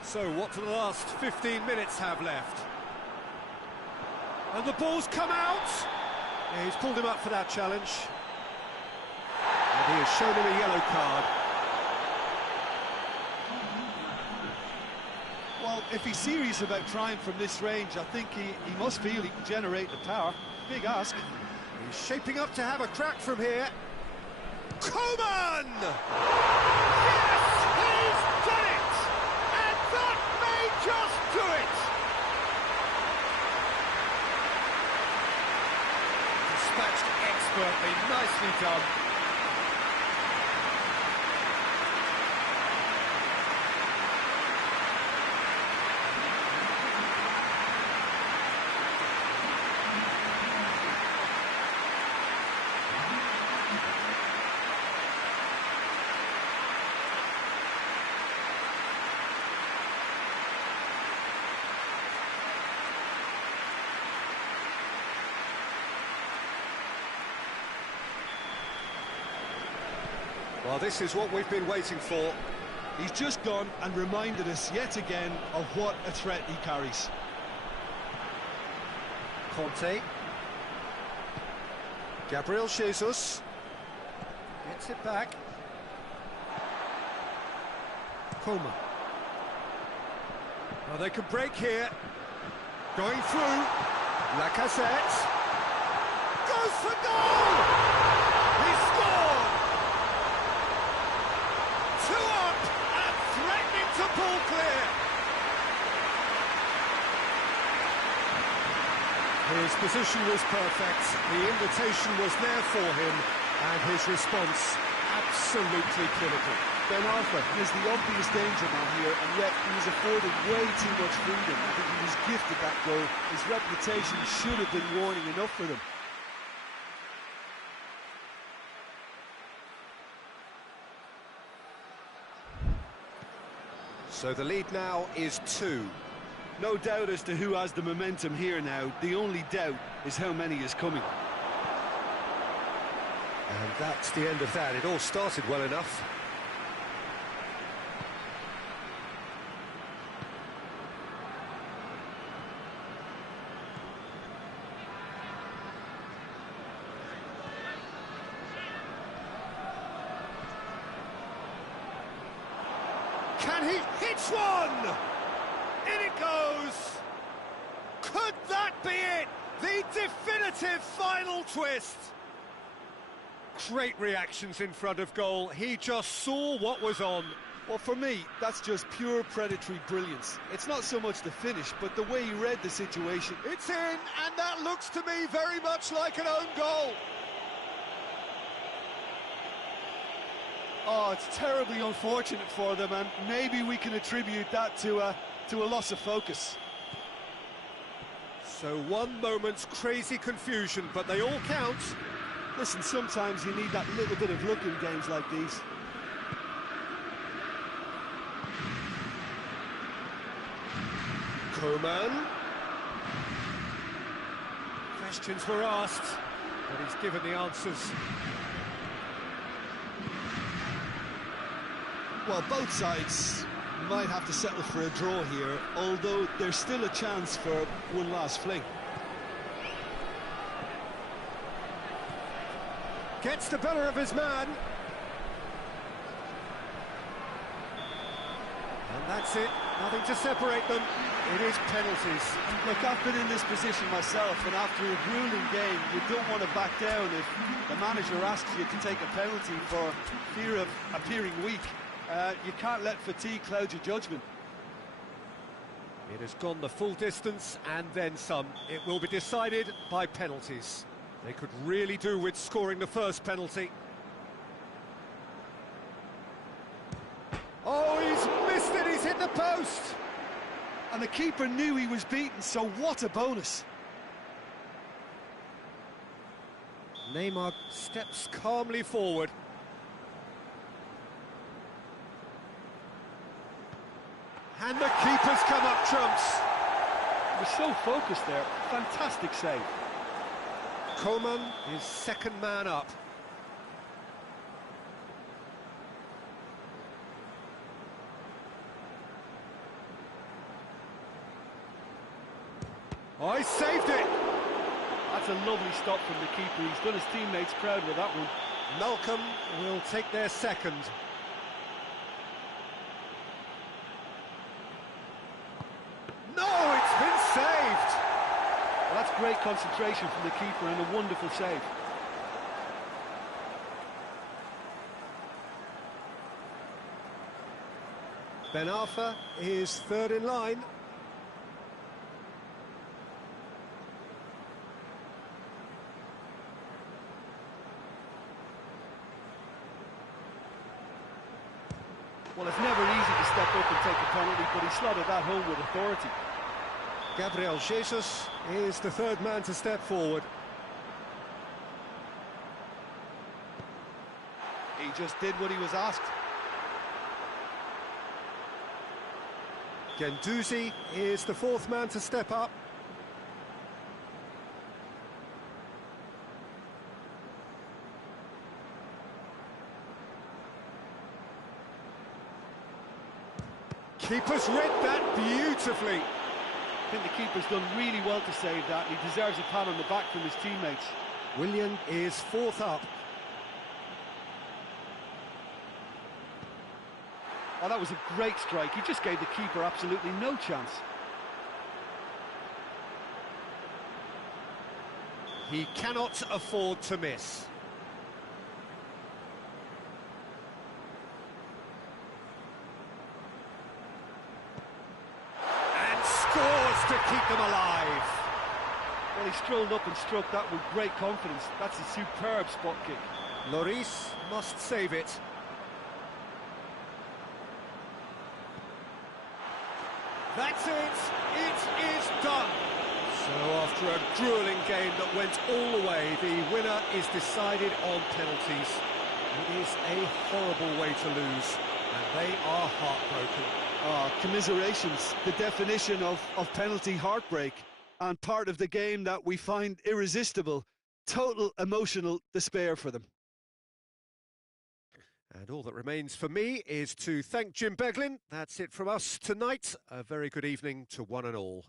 So what do the last 15 minutes have left? And the ball's come out! Yeah, he's pulled him up for that challenge. And he has shown him a yellow card. Well, if he's serious about trying from this range, I think he must feel he can generate the power. Big ask. He's shaping up to have a crack from here. Coman! Yes, he's done it! And that may just do it! been nicely done. Well, this is what we've been waiting for. He's just gone and reminded us yet again of what a threat he carries. Conte. Gabriel Jesus. Gets it back. Coleman. Well, they could break here. Going through. Lacazette. Goes for goal! He scored! 2 up and threatening to pull clear. His position was perfect. The invitation was there for him, and his response absolutely clinical. Ben Arthur is the obvious danger man here, and yet he was afforded way too much freedom. I think he was gifted that goal. His reputation should have been warning enough for them. So the lead now is 2. No doubt as to who has the momentum here now. The only doubt is how many is coming. And that's the end of that. It all started well enough. Can he hit one? In it goes! Could that be it? The definitive final twist! Great reactions in front of goal. He just saw what was on. Well, for me, that's just pure predatory brilliance. It's not so much the finish, but the way he read the situation. It's in, and that looks to me very much like an own goal. Oh, it's terribly unfortunate for them, and maybe we can attribute that to a loss of focus. So 1 moment's crazy confusion, but they all count. Listen, sometimes you need that little bit of luck in games like these. Coleman. Questions were asked, but he's given the answers. Well, both sides might have to settle for a draw here, although there's still a chance for one last fling. Gets the better of his man. And that's it. Nothing to separate them. It is penalties. Look, I've been in this position myself, and after a grueling game, you don't want to back down if the manager asks you to take a penalty for fear of appearing weak. You can't let fatigue cloud your judgment. It has gone the full distance and then some. It will be decided by penalties. They could really do with scoring the first penalty. Oh, he's missed it, he's hit the post! And the keeper knew he was beaten, so what a bonus. Neymar steps calmly forward. And the keeper's come up trumps. He was so focused there. Fantastic save. Coleman is second man up. Oh, he saved it! That's a lovely stop from the keeper. He's done his teammates proud with that one. Malcolm will take their second. No, it's been saved! Well, that's great concentration from the keeper and a wonderful save. Ben Arfa is third in line. step up and take a penalty, but he slotted that home with authority. Gabriel Jesus is the third man to step forward. He just did what he was asked. Guendouzi is the fourth man to step up. Keeper's read that beautifully. I think the keeper's done really well to save that. He deserves a pat on the back from his teammates. Willian is fourth up. Oh, that was a great strike. He just gave the keeper absolutely no chance. He cannot afford to miss. And scores to keep them alive. Well, he strolled up and struck that with great confidence. That's a superb spot kick. Lloris must save it. That's it. It is done. So after a grueling game that went all the way, the winner is decided on penalties. It is a horrible way to lose, and they are heartbroken. Commiserations, the definition of penalty heartbreak, and part of the game that we find irresistible. Total emotional despair for them. And all that remains for me is to thank Jim Beglin. That's it from us tonight. A very good evening to one and all.